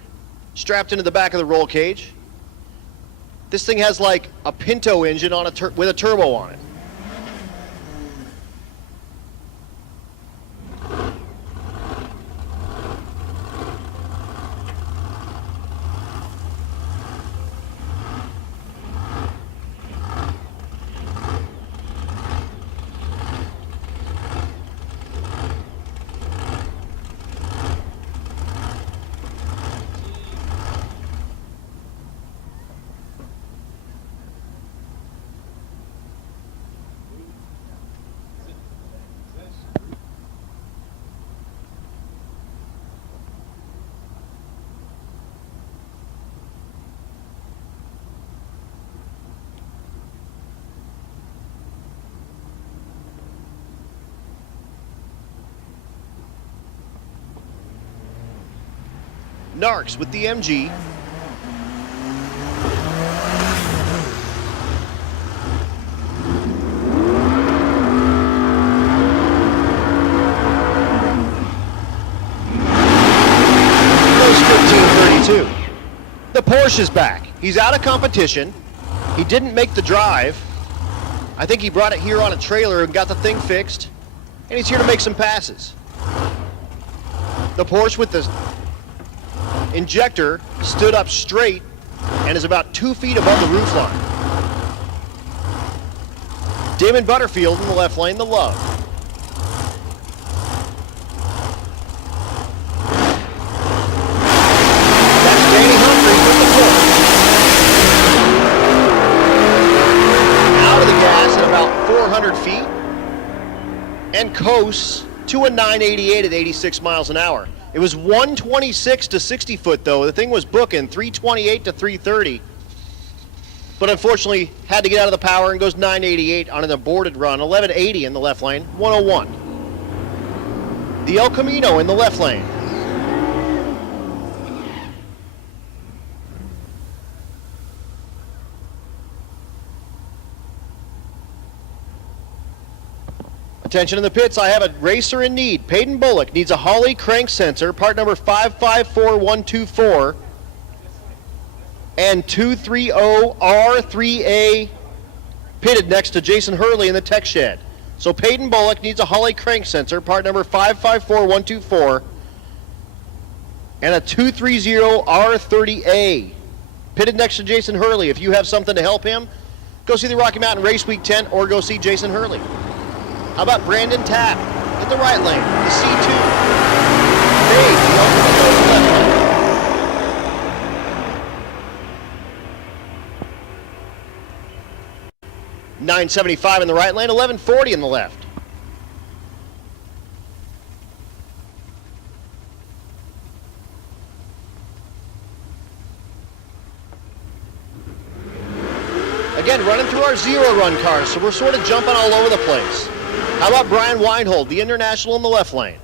strapped into the back of the roll cage. This thing has like a Pinto engine on with a turbo on it. Narks with the MG. Goes 15:32. The Porsche is back. He's out of competition. He didn't make the drive. I think he brought it here on a trailer and got the thing fixed. And he's here to make some passes. The Porsche with the injector stood up straight and is about 2 feet above the roofline. Damon Butterfield in the left lane, the Love. That's Danny Humphries with the Porsche. Out of the gas at about 400 feet and coasts to a 988 at 86 miles an hour. It was 126 to 60 foot though. The thing was booking 328 to 330. But unfortunately had to get out of the power and goes 988 on an aborted run. 1180 in the left lane, 101. The El Camino in the left lane. Attention in the pits, I have a racer in need. Peyton Bullock needs a Holley crank sensor, part number 554124 and 230R3A pitted next to Jason Hurley in the tech shed. So Peyton Bullock needs a Holley crank sensor, part number 554124 and a 230R30A pitted next to Jason Hurley. If you have something to help him, go see the Rocky Mountain Race Week tent or go see Jason Hurley. How about Brandon Tapp in the right lane, the C2. Dave, the ultimate in the left lane. $975 in the right lane, $1140 in the left. Again, running through our zero run cars, so we're sort of jumping all over the place. How about Brian Weinhold, the International in the left lane?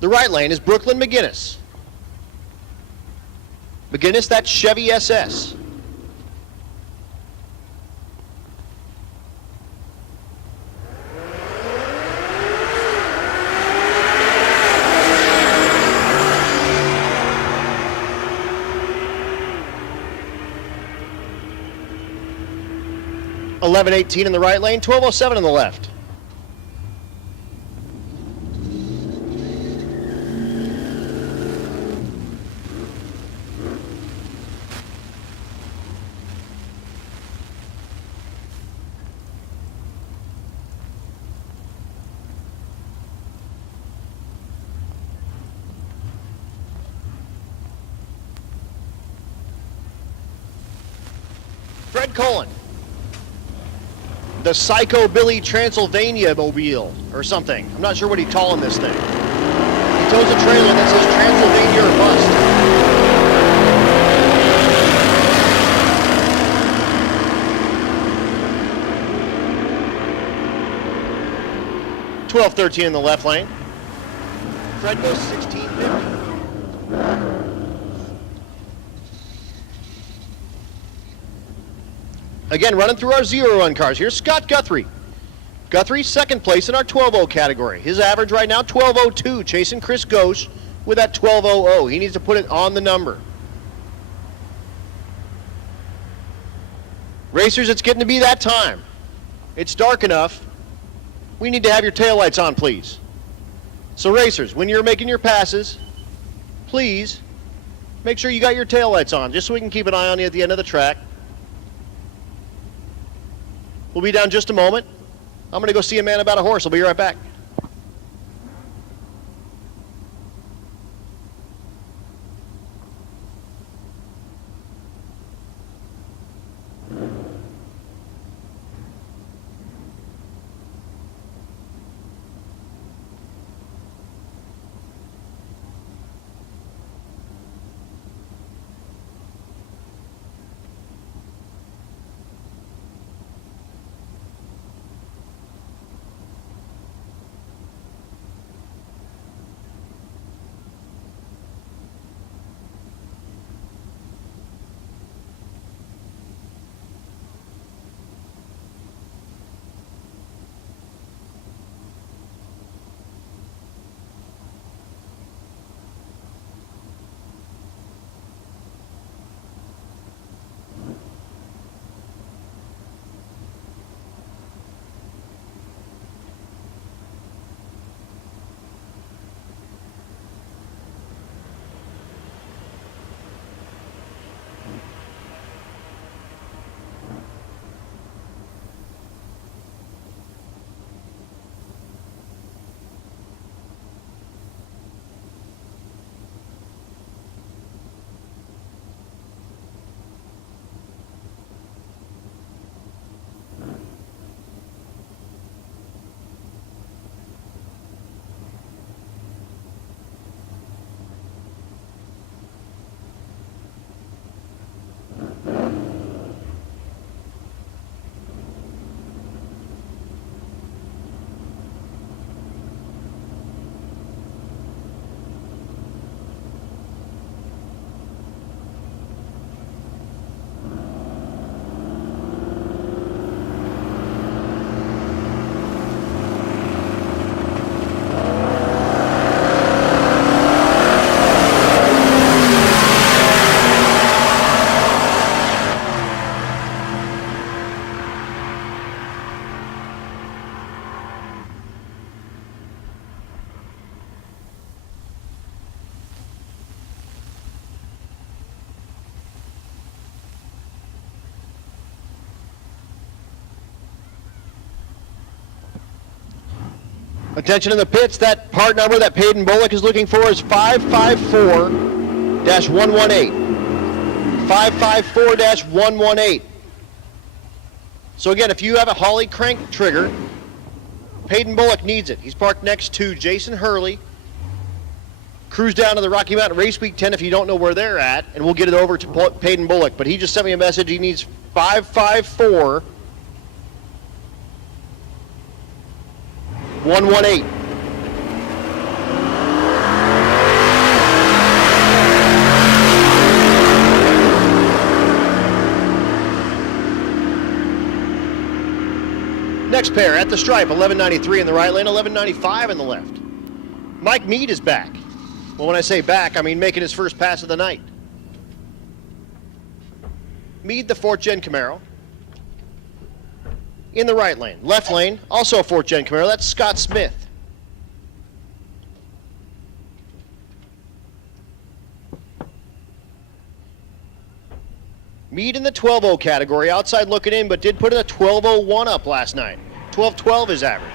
The right lane is Brooklyn McGinnis. McGinnis, that's Chevy SS. $1118 in the right lane, $1207 in the left. Fred Cullen. The Psycho-Billy Transylvania mobile or something. I'm not sure what he's calling this thing. He tows a trailer that says Transylvania or bust. $1213 in the left lane. Fred goes 1650. Again, running through our zero run cars. Here's Scott Guthrie. Guthrie, second place in our 12-0 category. His average right now, 12:02, chasing Chris Ghosh with that 12:00. He needs to put it on the number. Racers, it's getting to be that time. It's dark enough. We need to have your taillights on, please. So racers, when you're making your passes, please make sure you got your taillights on, just so we can keep an eye on you at the end of the track. We'll be down just a moment. I'm going to go see a man about a horse. I'll be right back. Attention in the pits, that part number that Peyton Bullock is looking for is 554-118. 554-118. So again, if you have a Holley crank trigger, Peyton Bullock needs it. He's parked next to Jason Hurley. Cruise down to the Rocky Mountain Race Week 10 if you don't know where they're at, and we'll get it over to Peyton Bullock. But he just sent me a message. He needs 554-118. Next pair at the stripe, 1193 in the right lane, 1195 in the left. Mike Mead is back. Well, when I say back, I mean making his first pass of the night. Mead, the 4th Gen Camaro. In the right lane. Left lane, also a 4th Gen Camaro. That's Scott Smith. Mead in the 12.0 category, outside looking in, but did put in a 12.01 up last night. 12.12 is average.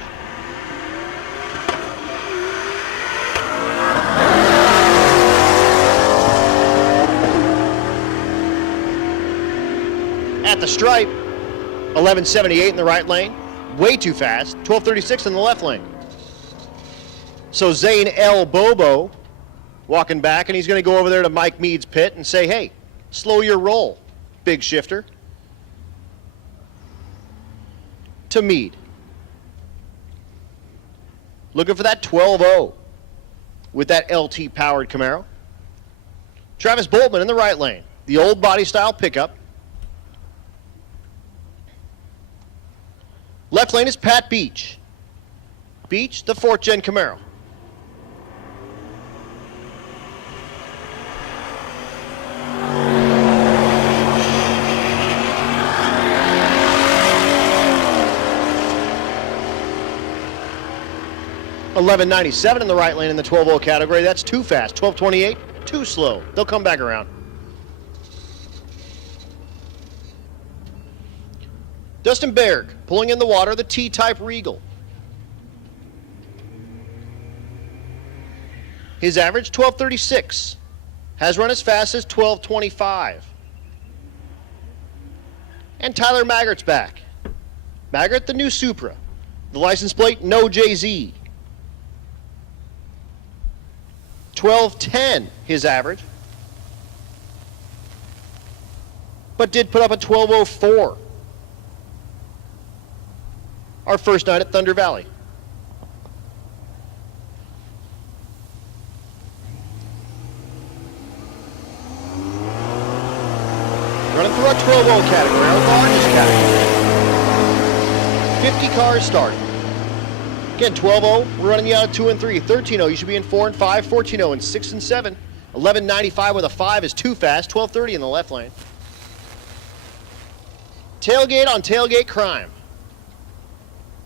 At the stripe, 1178 in the right lane, way too fast, 1236 in the left lane. So Zane L. Bobo walking back, and he's going to go over there to Mike Mead's pit and say, hey, slow your roll, big shifter. To Mead. Looking for that 12.0 with that LT-powered Camaro. Travis Boltman in the right lane, the old body-style pickup. Left lane is Pat Beach. Beach, the 4th Gen Camaro. $11.97 in the right lane in the 12.0 category. That's too fast. 12.28, too slow. They'll come back around. Dustin Berg pulling in the water, the T-Type Regal. His average, 12.36. Has run as fast as 12.25. And Tyler Maggart's back. Maggart, the new Supra. The license plate, no JZ. 12.10, his average. But did put up a 12.04. Our first night at Thunder Valley. Running through our 12.0 category, our largest category. 50 cars starting. Again, 12.0, we're running you out of 2 and 3. 13.0, you should be in 4 and 5. 14.0 in 6 and 7. 11.95 with a 5 is too fast. 12.30 in the left lane. Tailgate on tailgate crime.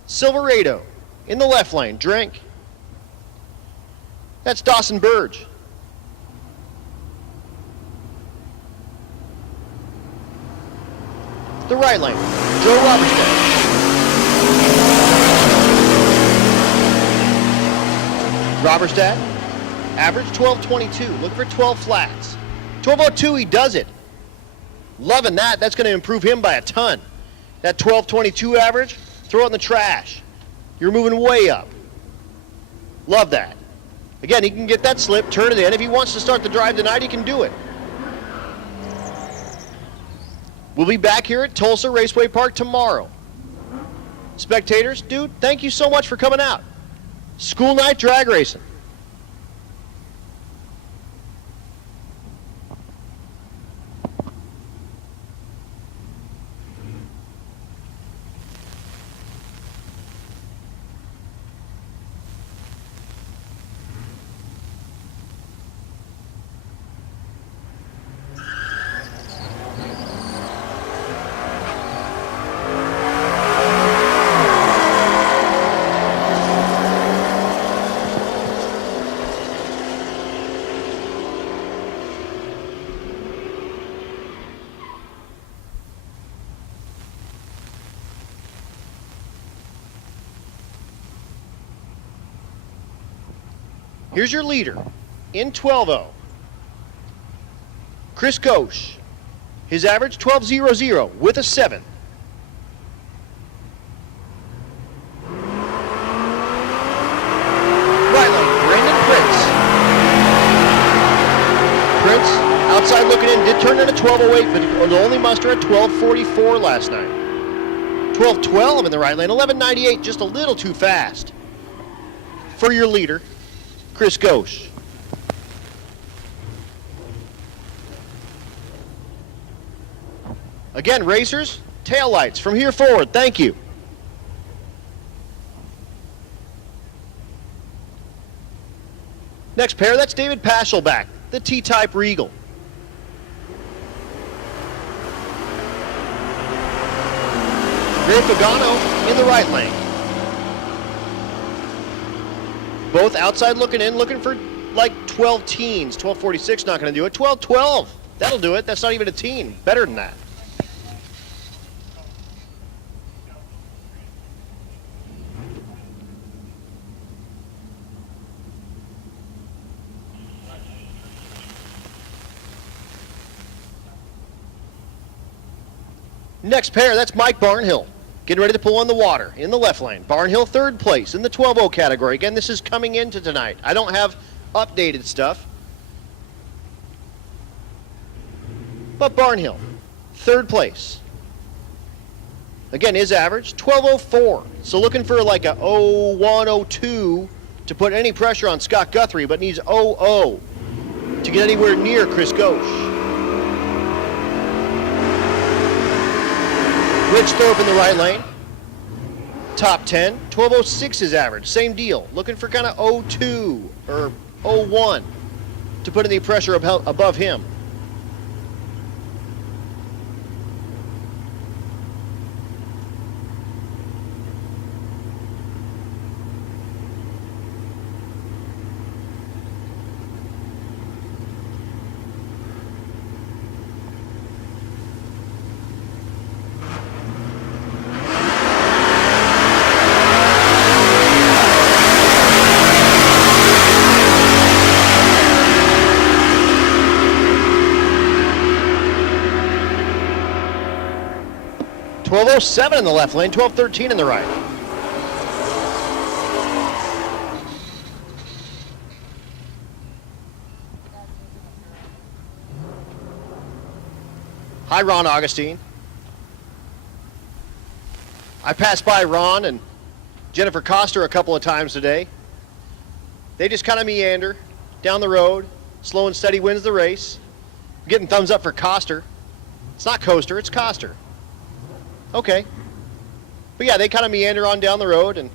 Silverado in the left lane, drink. That's Dawson Burge. The right lane, Joe Robertson. Robertstad, average 12.22, looking for 12 flats. 12.02, he does it. Loving that, that's going to improve him by a ton. That 12.22 average, throw it in the trash. You're moving way up. Love that. Again, he can get that slip, turn it in. If he wants to start the drive tonight, he can do it. We'll be back here at Tulsa Raceway Park tomorrow. Spectators, dude, thank you so much for coming out. School night drag racing. Here's your leader in 12.0. Chris Ghosh. His average 12.00 with a 7th. Right lane, Brandon Prince. Prince, outside looking in, did turn in a 12.08, but could only muster a 12.44 last night. 12.12 in the right lane, 11.98, just a little too fast. For your leader, Chris Ghosh. Again, racers, tail lights from here forward. Thank you. Next pair, that's David Paschelbach, the T-Type Regal. Ray Pagano in the right lane. Both outside looking in, looking for like 12 teens. 12.46 not going to do it. 12.12, that'll do it. That's not even a teen. Better than that. Next pair, that's Mike Barnhill, getting ready to pull on the water in the left lane. Barnhill 3rd place in the 12.0 category. Again, this is coming into tonight. I don't have updated stuff. But Barnhill, 3rd place. Again, his average, 12.04. So looking for like a 0.1, 0.2 to put any pressure on Scott Guthrie, but needs 0.0 to get anywhere near Chris Ghosh. Rich Thorpe in the right lane. Top 10. 12.06 is average. Same deal. Looking for kind of 0.2 or 0.1 to put any pressure above him. .1207 in the left lane, 12.13 in the right. Hi, Ron Augustine. I passed by Ron and Jennifer Coster a couple of times today. They just kind of meander down the road. Slow and steady wins the race. I'm getting thumbs up for Coster. It's not Coaster, it's Coster. Okay. But yeah, they kind of meander on down the road, and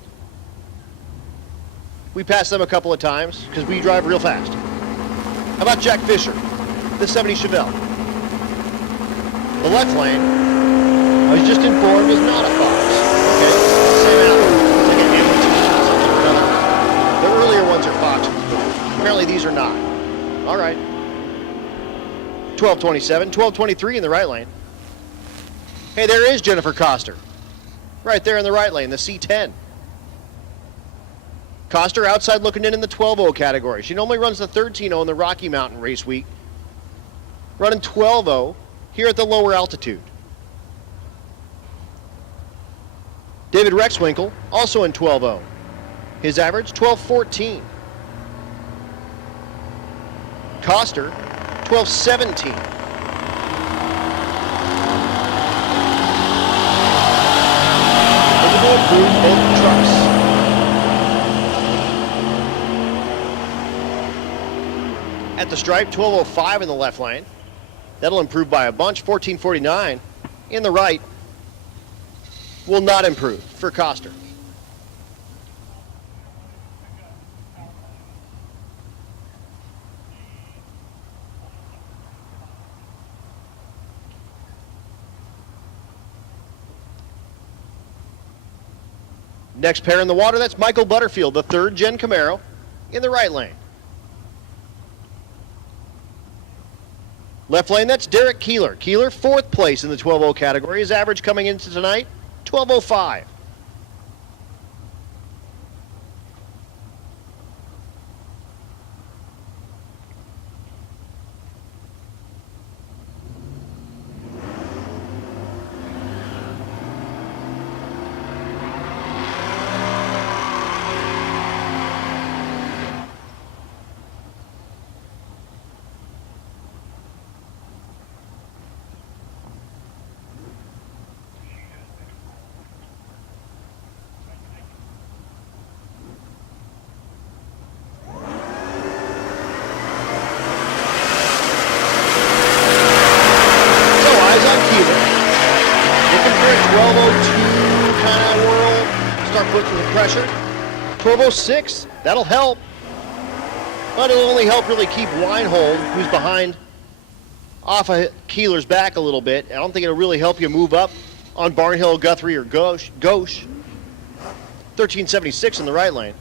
we pass them a couple of times because we drive real fast. How about Jack Fisher, the 70 Chevelle? The left lane, I was just informed, is not a Fox. Okay, same animal. It's like an MT or something or another. The earlier ones are Foxes, but apparently these are not. All right. 12.27, 12.23 in the right lane. Hey, there is Jennifer Coster. Right there in the right lane, the C10. Coster outside looking in the 12.0 category. She normally runs the 13.0 in the Rocky Mountain race week. Running 12.0 here at the lower altitude. David Rexwinkle, also in 12.0. His average, 12.14. Coster, 12.17. Improve both trucks. At the stripe, 12.05 in the left lane. That'll improve by a bunch. 14.49 in the right. Will not improve for Coster. Next pair in the water, that's Michael Butterfield, the 3rd gen Camaro, in the right lane. Left lane, that's Derek Keeler. Keeler, 4th place in the 12.0 category. His average coming into tonight, 12.05. put some pressure. 1206, that'll help. But it'll only help really keep Weinhold, who's behind, off of Keeler's back a little bit. I don't think it'll really help you move up on Barnhill, Guthrie, or Gauche. 1376 in the right lane.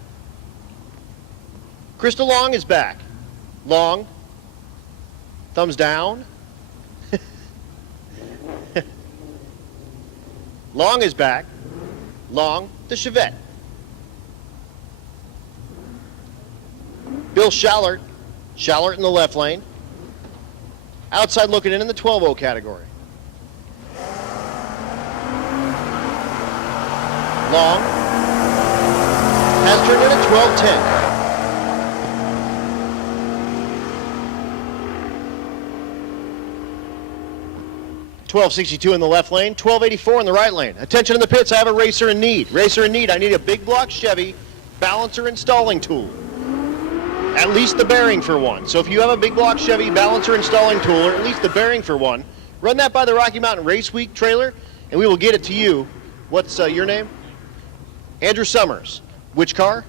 Krista Long is back. Long. Thumbs down. Long is back. Long, the Chevette. Bill Schallert. Schallert in the left lane. Outside looking in the 12-0 category. Long has turned in a 12-10. 1262 in the left lane, 1284 in the right lane. Attention in the pits, I have a racer in need. Racer in need, I need a big block Chevy balancer installing tool. At least the bearing for one. So if you have a big block Chevy balancer installing tool, or at least the bearing for one, run that by the Rocky Mountain Race Week trailer, and we will get it to you. What's your name? Andrew Summers. Which car?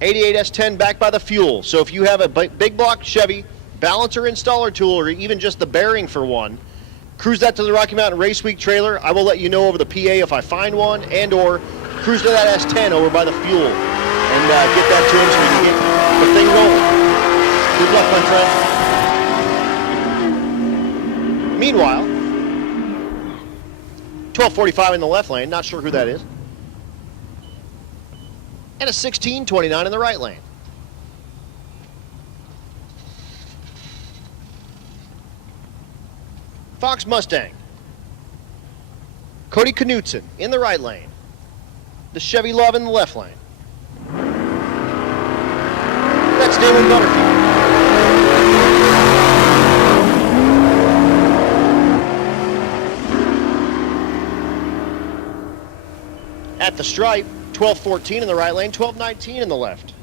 88S10 backed by the fuel. So if you have a big block Chevy balancer installer tool, or even just the bearing for one, cruise that to the Rocky Mountain Race Week trailer. I will let you know over the PA if I find one, and or cruise to that S10 over by the fuel and get that to him so we can get the thing rolling. Good luck, my friend. Meanwhile, 1245 in the left lane, not sure who that is, and a 1629 in the right lane. Fox Mustang. Cody Knutson in the right lane. The Chevy Love in the left lane. That's Damon Butterfield. At the stripe, 1214 in the right lane, 1219 in the left.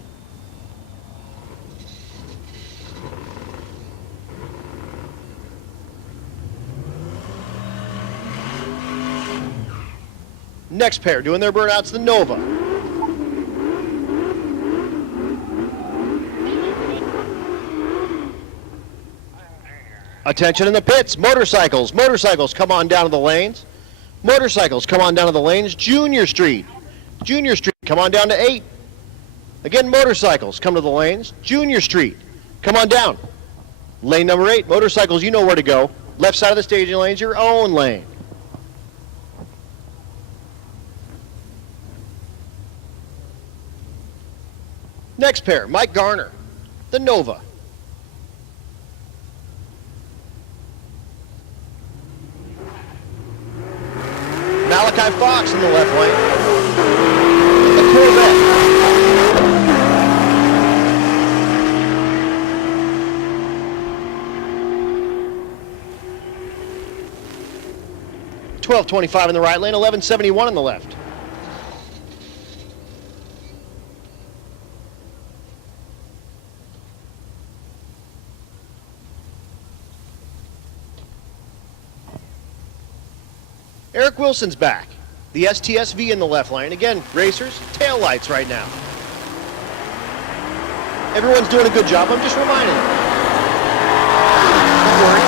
Next pair doing their burnouts, the Nova. Attention in the pits, motorcycles. Motorcycles, come on down to the lanes. Motorcycles, come on down to the lanes. Junior Street. Junior Street, come on down to 8. Again, motorcycles, come to the lanes. Junior Street, come on down. Lane number 8, motorcycles, you know where to go. Left side of the staging lane's your own lane. Next pair, Mike Garner, the Nova. Malachi Fox in the left lane, the Corvette. $12.25 in the right lane, $11.71 in the left. Eric Wilson's back. The STSV in the left lane. Again, racers, tail lights right now. Everyone's doing a good job. I'm just reminding them. Don't worry.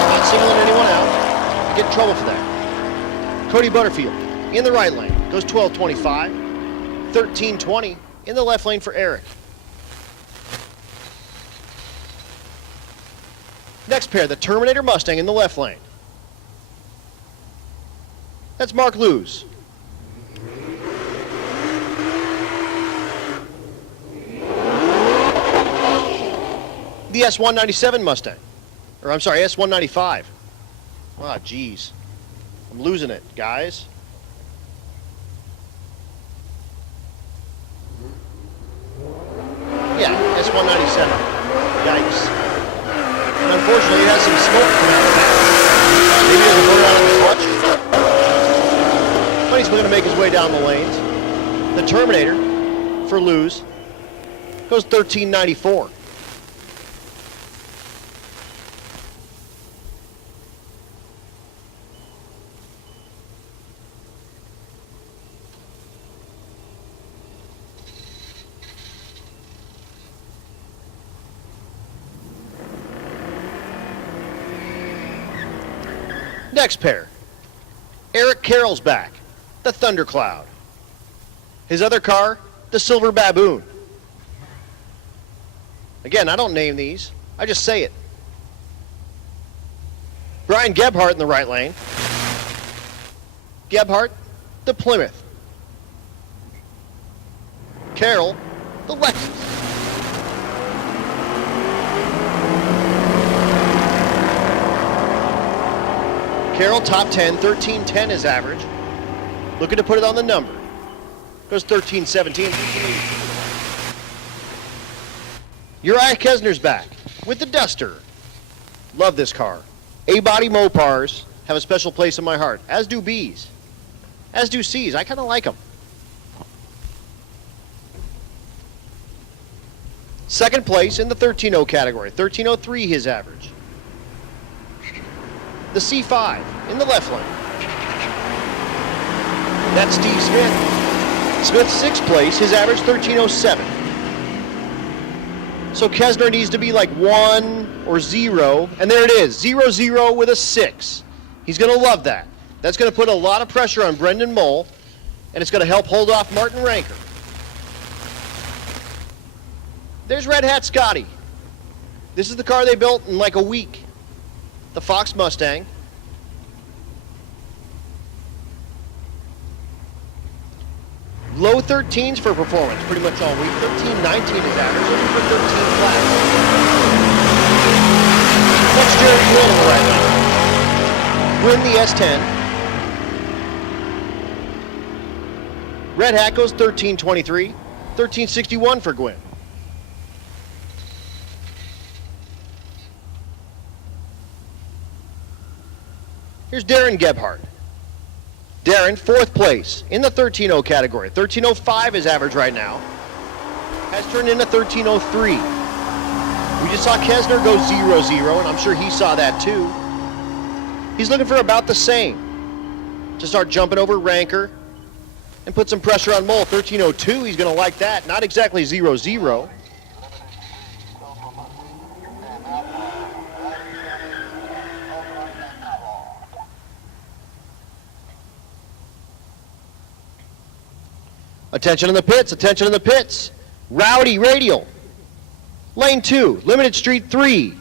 I'm not singling anyone out. Get in trouble for that. Cody Butterfield in the right lane. Goes 12.25. 13.20 in the left lane for Eric. Next pair, the Terminator Mustang in the left lane. That's Mark Lewis. The S197 Mustang. Or I'm sorry, S195. Ah, geez. I'm losing it, guys. Yeah, S197. Yikes. And unfortunately, it has some smoke coming out of that. Maybe it doesn't burn out of the clutch. But he's going to make his way down the lanes. The Terminator for Lewis goes 13.94. Next pair. Eric Carroll's back, the Thundercloud. His other car, the Silver Baboon. Again, I don't name these, I just say it. Brian Gebhardt in the right lane. Gebhardt, the Plymouth. Carroll, the Lexus. Carroll, top 10, 1310 is average. Looking to put it on the number. Goes 1317. Uriah Kesner's back with the Duster. Love this car. A-body Mopars have a special place in my heart, as do B's. As do C's. I kind of like them. Second place in the 13.0 category. 13.03 his average. The C5 in the left lane. That's Steve Smith. Smith sixth place, his average 13.07. So Kesner needs to be like 1 or 0, and there it is, 0-0 with a 6. He's going to love that. That's going to put a lot of pressure on Brendan Moll, and it's going to help hold off Martin Ranker. There's Red Hat Scotty. This is the car they built in like a week. The Fox Mustang. Low 13s for performance pretty much all week. 13-19 is average. Looking for 13 flat. Next Jerry Will on the right lane. Gwyn the S10. Red Hat goes 13-23. 13-61 for Gwyn. Here's Darren Gebhardt. Darren, fourth place in the 13.0 category. 13.05 is average right now. Has turned into 13.03. We just saw Kesner go 0-0, and I'm sure he saw that too. He's looking for about the same to start jumping over Ranker and put some pressure on Moll. 13.02, he's going to like that. Not exactly 0-0. Attention in the pits, attention in the pits. Rowdy Radial. Lane 2, Limited Street 3.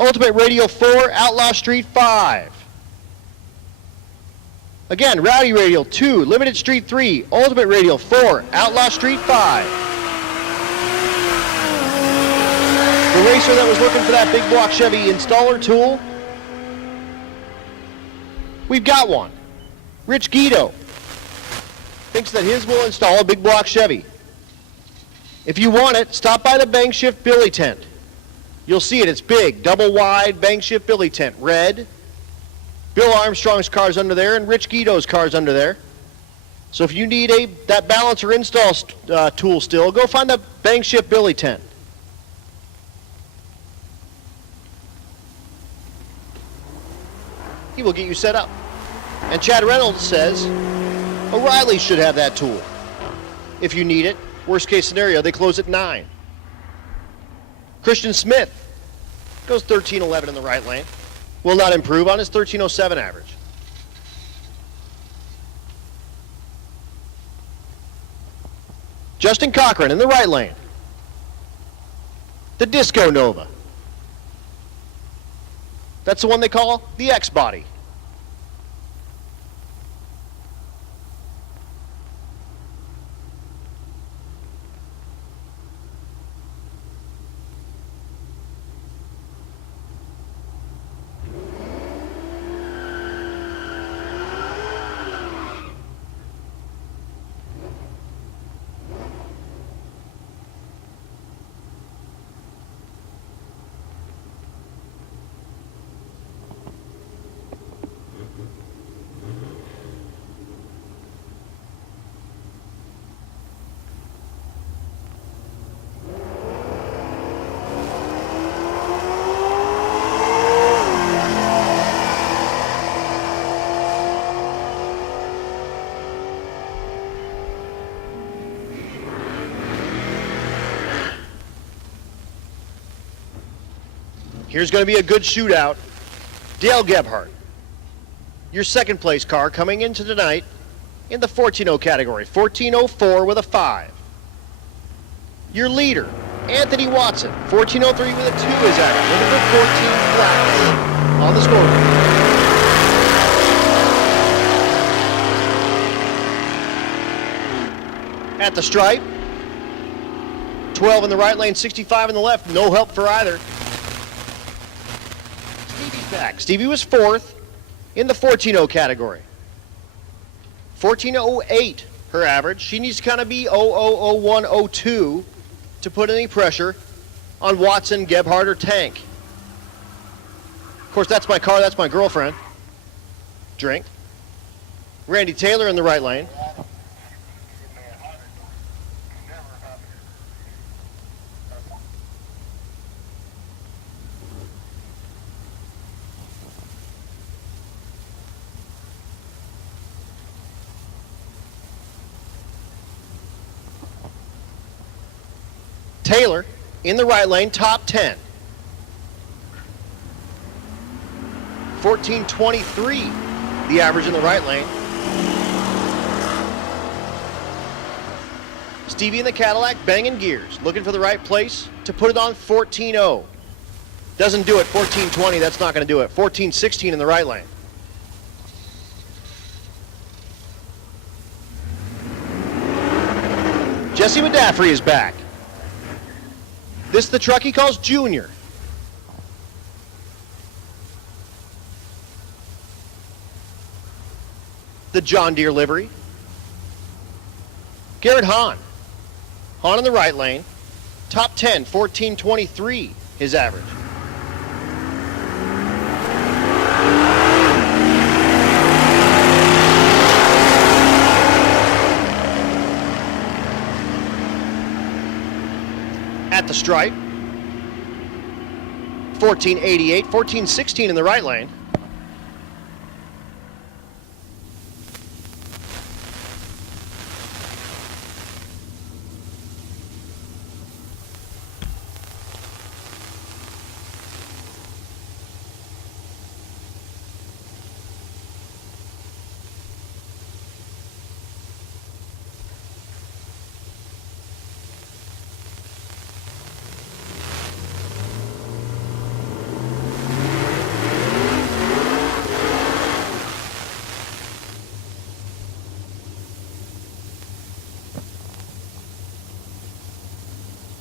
Ultimate Radial 4, Outlaw Street 5. Again, Rowdy Radial 2, Limited Street 3, Ultimate Radial 4, Outlaw Street 5. The racer that was looking for that big block Chevy installer tool, we've got one. Rich Guido thinks that his will install a big block Chevy. If you want it, stop by the Bank Shift Billy tent. You'll see it. It's big, double wide Bank Shift Billy tent. Red. Bill Armstrong's car's under there and Rich Guido's car's under there. So if you need that balancer install tool still, go find the Bank Shift Billy tent. He will get you set up. And Chad Reynolds says O'Reilly should have that tool. If you need it, worst case scenario, they close at 9. Christian Smith goes 13-11 in the right lane. Will not improve on his 13.07 average. Justin Cochran in the right lane. The Disco Nova. That's the one they call the X-Body. Here's going to be a good shootout. Dale Gebhardt. Your second place car coming into tonight in the 14.0 category, 14.04 with a 5. Your leader, Anthony Watson, 14.03 with a 2 is average. Looking for 14 flats on the scoreboard. At the stripe, 12 in the right lane, 65 in the left. No help for either. Stevie's back. Stevie was 4th in the 14.0 category. 14.08 her average. She needs to kind of be 0.00102 to put any pressure on Watson, Gebhardt, or Tank. Of course, that's my car, that's my girlfriend. Drink. Randy Taylor in the right lane. Taylor in the right lane, top 10. 14.23, the average in the right lane. Stevie in the Cadillac, banging gears, looking for the right place to put it on 14.0. Doesn't do it, 14.20, that's not going to do it. 14.16 in the right lane. Jesse Madaffrey is back. This is the truck he calls Junior. The John Deere livery. Garrett Hahn. Hahn in the right lane. Top 10, 14.23, his average. At the stripe, 14.88, 14.16 in the right lane.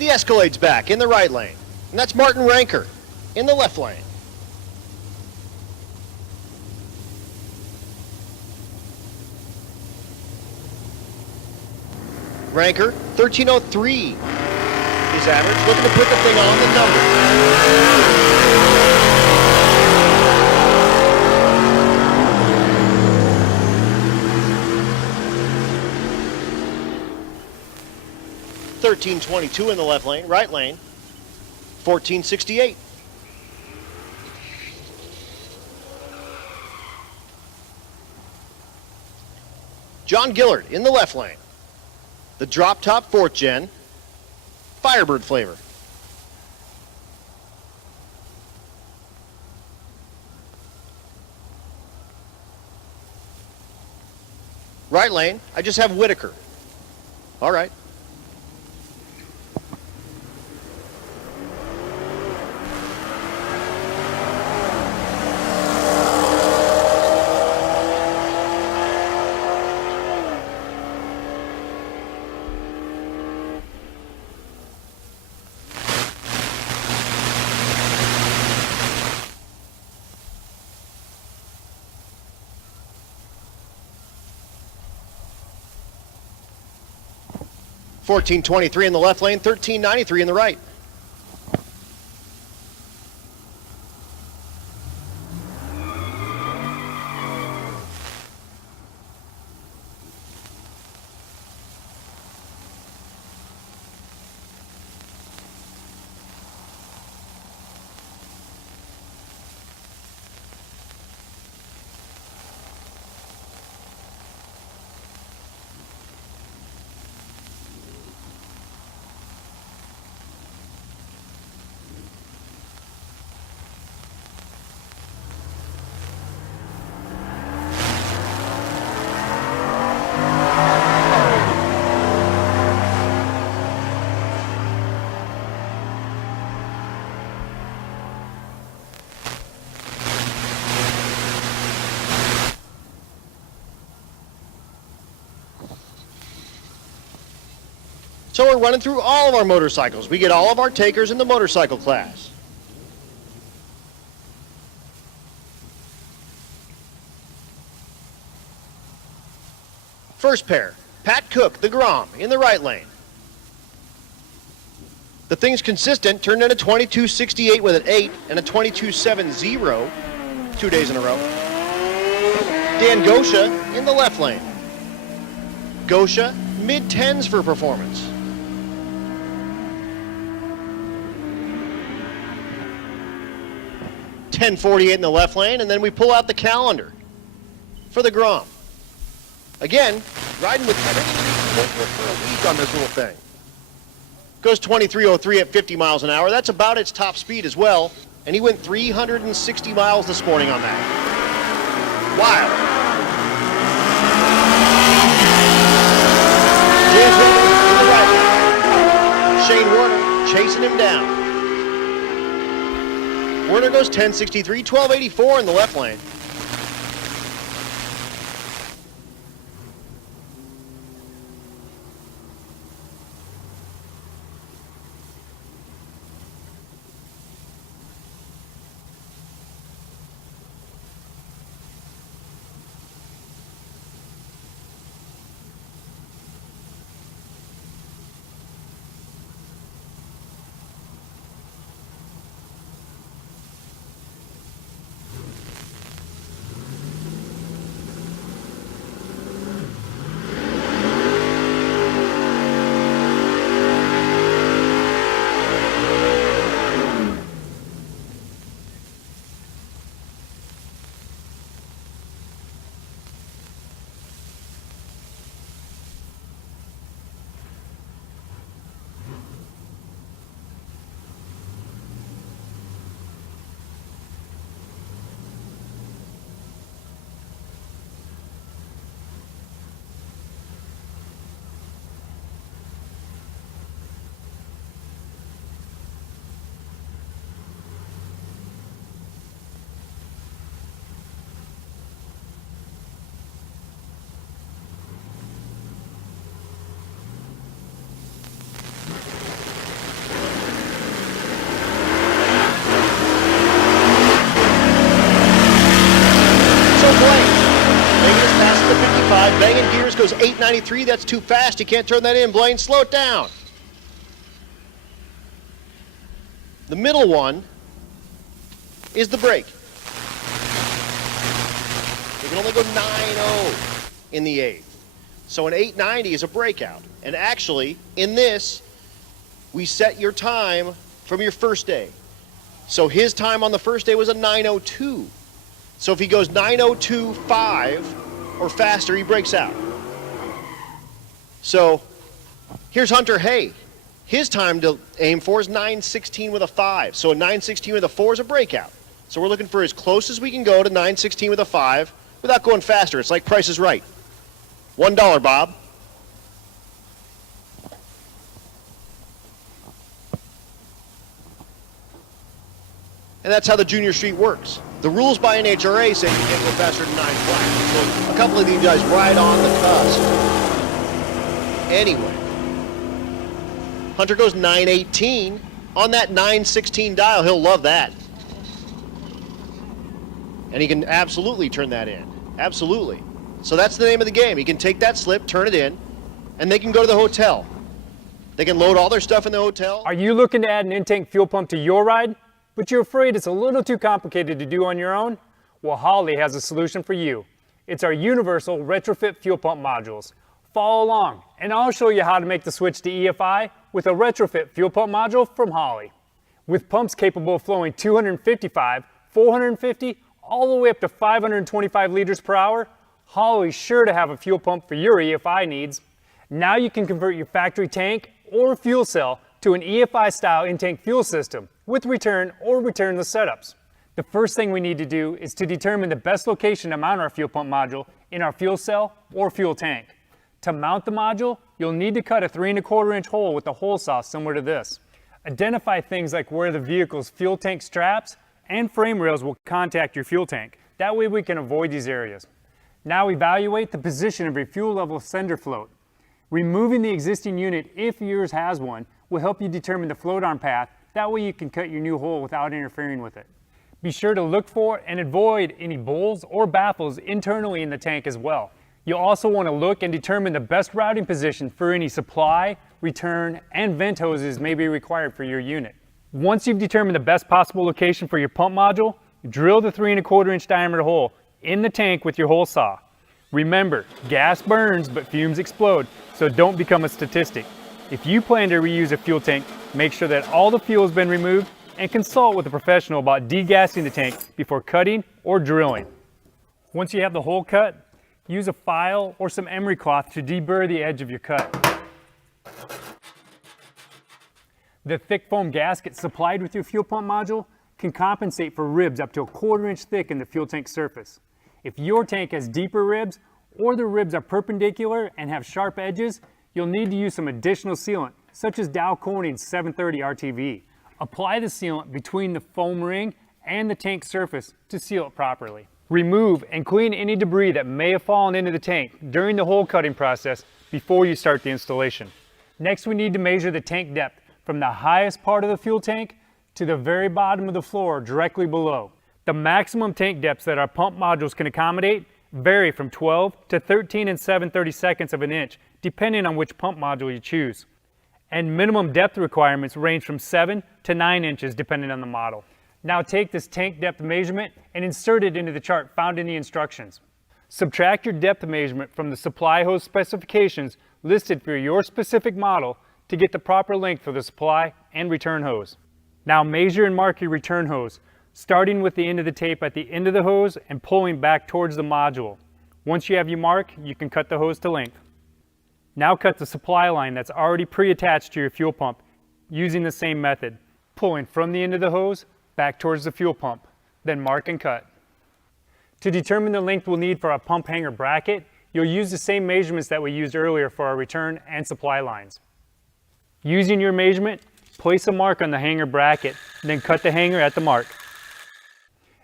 The Escalade's back in the right lane. And that's Martin Ranker in the left lane. Ranker, 13.03 is average. Looking to put the thing on the number. 13.22 in the left lane, right lane, 14.68. John Gillard in the left lane. The drop top 4th gen, Firebird flavor. Right lane, I just have Whitaker. All right. $14.23 in the left lane, $13.93 in the right. So we're running through all of our motorcycles. We get all of our takers in the motorcycle class. First pair, Pat Cook, the Grom, in the right lane. The thing's consistent, turned in a 22.68 with an 8 and a 22.70 2 days in a row. Dan Gosha in the left lane. Gosha, mid-10s for performance. $10.48 in the left lane, and then we pull out the calendar for the Grom. Again, riding with everything for a week on this little thing. Goes 23.03 at 50 miles an hour. That's about its top speed as well. And he went 360 miles this morning on that. Wild. James Redman in the right lane. Shane Werner chasing him down. Werner goes 10.63, 12.84 in the left lane. Banging gears, goes 8.93. That's too fast. You can't turn that in, Blaine. Slow it down. The middle one is the brake. You can only go 9.0 in the 8th. So an 8.90 is a breakout. And actually, in this, we set your time from your first day. So his time on the first day was a 9.02. So if he goes 9.02.5 or faster, he breaks out. So here's Hunter Hay. His time to aim for is 9.16 with a 5. So a 9.16 with a 4 is a breakout. So we're looking for as close as we can go to 9.16 with a 5 without going faster. It's like Price is Right. $1, Bob. And that's how the junior street works. The rules by NHRA say you can't go faster than 9 flat. So a couple of these guys right on the cusp. Anyway, Hunter goes 9.18 on that 9.16 dial. He'll love that. And he can absolutely turn that in. Absolutely. So that's the name of the game. He can take that slip, turn it in, and they can go to the hotel. They can load all their stuff in the hotel. Are you looking to add an in-tank fuel pump to your ride, but you're afraid it's a little too complicated to do on your own? Well, Holley has a solution for you. It's our universal retrofit fuel pump modules. Follow along, and I'll show you how to make the switch to EFI with a retrofit fuel pump module from Holley. With pumps capable of flowing 255, 450, all the way up to 525 liters per hour, Holley's sure to have a fuel pump for your EFI needs. Now you can convert your factory tank or fuel cell to an EFI-style in-tank fuel system with return or returnless setups. The first thing we need to do is to determine the best location to mount our fuel pump module in our fuel cell or fuel tank. To mount the module, you'll need to cut a 3¼ inch hole with a hole saw similar to this. Identify things like where the vehicle's fuel tank straps and frame rails will contact your fuel tank. That way we can avoid these areas. Now evaluate the position of your fuel level sender float. Removing the existing unit, if yours has one, will help you determine the float arm path. That way you can cut your new hole without interfering with it. Be sure to look for and avoid any bowls or baffles internally in the tank as well. You'll also want to look and determine the best routing position for any supply, return, and vent hoses may be required for your unit. Once you've determined the best possible location for your pump module, drill the 3 1/4 inch diameter hole in the tank with your hole saw. Remember, gas burns but fumes explode, so don't become a statistic. If you plan to reuse a fuel tank, make sure that all the fuel has been removed and consult with a professional about degassing the tank before cutting or drilling. Once you have the hole cut, use a file or some emery cloth to deburr the edge of your cut. The thick foam gasket supplied with your fuel pump module can compensate for ribs up to 1/4 inch thick in the fuel tank surface. If your tank has deeper ribs or the ribs are perpendicular and have sharp edges, you'll need to use some additional sealant, such as Dow Corning's 730 RTV. Apply the sealant between the foam ring and the tank surface to seal it properly. Remove and clean any debris that may have fallen into the tank during the hole cutting process before you start the installation. Next, we need to measure the tank depth from the highest part of the fuel tank to the very bottom of the floor directly below. The maximum tank depths that our pump modules can accommodate vary from 12 to 13 7/32 of an inch, depending on which pump module you choose. And minimum depth requirements range from 7 to 9 inches depending on the model. Now take this tank depth measurement and insert it into the chart found in the instructions. Subtract your depth measurement from the supply hose specifications listed for your specific model to get the proper length for the supply and return hose. Now measure and mark your return hose, starting with the end of the tape at the end of the hose and pulling back towards the module. Once you have your mark, you can cut the hose to length. Now cut the supply line that's already pre-attached to your fuel pump using the same method, pulling from the end of the hose back towards the fuel pump, then mark and cut. To determine the length we'll need for our pump hanger bracket, you'll use the same measurements that we used earlier for our return and supply lines. Using your measurement, place a mark on the hanger bracket, then cut the hanger at the mark.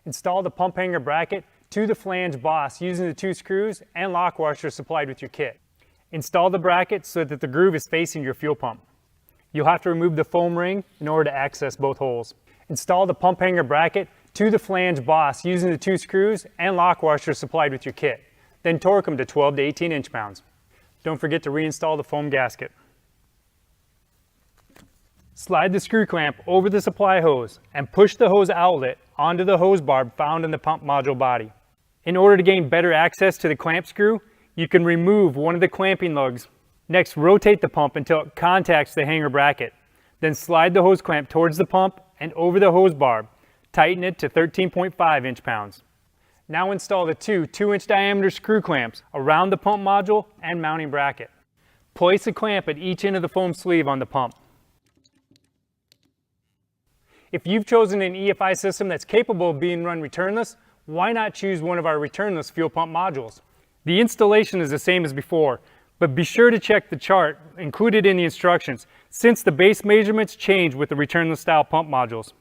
Install the pump hanger bracket to the flange boss using the 2 screws and lock washers supplied with your kit. Install the bracket so that the groove is facing your fuel pump. You'll have to remove the foam ring in order to access both holes. Install the pump hanger bracket to the flange boss using the 2 screws and lock washers supplied with your kit. Then torque them to 12 to 18 inch-pounds. Don't forget to reinstall the foam gasket. Slide the screw clamp over the supply hose and push the hose outlet onto the hose barb found in the pump module body. In order to gain better access to the clamp screw, you can remove one of the clamping lugs. Next, rotate the pump until it contacts the hanger bracket. Then slide the hose clamp towards the pump and over the hose barb. Tighten it to 13.5 inch-pounds. Now install the 2 2-inch diameter screw clamps around the pump module and mounting bracket. Place a clamp at each end of the foam sleeve on the pump. If you've chosen an EFI system that's capable of being run returnless, why not choose one of our returnless fuel pump modules? The installation is the same as before, but be sure to check the chart included in the instructions since the base measurements change with the returnless style pump modules.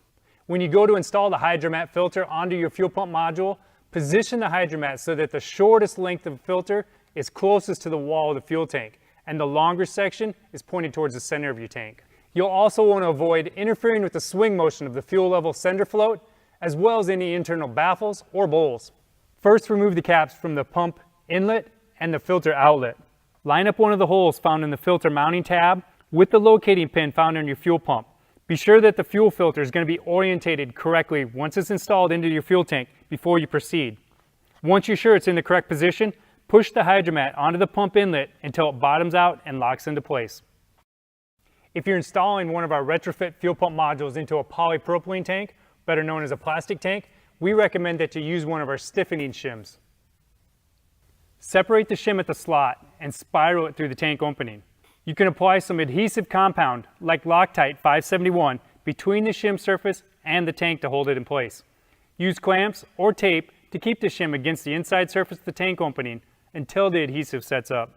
When you go to install the hydromat filter onto your fuel pump module, position the hydromat so that the shortest length of the filter is closest to the wall of the fuel tank and the longer section is pointed towards the center of your tank. You'll also want to avoid interfering with the swing motion of the fuel level sender float, as well as any internal baffles or bowls. First, remove the caps from the pump inlet and the filter outlet. Line up one of the holes found in the filter mounting tab with the locating pin found on your fuel pump. Be sure that the fuel filter is going to be orientated correctly once it's installed into your fuel tank before you proceed. Once you're sure it's in the correct position, push the hydromat onto the pump inlet until it bottoms out and locks into place. If you're installing one of our retrofit fuel pump modules into a polypropylene tank, better known as a plastic tank, we recommend that you use one of our stiffening shims. Separate the shim at the slot and spiral it through the tank opening. You can apply some adhesive compound like Loctite 571 between the shim surface and the tank to hold it in place. Use clamps or tape to keep the shim against the inside surface of the tank opening until the adhesive sets up.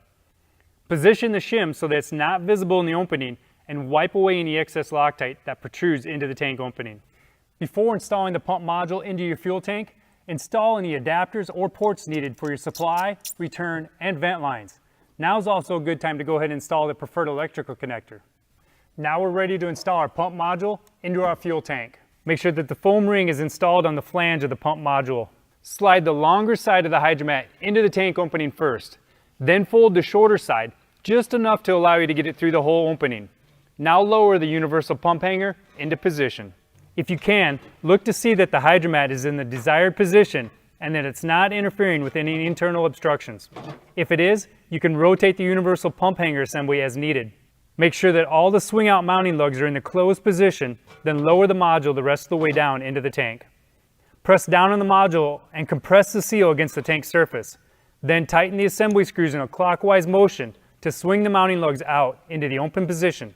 Position the shim so that it's not visible in the opening and wipe away any excess Loctite that protrudes into the tank opening. Before installing the pump module into your fuel tank, install any adapters or ports needed for your supply, return, and vent lines. Now's also a good time to go ahead and install the preferred electrical connector. Now we're ready to install our pump module into our fuel tank. Make sure that the foam ring is installed on the flange of the pump module. Slide the longer side of the hydromat into the tank opening first. Then fold the shorter side, just enough to allow you to get it through the whole opening. Now lower the universal pump hanger into position. If you can, look to see that the hydromat is in the desired position and that it's not interfering with any internal obstructions. If it is, you can rotate the universal pump hanger assembly as needed. Make sure that all the swing out mounting lugs are in the closed position, then lower the module the rest of the way down into the tank. Press down on the module and compress the seal against the tank surface. Then tighten the assembly screws in a clockwise motion to swing the mounting lugs out into the open position.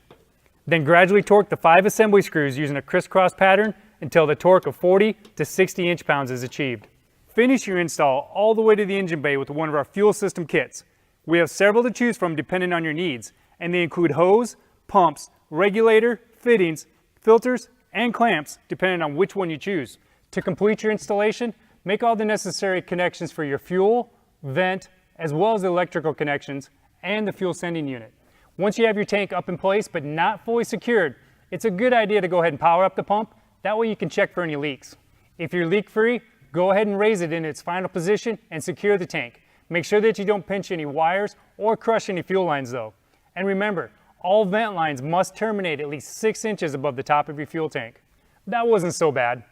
Then gradually torque the 5 assembly screws using a crisscross pattern until the torque of 40 to 60 inch-pounds is achieved. Finish your install all the way to the engine bay with one of our fuel system kits. We have several to choose from depending on your needs, and they include hose, pumps, regulator, fittings, filters, and clamps depending on which one you choose. To complete your installation, make all the necessary connections for your fuel, vent, as well as the electrical connections and the fuel sending unit. Once you have your tank up in place but not fully secured, it's a good idea to go ahead and power up the pump. That way you can check for any leaks. If you're leak free, go ahead and raise it in its final position and secure the tank. Make sure that you don't pinch any wires or crush any fuel lines though. And remember, all vent lines must terminate at least 6 inches above the top of your fuel tank. That wasn't so bad.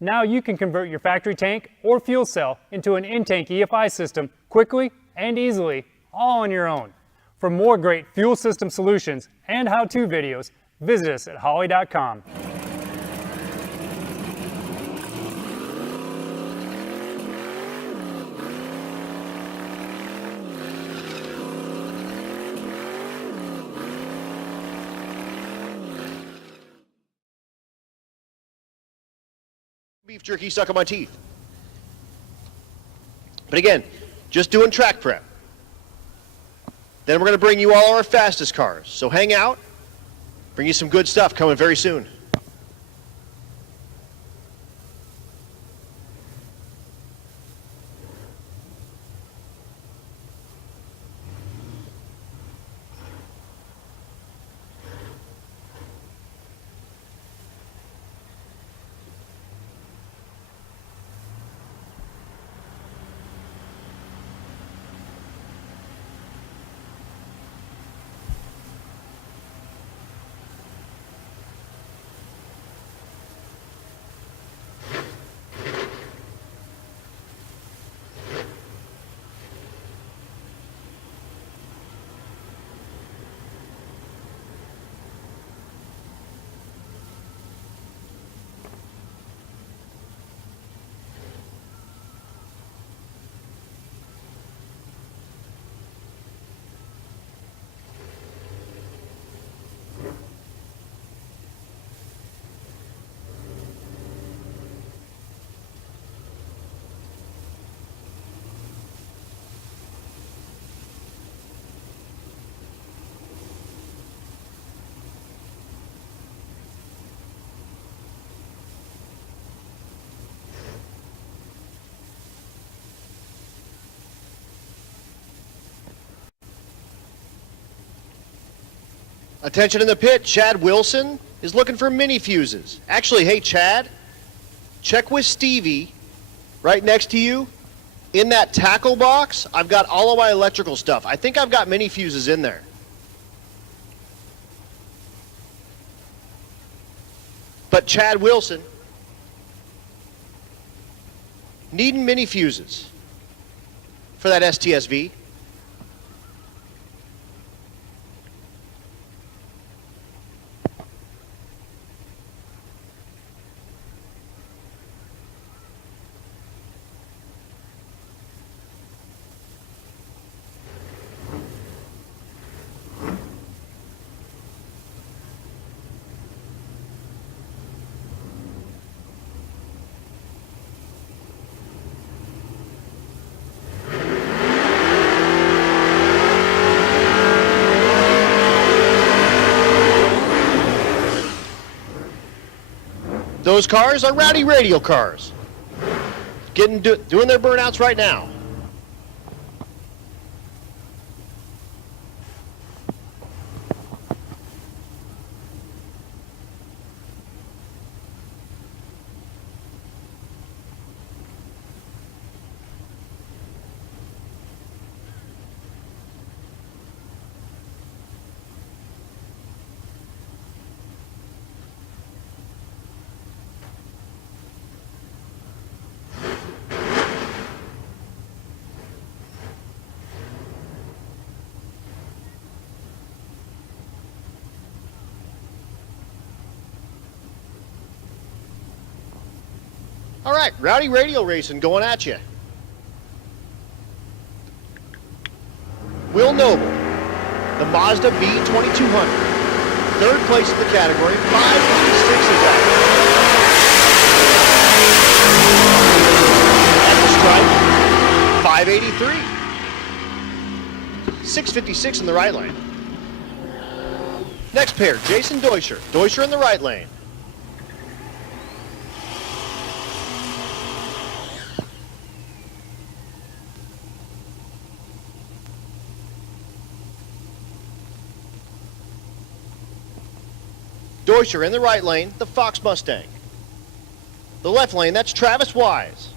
Now you can convert your factory tank or fuel cell into an in-tank EFI system quickly and easily, all on your own. For more great fuel system solutions and how-to videos, visit us at holley.com. Beef jerky stuck on my teeth. But again, just doing track prep. Then we're going to bring you all our fastest cars. So hang out, bring you some good stuff coming very soon. Attention in the pit, Chad Wilson is looking for mini fuses. Actually, hey Chad, check with Stevie right next to you. In that tackle box, I've got all of my electrical stuff. I think I've got mini fuses in there. But Chad Wilson, needing mini fuses for that STSV. Those cars are Rowdy Radial cars. Doing their burnouts right now. All right, Rowdy Radial racing going at you. Will Noble, the Mazda B2200. Third place in the category, 556 is that. At the stripe, 583. 656 in the right lane. Next pair, Jason Deutscher. Deutscher in the right lane. Deutscher in the right lane, the Fox Mustang. The left lane, that's Travis Wise.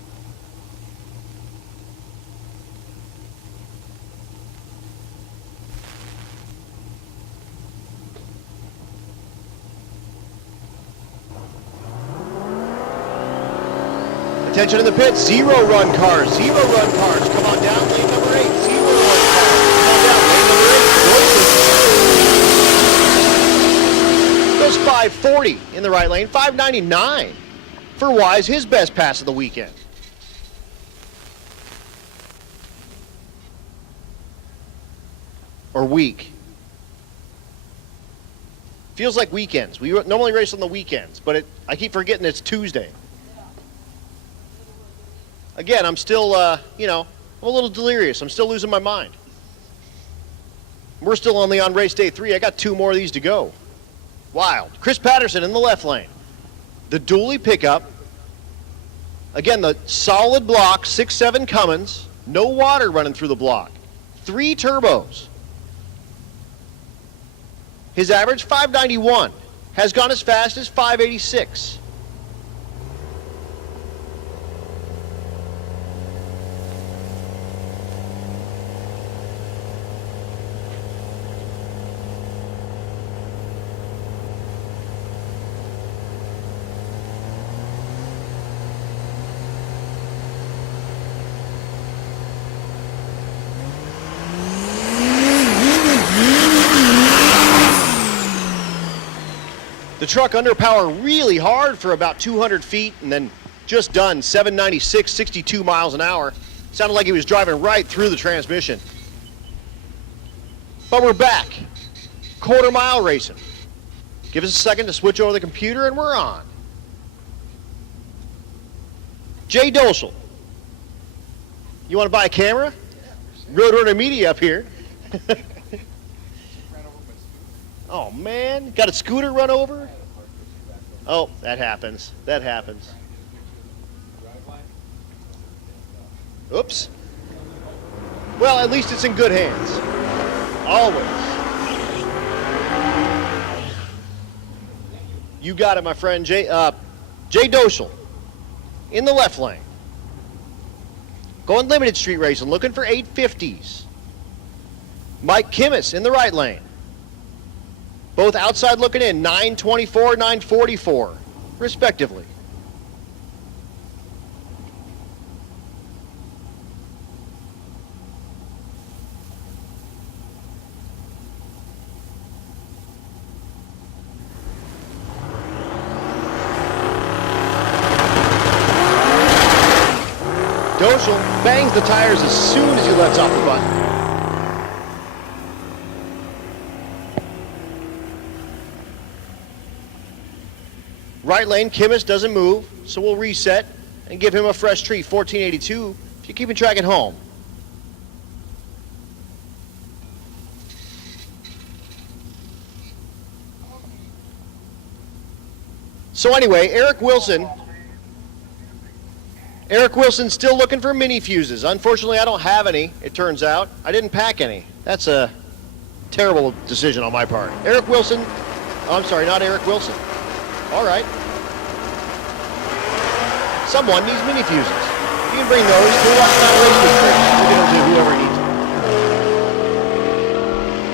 Attention in the pits, zero run cars. Come on down, lane number 8. Zero run cars. Come on down, lane number 8. Goes 540 in the right lane, 599 for Wise, his best pass of the weekend. Or week. Feels like weekends. We normally race on the weekends, but I keep forgetting it's Tuesday. Again, I'm still, I'm a little delirious. I'm still losing my mind. We're still only on race day 3. I got 2 more of these to go. Wild. Chris Patterson in the left lane. The dually pickup. Again, the solid block, 6.7 Cummins. No water running through the block. 3 turbos. His average, 591. Has gone as fast as 586. The truck under power really hard for about 200 feet and then just done 796, 62 miles an hour. Sounded like he was driving right through the transmission. But we're back. Quarter mile racing. Give us a second to switch over the computer and we're on. Jay Doschel. You want to buy a camera? Roadrunner Media up here. Oh man, got a scooter run over? Oh, that happens. Oops. Well, at least it's in good hands. Always. You got it, my friend. Jay Doschel in the left lane. Going limited street racing, looking for 850s. Mike Kimmis in the right lane. Both outside looking in, 924, 944, respectively. Doschel bangs the tires as soon as he lets off the button. Right lane, Kimmis doesn't move, so we'll reset and give him a fresh treat, 1482, if you're keeping track at home. So anyway, Eric Wilson's still looking for mini fuses. Unfortunately, I don't have any, it turns out. I didn't pack any. That's a terrible decision on my part. Eric Wilson, oh, I'm sorry, not Eric Wilson. All right. Someone needs mini fuses. You can bring those to Watchtown Raceway Park. We'll get them to whoever needs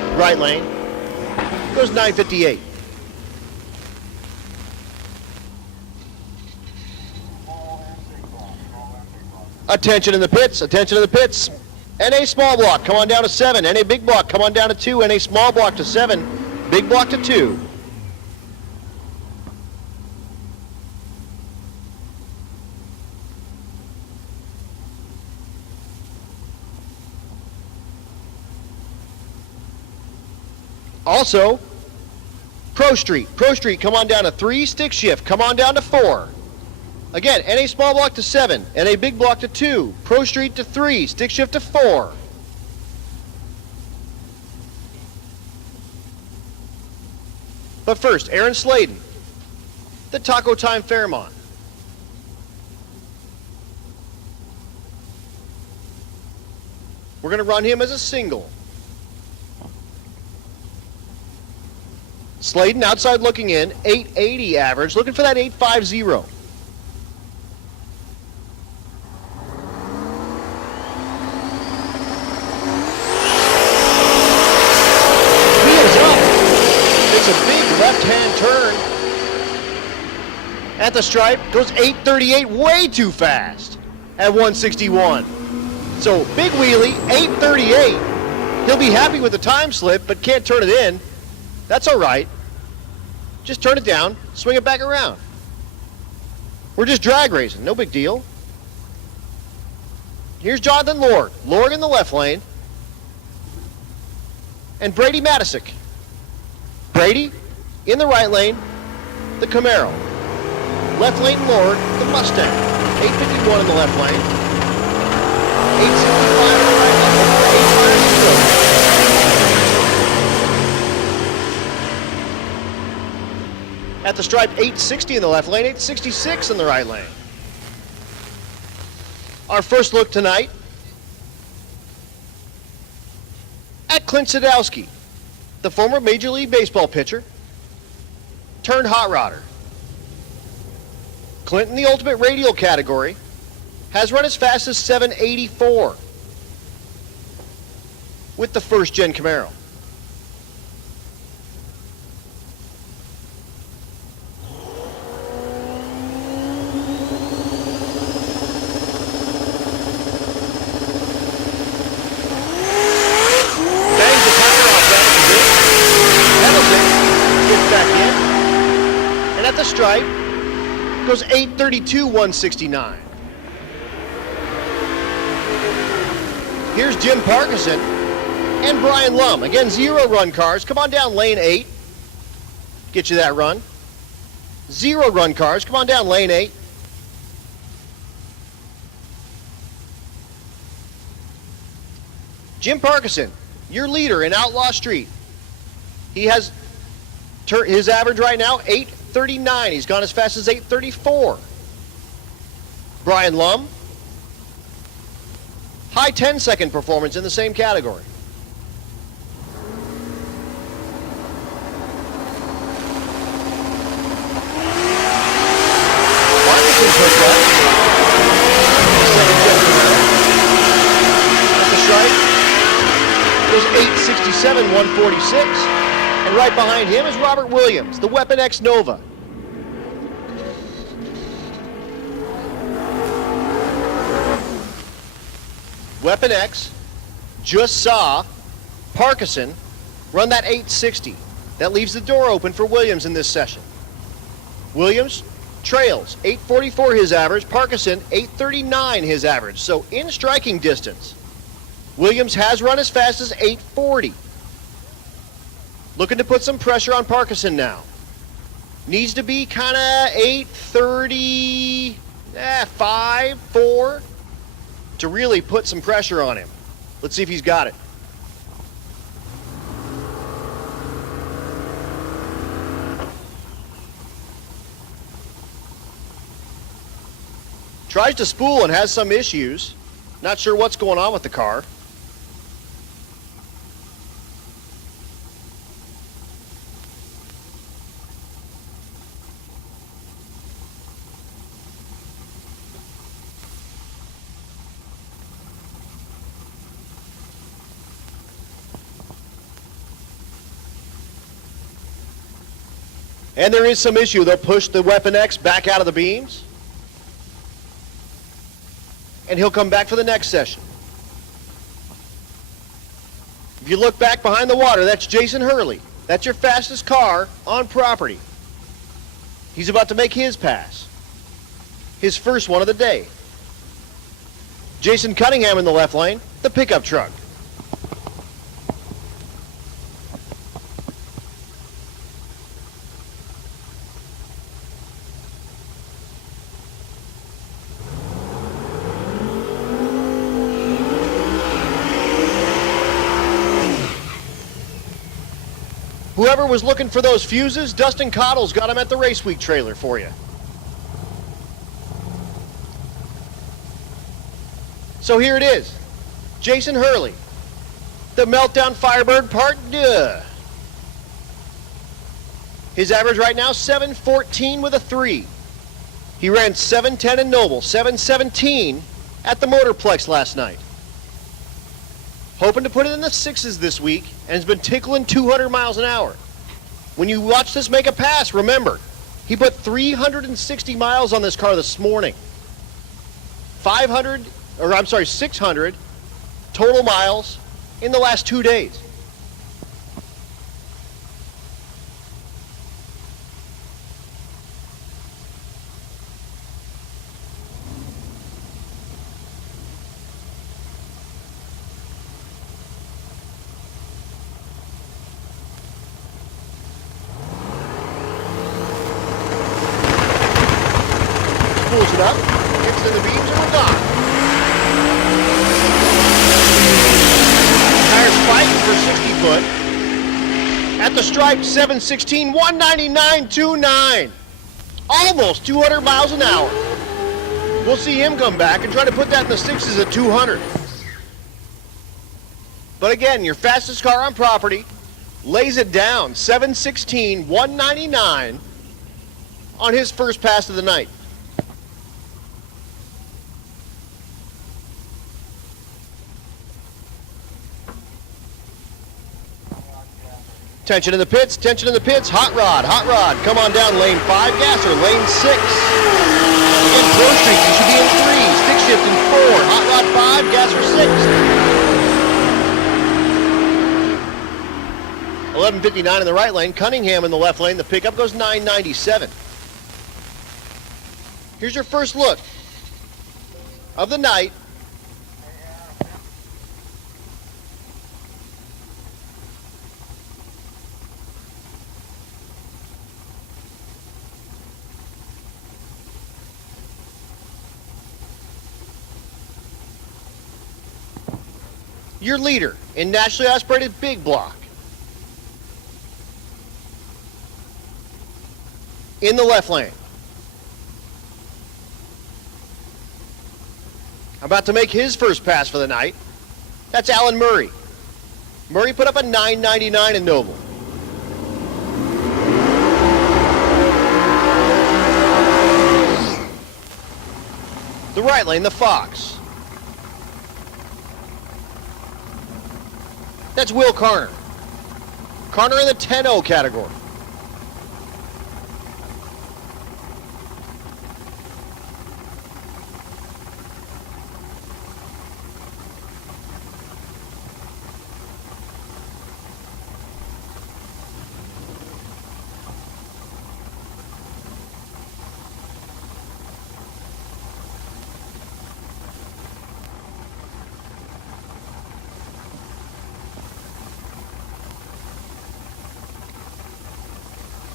them. Right lane. Goes 958. Attention in the pits. NA small block, come on down to 7. NA big block, come on down to 2. NA small block to 7. Big block to 2. Also, Pro Street. Pro Street, come on down to 3. Stick shift, come on down to 4. Again, NA small block to 7. NA big block to 2. Pro Street to 3. Stick shift to 4. But first, Aaron Sladen, the Taco Time Fairmont. We're going to run him as a single. Sladen outside looking in, 880 average, looking for that 850. Wheels up. It's a big left-hand turn. At the stripe, goes 838, way too fast at 161. So big wheelie, 838. He'll be happy with the time slip, but can't turn it in. That's all right. Just turn it down, swing it back around. We're just drag racing, no big deal. Here's Jonathan Lord. Lord in the left lane. And Brady Matisic. Brady in the right lane, the Camaro. Left lane Lord, the Mustang. 851 in the left lane. 865 in the right lane. 850. At the stripe, 860 in the left lane, 866 in the right lane. Our first look tonight at Clint Sadowski, the former Major League Baseball pitcher turned hot rodder. Clint in the ultimate radial category has run as fast as 784 with the first gen Camaro. The stripe goes 832, 169. Here's Jim Parkinson and Brian Lum. Again, 0 run cars. Come on down lane 8. Get you that run. 0 run cars. Come on down lane 8. Jim Parkinson, your leader in Outlaw Street. He has his average right now, 839. He's gone as fast as 834. Brian Lum, high 10-second performance in the same category. Parkinson took that. At the stripe, goes 867, 146. And right behind him is Robert Williams, the Weapon X Nova. Weapon X just saw Parkinson run that 860. That leaves the door open for Williams in this session. Williams trails, 844 his average, Parkinson 839 his average. So in striking distance, Williams has run as fast as 840. Looking to put some pressure on Parkinson now. Needs to be kind of 830, 5, 4 to really put some pressure on him. Let's see if he's got it. Tries to spool and has some issues. Not sure what's going on with the car. And there is some issue. They'll push the Weapon X back out of the beams. And he'll come back for the next session. If you look back behind the water, that's Jason Hurley. That's your fastest car on property. He's about to make his pass. His first one of the day. Jason Cunningham in the left lane, the pickup truck. Whoever was looking for those fuses, Dustin Cottle's got them at the Race Week trailer for you. So here it is. Jason Hurley, the Meltdown Firebird Part 2. His average right now, 7:14 with a 3. He ran 7:10 in Noble, 7:17 at the Motorplex last night. Hoping to put it in the 6s this week, and has been tickling 200 miles an hour. When you watch this make a pass, remember, he put 360 miles on this car this morning. 600 total miles in the last 2 days. Pulls it up, gets to the beams, and we're gone. Tires spiked for 60 foot. At the stripe, 716, 199.29. Almost 200 miles an hour. We'll see him come back and try to put that in the 6s at 200. But again, your fastest car on property lays it down, 716, 199 on his first pass of the night. Tension in the pits, tension in the pits. Hot Rod, come on down lane 5, gasser, lane 6. In Pro Street, you should be in 3, stick shift in 4, Hot Rod 5, gasser 6. 11:59 in the right lane, Cunningham in the left lane, the pickup goes 997. Here's your first look of the night. Your leader in nationally aspirated big block. In the left lane. About to make his first pass for the night. That's Alan Murray. Murray put up a 999 in Noble. The right lane, the Fox. That's Will Carner. Carner in the 10-0 category.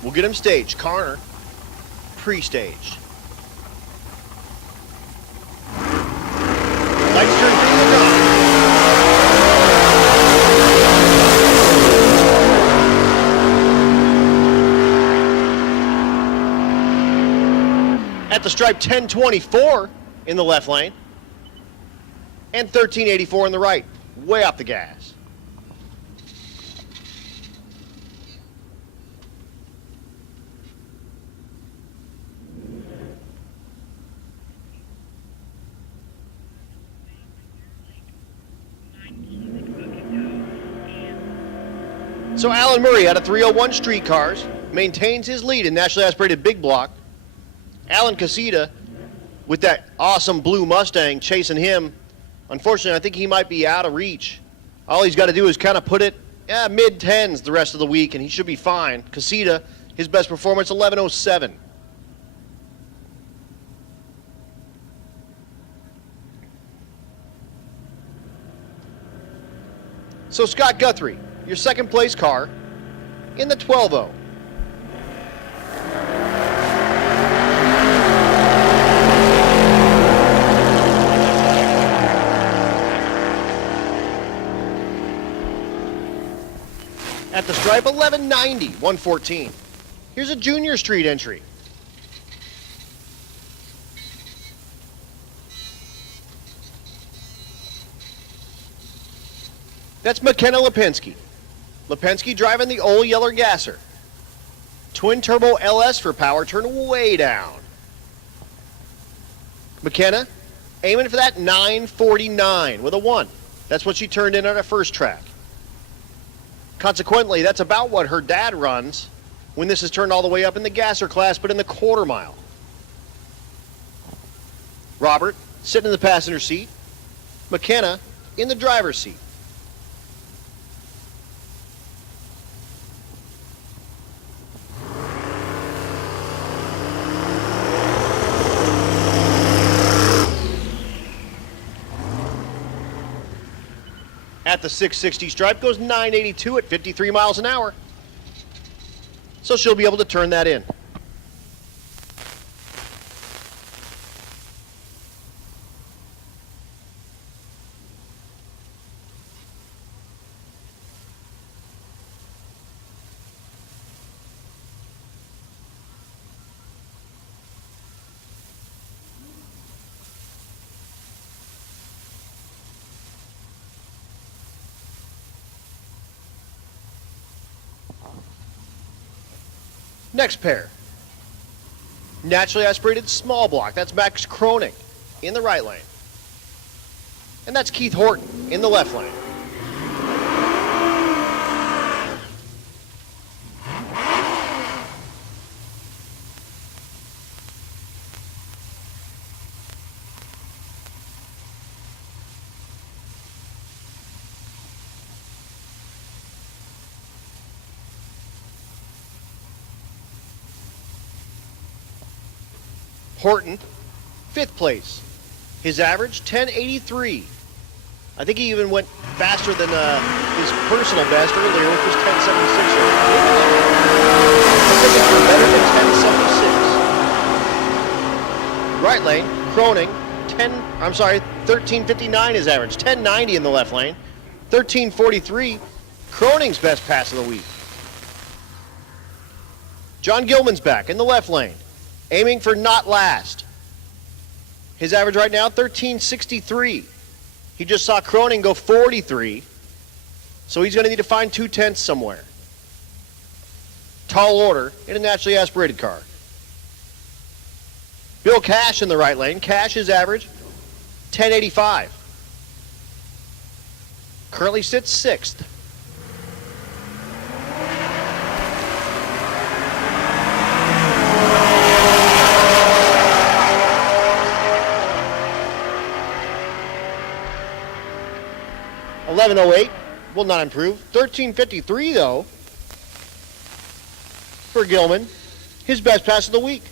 We'll get him staged. Carner, pre-staged. Lights turn green, we're gone. At the stripe, 1024 in the left lane. And 1384 in the right. Way off the gas. So Alan Murray out of 301 Streetcars maintains his lead in nationally aspirated big block. Alan Casita with that awesome blue Mustang chasing him. Unfortunately, I think he might be out of reach. All he's got to do is kind of put it mid-10s the rest of the week, and he should be fine. Casita, his best performance, 11:07. So Scott Guthrie, your second place car in the 12-0. At the stripe, 1190, 114. Here's a junior street entry. That's McKenna Lipinski. Lipinski driving the old Yeller Gasser. Twin turbo LS for power, turn way down. McKenna aiming for that 949 with a 1. That's what she turned in at her first track. Consequently, that's about what her dad runs when this is turned all the way up in the Gasser class, but in the quarter mile. Robert sitting in the passenger seat. McKenna in the driver's seat. At the 660 stripe goes 982 at 53 miles an hour. So she'll be able to turn that in. Next pair. Naturally aspirated small block. That's Max Kroning in the right lane. And that's Keith Horton in the left lane. Horton, 5th place. His average, 1083. I think he even went faster than his personal best earlier, which was 1076. I'm looking for better than 1076. Right lane, Kroning, 1359 his average. 1090 in the left lane. 1343, Kroning's best pass of the week. John Gilman's back in the left lane, aiming for not last. His average right now, 1363. He just saw Kroning go 43, so he's going to need to find 2/10 somewhere. Tall order in a naturally aspirated car. Bill Cash in the right lane. Cash, his average, 1085. Currently sits 6th. $11.08 will not improve. 13.53 though for Gilman. His best pass of the week.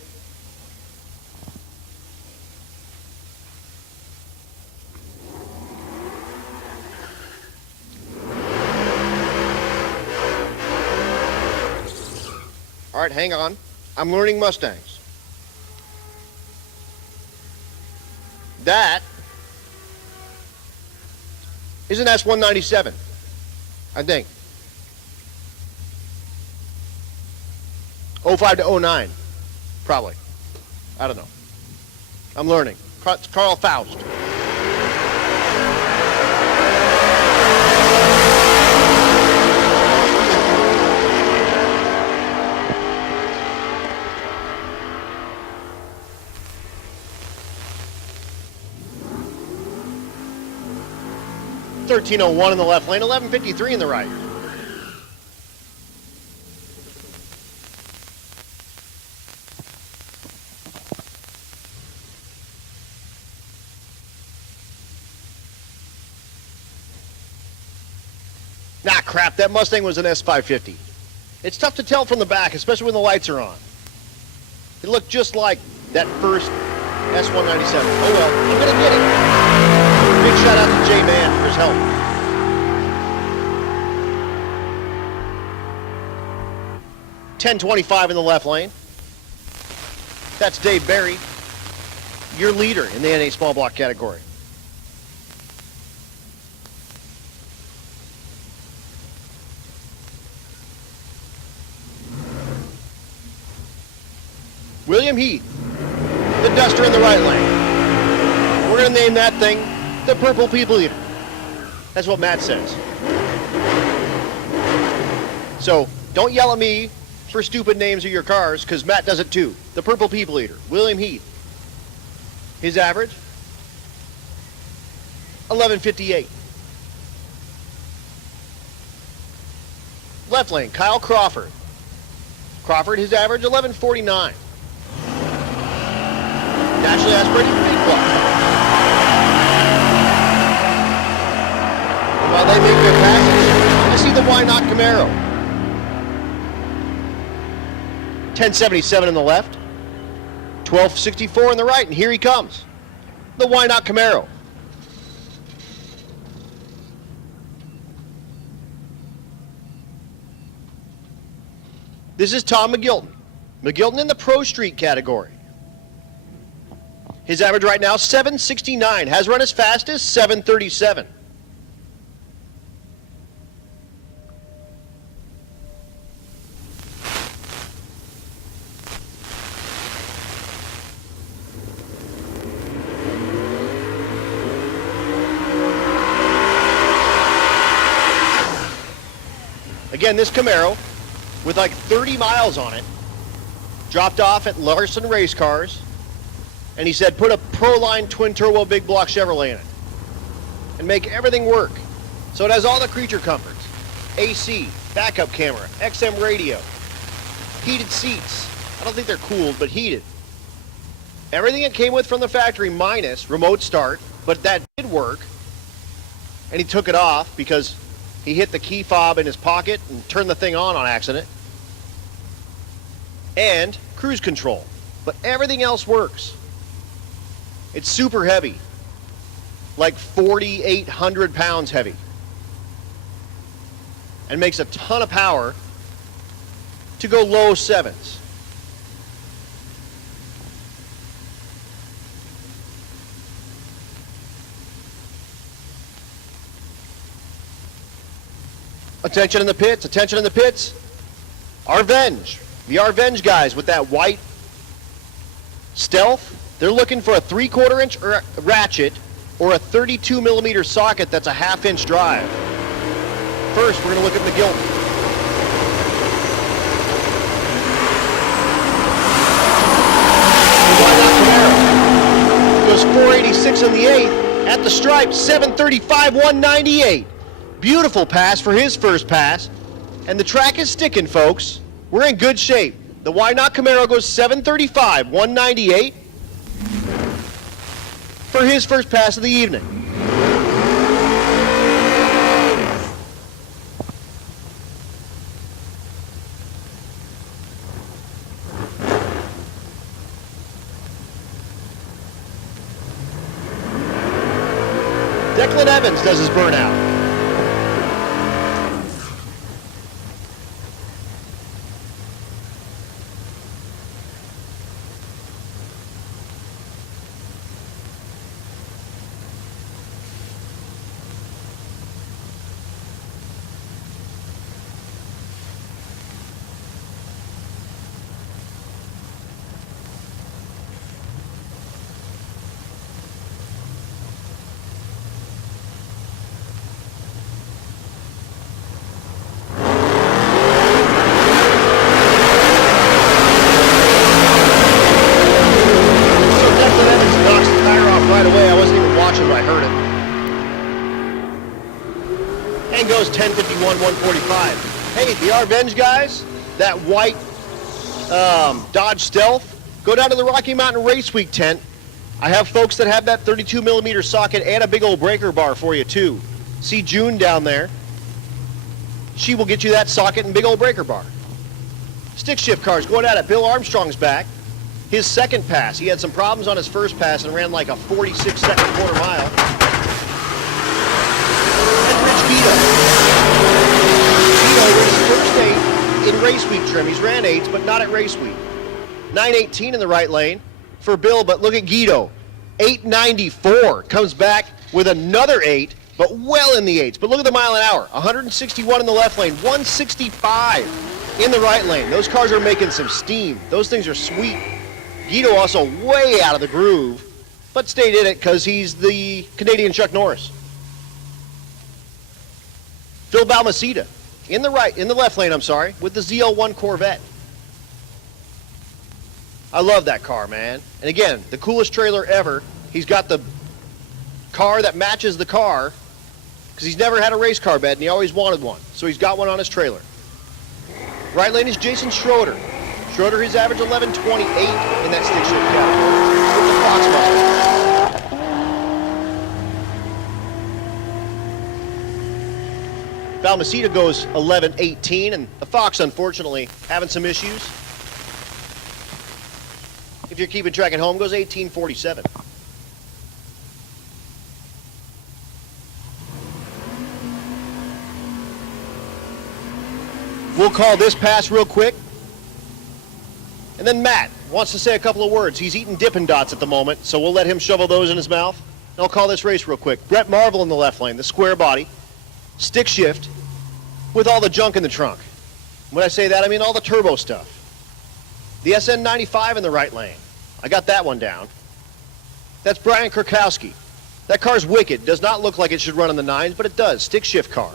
All right, hang on. I'm learning Mustangs. That is an S197, I think. 05 to 09, probably. I don't know. I'm learning. It's Carl Faust. $13.01 in the left lane, $11.53 in the right. Nah, crap, that Mustang was an S550. It's tough to tell from the back, especially when the lights are on. It looked just like that first S197. Oh well, I'm gonna get it. Big shout out to Jay Mann for his help. $10.25 in the left lane. That's Dave Barry, your leader in the NA small block category. William Heath, the duster in the right lane. We're going to name that thing the Purple People Eater. That's what Matt says. So don't yell at me for stupid names of your cars, because Matt does it too. The Purple People Eater, William Heath. His average, 1158. Left lane, Kyle Crawford. Crawford, his average, 1149. Naturally aspirated big block. While they make their passes, I see the Why Not Camaro. 1077 in the left, 1264 in the right, and here he comes. The Why Not Camaro. This is Tom McGilton. McGilton in the Pro Street category. His average right now, 769. Has run as fast as 737. Again, this Camaro, with like 30 miles on it, dropped off at Larson Race Cars, and he said put a Proline twin turbo big block Chevrolet in it and make everything work. So it has all the creature comforts: AC, backup camera, XM radio, heated seats. I don't think they're cooled, but heated. Everything it came with from the factory minus remote start, but that did work, and he took it off because he hit the key fob in his pocket and turned the thing on accident. And cruise control, but everything else works. It's super heavy, like 4,800 pounds heavy, and makes a ton of power to go low sevens. Attention in the pits, attention in the pits. Arvenge, the Arvenge guys with that white Stealth, they're looking for a 3/4 inch ratchet or a 32 millimeter socket that's a 1/2 inch drive. First, we're gonna look at McGilton. Goes 486 in the 8th, at the stripe, 735, 198. Beautiful pass for his first pass, and the track is sticking, folks. We're in good shape. The Why Not Camaro goes 735, 198 for his first pass of the evening. Declan Evans does his burnout. Goes 1051, 145. Hey, the Arvenge guys, that white Dodge Stealth, go down to the Rocky Mountain Race Week tent. I have folks that have that 32 millimeter socket and a big old breaker bar for you too. See June down there. She will get you that socket and big old breaker bar. Stick shift cars going at it. Bill Armstrong's back. His second pass. He had some problems on his first pass and ran like a 46-second quarter mile. Guido ran his first 8 in race week trim. He's ran 8s, but not at race week. 918 in the right lane for Bill, but look at Guido. 894 comes back with another 8, but well in the 8s. But look at the mile an hour. 161 in the left lane, 165 in the right lane. Those cars are making some steam. Those things are sweet. Guido also way out of the groove, but stayed in it because he's the Canadian Chuck Norris. Phil Balmaceda in the left lane, with the ZL1 Corvette. I love that car, man. And again, the coolest trailer ever. He's got the car that matches the car because he's never had a race car bed and he always wanted one. So he's got one on his trailer. Right lane is Jason Schroeder. Schroeder, his average 11.28 in that stick shift category with the Fox Mustang. Balmaceda goes 11.18, and the Fox, unfortunately, having some issues. If you're keeping track at home, goes 18.47. We'll call this pass real quick. And then Matt wants to say a couple of words. He's eating Dippin' Dots at the moment, so we'll let him shovel those in his mouth. And I'll call this race real quick. Brett Marvel in the left lane, the square body, stick shift, with all the junk in the trunk. When I say that, I mean all the turbo stuff. The SN95 in the right lane. I got that one down. That's Brian Kurkowski. That car's wicked. Does not look like it should run in the 9s, but it does. Stick shift car.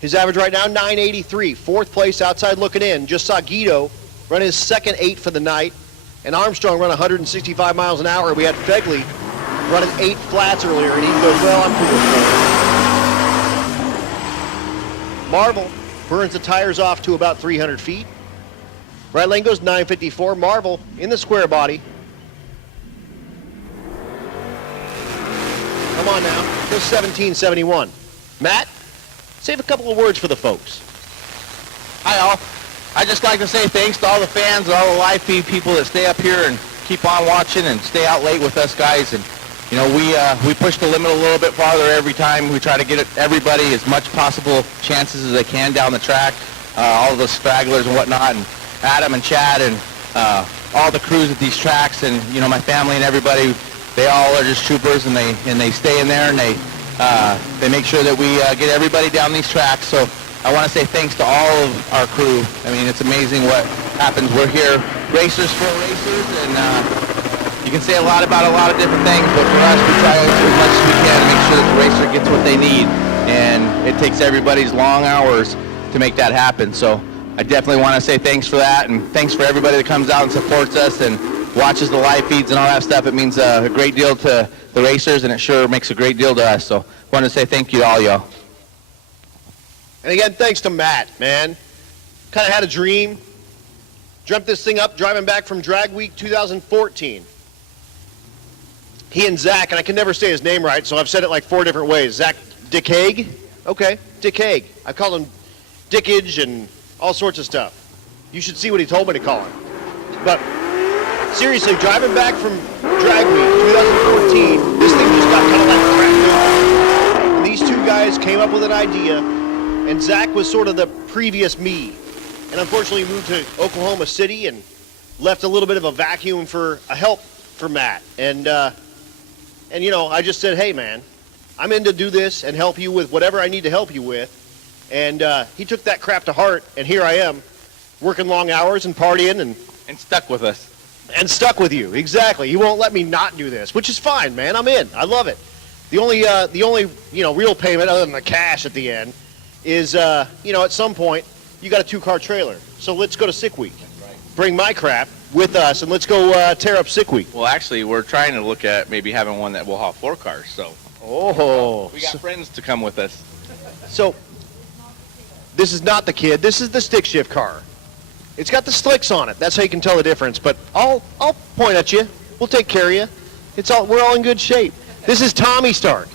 His average right now, 983. Fourth place outside looking in. Just saw Guido run his second 8 for the night. And Armstrong run 165 miles an hour. We had Fegley running 8 flats earlier, and he goes, well, I'm cool with it. Marvel burns the tires off to about 300 feet. Right lane goes 954. Marvel in the square body. Come on now. Goes 1771. Matt, save a couple of words for the folks. Hi all. I'd just like to say thanks to all the fans and all the live feed people that stay up here and keep on watching and stay out late with us guys. And you know, we push the limit a little bit farther every time. We try to get everybody as much possible chances as they can down the track. All of the stragglers and whatnot, and Adam and Chad and all the crews at these tracks, and you know, my family and everybody, they all are just troopers, and they stay in there and they make sure that we get everybody down these tracks. So I want to say thanks to all of our crew. I mean, it's amazing what happens. We're here, racers for racers, and you can say a lot about a lot of different things, but for us, we try as much as we can to make sure that the racer gets what they need, and it takes everybody's long hours to make that happen. So I definitely want to say thanks for that, and thanks for everybody that comes out and supports us and watches the live feeds and all that stuff. It means a great deal to the racers, and it sure makes a great deal to us. So I want to say thank you to all y'all. And again, thanks to Matt, man. Kind of had a dream. Dreamt this thing up driving back from Drag Week 2014. He and Zach, and I can never say his name right, so I've said it like 4 different ways. Zach Dickhague? Okay, Dickhague. I call him Dickage and all sorts of stuff. You should see what he told me to call him. But seriously, driving back from Drag Week 2014, this thing just got kind of like cracked open. And these two guys came up with an idea, and Zach was sort of the previous me. And unfortunately moved to Oklahoma City and left a little bit of a vacuum for a help for Matt. And you know, I just said, hey man, I'm in to do this and help you with whatever I need to help you with. And he took that crap to heart, and here I am, working long hours and partying and stuck with us. And stuck with you, exactly. He won't let me not do this, which is fine, man. I'm in. I love it. The only you know, real payment other than the cash at the end is you know, at some point you got a 2-car trailer. So let's go to Sick Week. Right. Bring my crap with us, and let's go tear up Sick Week. Well, actually, we're trying to look at maybe having one that will haul 4 cars. So we got friends to come with us. So this is not the kid. This is the stick shift car. It's got the slicks on it. That's how you can tell the difference. But I'll point at you. We'll take care of you. We're all in good shape. This is Tommy Stark.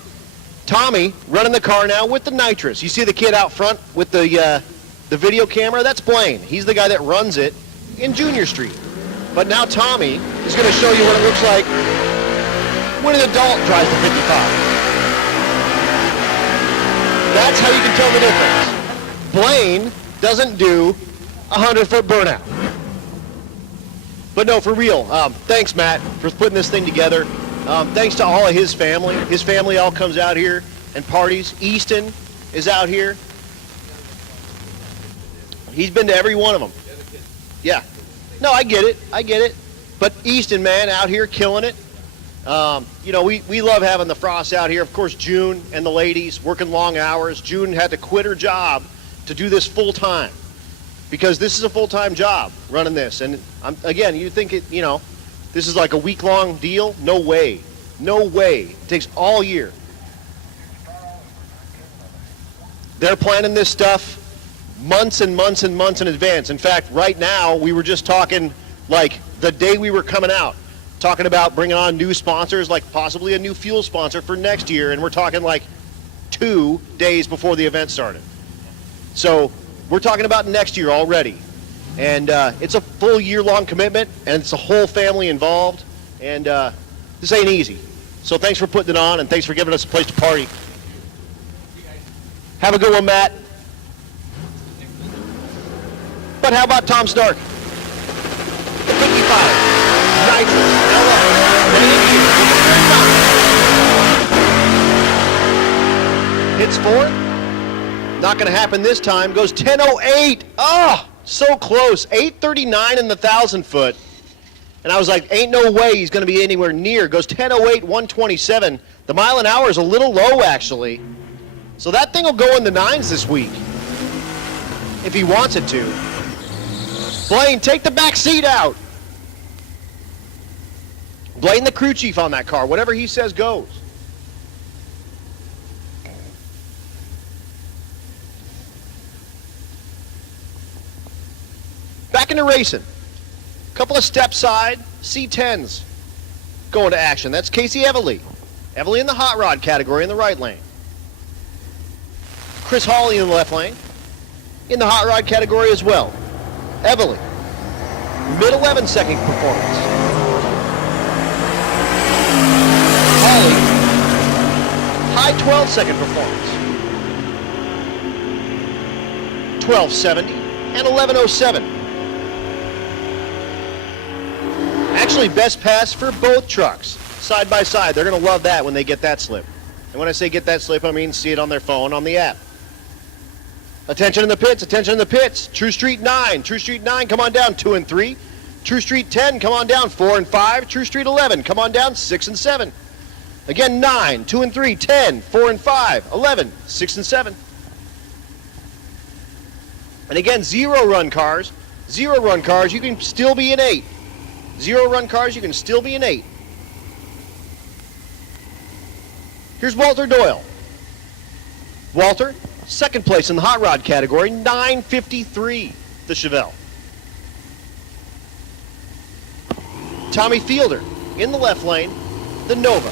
Tommy running the car now with the nitrous. You see the kid out front with the video camera? That's Blaine. He's the guy that runs it in Junior Street. But now Tommy is going to show you what it looks like when an adult drives the 55. That's how you can tell the difference. Blaine doesn't do a 100-foot burnout. But no, for real, thanks, Matt, for putting this thing together. Thanks to all of his family. His family all comes out here and parties. Easton is out here. He's been to every one of them. Yeah. No, I get it. But Easton, man, out here killing it. You know, we love having the Frost out here. Of course, June and the ladies working long hours. June had to quit her job to do this full time because this is a full-time job running this. And again, you think it, you know, this is like a week-long deal? No way. No way. It takes all year. They're planning this stuff months and months and months in advance. In fact, right now, we were just talking like the day we were coming out, talking about bringing on new sponsors, like possibly a new fuel sponsor for next year, and we're talking like 2 days before the event started. So we're talking about next year already. And it's a full year-long commitment, and it's a whole family involved, and this ain't easy. So thanks for putting it on, and thanks for giving us a place to party. Have a good one, Matt. But how about Tom Stark? The 55. Nice. Hits fourth. Not going to happen this time. Goes 10:08. Oh, so close. 8:39 in the 1,000 foot. And I was like, ain't no way he's going to be anywhere near. Goes 10:08, 127. The mile an hour is a little low, actually. So that thing will go in the 9s this week, if he wants it to. Blaine, take the back seat out. Blame the crew chief on that car. Whatever he says goes. Back into racing. Couple of step side C10s going to action. That's Casey Everly. Everly in the hot rod category in the right lane. Chris Hawley in the left lane. In the hot rod category as well. Everly. Mid 11-second performance. Hawley. High 12-second performance. 12:70 and 11:07. Actually, best pass for both trucks, side by side. They're going to love that when they get that slip. And when I say get that slip, I mean see it on their phone on the app. Attention in the pits, attention in the pits. True Street 9, True Street 9, come on down, 2 and 3. True Street 10, come on down, 4 and 5. True Street 11, come on down, 6 and 7. Again, 9, 2 and 3, 10, 4 and 5, 11, 6 and 7. And again, 0 run cars, you can still be an 8. 0 run cars, you can still be an 8. Here's Walter Doyle. Walter, second place in the hot rod category, 9:53, the Chevelle. Tommy Fielder in the left lane, the Nova.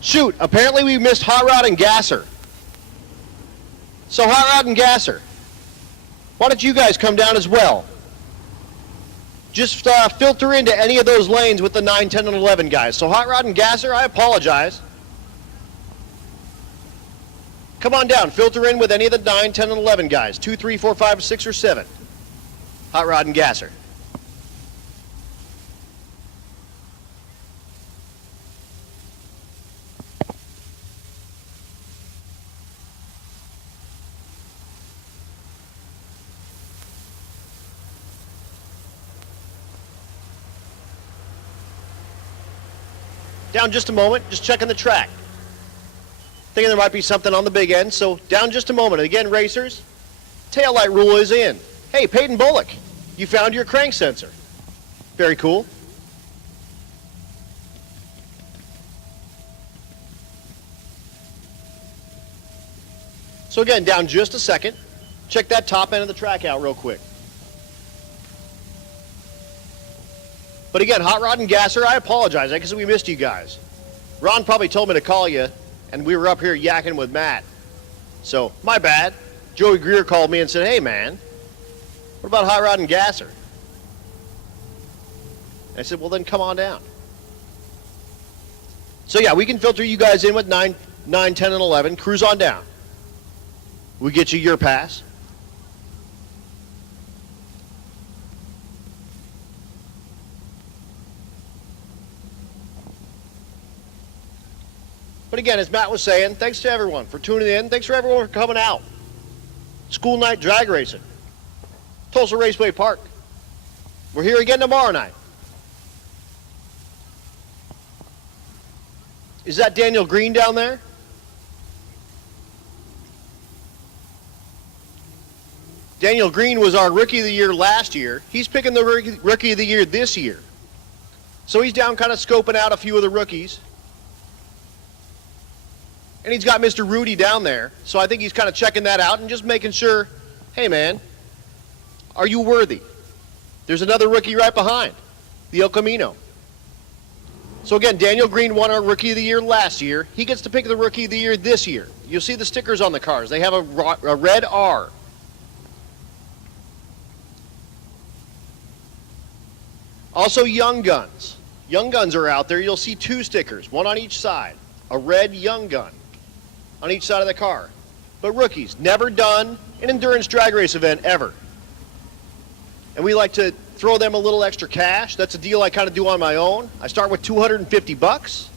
Shoot, apparently we missed Hot Rod and Gasser. So Hot Rod and Gasser, why don't you guys come down as well? Just filter into any of those lanes with the 9, 10, and 11 guys. So Hot Rod and Gasser, I apologize. Come on down, filter in with any of the 9, 10, and 11 guys. 2, 3, 4, 5, 6, or 7. Hot Rod and Gasser. Down just a moment, just checking the track. Thinking there might be something on the big end, so down just a moment. Again, racers, taillight rule is in. Hey, Peyton Bullock, you found your crank sensor. Very cool. So again, down just a second. Check that top end of the track out real quick. But again, Hot Rod and Gasser, I apologize because we missed you guys. Ron probably told me to call you, and we were up here yakking with Matt. So, my bad. Joey Greer called me and said, hey man, what about Hot Rod and Gasser? I said, well then come on down. So yeah, we can filter you guys in with 9, 10, and 11. Cruise on down. We get you your pass. But again, as Matt was saying, thanks to everyone for tuning in. Thanks for everyone for coming out. School night drag racing. Tulsa Raceway Park. We're here again tomorrow night. Is that Daniel Green down there? Daniel Green was our Rookie of the Year last year. He's picking the Rookie of the Year this year. So he's down kind of scoping out a few of the rookies. And he's got Mr. Rudy down there. So I think he's kind of checking that out and just making sure, hey man, are you worthy? There's another rookie right behind, the El Camino. So again, Daniel Green won our Rookie of the Year last year. He gets to pick the Rookie of the Year this year. You'll see the stickers on the cars. They have a red R. Also Young Guns. Young Guns are out there. You'll see 2 stickers, one on each side. A red Young Gun on each side of the car. But rookies, never done an endurance drag race event ever. And we like to throw them a little extra cash. That's a deal I kind of do on my own. I start with $250,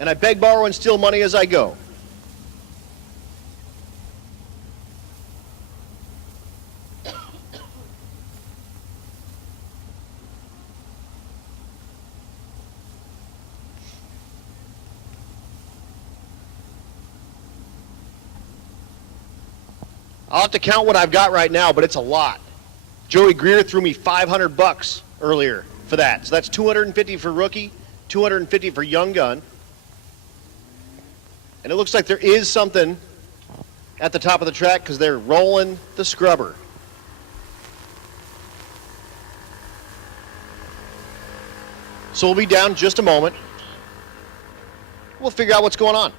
and I beg, borrow, and steal money as I go. I'll have to count what I've got right now, but it's a lot. Joey Greer threw me $500 earlier for that. So that's $250 for rookie, $250 for Young Gun. And it looks like there is something at the top of the track because they're rolling the scrubber. So we'll be down in just a moment. We'll figure out what's going on.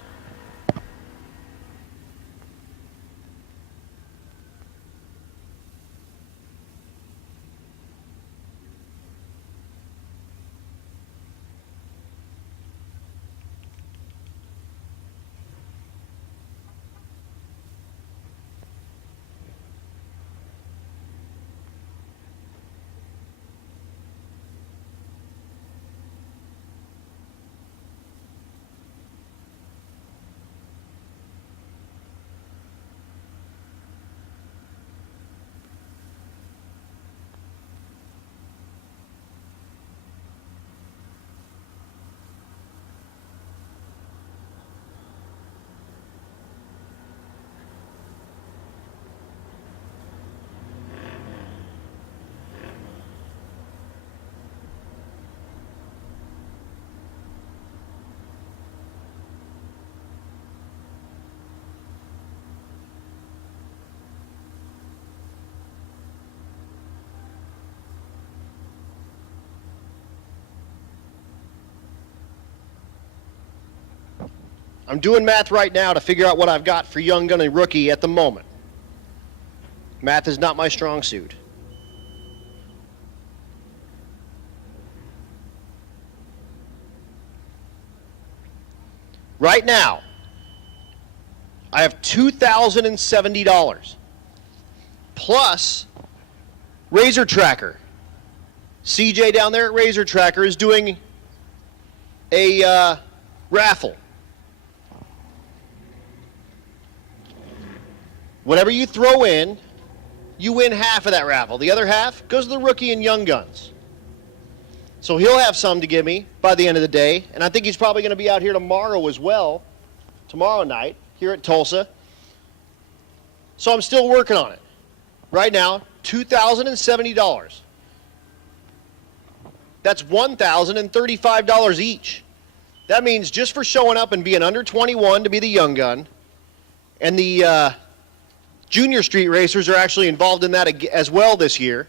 I'm doing math right now to figure out what I've got for Young Gun and Rookie at the moment. Math is not my strong suit. Right now, I have $2,070 plus Razor Tracker. CJ down there at Razor Tracker is doing a raffle. Whatever you throw in, you win half of that raffle. The other half goes to the Rookie and Young Guns. So he'll have some to give me by the end of the day. And I think he's probably going to be out here tomorrow as well. Tomorrow night here at Tulsa. So I'm still working on it. Right now, $2,070. That's $1,035 each. That means just for showing up and being under 21 to be the Young Gun, and the Junior Street Racers are actually involved in that as well this year.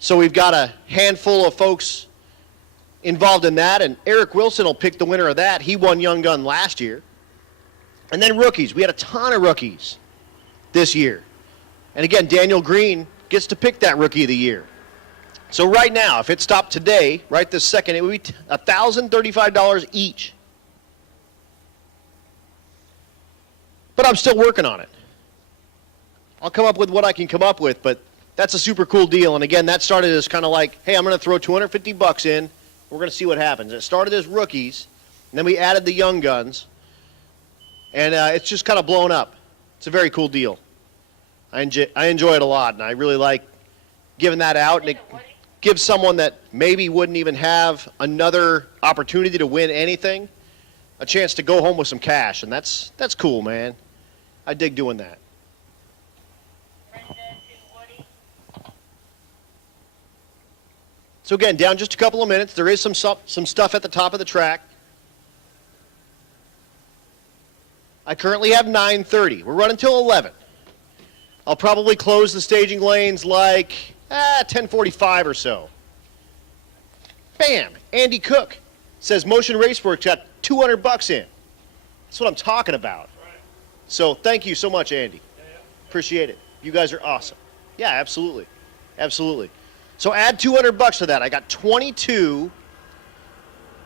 So we've got a handful of folks involved in that, and Eric Wilson will pick the winner of that. He won Young Gun last year. And then rookies. We had a ton of rookies this year. And again, Daniel Green gets to pick that Rookie of the Year. So right now, if it stopped today, right this second, it would be $1,035 each. But I'm still working on it. I'll come up with what I can come up with, but that's a super cool deal. And again, that started as kind of like, hey, I'm going to throw $250 in. We're going to see what happens. It started as rookies, And then we added the young guns, and it's just kind of blown up. It's a very cool deal. I enjoy it a lot, and I really like giving that out, and it gives someone that maybe wouldn't even have another opportunity to win anything a chance to go home with some cash, and that's cool, man. I dig doing that. So again, down just a couple of minutes. There is some stuff at the top of the track. I currently have 9:30. We're running till 11. I'll probably close the staging lanes like 10:45 or so. Bam! Andy Cook says Motion Raceworks got $200 in. That's what I'm talking about. So thank you so much, Andy. Appreciate it. You guys are awesome. Yeah, absolutely. Absolutely. So add $200 to that. I got 22,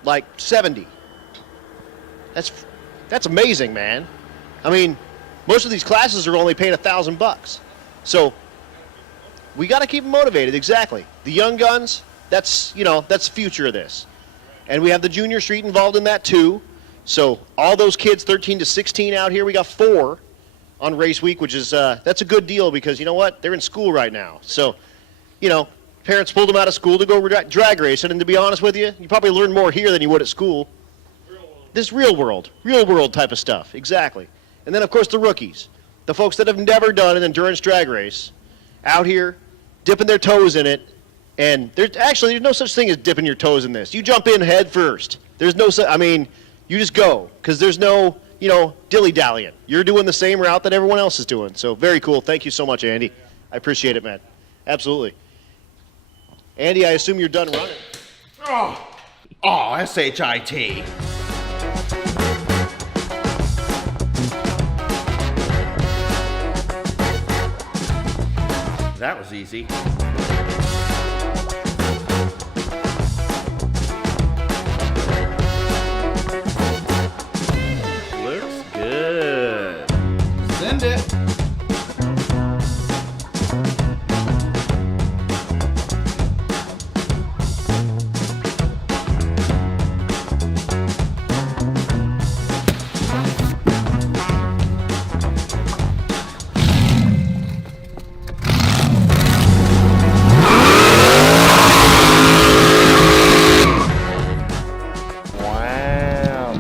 like 70. That's amazing, man. I mean, most of these classes are only paying $1,000. So we got to keep them motivated. Exactly. The young guns, that's the future of this. And we have the junior street involved in that too. So all those kids 13 to 16 out here, we got 4 on race week, which is that's a good deal because you know what? They're in school right now. So, parents pulled them out of school to go drag racing, and to be honest with you, you probably learn more here than you would at school. This real world type of stuff, exactly. And then of course the rookies, the folks that have never done an endurance drag race, out here dipping their toes in it, and there's no such thing as dipping your toes in this. You jump in head first. There's no, you just go, because there's no, dilly-dallying. You're doing the same route that everyone else is doing. So very cool. Thank you so much, Andy. I appreciate it, man. Absolutely. Andy, I assume you're done running. SHIT. That was easy. Looks good. Send it.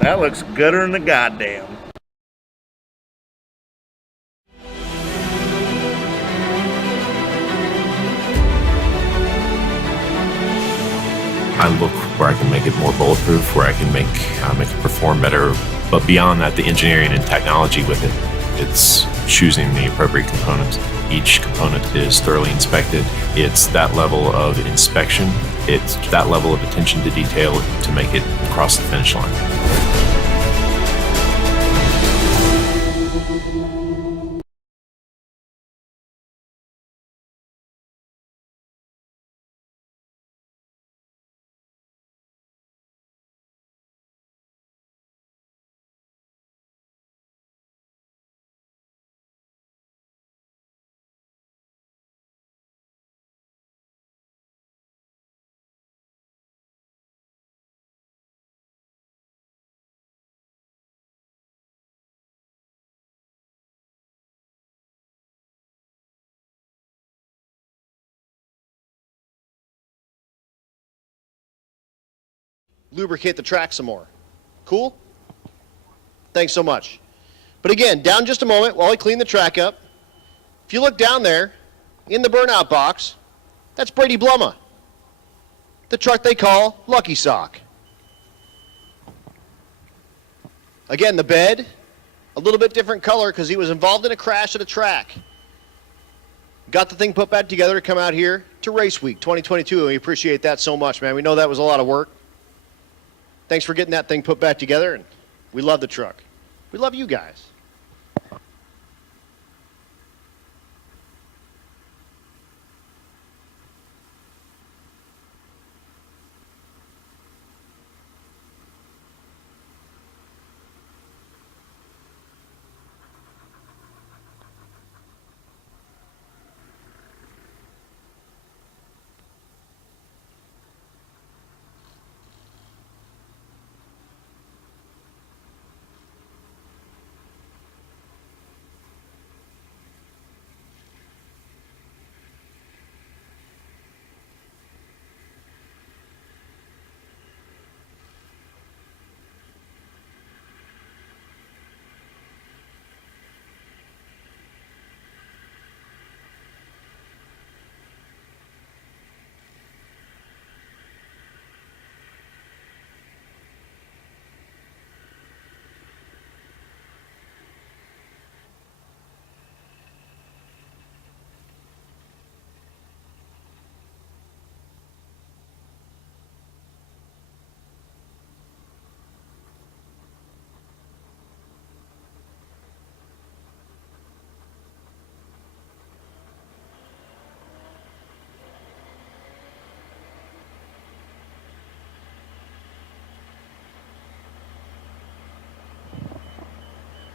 That looks gooder than the goddamn. I look where I can make it more bulletproof, where I can make it perform better. But beyond that, the engineering and technology with it, it's choosing the appropriate components. Each component is thoroughly inspected. It's that level of inspection. It's that level of attention to detail to make it across the finish line. Lubricate the track some more. Cool? Thanks so much. But again, down just a moment while I clean the track up. If you look down there, in the burnout box, that's Brady Blumma, the truck they call Lucky Sock. Again, the bed, a little bit different color because he was involved in a crash at a track. Got the thing put back together to come out here to Race Week 2022, and we appreciate that so much, man. We know that was a lot of work. Thanks for getting that thing put back together, and we love the truck. We love you guys.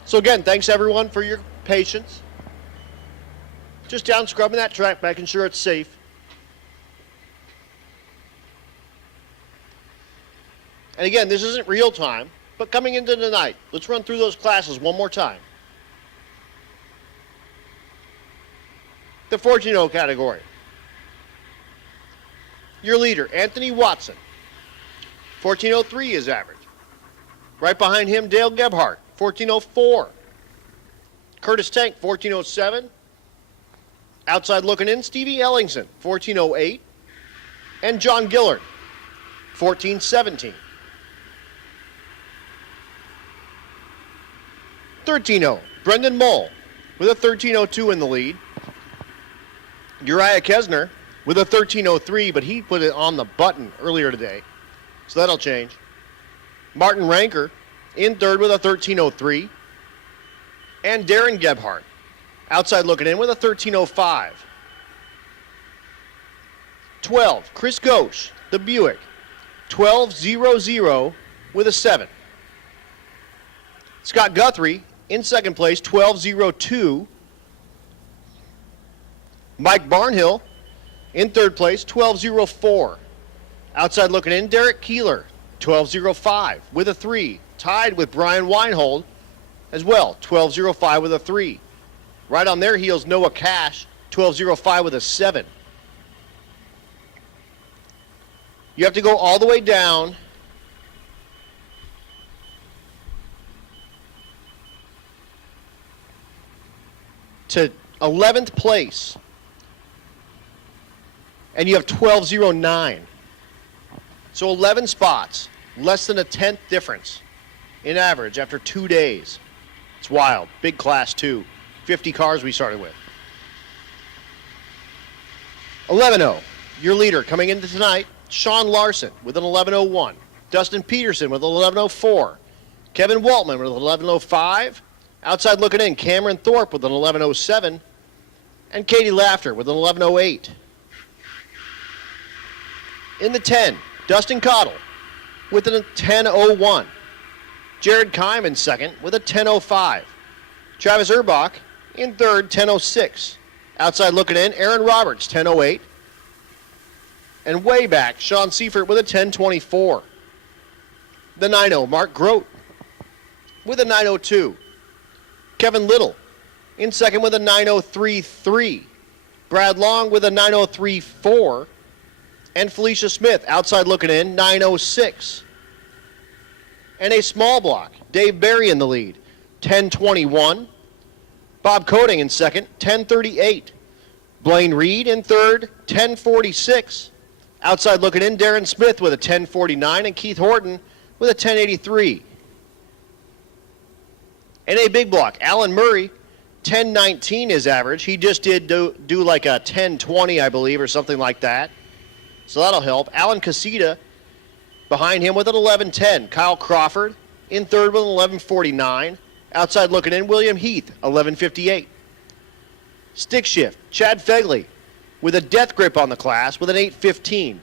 So again, thanks everyone for your patience. Just down scrubbing that track, making sure it's safe. And again, this isn't real time, but coming into the night, let's run through those classes one more time. The 14-0 category. Your leader, Anthony Watson. 14:03 is average. Right behind him, Dale Gebhardt, 14:04. Curtis Tank, 14:07. Outside looking in, Stevie Ellingson, 14:08. And John Gillard, 14:17. 13:0, Brendan Mull with a 13:02 in the lead. Uriah Kesner with a 13:03, but he put it on the button earlier today, so that'll change. Martin Ranker in third with a 13:03. And Darren Gebhardt outside looking in with a 13:05. 12, Chris Ghosh, the Buick, 12:00 with a 7. Scott Guthrie in second place, 12:02. Mike Barnhill in third place, 12:04. Outside looking in, Derek Keeler, 12:05 with a 3. Tied with Brian Weinhold as well, 12:05 with a 3. Right on their heels, Noah Cash, 12:05 with a 7. You have to go all the way down to 11th place, and you have 12:09. So 11 spots, less than a 10th difference in average after 2 days. It's wild. Big class 2. 50 cars we started with. 11:0, your leader coming into tonight, Sean Larson with an 11:01. Dustin Peterson with an 11:04. Kevin Waltman with an 11:05. Outside looking in, Cameron Thorpe with an 11:07. And Katie Laughter with an 11:08. In the 10, Dustin Cottle with a 10:01. Jared Kime in second with a 10:05. Travis Urbach in third, 10:06. Outside looking in, Aaron Roberts, 10:08. And way back, Sean Seifert with a 10:24. The 9-0, Mark Grote with a 9:02. Kevin Little in second with a 9:03.3. Brad Long with a 9:03.4. And Felicia Smith outside looking in, 9:06. And a small block, Dave Berry in the lead, 10:21. Bob Coding in second, 10:38. Blaine Reed in third, 10:46. Outside looking in, Darren Smith with a 10:49 and Keith Horton with a 10:83. And a big block, Alan Murray, 10:19 is average. He just did do like a 10:20, I believe, or something like that. So that'll help. Alan Casita behind him with an 11:10. Kyle Crawford in third with an 11:49. Outside looking in, William Heath, 11:58. Stick shift, Chad Fegley with a death grip on the class with an 8:15.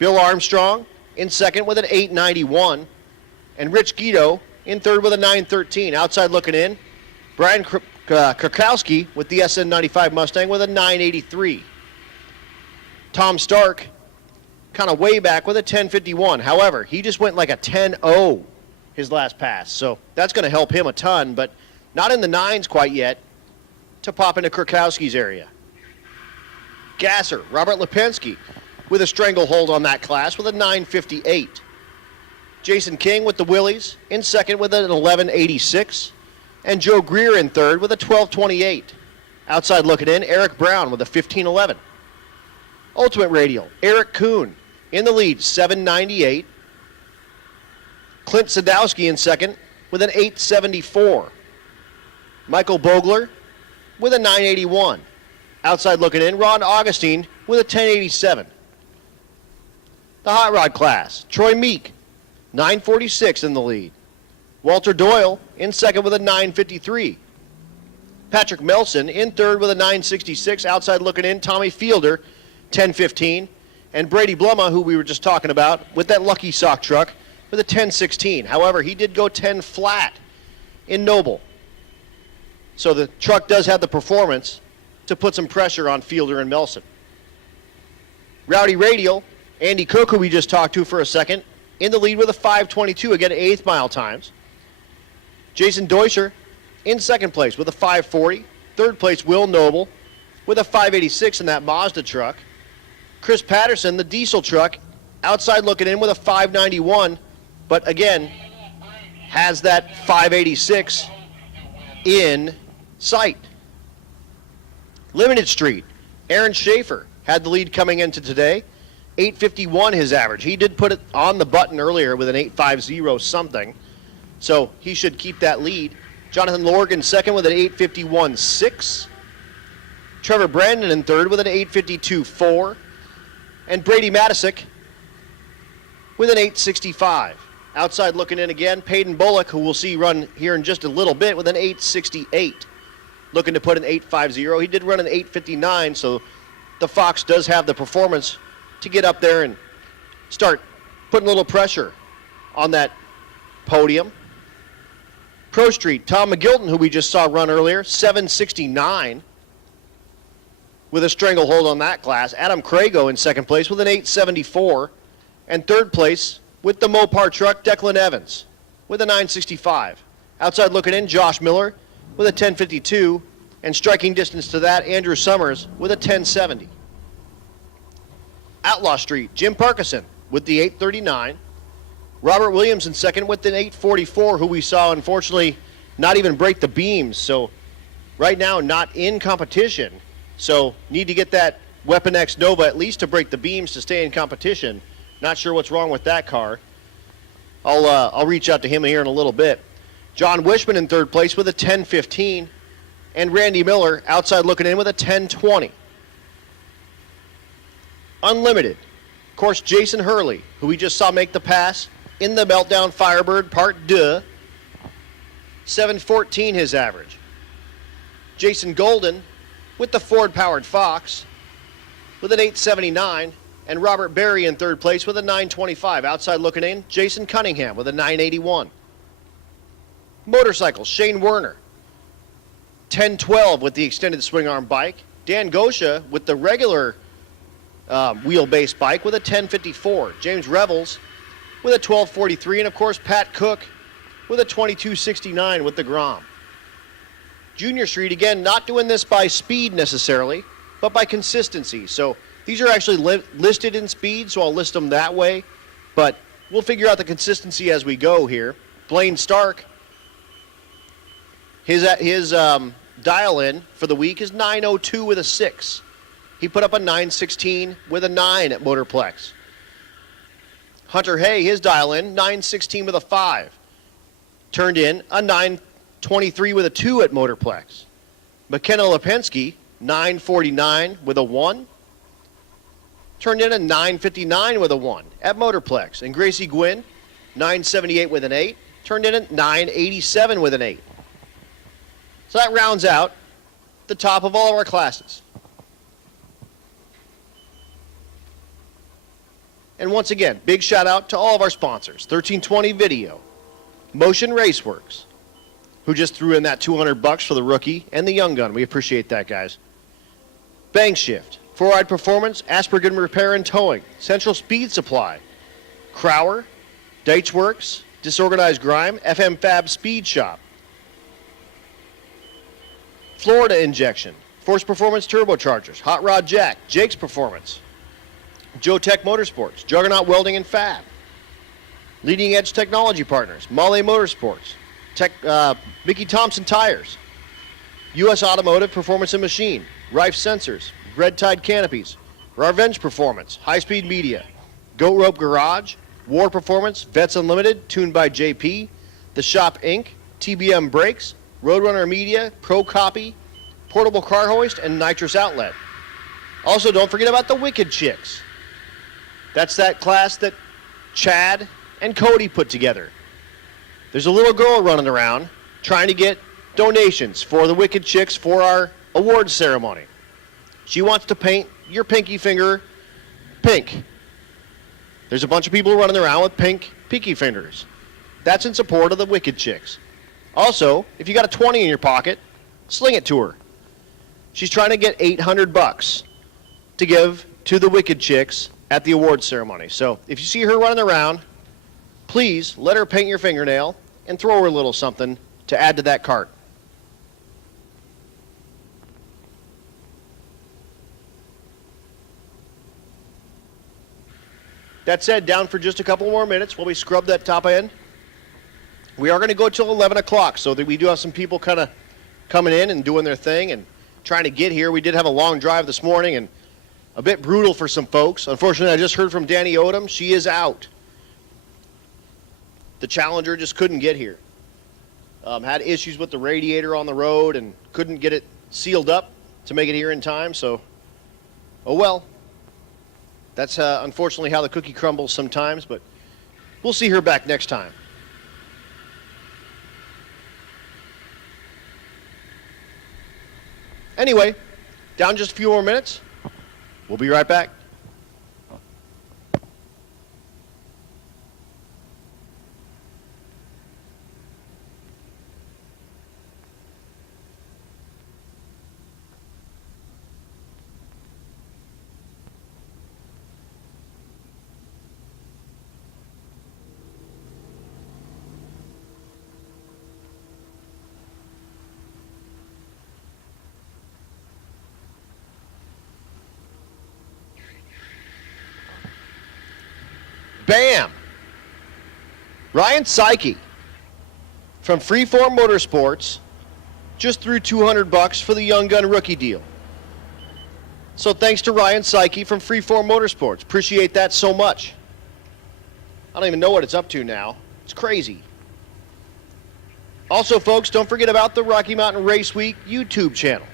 Bill Armstrong in second with an 8:91. And Rich Guido in third with a 9:13. Outside looking in, Brian Krakowski with the SN95 Mustang with a 9:83. Tom Stark kind of way back with a 10:51. However, he just went like a 10:0 his last pass. So that's going to help him a ton, but not in the 9s quite yet to pop into Krakowski's area. Gasser, Robert Lipinski with a stranglehold on that class with a 9:58. Jason King with the Willies in second with an 11:86. And Joe Greer in third with a 12:28. Outside looking in, Eric Brown with a 15:11. Ultimate Radial, Eric Kuhn in the lead, 7:98. Clint Sadowski in second with an 8:74. Michael Bogler with a 9:81. Outside looking in, Ron Augustine with a 10:87. The Hot Rod class, Troy Meek, 9:46 in the lead. Walter Doyle in second with a 9:53. Patrick Melson in third with a 9:66. Outside looking in, Tommy Fielder, 10:15. And Brady Bluma, who we were just talking about, with that Lucky Sock truck with a 10:16. However, he did go 10 flat in Noble. So the truck does have the performance to put some pressure on Fielder and Melson. Rowdy Radial, Andy Cook, who we just talked to for a second, in the lead with a 5:22, again 8th mile times. Jason Deutscher in second place with a 5:40. Third place, Will Noble with a 5:86 in that Mazda truck. Chris Patterson, the diesel truck, outside looking in with a 5:91, but again, has that 5:86 in sight. Limited Street, Aaron Schaefer had the lead coming into today. 8:51 his average. He did put it on the button earlier with an 8:50 something, so he should keep that lead. Jonathan Lorgan second with an 8:51.6. Trevor Brandon in third with an 8:52.4. And Brady Matisic with an 8:65. Outside looking in again, Peyton Bullock, who we'll see run here in just a little bit, with an 8:68. Looking to put an 8:50. He did run an 8:59, so the Fox does have the performance to get up there and start putting a little pressure on that podium. Pro Street, Tom McGilton, who we just saw run earlier, 7:69 with a stranglehold on that class. Adam Crago in second place with an 8:74. And third place with the Mopar truck, Declan Evans with a 9:65. Outside looking in, Josh Miller with a 10:52. And striking distance to that, Andrew Summers with a 10:70. Outlaw Street, Jim Parkinson with the 8:39. Robert Williams in second with an 8:44, who we saw, unfortunately, not even break the beams. So right now, not in competition. So need to get that Weapon X Nova at least to break the beams to stay in competition. Not sure what's wrong with that car. I'll reach out to him here in a little bit. John Wishman in third place with a 10:15. And Randy Miller outside looking in with a 10:20. Unlimited. Of course, Jason Hurley, who we just saw make the pass in the Meltdown Firebird Part 2. 7:14 his average. Jason Golden with the Ford-powered Fox with an 8:79. And Robert Berry in third place with a 9:25. Outside looking in, Jason Cunningham with a 9:81. Motorcycles, Shane Werner. 10:12 with the extended swing arm bike. Dan Gosha with the regular wheelbase bike with a 10:54. James Revels with a 12:43. And of course, Pat Cook with a 22:69 with the Grom. Junior Street, again, not doing this by speed necessarily, but by consistency. So these are actually listed in speed, so I'll list them that way. But we'll figure out the consistency as we go here. Blaine Stark, his dial-in for the week is 9:02 with a 6. He put up a 9:16 with a 9 at Motorplex. Hunter Hay, his dial-in, 9:16 with a 5. Turned in a 9:23 with a 2 at Motorplex. McKenna Lipinski, 9:49 with a 1. Turned in a 9:59 with a 1 at Motorplex. And Gracie Gwynn, 9:78 with an 8. Turned in a 9:87 with an 8. So that rounds out the top of all of our classes. And once again, big shout out to all of our sponsors. 1320 Video, Motion Raceworks, who just threw in that $200 for the rookie and the young gun. We appreciate that, guys. Bank Shift, 4-Ride Performance, Aspergen Repair and Towing, Central Speed Supply, Crower, Dites Works, Disorganized Grime, FM Fab Speed Shop, Florida Injection, Force Performance Turbochargers, Hot Rod Jack, Jake's Performance, Joe Tech Motorsports, Juggernaut Welding and Fab, Leading Edge Technology Partners, Mahle Motorsports, Mickey Thompson Tires, U.S. Automotive Performance and Machine, Rife Sensors, Red Tide Canopies, Revenge Performance, High Speed Media, Goat Rope Garage, War Performance, Vets Unlimited, tuned by JP, The Shop Inc., TBM Brakes, Roadrunner Media, Pro Copy, Portable Car Hoist, and Nitrous Outlet. Also, don't forget about the Wicked Chicks. That's that class that Chad and Cody put together. There's a little girl running around trying to get donations for the Wicked Chicks for our awards ceremony. She wants to paint your pinky finger pink. There's a bunch of people running around with pink pinky fingers. That's in support of the Wicked Chicks. Also, if you got a 20 in your pocket, sling it to her. She's trying to get $800 to give to the Wicked Chicks at the awards ceremony. So if you see her running around, please let her paint your fingernail and throw her a little something to add to that cart. That said, down for just a couple more minutes while we scrub that top end. We are going to go till 11 o'clock, so that we do have some people kind of coming in and doing their thing and trying to get here. We did have a long drive this morning and a bit brutal for some folks. Unfortunately, I just heard from Danny Odom. She is out. The Challenger just couldn't get here. Had issues with the radiator on the road and couldn't get it sealed up to make it here in time, so oh well. That's unfortunately how the cookie crumbles sometimes, but we'll see her back next time. Anyway, down just a few more minutes. We'll be right back. Bam! Ryan Psyche from Freeform Motorsports just threw $200 for the Young Gun rookie deal. So thanks to Ryan Psyche from Freeform Motorsports. Appreciate that so much. I don't even know what it's up to now. It's crazy. Also, folks, don't forget about the Rocky Mountain Race Week YouTube channel.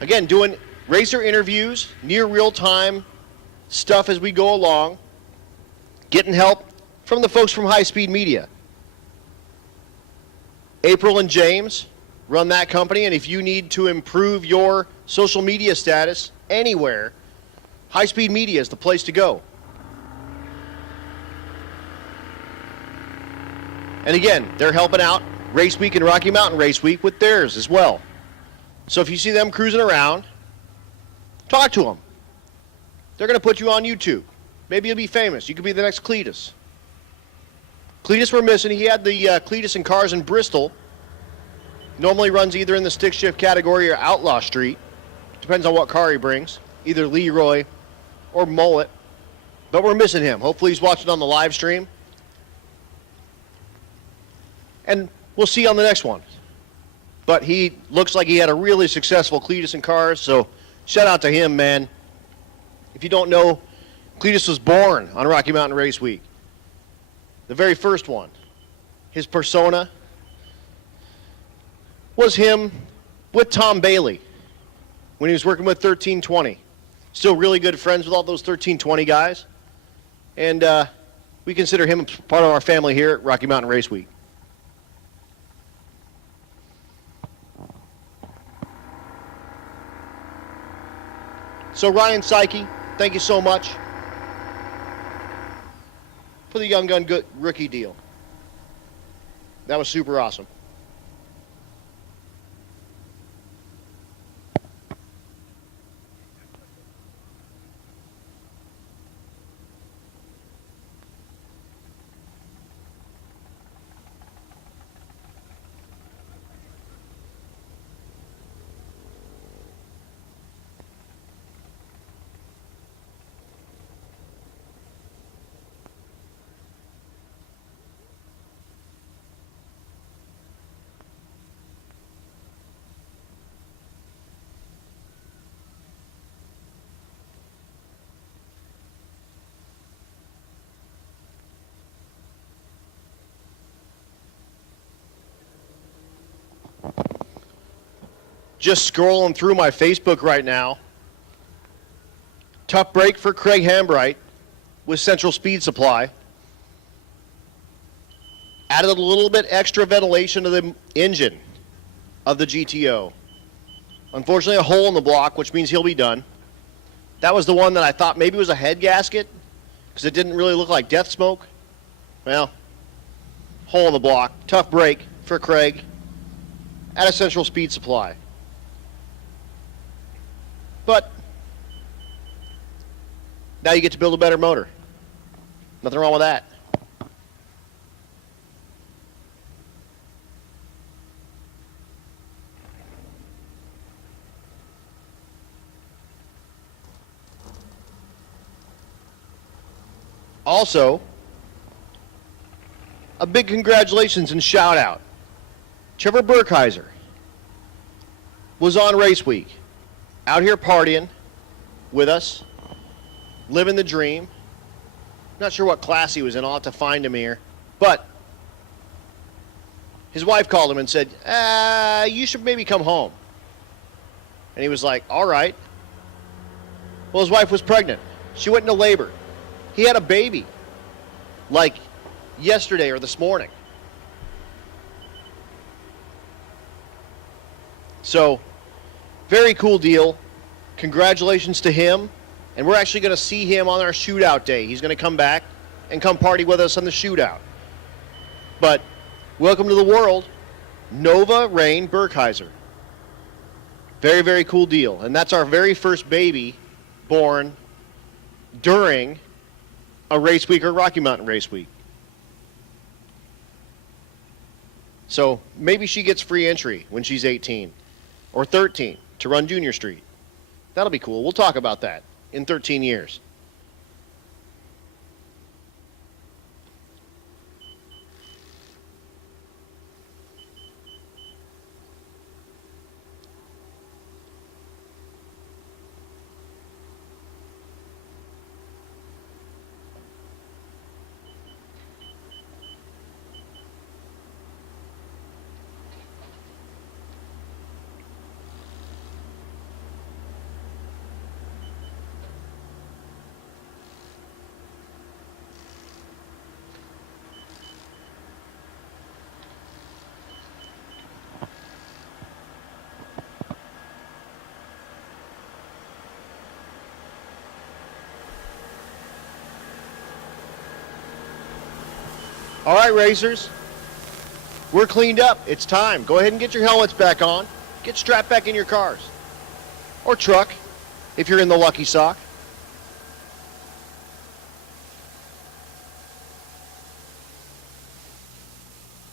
Again, doing racer interviews, near real-time stuff as we go along. Getting help from the folks from High Speed Media. April and James run that company, and if you need to improve your social media status anywhere, High Speed Media is the place to go. And again, they're helping out Race Week and Rocky Mountain Race Week with theirs as well. So if you see them cruising around, talk to them. They're going to put you on YouTube. Maybe you'll be famous. You could be the next Cletus. Cletus we're missing. He had the Cletus in Cars in Bristol. Normally runs either in the stick shift category or Outlaw Street. Depends on what car he brings. Either Leroy or Mullet. But we're missing him. Hopefully he's watching on the live stream. And we'll see on the next one. But he looks like he had a really successful Cletus in Cars. So shout out to him, man. If you don't know, Cletus was born on Rocky Mountain Race Week. The very first one. His persona was him with Tom Bailey when he was working with 1320. Still really good friends with all those 1320 guys. And we consider him part of our family here at Rocky Mountain Race Week. So Ryan Psyche, thank you so much for the Young Gun rookie deal. That was super awesome. Just scrolling through my Facebook right now. Tough break for Craig Hambright with Central Speed Supply. Added a little bit extra ventilation to the engine of the GTO. Unfortunately, a hole in the block, which means he'll be done. That was the one that I thought maybe was a head gasket because it didn't really look like death smoke. Well, hole in the block. Tough break for Craig at a Central Speed Supply. But now you get to build a better motor. Nothing wrong with that. Also, a big congratulations and shout out. Trevor Burkheiser was on race week, out here partying with us, living the dream. Not sure what class he was in, I'll have to find him here. But his wife called him and said, you should maybe come home. And he was like, all right. Well, his wife was pregnant. She went into labor. He had a baby, like yesterday or this morning. So, very cool deal. Congratulations to him. And we're actually going to see him on our shootout day. He's going to come back and come party with us on the shootout. But welcome to the world, Nova Rain Burkheiser. Very, very cool deal. And that's our very first baby born during a race week or Rocky Mountain race week. So maybe she gets free entry when she's 18 or 13 to run Junior Street. That'll be cool. We'll talk about that in 13 years. All right, racers, we're cleaned up. It's time. Go ahead and get your helmets back on. Get strapped back in your cars or truck if you're in the Lucky Sock.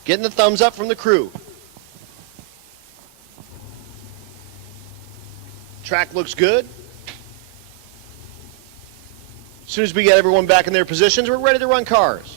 Getting the thumbs up from the crew. Track looks good. As soon as we get everyone back in their positions, we're ready to run cars.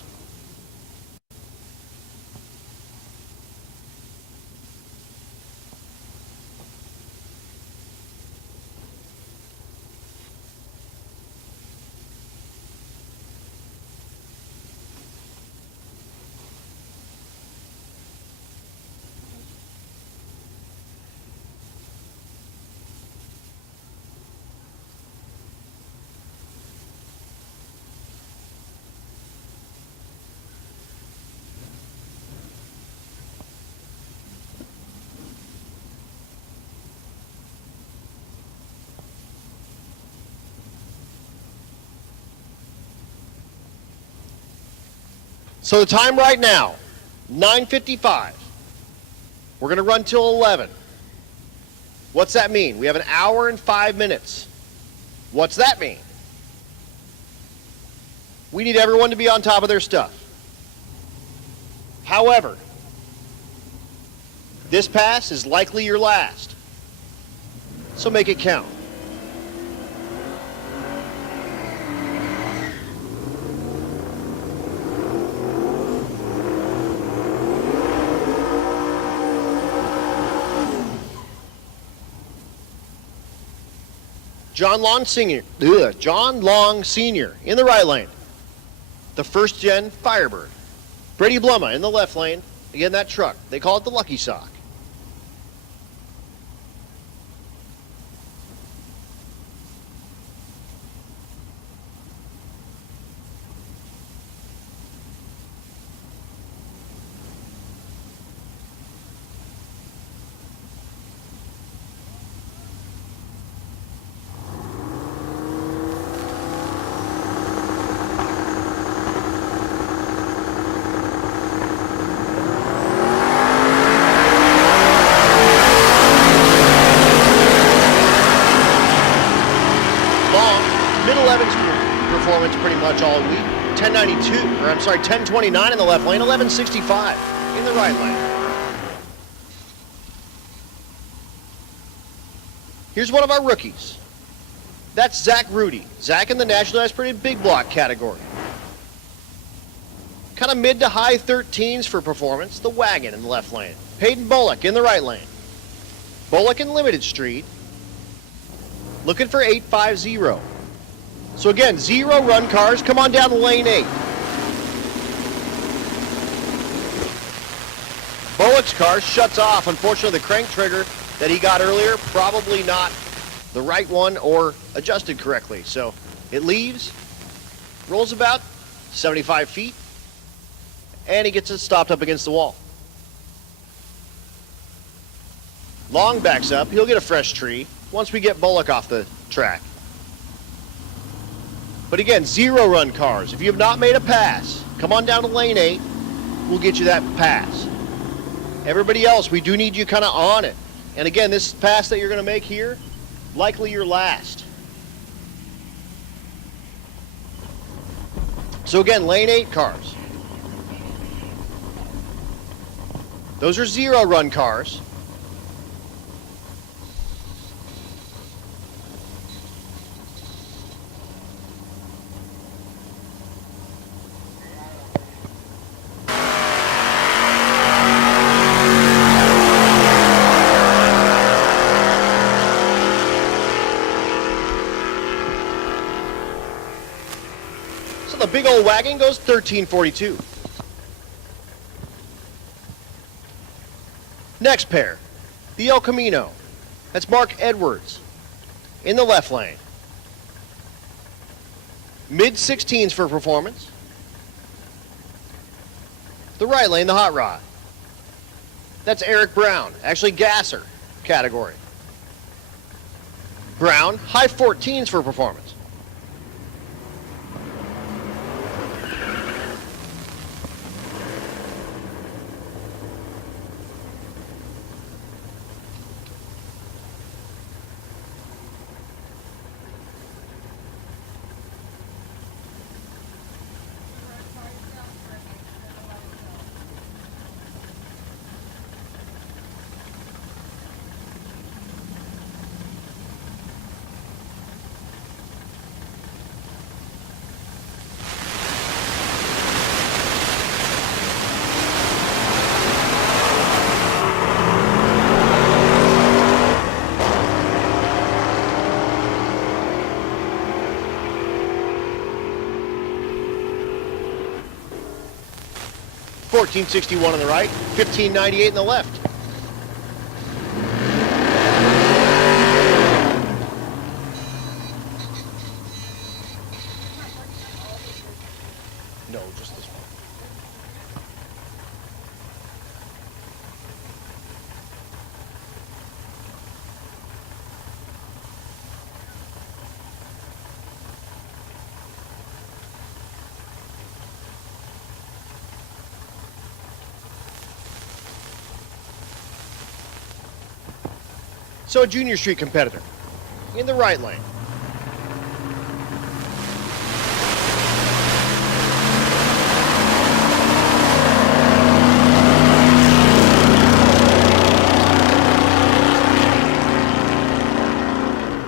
So the time right now, 9:55. We're going to run till 11. What's that mean? We have an hour and 5 minutes. What's that mean? We need everyone to be on top of their stuff. However, this pass is likely your last. So make it count. John Long Sr. In the right lane. The first gen Firebird. Brady Blumma in the left lane. Again, that truck. They call it the Lucky Sock. much all week. 1029 in the left lane, 1165 in the right lane. Here's one of our rookies. That's Zach Rowdy. Zach in the National Pretty Big Block category. Kind of mid to high 13s for performance. The wagon in the left lane. Peyton Bullock in the right lane. Bullock in Limited Street. Looking for 850. So again, 0 run cars. Come on down to lane 8. Bullock's car shuts off. Unfortunately, the crank trigger that he got earlier, probably not the right one or adjusted correctly. So it leaves, rolls about 75 feet, and he gets it stopped up against the wall. Long backs up. He'll get a fresh tree once we get Bullock off the track. But again, 0 run cars. If you have not made a pass, come on down to lane 8. We'll get you that pass. Everybody else, we do need you kind of on it. And again, this pass that you're going to make here, likely your last. So again, lane 8 cars. Those are 0 run cars. The big old wagon goes 1342. Next pair, the El Camino. That's Mark Edwards in the left lane. Mid 16s for performance. The right lane, the hot rod. That's Eric Brown, actually gasser category. Brown, high 14s for performance. $14.61 on the right, $15.98 in the left. No, just this one. So a junior street competitor in the right lane.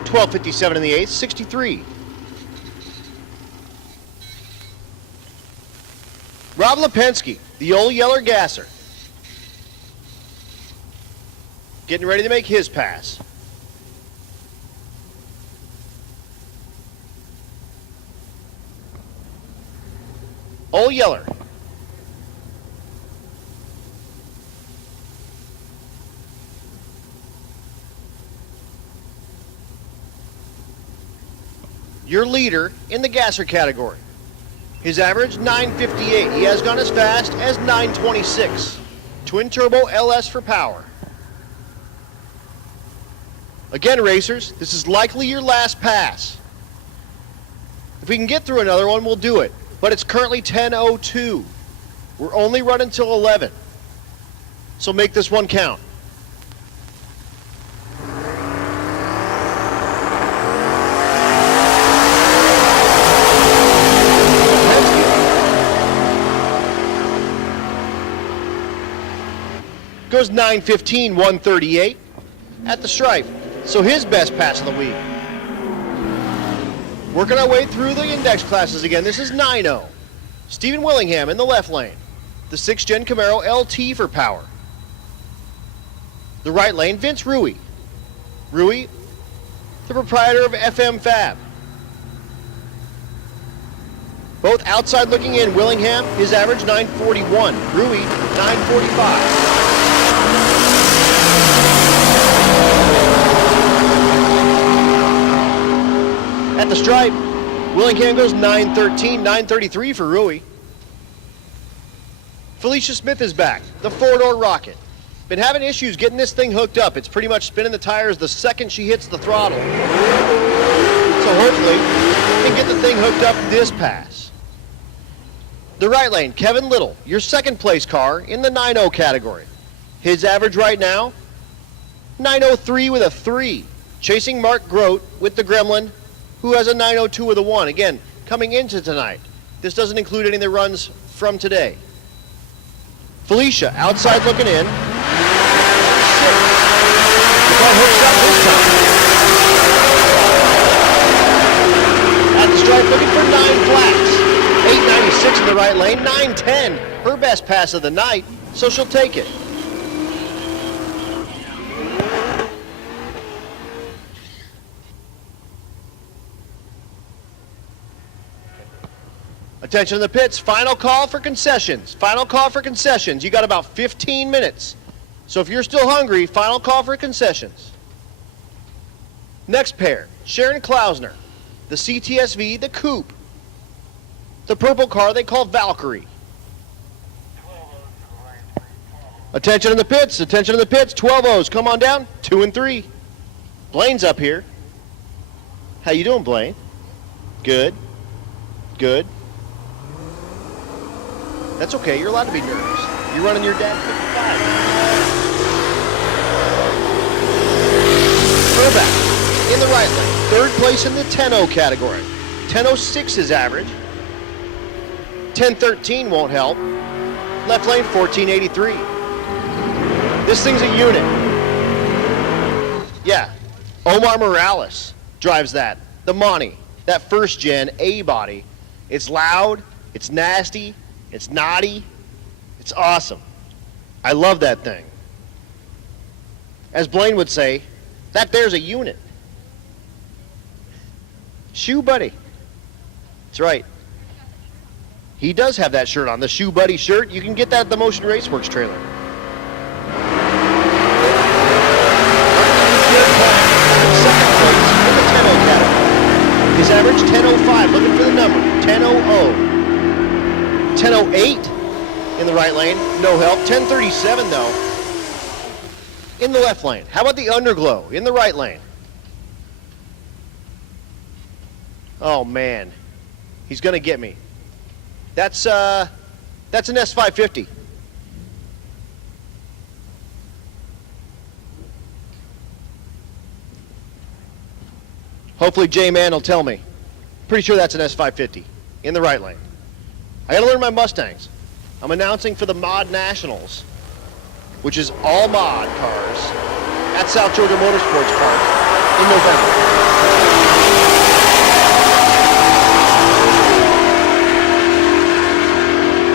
$12.57 in the 8th, 63. Rob Lipinski, the old yeller gasser. Getting ready to make his pass. Old Yeller. Your leader in the gasser category. His average, 958. He has gone as fast as 926. Twin turbo LS for power. Again, racers, this is likely your last pass. If we can get through another one, we'll do it. But it's currently 10:02. We're only running till 11. So make this one count. goes 9:15, 138 at the stripe. So his best pass of the week. Working our way through the index classes again. This is 9-0. Stephen Willingham in the left lane. The 6th Gen Camaro LT for power. The right lane, Vince Rui. Rui, the proprietor of FM Fab. Both outside looking in. Willingham, his average 941. Rui, 945. At the stripe, Willingham goes 913, 933 for Rui. Felicia Smith is back, the 4-door Rocket. Been having issues getting this thing hooked up. It's pretty much spinning the tires the second she hits the throttle. So hopefully, we can get the thing hooked up this pass. The right lane, Kevin Little, your second place car in the 9-0 category. His average right now, 903 with a 3. Chasing Mark Grote with the Gremlin, who has a 902 with a 1. Again, coming into tonight. This doesn't include any of the runs from today. Felicia, outside looking in. 6. The car hooks up this time. At the stripe, looking for 9 flats. 896 in the right lane, 910. Her best pass of the night, so she'll take it. Attention to the pits, final call for concessions. Final call for concessions. You got about 15 minutes. So if you're still hungry, final call for concessions. Next pair, Sharon Klausner, the CTSV, the Coupe. The purple car they call Valkyrie. Attention to the pits, 12-0s, come on down, 2 and 3. Blaine's up here. How you doing, Blaine? Good, good. That's okay, you're allowed to be nervous. You're running your dad 55. Herbeck in the right lane, third place in the 10-0 category. 10.06 is average. 10.13 won't help. Left lane, 14.83. This thing's a unit. Yeah, Omar Morales drives that. The Monty, that first gen A body. It's loud, it's nasty, it's naughty, it's awesome. I love that thing. As Blaine would say, that there's a unit. Shoe Buddy. That's right. He does have that shirt on, the Shoe Buddy shirt. You can get that at the Motion Raceworks trailer. Second place in the 10-0 category. His average 10.05, looking for the number, 10.00. 10.08 in the right lane, no help. 10.37 though in the left lane. How about the Underglow in the right lane? Oh man, he's gonna get me. That's an S550. Hopefully J-Man will tell me. Pretty sure that's an S550 in the right lane. I gotta learn my Mustangs. I'm announcing for the Mod Nationals, which is all mod cars, at South Georgia Motorsports Park in November.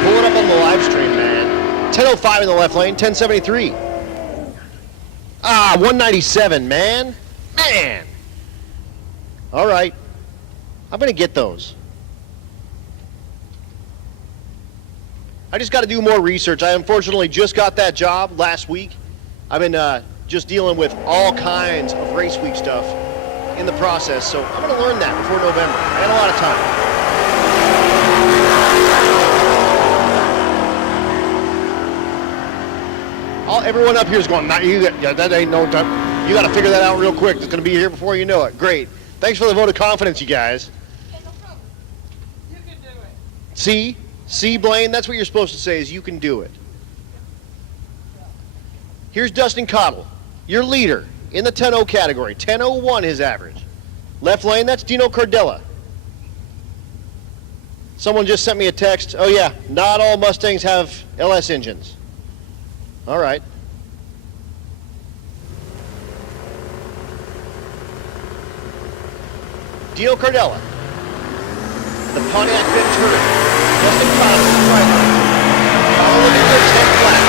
Pull it up on the live stream, man. 10.05 in the left lane, 10.73. 197, man. Man. All right. I'm gonna get those. I just got to do more research. I unfortunately just got that job last week. I've been just dealing with all kinds of race week stuff in the process, so I'm going to learn that before November. I got a lot of time. Everyone up here is going, nah, that ain't no time. You got to figure that out real quick. It's going to be here before you know it. Great. Thanks for the vote of confidence, you guys. Okay, no problem. You can do it. See, Blaine, that's what you're supposed to say is you can do it. Here's Dustin Cottle, your leader in the 10-0 category. 10.01 his average. Left lane, that's Dino Cardella. Someone just sent me a text. Oh yeah, not all Mustangs have LS engines. All right. Dino Cardella. The Pontiac Ventura. Justin Cotter in the right lane. Follow looking good, 10 flat.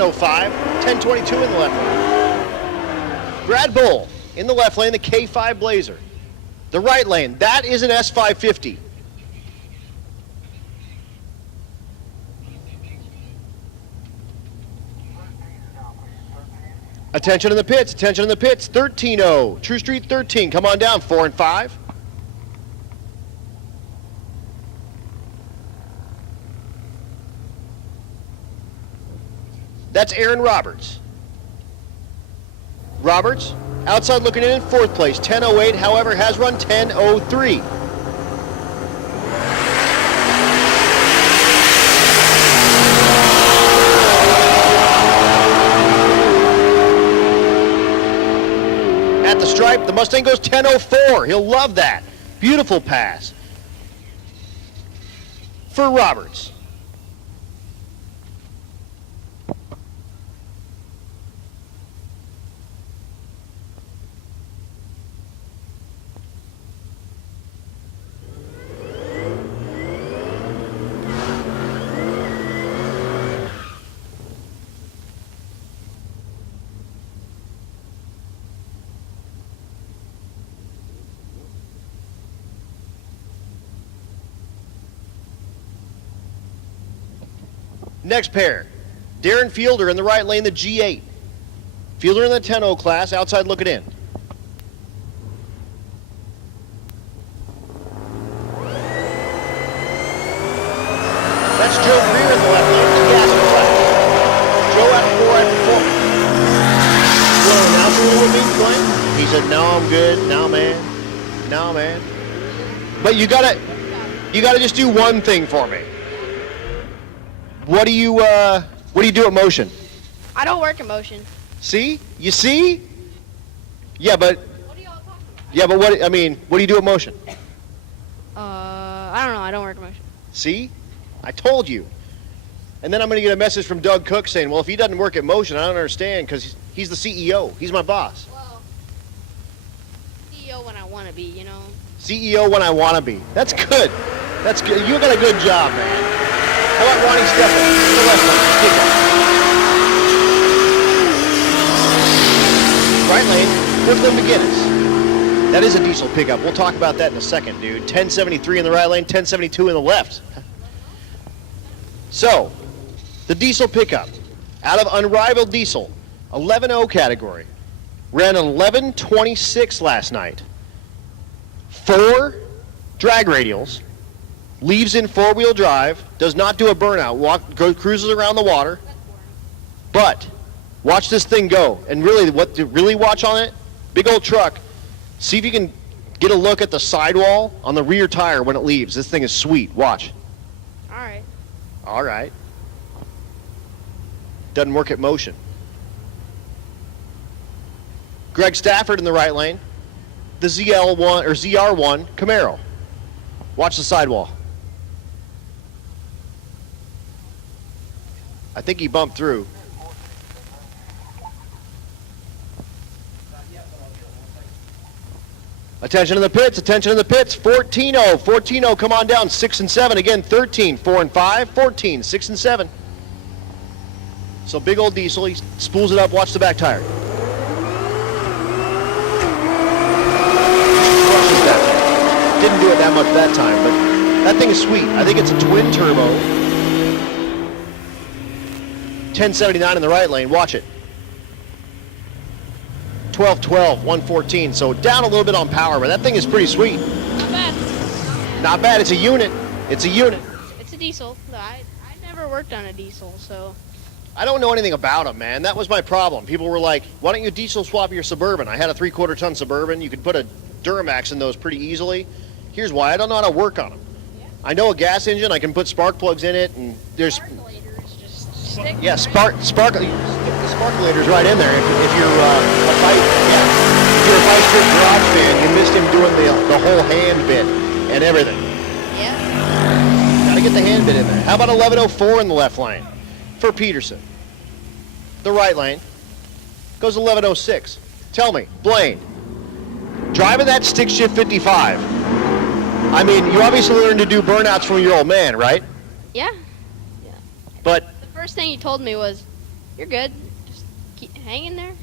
.10.05, 10.22 in the left lane. Brad Bull in the left lane, the K5 Blazer. The right lane, that is an S550. Attention in the pits, 13.0. True Street 13, come on down, 4 and 5. That's Aaron Roberts. Roberts, outside looking in 4th place, 10.08, however, has run 10.03. At the stripe, the Mustang goes 10.04. He'll love that. Beautiful pass for Roberts. Next pair, Darren Fielder in the right lane, the G8. Fielder in the 10.0 class, outside looking in. That's Joe Greer in the left lane, the Gaston class. Joe at 4 after 4. Well, announcer with me, Glenn? He said, no, I'm good. No, man. No, man. But you gotta just do one thing for me. What do you do at Motion? I don't work at Motion. See? You see? Yeah, but What are y'all talking about? yeah, but what do you do at Motion? I don't know. I don't work at Motion. See? I told you. And then I'm going to get a message from Doug Cook saying, well, if he doesn't work at Motion, I don't understand because he's the CEO. He's my boss. Well, CEO when I want to be, you know. CEO when I want to be. That's good. That's good. You got a good job, man. How about Ronnie Steffen? The left lane. Right lane, Brooklyn McGinnis. That is a diesel pickup. We'll talk about that in a second, dude. 1073 in the right lane, 1072 in the left. So, the diesel pickup, out of Unrivaled Diesel, 11.0 category, ran an 11.26 last night. 4 drag radials, leaves in 4-wheel drive, does not do a burnout, cruises around the water. But watch this thing go. And really, what to really watch on it, big old truck, see if you can get a look at the sidewall on the rear tire when it leaves. This thing is sweet. Watch. All right. All right. Doesn't work at Motion. Greg Stafford in the right lane, the ZR1 Camaro. Watch the sidewall. I think he bumped through. Attention in the pits, 14.0, 14.0, come on down, 6 and 7, again, 13, 4 and 5, 14, 6 and 7. So big old diesel, he spools it up, watch the back tire. Didn't do it that much that time, but that thing is sweet. I think it's a twin turbo. 1079 in the right lane, watch it. 1212, 114, so down a little bit on power, but that thing is pretty sweet. Not bad. Not bad, it's a unit. It's a unit. It's a diesel. I never worked on a diesel, so. I don't know anything about them, man. That was my problem. People were like, why don't you diesel swap your Suburban? I had a 3/4 ton Suburban. You could put a Duramax in those pretty easily. Here's why, I don't know how to work on them. Yeah. I know a gas engine, I can put spark plugs in it, and there's... Sparkulators, just stick Yeah, them stick the sparkulators right in there. If you're a five-strip garage fan, you missed him doing the whole hand bit and everything. Yeah. Gotta get the hand bit in there. How about 11.04 in the left lane for Peterson? The right lane, Goes 11:06. Tell me, Blaine, driving that stick shift 55, I mean, you obviously learned to do burnouts from your old man, right? Yeah. But The first thing he told me was, "You're good. Just keep hang in there,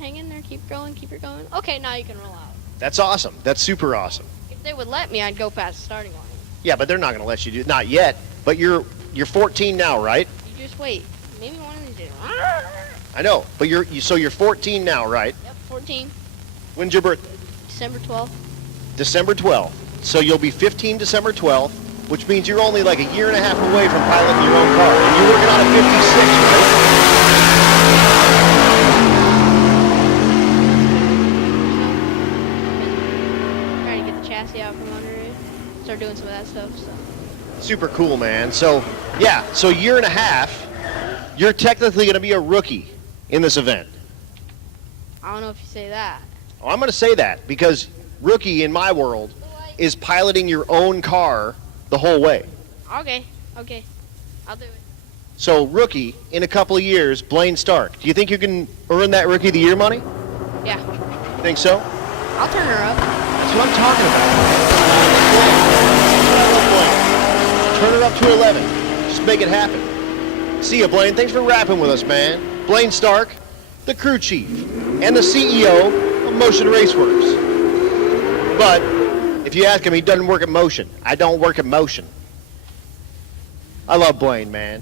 keep going, keep it going. Okay, now you can roll out." that's awesome. That's super awesome. If they would let me, I'd go past the starting line. Yeah, but they're not going to let you do it. Not yet. But you're 14 now, right? You just wait. Maybe one of these days. I know. But you're 14 now, right? Yep, 14, When's your birthday? December 12th. December 12th. So you'll be 15 December 12th, which means you're only like a year and a half away from piloting your own car. And you're working on a 56, right? Trying to get the chassis out from under it. Start doing some of that stuff. So. Super cool, man. So, yeah, so year and a half, you're technically going to be a rookie in this event. I don't know if you say that. Oh, I'm going to say that because rookie in my world is piloting your own car the whole way. Okay. I'll do it. So rookie, in a couple of years, Blaine Stark. Do you think you can earn that Rookie of the Year money? Yeah. Think so? I'll turn her up. That's what I'm talking about. Turn it up to 11. Just make it happen. See ya, Blaine. Thanks for rapping with us, man. Blaine Stark, the crew chief, and the CEO of Motion Raceworks. But if you ask him, he doesn't work at Motion. I don't work at Motion. I love Blaine, man.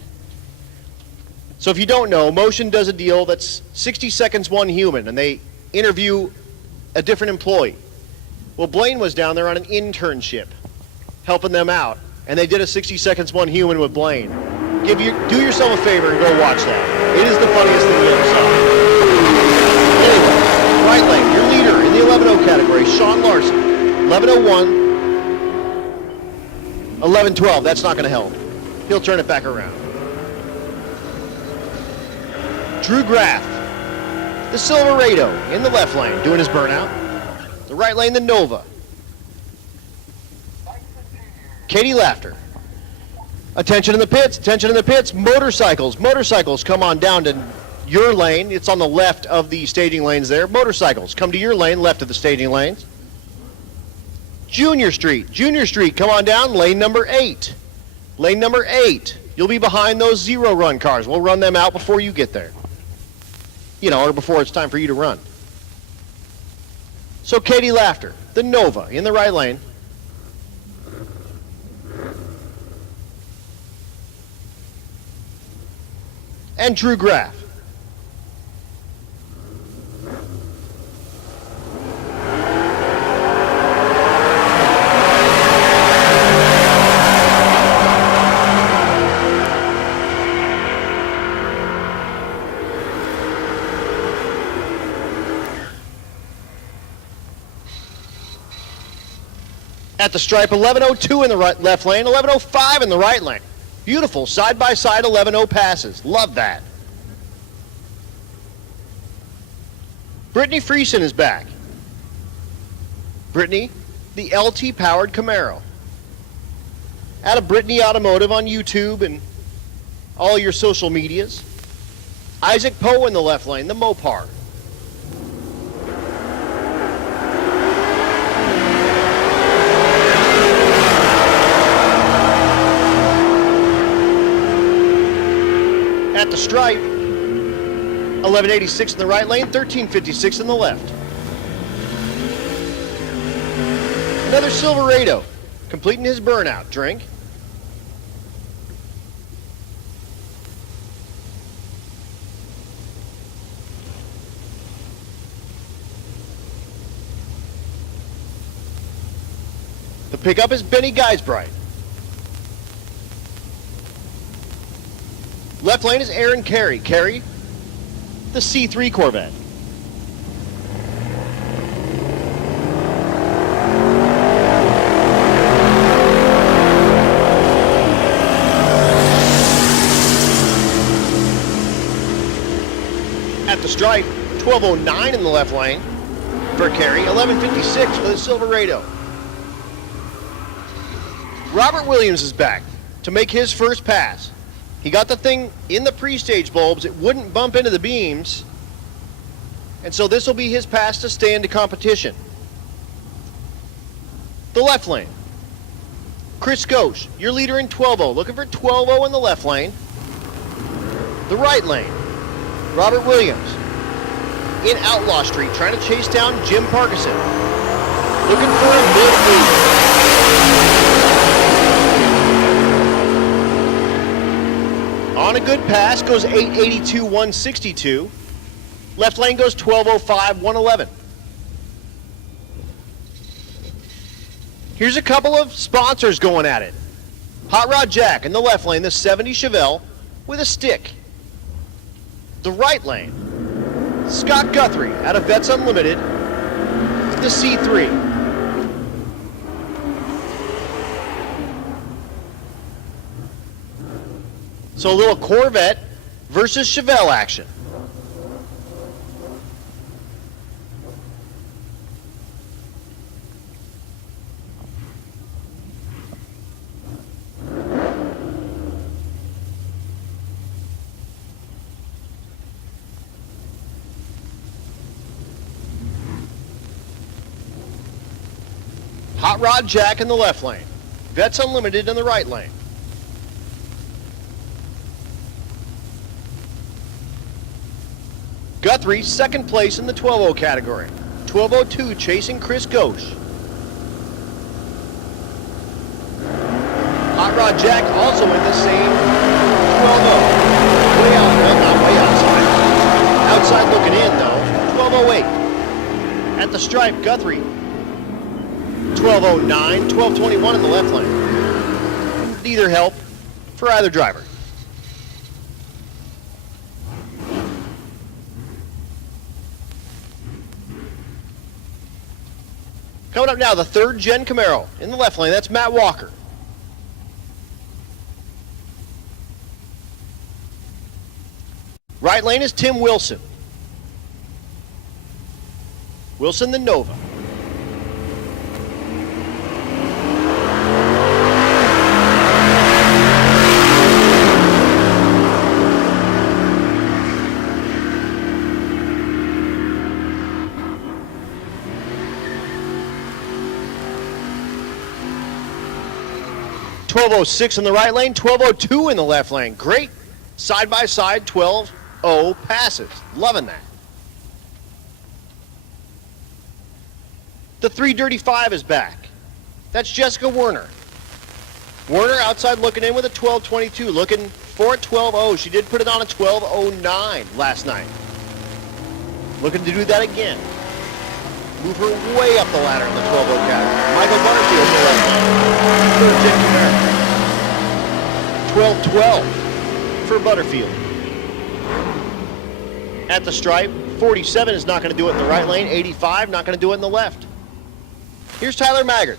So if you don't know, Motion does a deal that's 60 seconds one human, and they interview a different employee. Well, Blaine was down there on an internship, helping them out, and they did a 60 seconds one human with Blaine. Do yourself a favor and go watch that. It is the funniest thing you ever saw. Anyway, right lane, your leader in the 11-0 category, Sean Larson. 11:01, 11:12. That's not going to help. He'll turn it back around. Drew Graff, the Silverado in the left lane, doing his burnout. The right lane, the Nova. Katie Laughter. Attention in the pits, attention in the pits. Motorcycles, come on down to your lane. It's on the left of the staging lanes there. Motorcycles, come to your lane, left of the staging lanes. Junior Street, come on down, lane number 8. Lane number 8. You'll be behind those zero run cars. We'll run them out before you get there. Or before it's time for you to run. So Katie Laughter, the Nova, in the right lane. And Drew Graff. At the stripe, 11:02 in the left lane, 11:05 in the right lane. Beautiful side-by-side 11:0 passes. Love that. Brittany Friesen is back. Brittany, the LT-powered Camaro. Out of Brittany Automotive on YouTube and all your social medias. Isaac Poe in the left lane, the Mopar. At the stripe, 11:86 in the right lane, 13:56 in the left. Another Silverado, completing his burnout. Drink. The pickup is Benny Geisbright. Left lane is Aaron Carey. Carey, the C3 Corvette. At the stripe, 12:09 in the left lane for Carey, 11:56 for the Silverado. Robert Williams is back to make his first pass. He got the thing in the pre-stage bulbs. It wouldn't bump into the beams. And so this will be his pass to stay into competition. The left lane. Chris Ghosh, your leader in 12-0, looking for 12-0 in the left lane. The right lane. Robert Williams in Outlaw Street, trying to chase down Jim Parkinson. Looking for a mid-8. On a good pass, goes 882, 162. Left lane goes 1205, 111. Here's a couple of sponsors going at it. Hot Rod Jack in the left lane, the 70 Chevelle with a stick. The right lane, Scott Guthrie out of Vets Unlimited, the C3. So a little Corvette versus Chevelle action. Hot Rod Jack in the left lane. Vets Unlimited in the right lane. Guthrie, second place in the 12-0 category. 12:02 chasing Chris Ghosh. Hot Rod Jack also in the same 12-0. Way out, well, not way outside. Outside looking in though. 12:08. At the stripe, Guthrie. 12:09, 12:21 in the left lane. Neither help for either driver. Coming up now, the third gen Camaro in the left lane. That's Matt Walker. Right lane is Tim Wilson. Wilson the Nova. .1206 in the right lane, 12:02 in the left lane. Great side-by-side 12:0 passes. Loving that. The 335 is back. That's Jessica Werner. Werner outside looking in with a 12:22, looking for a 12:0. She did put it on a 12:09 last night. Looking to do that again. Move her way up the ladder in the 12:0 category. Michael Butterfield in the left lane. Third gen Camaro. 12:12 for Butterfield. At the stripe, 47 is not going to do it in the right lane. 85 not going to do it in the left. Here's Tyler Maggard.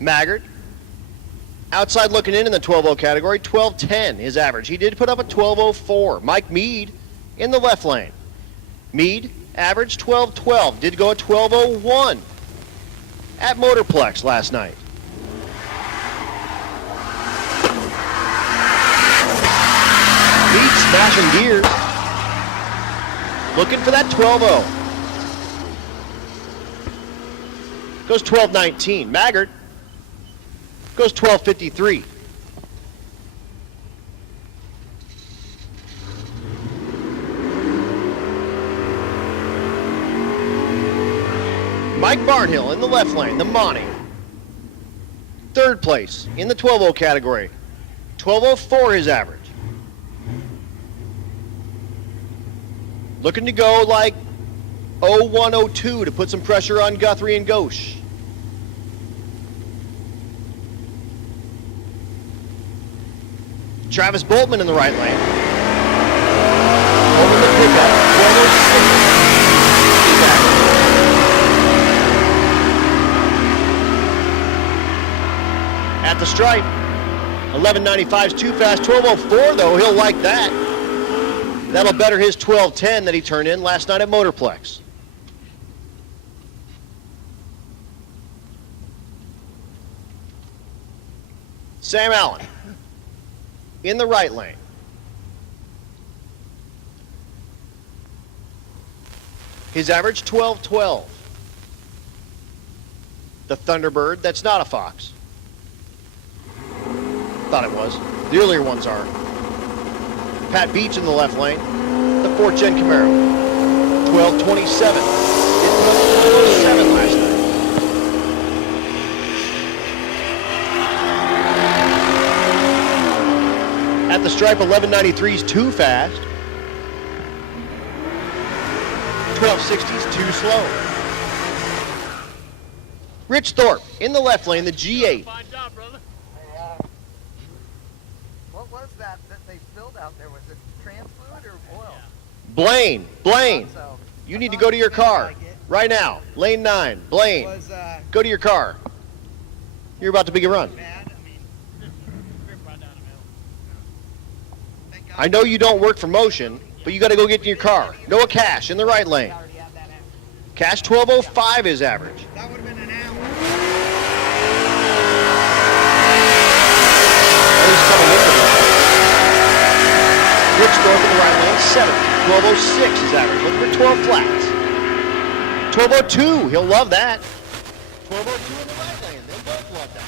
Maggard. Outside looking in the 12:0 category, 12:10 his average. He did put up a 12:04. Mike Mead in the left lane. Mead, average 12:12. Did go a 12:01 at Motorplex last night. Mead smashing gears. Looking for that 12:0. Goes 12:19. Maggard goes 12:53. Mike Barnhill in the left lane, the Monty. Third place in the 12:0 category. 12:04 his average. Looking to go like 01:02 to put some pressure on Guthrie and Ghosh. Travis Boltman in the right lane. Over the pickup, 12:06. At the stripe, 11:95 is too fast. 12:04 though, he'll like that. That'll better his 12:10 that he turned in last night at Motorplex. Sam Allen in the right lane. His average 12.12. The Thunderbird, that's not a Fox. Thought it was. The earlier ones are. Pat Beach in the left lane. The 4th Gen Camaro. 12.27. It was 12.07 last night. At the stripe, 11.93 is too fast. 12.60 is too slow. Rich Thorpe in the left lane, the G8. Fine job, brother. What was that they spilled out there? Was it trans fluid or oil? Blaine, you need to go to your car right now. Lane 9, Blaine, go to your car. You're about to begin a run. I know you don't work for motion, but you got to go get in your car. Noah Cash in the right lane. Cash 12.05 is average. That would have been an hour. Rich Thorpe in the right lane, 7. 12.06 is average. Looking for 12 flats. 12.02, he'll love that. 12.02 in the right lane, they both love that.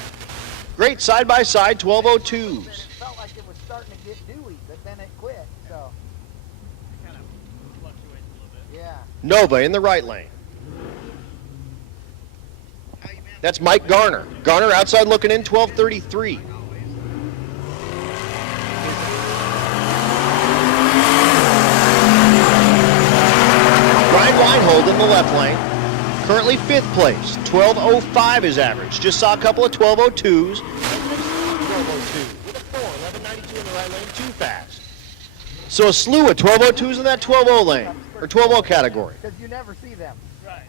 Great side-by-side 12.02s. It felt like it was starting to get dewy, but then it quit, so. It kind of fluctuates a little bit. Yeah. Nova in the right lane. That's Mike Garner. Garner outside looking in, 12.33. Ryan Reinhold in the left lane. Currently 5th place. 12.05 is average. Just saw a couple of 12.02s. 12.02 with a 4. 11.92 in the right lane. Too fast. So a slew of 12.02s in that 12.0 lane, or 12.0 category. Because you never see them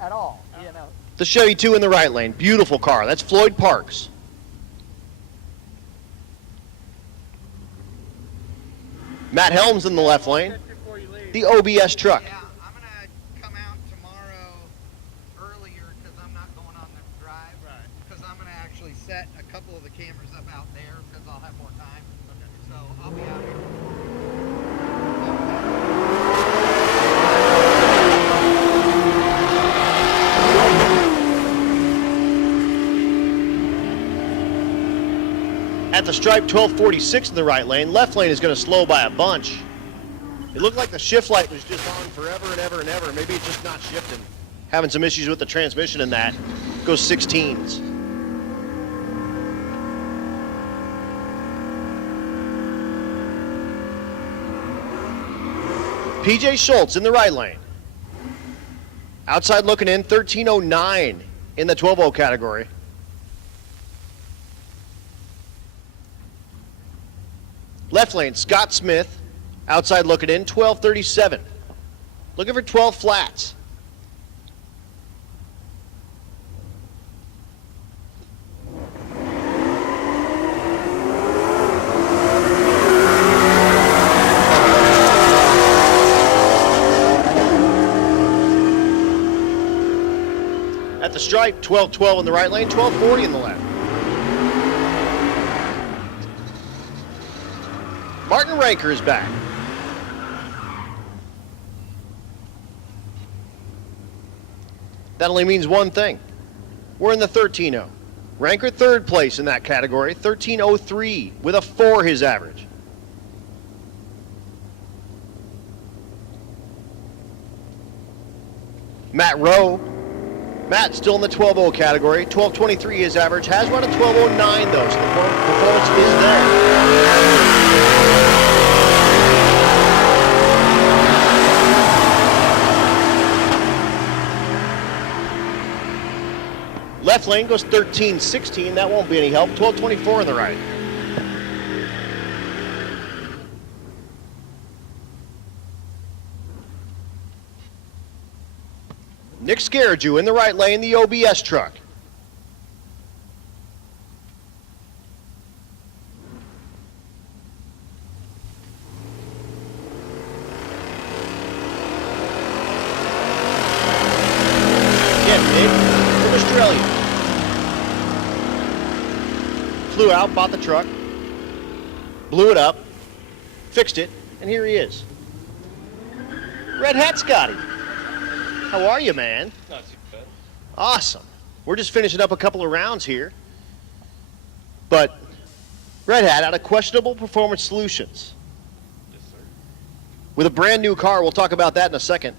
at all, you know. The Chevy 2 in the right lane. Beautiful car. That's Floyd Parks. Matt Helms in the left lane. The OBS truck. Yeah, I'm going to come out tomorrow earlier because I'm not going on the drive. Right. Because I'm going to actually set a couple of the cameras up out there because I'll have more time. Okay. So I'll be out here. At the stripe, 12.46 in the right lane. Left lane is going to slow by a bunch. It looked like the shift light was just on forever and ever and ever. Maybe it's just not shifting. Having some issues with the transmission in that. Goes 16s. PJ Schultz in the right lane. Outside looking in, 13.09 in the 12.0 category. Left lane, Scott Smith. Outside looking in, 12.37. Looking for 12 flats. At the stripe, 12.12 in the right lane, 12.40 in the left. Martin Ranker is back. That only means one thing. We're in the 13.0. Ranker 3rd place in that category, 13.03 with a 4 his average. Matt Rowe. Matt still in the 12.0 category, 12.23 his average. Has run a 12.09 though, so the performance is there. Left lane goes 13.16. That won't be any help. 12.24 on the right. Nick Scaraju in the right lane, the OBS truck. Yeah, Nick from Australia. flew out, bought the truck, blew it up, fixed it, and here he is. Red Hat Scotty. How are you, man? Not too bad. Awesome. We're just finishing up a couple of rounds here. But Red Hat out of Questionable Performance Solutions. Yes, sir. With a brand new car, we'll talk about that in a second.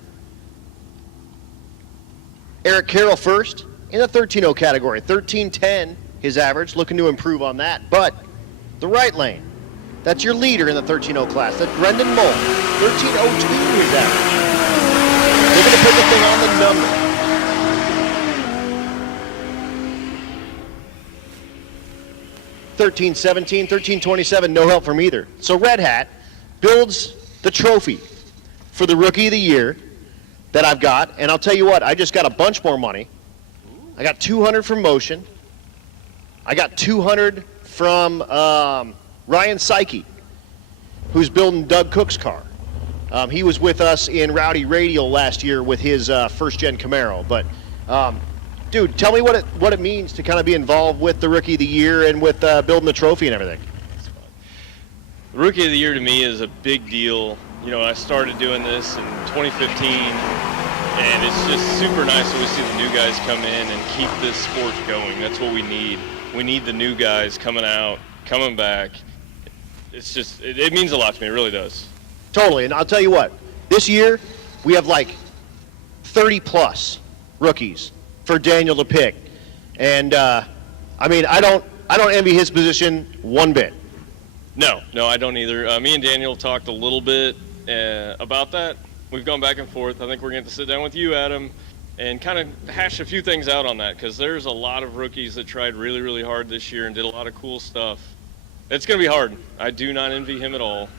Eric Carroll first in the 13.0 category. 13.10 his average, looking to improve on that. But the right lane, that's your leader in the 13.0 class. That's Brendan Mole. 13.02 his average. They're going to put the thing on the number. $13.17, $13.27, no help from either. So Red Hat builds the trophy for the Rookie of the Year that I've got, and I'll tell you what, I just got a bunch more money. I got $200 from Motion. I got $200 from Ryan Psyche, who's building Doug Cook's car. He was with us in Rowdy Radial last year with his first-gen Camaro. But, dude, tell me what it means to kind of be involved with the Rookie of the Year and with building the trophy and everything. The Rookie of the Year to me is a big deal. You know, I started doing this in 2015, and it's just super nice when we see the new guys come in and keep this sport going. That's what we need. We need the new guys coming out, coming back. It's just, it means a lot to me, it really does. Totally, and I'll tell you what, this year we have like 30 plus rookies for Daniel to pick. And I mean, I don't envy his position one bit. No, I don't either. Me and Daniel talked a little bit about that. We've gone back and forth. I think we're going to sit down with you, Adam, and kind of hash a few things out on that, because there's a lot of rookies that tried really, really hard this year and did a lot of cool stuff. It's going to be hard. I do not envy him at all.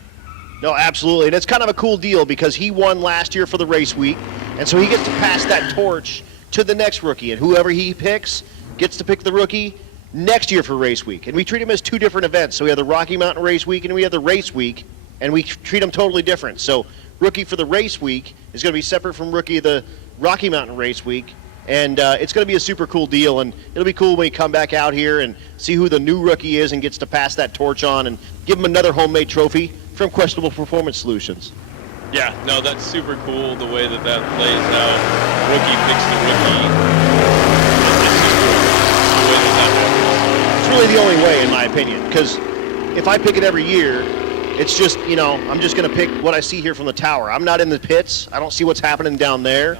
No, absolutely, and it's kind of a cool deal because he won last year for the race week, and so he gets to pass that torch to the next rookie, and whoever he picks gets to pick the rookie next year for race week. And we treat them as two different events. So we have the Rocky Mountain Race Week and we have the race week, and we treat them totally different. So rookie for the race week is going to be separate from rookie of the Rocky Mountain Race Week, and it's going to be a super cool deal. And it'll be cool when we come back out here and see who the new rookie is and gets to pass that torch on and give him another homemade trophy from Questionable Performance Solutions. Yeah, no, that's super cool the way that plays out. Rookie picks the rookie. It's just cool the way that happens. It's really the only way, in my opinion, because if I pick it every year, it's just, you know, I'm just going to pick what I see here from the tower. I'm not in the pits. I don't see what's happening down there,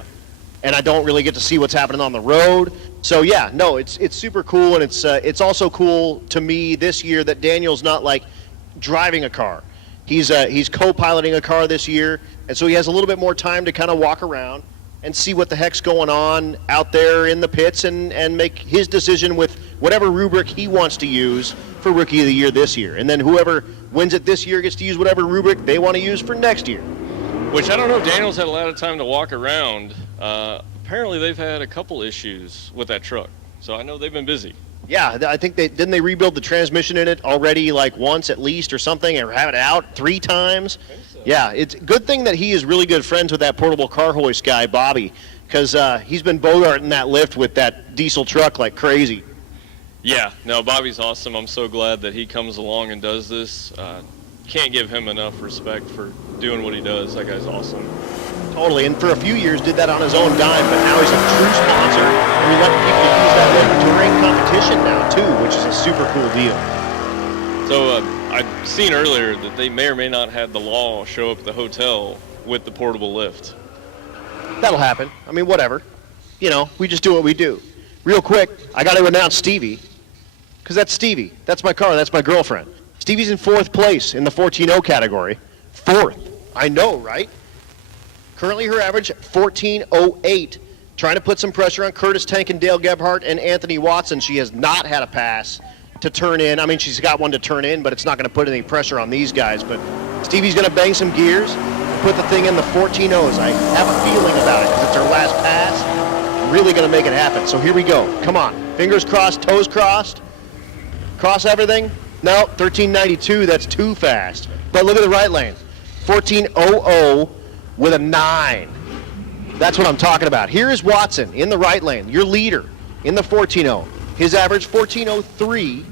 and I don't really get to see what's happening on the road. So, yeah, no, it's super cool, and it's also cool to me this year that Daniel's not, like, driving a car. He's co-piloting a car this year, and so he has a little bit more time to kind of walk around and see what the heck's going on out there in the pits and make his decision with whatever rubric he wants to use for Rookie of the Year this year. And then whoever wins it this year gets to use whatever rubric they want to use for next year. Which I don't know, Daniel's had a lot of time to walk around. Apparently they've had a couple issues with that truck, so I know they've been busy. Yeah, I think didn't they rebuild the transmission in it already like once at least or something, or have it out 3 times? So. Yeah, it's a good thing that he is really good friends with that portable car hoist guy, Bobby, because he's been bogarting that lift with that diesel truck like crazy. Yeah, no, Bobby's awesome. I'm so glad that he comes along and does this. Can't give him enough respect for doing what he does. That guy's awesome. Totally, and for a few years did that on his own dime, but now he's a true sponsor, and we let people use that lift to rank competition now too, which is a super cool deal. So I've seen earlier that they may or may not have the law show up at the hotel with the portable lift. That'll happen. I mean, whatever. You know, we just do what we do. Real quick, I got to announce Stevie, because that's Stevie. That's my car. That's my girlfriend. Stevie's in 4th place in the 14.0 category. 4th. I know, right? Currently her average, 14.08. Trying to put some pressure on Curtis Tank and Dale Gebhardt and Anthony Watson. She has not had a pass to turn in. I mean, she's got one to turn in, but it's not going to put any pressure on these guys. But Stevie's going to bang some gears and put the thing in the 14.0s. I have a feeling about it because it's her last pass. Really going to make it happen. So here we go. Come on. Fingers crossed, toes crossed. Cross everything. No, 13.92. That's too fast. But look at the right lane. 14.00 with a 9. That's what I'm talking about. Here is Watson in the right lane, your leader in the 14.0. His average 14.03.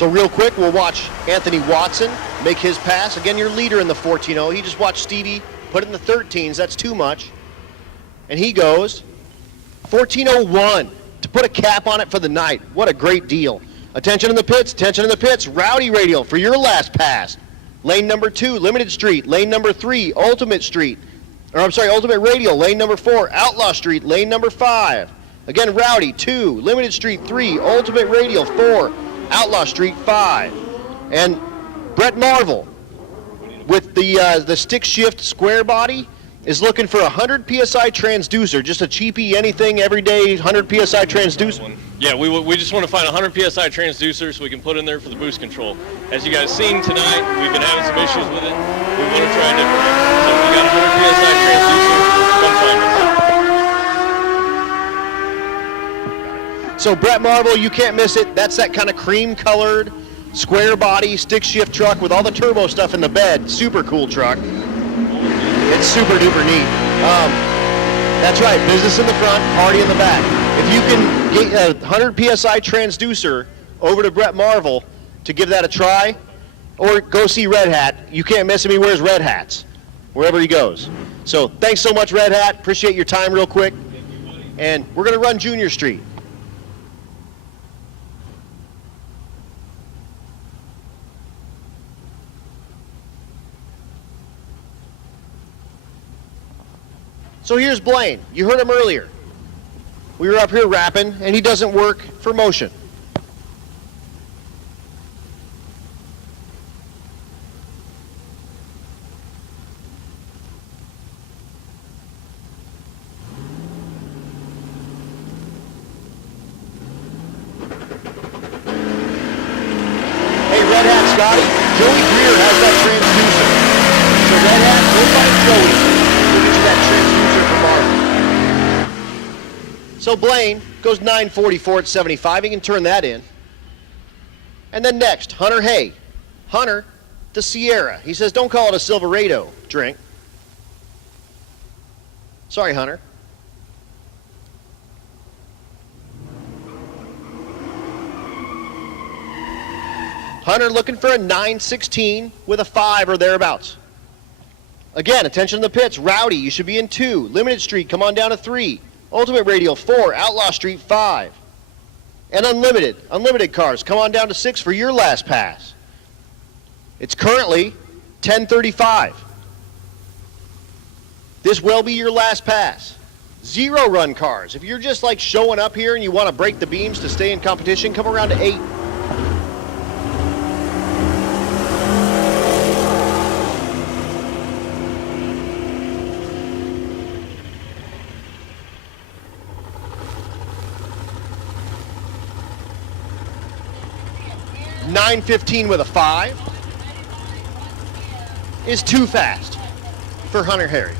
So real quick, we'll watch Anthony Watson make his pass. Again, your leader in the 14.0. He just watched Stevie put it in the 13s. That's too much. And he goes 14.01 to put a cap on it for the night. What a great deal. Attention in the pits, attention in the pits. Rowdy Radial for your last pass. Lane number 2, Limited Street. Lane number 3, Ultimate Street. Ultimate Radial. Lane number 4, Outlaw Street. Lane number 5. Again, Rowdy, 2, Limited Street, 3, Ultimate Radial, 4, Outlaw Street, 5. And Brett Marvel with the stick shift square body is looking for a 100 PSI transducer, just a cheapy, anything, everyday 100 PSI transducer. Yeah, we just want to find a 100 PSI transducer so we can put in there for the boost control. As you guys seen tonight, we've been having some issues with it. We want to try a different one. So if you got a 100 PSI transducer, come find us. So Brett Marvel, you can't miss it. That's that kind of cream-colored, square body, stick shift truck with all the turbo stuff in the bed. Super cool truck. It's super duper neat. That's right, business in the front, party in the back. If you can get a 100 PSI transducer over to Brett Marvel to give that a try, or go see Red Hat. You can't miss him, he wears red hats wherever he goes. So thanks so much, Red Hat. Appreciate your time real quick. And we're gonna run Junior Street. So here's Blaine. You heard him earlier. We were up here rapping, and he doesn't work for motion. Hey, Red Hat Scotty, Joey Greer has that transducer. So Red Hat, go find Joey. We'll get you that transducer from Marvel. So Blaine goes 944 at 75. He can turn that in. And then next, Hunter Hay. Hunter, the Sierra. He says, don't call it a Silverado drink. Sorry, Hunter. Hunter looking for a 916 with a 5 or thereabouts. Again, attention to the pits. Rowdy, you should be in 2. Limited Street, come on down to 3. Ultimate Radial, 4. Outlaw Street, 5. And Unlimited cars, come on down to 6 for your last pass. It's currently 10:35. This will be your last pass. 0 run cars. If you're just like showing up here and you want to break the beams to stay in competition, come around to 8. .915 with a 5 is too fast for Hunter Harry.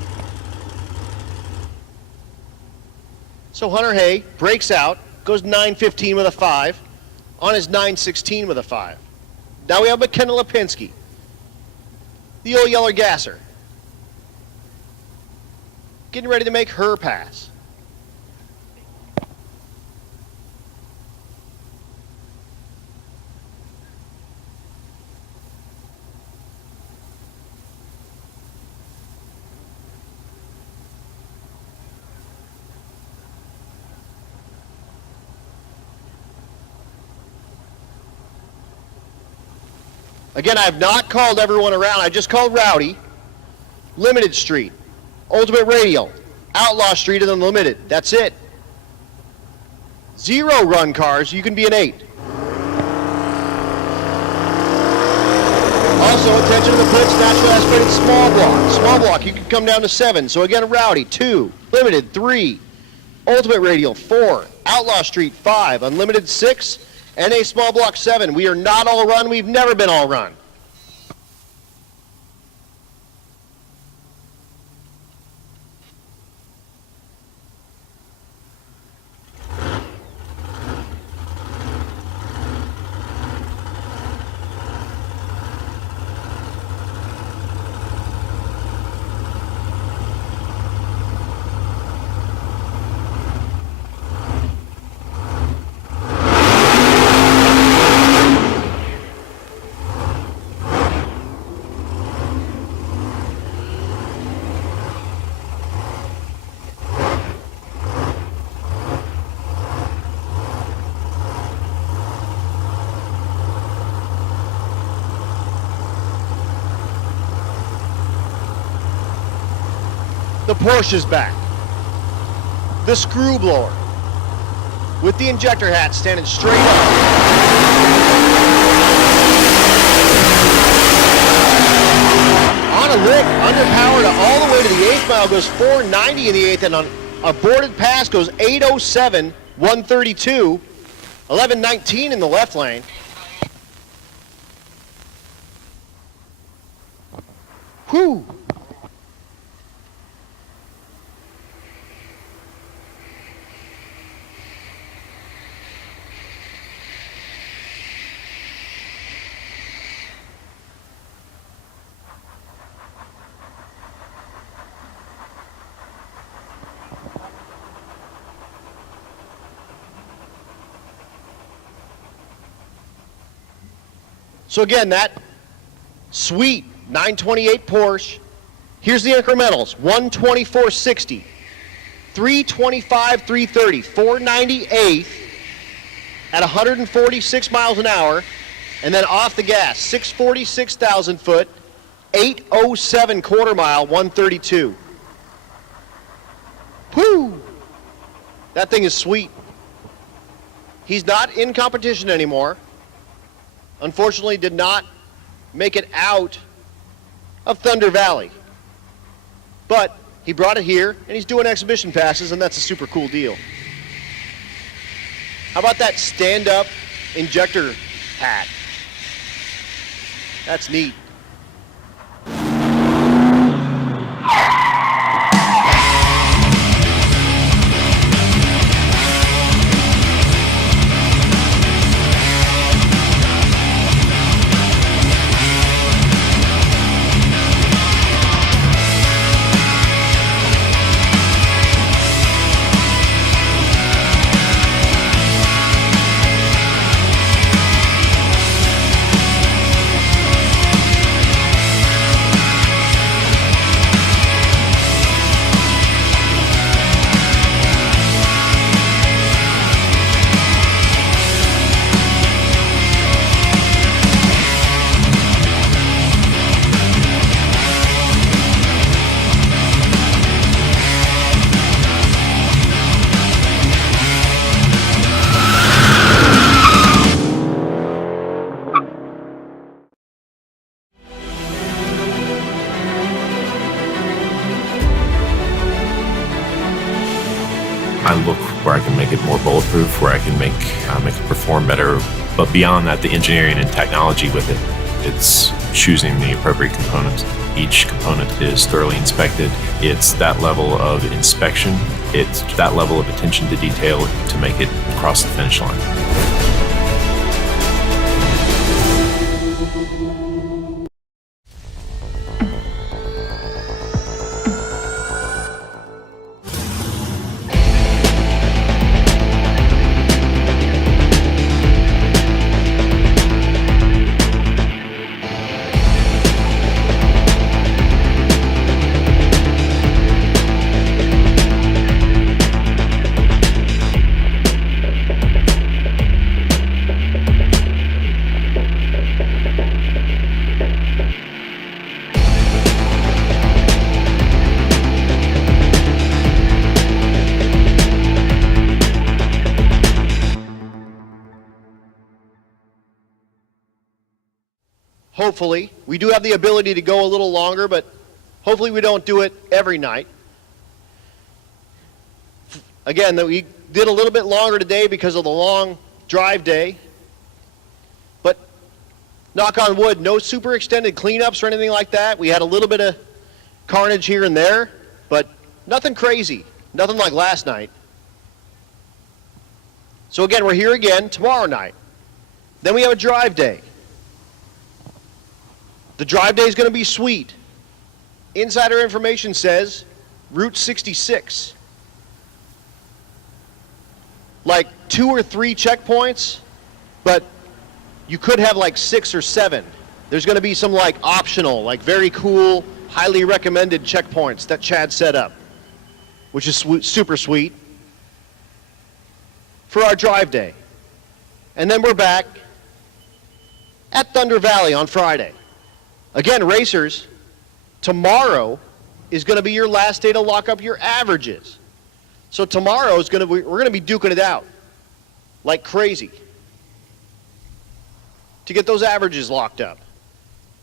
So Hunter Hay breaks out, goes 915 with a 5 on his 916 with a 5. Now we have McKenna Lipinski, the old yeller gasser, getting ready to make her pass. Again, I have not called everyone around. I just called Rowdy, Limited Street, Ultimate Radial, Outlaw Street, and then Limited. That's it. 0 run cars, you can be an 8. Also, attention to the pits, naturally aspirated small block. Small block, you can come down to 7. So again, Rowdy, 2, Limited, 3, Ultimate Radial, 4, Outlaw Street, 5, Unlimited, 6, NA small block 7. We are not all run. We've never been all run. The Porsche's back. The screw blower with the injector hat standing straight up. On a lick, underpowered all the way to the 8th mile, goes 490 in the 8th, and on a boarded pass goes 807, 132, 1119 in the left lane. Whew. So again, that sweet 928 Porsche, here's the incrementals: 124.60, 325, 330, 498 at 146 miles an hour, and then off the gas, 646,000 foot, 807 quarter mile, 132. Whoo! That thing is sweet. He's not in competition anymore. Unfortunately, did not make it out of Thunder Valley. But he brought it here, and he's doing exhibition passes, and that's a super cool deal. How about that stand-up injector hat? That's neat. I look where I can make it more bulletproof, where I can make it perform better. But beyond that, the engineering and technology with it, it's choosing the appropriate components. Each component is thoroughly inspected. It's that level of inspection. It's that level of attention to detail to make it across the finish line. Hopefully. We do have the ability to go a little longer, but hopefully we don't do it every night. Again, we did a little bit longer today because of the long drive day. But knock on wood, no super extended cleanups or anything like that. We had a little bit of carnage here and there, but nothing crazy. Nothing like last night. So again, we're here again tomorrow night. Then we have a drive day. The drive day is going to be sweet. Insider information says Route 66. Like 2 or 3 checkpoints, but you could have like 6 or 7. There's going to be some like optional, like very cool, highly recommended checkpoints that Chad set up, which is super sweet for our drive day. And then we're back at Thunder Valley on Friday. Again, racers, tomorrow is going to be your last day to lock up your averages. So tomorrow is we're going to be duking it out like crazy to get those averages locked up.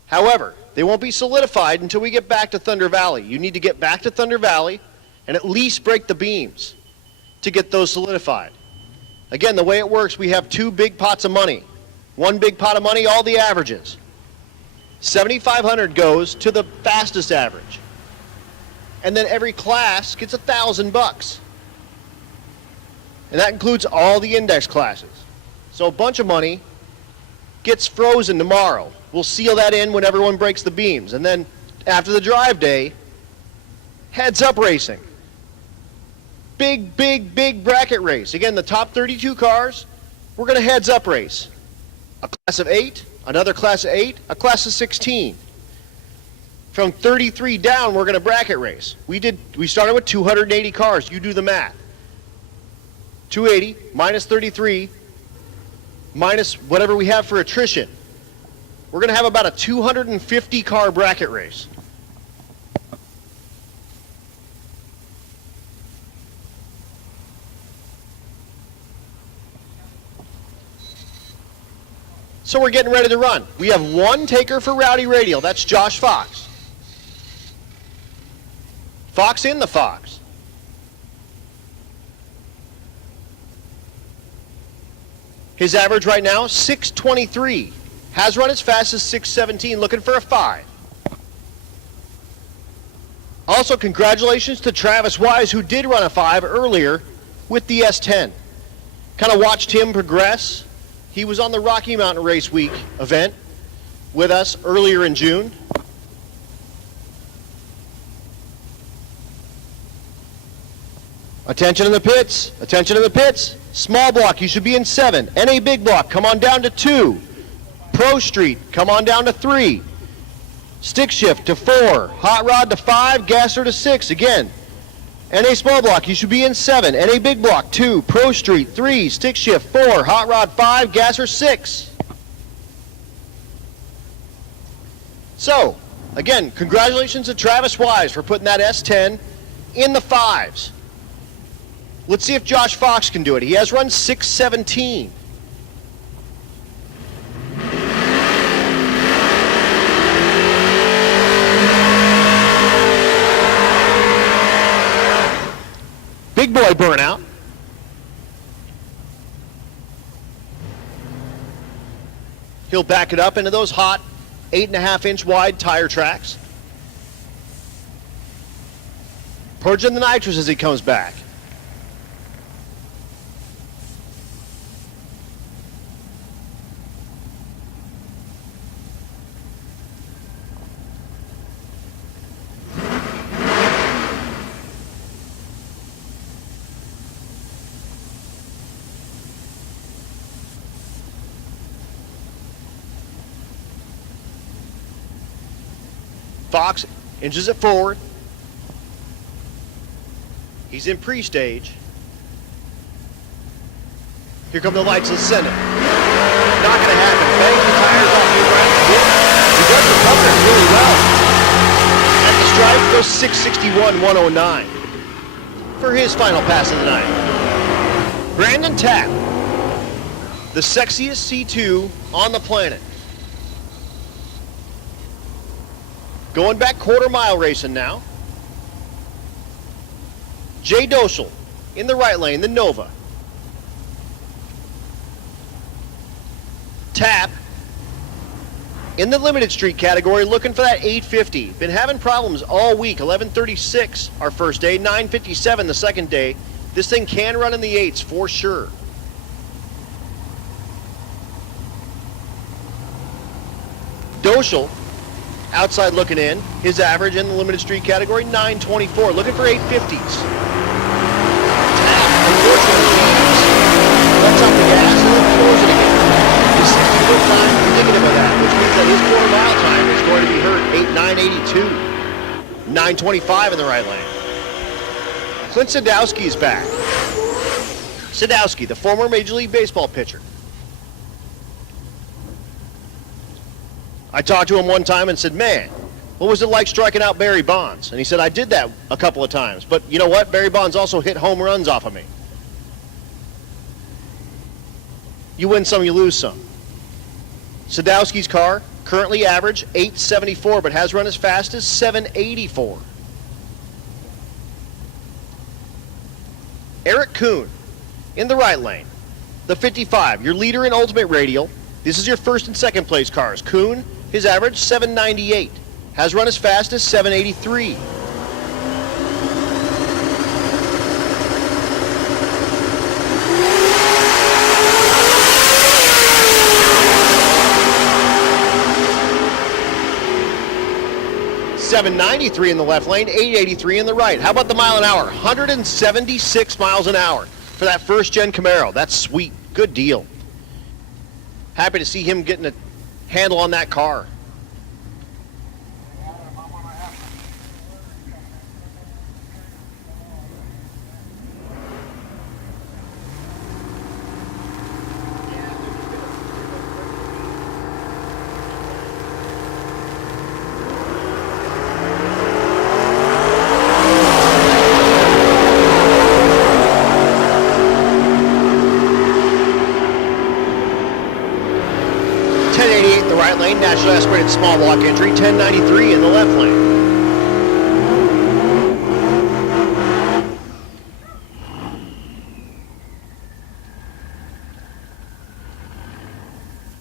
However, they won't be solidified until we get back to Thunder Valley. You need to get back to Thunder Valley and at least break the beams to get those solidified. Again, the way it works, we have 2 big pots of money. One big pot of money, all the averages. $7,500 goes to the fastest average. And then every class gets $1,000. And that includes all the index classes. So a bunch of money gets frozen tomorrow. We'll seal that in when everyone breaks the beams. And then after the drive day, heads up racing. Big, big, big bracket race. Again, the top 32 cars, we're going to heads up race. A class of 8, another class of 8, a class of 16. From 33 down, we're going to bracket race. We started with 280 cars. You do the math. 280 minus 33 minus whatever we have for attrition. We're going to have about a 250 car bracket race. So we're getting ready to run. We have one taker for Rowdy Radial. That's Josh Fox. Fox in the Fox. His average right now, 623. Has run as fast as 617, looking for a 5. Also, congratulations to Travis Wise, who did run a 5 earlier with the S10. Kind of watched him progress. He was on the Rocky Mountain Race Week event with us earlier in June. Attention in the pits. Attention in the pits. Small block, you should be in 7. NA big block, come on down to 2. Pro Street, come on down to 3. Stick shift to 4. Hot rod to 5. Gasser to 6. Again, NA small block, you should be in 7. NA big block, 2. Pro Street, 3. Stick shift, 4. Hot rod, 5. Gasser, 6. So, again, congratulations to Travis Wise for putting that S10 in the 5s. Let's see if Josh Fox can do it. He has run 617. Big boy burnout. He'll back it up into those hot 8.5-inch wide tire tracks. Purging the nitrous as he comes back. Fox inches it forward. He's in pre-stage. Here come the lights. Let's send it. Not going to happen. Bangs the tires off the right. He does recover it really well. At the stripe goes 661.109 for his final pass of the night. Brandon Tapp, the sexiest C2 on the planet. Going back quarter mile racing now. Jay Doschel in the right lane, the Nova. Tapp in the limited street category looking for that 850. Been having problems all week. 1136 our first day, 957 the second day. This thing can run in the 8s for sure. Doschel outside looking in. His average in the limited street category, 924. Looking for 850s. Unfortunately, lets off the gas and then throws it again. His 60-foot time indicative of that, which means that his quarter mile time is going to be hurt 982. 925 in the right lane. Clint Sadowski is back. Sadowski, the former Major League Baseball pitcher. I talked to him one time and said, man, what was it like striking out Barry Bonds? And he said, I did that a couple of times. But you know what? Barry Bonds also hit home runs off of me. You win some, you lose some. Sadowski's car, currently average 874, but has run as fast as 784. Eric Kuhn in the right lane. The 55, your leader in Ultimate Radial. This is your first and second place cars. Kuhn, his average 798. Has run as fast as 783. .793 in the left lane, 883 in the right. How about the mile an hour? 176 miles an hour for that first-gen Camaro. That's sweet. Good deal. Happy to see him getting a handle on that car. National aspirated small block entry, 1093 in the left lane.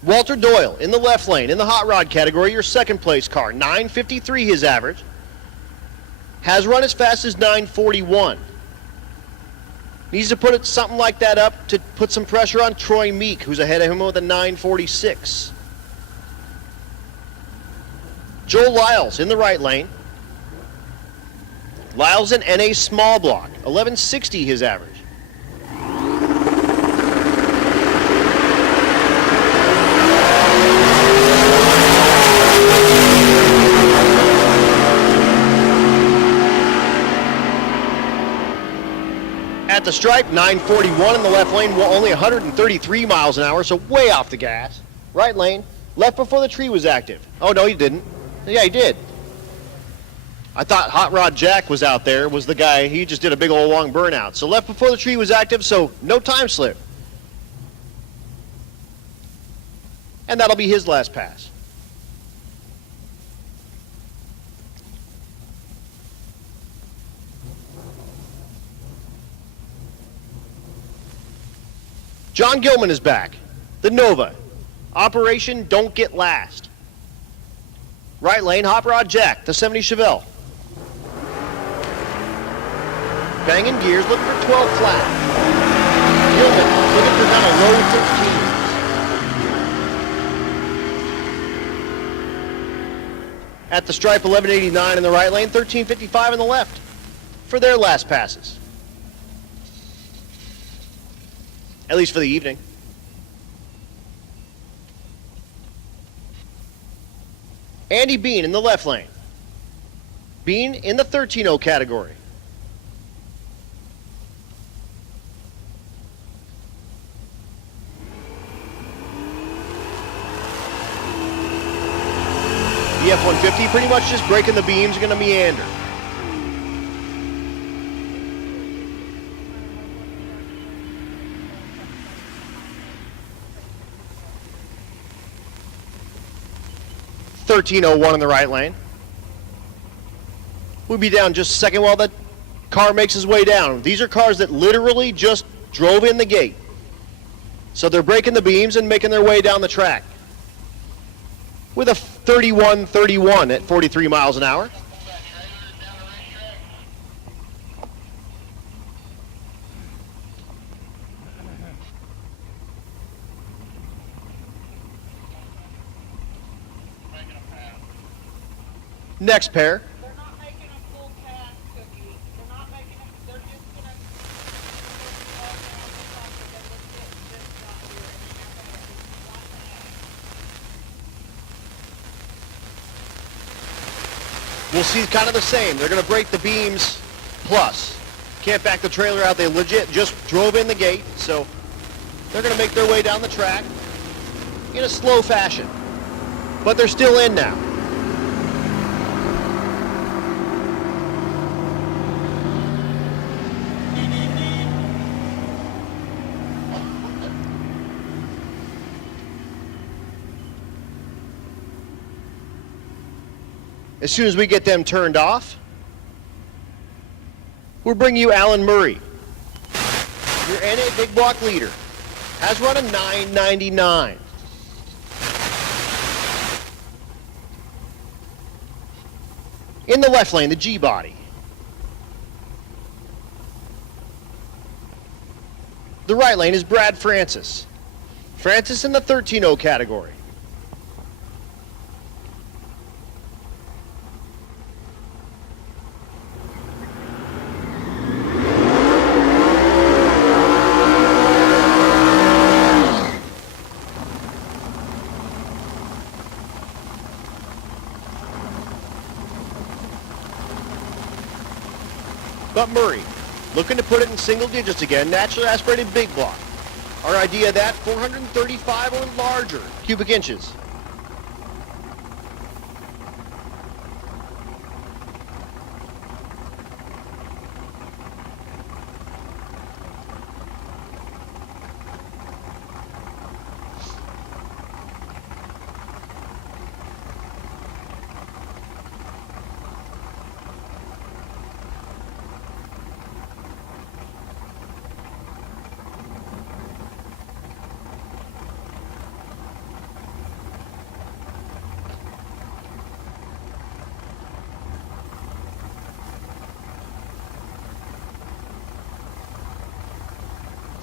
Walter Doyle in the left lane in the hot rod category, your second place car, 953 his average. Has run as fast as 941. Needs to put something like that up to put some pressure on Troy Meek, who's ahead of him with a 946. Joel Lyles in the right lane. Lyles in NA small block, 1160 his average. At the stripe, 941 in the left lane, only 133 miles an hour, so way off the gas. Right lane, left before the tree was active. Oh, no, he didn't. Yeah, he did. I thought Hot Rod Jack was out there, was the guy. He just did a big old long burnout. So left before the tree was active, so no time slip. And that'll be his last pass. John Gilman is back. The Nova. Operation Don't Get Last. Right lane, Hot Rod Jack, the 70 Chevelle. Banging gears, looking for 12 flat. Gilman looking for down a low 13. At the stripe, 1189 in the right lane, 1355 in the left for their last passes. At least for the evening. Andy Bean in the left lane. Bean in the 13-0 category. The F-150 pretty much just breaking the beams, going to meander. .1301 in the right lane. We'll be down just a second while that car makes his way down. These are cars that literally just drove in the gate. So they're breaking the beams and making their way down the track. With a 31-31 at 43 miles an hour. Next pair. They're not making a full pass, Cookie. They're not making it. They're just gonna We'll see kind of the same. They're going to break the beams plus. Can't back the trailer out. They legit just drove in the gate, so they're going to make their way down the track in a slow fashion. But they're still in now. As soon as we get them turned off, we'll bring you Alan Murray, your NA Big Block leader. Has run a 999. In the left lane, the G body. The right lane is Brad Francis. Francis in the 13-0 category. But Murray, looking to put it in single digits again, naturally aspirated big block. Our idea of that, 435 or larger cubic inches.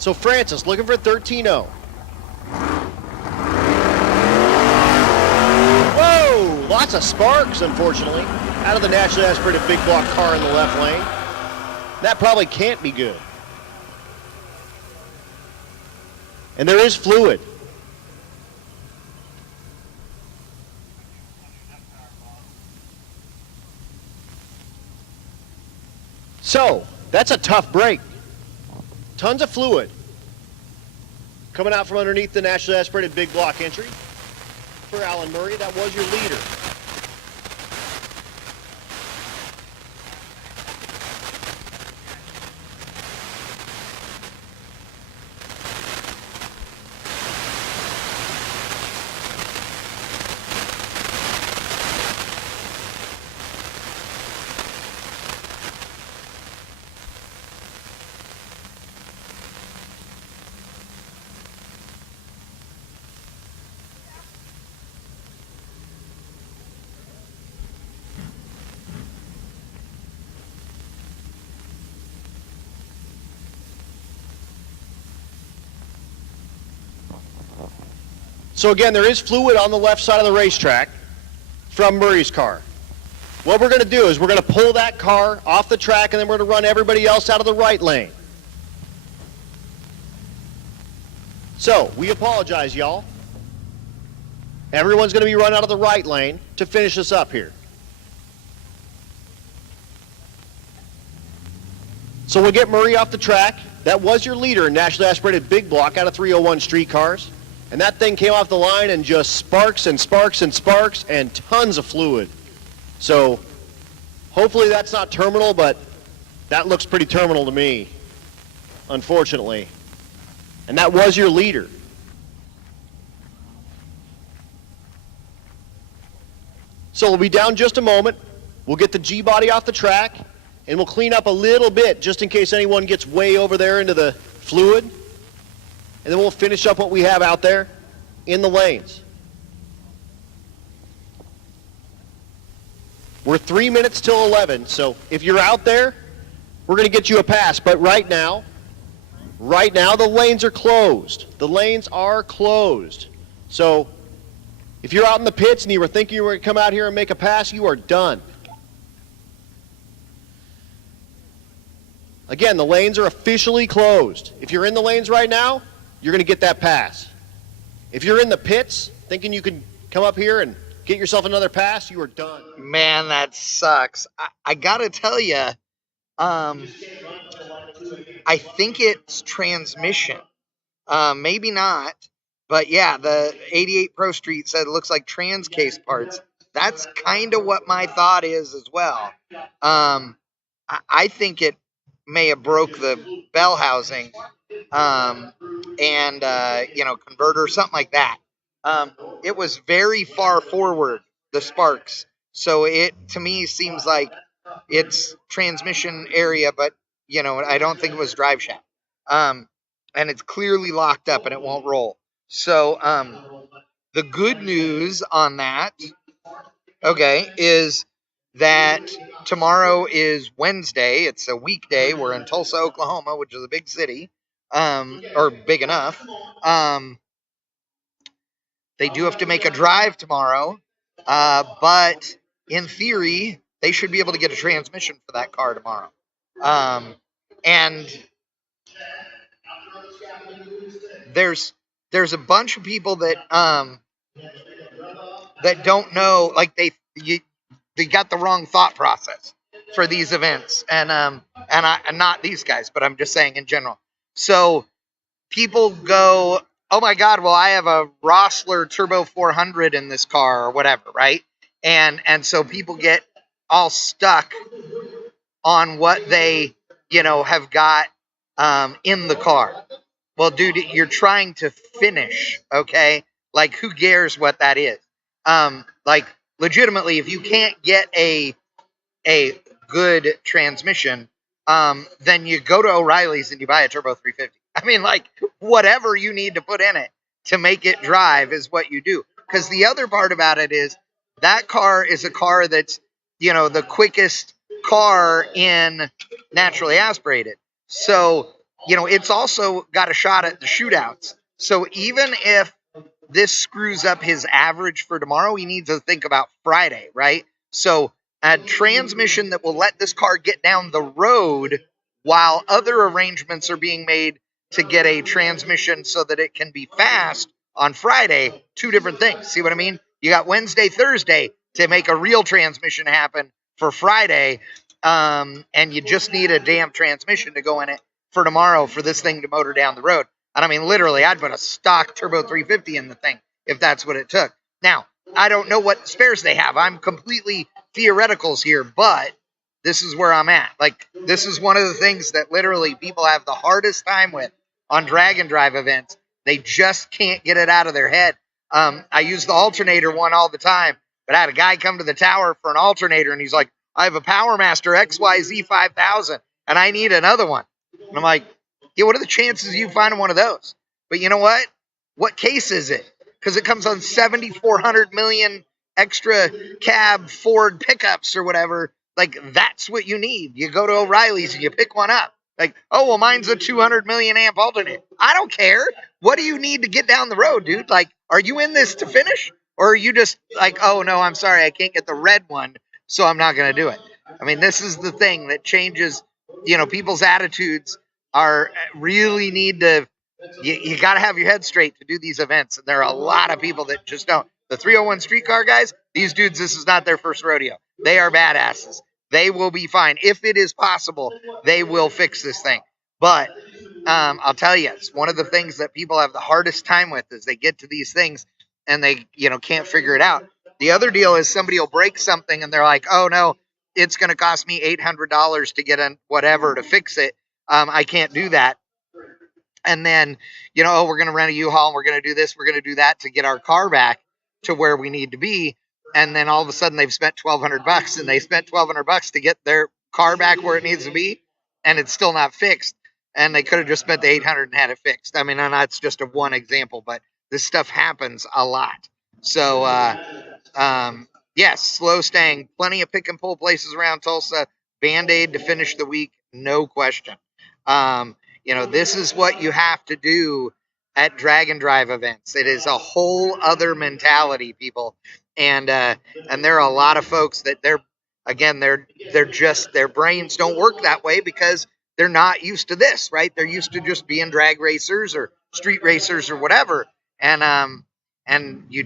So Francis looking for 13-0. Whoa! Lots of sparks, unfortunately, out of the naturally aspirated big block car in the left lane. That probably can't be good. And there is fluid. So, that's a tough break. Tons of fluid coming out from underneath the naturally aspirated big block entry. For Alan Murray, that was your leader. So again, there is fluid on the left side of the racetrack from Murray's car. What we're going to do is we're going to pull that car off the track and then we're going to run everybody else out of the right lane. So, we apologize, y'all. Everyone's going to be run out of the right lane to finish us up here. So we'll get Murray off the track. That was your leader in nationally aspirated big block out of 301 street cars. And that thing came off the line and just sparks and sparks and sparks and tons of fluid. So hopefully that's not terminal, but that looks pretty terminal to me, unfortunately. And that was your leader. So we'll be down just a moment. We'll get the G-body off the track and we'll clean up a little bit just in case anyone gets way over there into the fluid. And then we'll finish up what we have out there in the lanes. We're 3 minutes till 11, so if you're out there, we're going to get you a pass. But right now, the lanes are closed. The lanes are closed. So if you're out in the pits and you were thinking you were going to come out here and make a pass, you are done. Again, the lanes are officially closed. If you're in the lanes right now, you're going to get that pass. If you're in the pits thinking you can come up here and get yourself another pass, you are done. Man, that sucks. I gotta tell you, I think it's transmission. Maybe not, but yeah, the 88 Pro Street said it looks like trans case parts. That's kind of what my thought is as well. I think it may have broke the bell housing and converter, something like that. It was very far forward, the sparks. So it, to me, seems like it's transmission area, but, I don't think it was drive shaft. And it's clearly locked up and it won't roll. So the good news on that, okay, is that tomorrow is Wednesday. It's a weekday. We're in Tulsa, Oklahoma, which is a big city, or big enough. They do have to make a drive tomorrow, but in theory, they should be able to get a transmission for that car tomorrow. And there's a bunch of people that that don't know, like they got the wrong thought process for these events, and not these guys, but I'm just saying in general. So people go, oh my God, well, I have a Rossler Turbo 400 in this car or whatever, right? And so people get all stuck on what they, have got in the car. Well, dude, you're trying to finish, okay? Like, who cares what that is? Like, legitimately, if you can't get a good transmission, then you go to O'Reilly's and you buy a Turbo 350. I mean, like, whatever you need to put in it to make it drive is what you do. Because the other part about it is that car is a car that's, the quickest car in naturally aspirated. So, it's also got a shot at the shootouts. So even if this screws up his average for tomorrow, he needs to think about Friday, right? So a transmission that will let this car get down the road while other arrangements are being made to get a transmission so that it can be fast on Friday, two different things. See what I mean? You got Wednesday, Thursday to make a real transmission happen for Friday, and you just need a damn transmission to go in it for tomorrow for this thing to motor down the road. And I mean, literally, I'd put a stock Turbo 350 in the thing if that's what it took. Now, I don't know what spares they have. I'm completely theoreticals here, but this is where I'm at. Like, this is one of the things that literally people have the hardest time with on drag and drive events. They just can't get it out of their head. I use the alternator one all the time, but I had a guy come to the tower for an alternator, and he's like, I have a PowerMaster XYZ 5000, and I need another one. And I'm like, yeah, what are the chances of you finding one of those? But you know what? What case is it? Because it comes on 7,400 million extra cab Ford pickups or whatever. Like, that's what you need. You go to O'Reilly's and you pick one up. Like, oh, well, mine's a 200 million amp alternator. I don't care. What do you need to get down the road, dude? Like, are you in this to finish? Or are you just like, oh, no, I'm sorry, I can't get the red one, so I'm not going to do it. I mean, this is the thing that changes, people's attitudes are really need to, you got to have your head straight to do these events. And there are a lot of people that just don't. The 301 streetcar guys, these dudes, this is not their first rodeo. They are badasses. They will be fine. If it is possible, they will fix this thing. But I'll tell you, it's one of the things that people have the hardest time with is they get to these things and they, can't figure it out. The other deal is somebody will break something and they're like, oh, no, it's going to cost me $800 to get in whatever to fix it. I can't do that. And then, oh, we're going to rent a U-Haul and we're going to do this, we're going to do that to get our car back to where we need to be. And then all of a sudden they've spent $1,200 and they spent $1,200 to get their car back where it needs to be. And it's still not fixed. And they could have just spent the $800 and had it fixed. I mean, and that's just a one example, but this stuff happens a lot. So, yes, slow staying, plenty of pick and pull places around Tulsa, Band-Aid to finish the week. No question. This is what you have to do at drag and drive events. It is a whole other mentality, people. And there are a lot of folks that they're just, their brains don't work that way because they're not used to this, right? They're used to just being drag racers or street racers or whatever. And you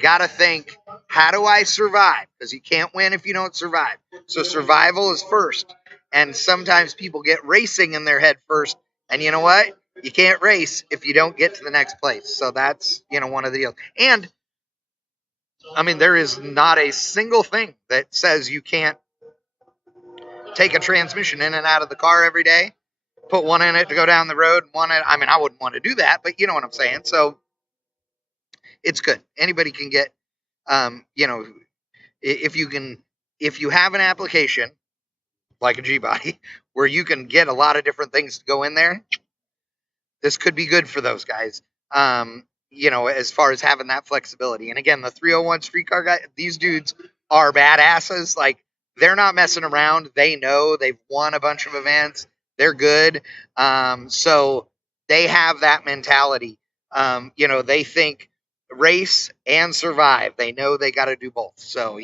got to think, how do I survive? Because you can't win if you don't survive. So survival is first. And sometimes people get racing in their head first. And you know what? You can't race if you don't get to the next place. So that's, one of the deals. And, I mean, there is not a single thing that says you can't take a transmission in and out of the car every day, put one in it to go down the road, and one in, I mean, I wouldn't want to do that, but you know what I'm saying. So it's good. Anybody can get, if you have an application like a G-Body where you can get a lot of different things to go in there, this could be good for those guys. As far as having that flexibility. And again, the 301 streetcar guy, these dudes are badasses. Like, they're not messing around. They know they've won a bunch of events. They're good. So they have that mentality. They think race and survive. They know they got to do both. So,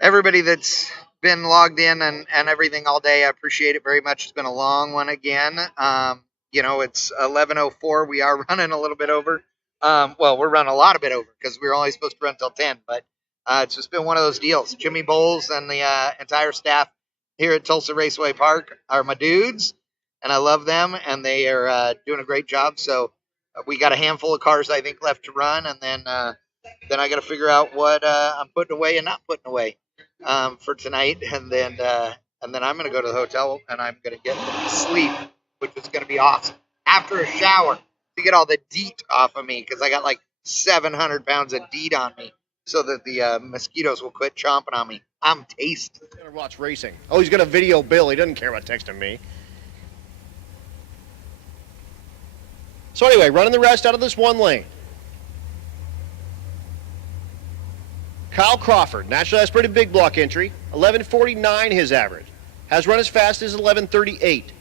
everybody that's been logged in and everything all day, I appreciate it very much. It's been a long one again. It's 11:04. We are running a little bit over. We're running a lot of bit over because we were only supposed to run till 10, but it's just been one of those deals. Jimmy Bowles and the entire staff here at Tulsa Raceway Park are my dudes, and I love them, and they are doing a great job. So we got a handful of cars, I think, left to run, and then I got to figure out what I'm putting away and not putting away for tonight, and then I'm going to go to the hotel, and I'm going to get sleep, which is going to be awesome. After a shower, to get all the DEET off of me, because I got like 700 pounds of DEET on me, so that the mosquitoes will quit chomping on me. I'm tasty. He's going to watch racing. Oh, he's going to video Bill. He doesn't care about texting me. So anyway, running the rest out of this one lane. Kyle Crawford, naturally that's pretty big block entry. 11:49 his average. Has run as fast as 11:38.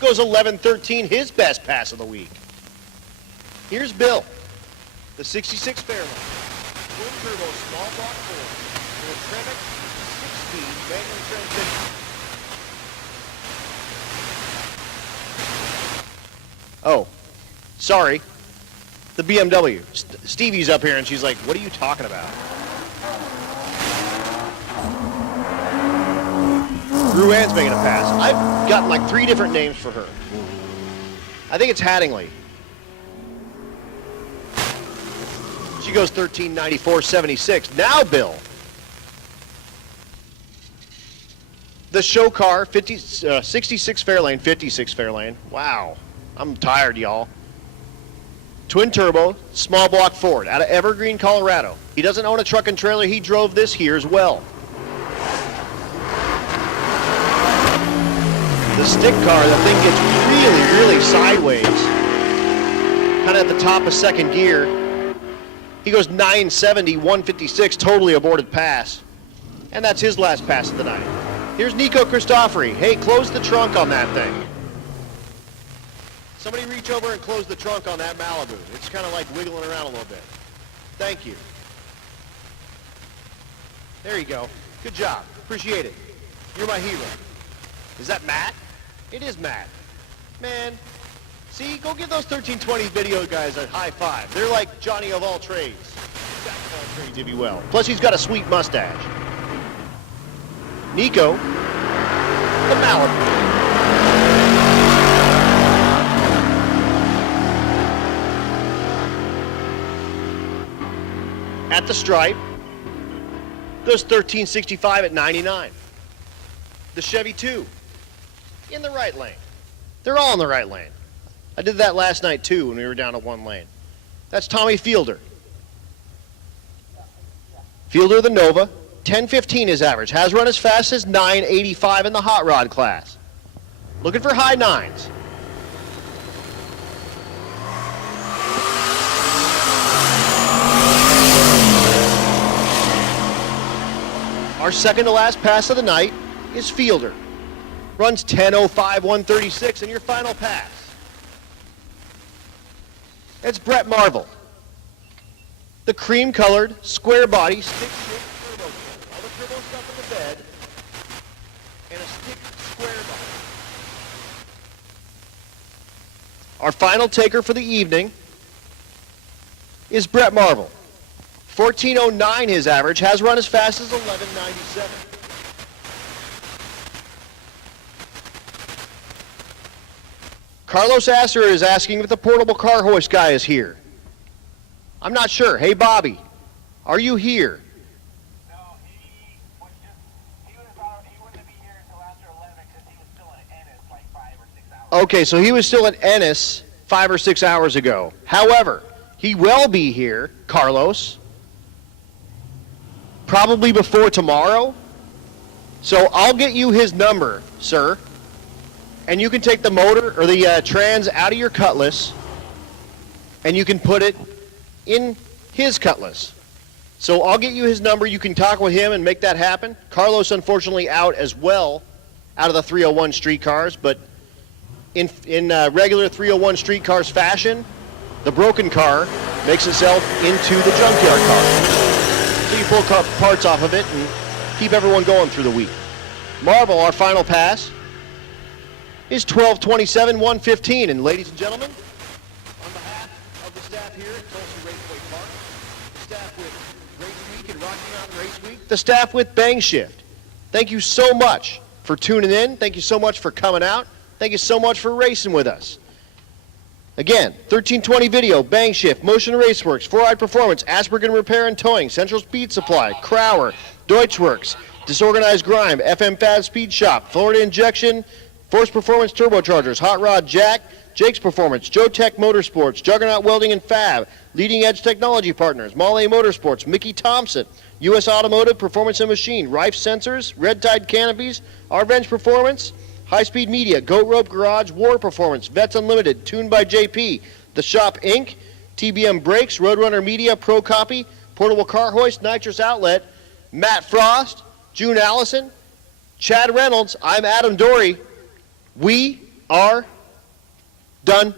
Goes 11:13, his best pass of the week. Here's Bill, the 66 Fairlane. Twin turbo, small block Ford, with a Tremec 6-speed manual transmission. Oh, sorry, the BMW. Stevie's up here and she's like, what are you talking about? Ruan's making a pass. I've gotten like 3 different names for her. I think it's Hattingly. She goes 13:94.76. Now Bill. The show car, 66 Fairlane, 56 Fairlane. Wow, I'm tired, y'all. Twin turbo, small block Ford, out of Evergreen, Colorado. He doesn't own a truck and trailer. He drove this here as well. The stick car, the thing gets really, really sideways. Kind of at the top of second gear. He goes 970, 156, totally aborted pass. And that's his last pass of the night. Here's Nico Christofori. Hey, close the trunk on that thing. Somebody reach over and close the trunk on that Malibu. It's kind of like wiggling around a little bit. Thank you. There you go. Good job. Appreciate it. You're my hero. Is that Matt? It is Matt. Man, see, go give those 1320 video guys a high five. They're like Johnny of all trades. Jack of all trades, if you will. Plus, he's got a sweet mustache. Nico, the Malibu. At the stripe, goes 1365 at 99. The Chevy 2. In the right lane. They're all in the right lane. I did that last night too when we were down to one lane. That's Tommy Fielder. Fielder the Nova, 10:15 his average. Has run as fast as 9:85 in the hot rod class. Looking for high 9s. Our second to last pass of the night is Fielder. Runs 10:05, 136, and your final pass. It's Brett Marvel. The cream-colored, square-body, stick-shift turbo kit. All the turbo stuff in the bed, and a stick square body. Our final taker for the evening is Brett Marvel. 14:09 his average, has run as fast as 11:97. Carlos Asser is asking if the portable car hoist guy is here. I'm not sure. Hey, Bobby, are you here? No, he wouldn't be here until after 11 because he was still in Ennis like 5 or 6 hours. Okay, so he was still at Ennis 5 or 6 hours ago. However, he will be here, Carlos, probably before tomorrow. So I'll get you his number, sir, and you can take the motor or the trans out of your Cutlass and you can put it in his Cutlass. So I'll get you his number. You can talk with him and make that happen. Carlos, unfortunately, out as well, out of the 301 streetcars, but in regular 301 streetcars fashion, the broken car makes itself into the junkyard car. So you pull parts off of it and keep everyone going through the week. Marvel, our final pass, is 12/27/115. And ladies and gentlemen, on behalf of the staff here at Tulsa Raceway Park, the staff with Race Week and Rocky Mountain Race Week, the staff with Bang Shift, thank you so much for tuning in. Thank you so much for coming out. Thank you so much for racing with us. Again, 1320 Video, Bang Shift, Motion Raceworks, 4-Eyed Performance, Aspergen Repair and Towing, Central Speed Supply, Crower, Deutschworks, Disorganized Grime, FM Fab Speed Shop, Florida Injection, Force Performance Turbochargers, Hot Rod Jack, Jake's Performance, Joe Tech Motorsports, Juggernaut Welding and Fab, Leading Edge Technology Partners, Male Motorsports, Mickey Thompson, U.S. Automotive, Performance and Machine, Rife Sensors, Red Tide Canopies, Arbenz Performance, High Speed Media, Goat Rope Garage, War Performance, Vets Unlimited, Tuned by JP, The Shop Inc., TBM Brakes, Roadrunner Media, Pro Copy, Portable Car Hoist, Nitrous Outlet, Matt Frost, June Allison, Chad Reynolds, I'm Adam Dory. We are done.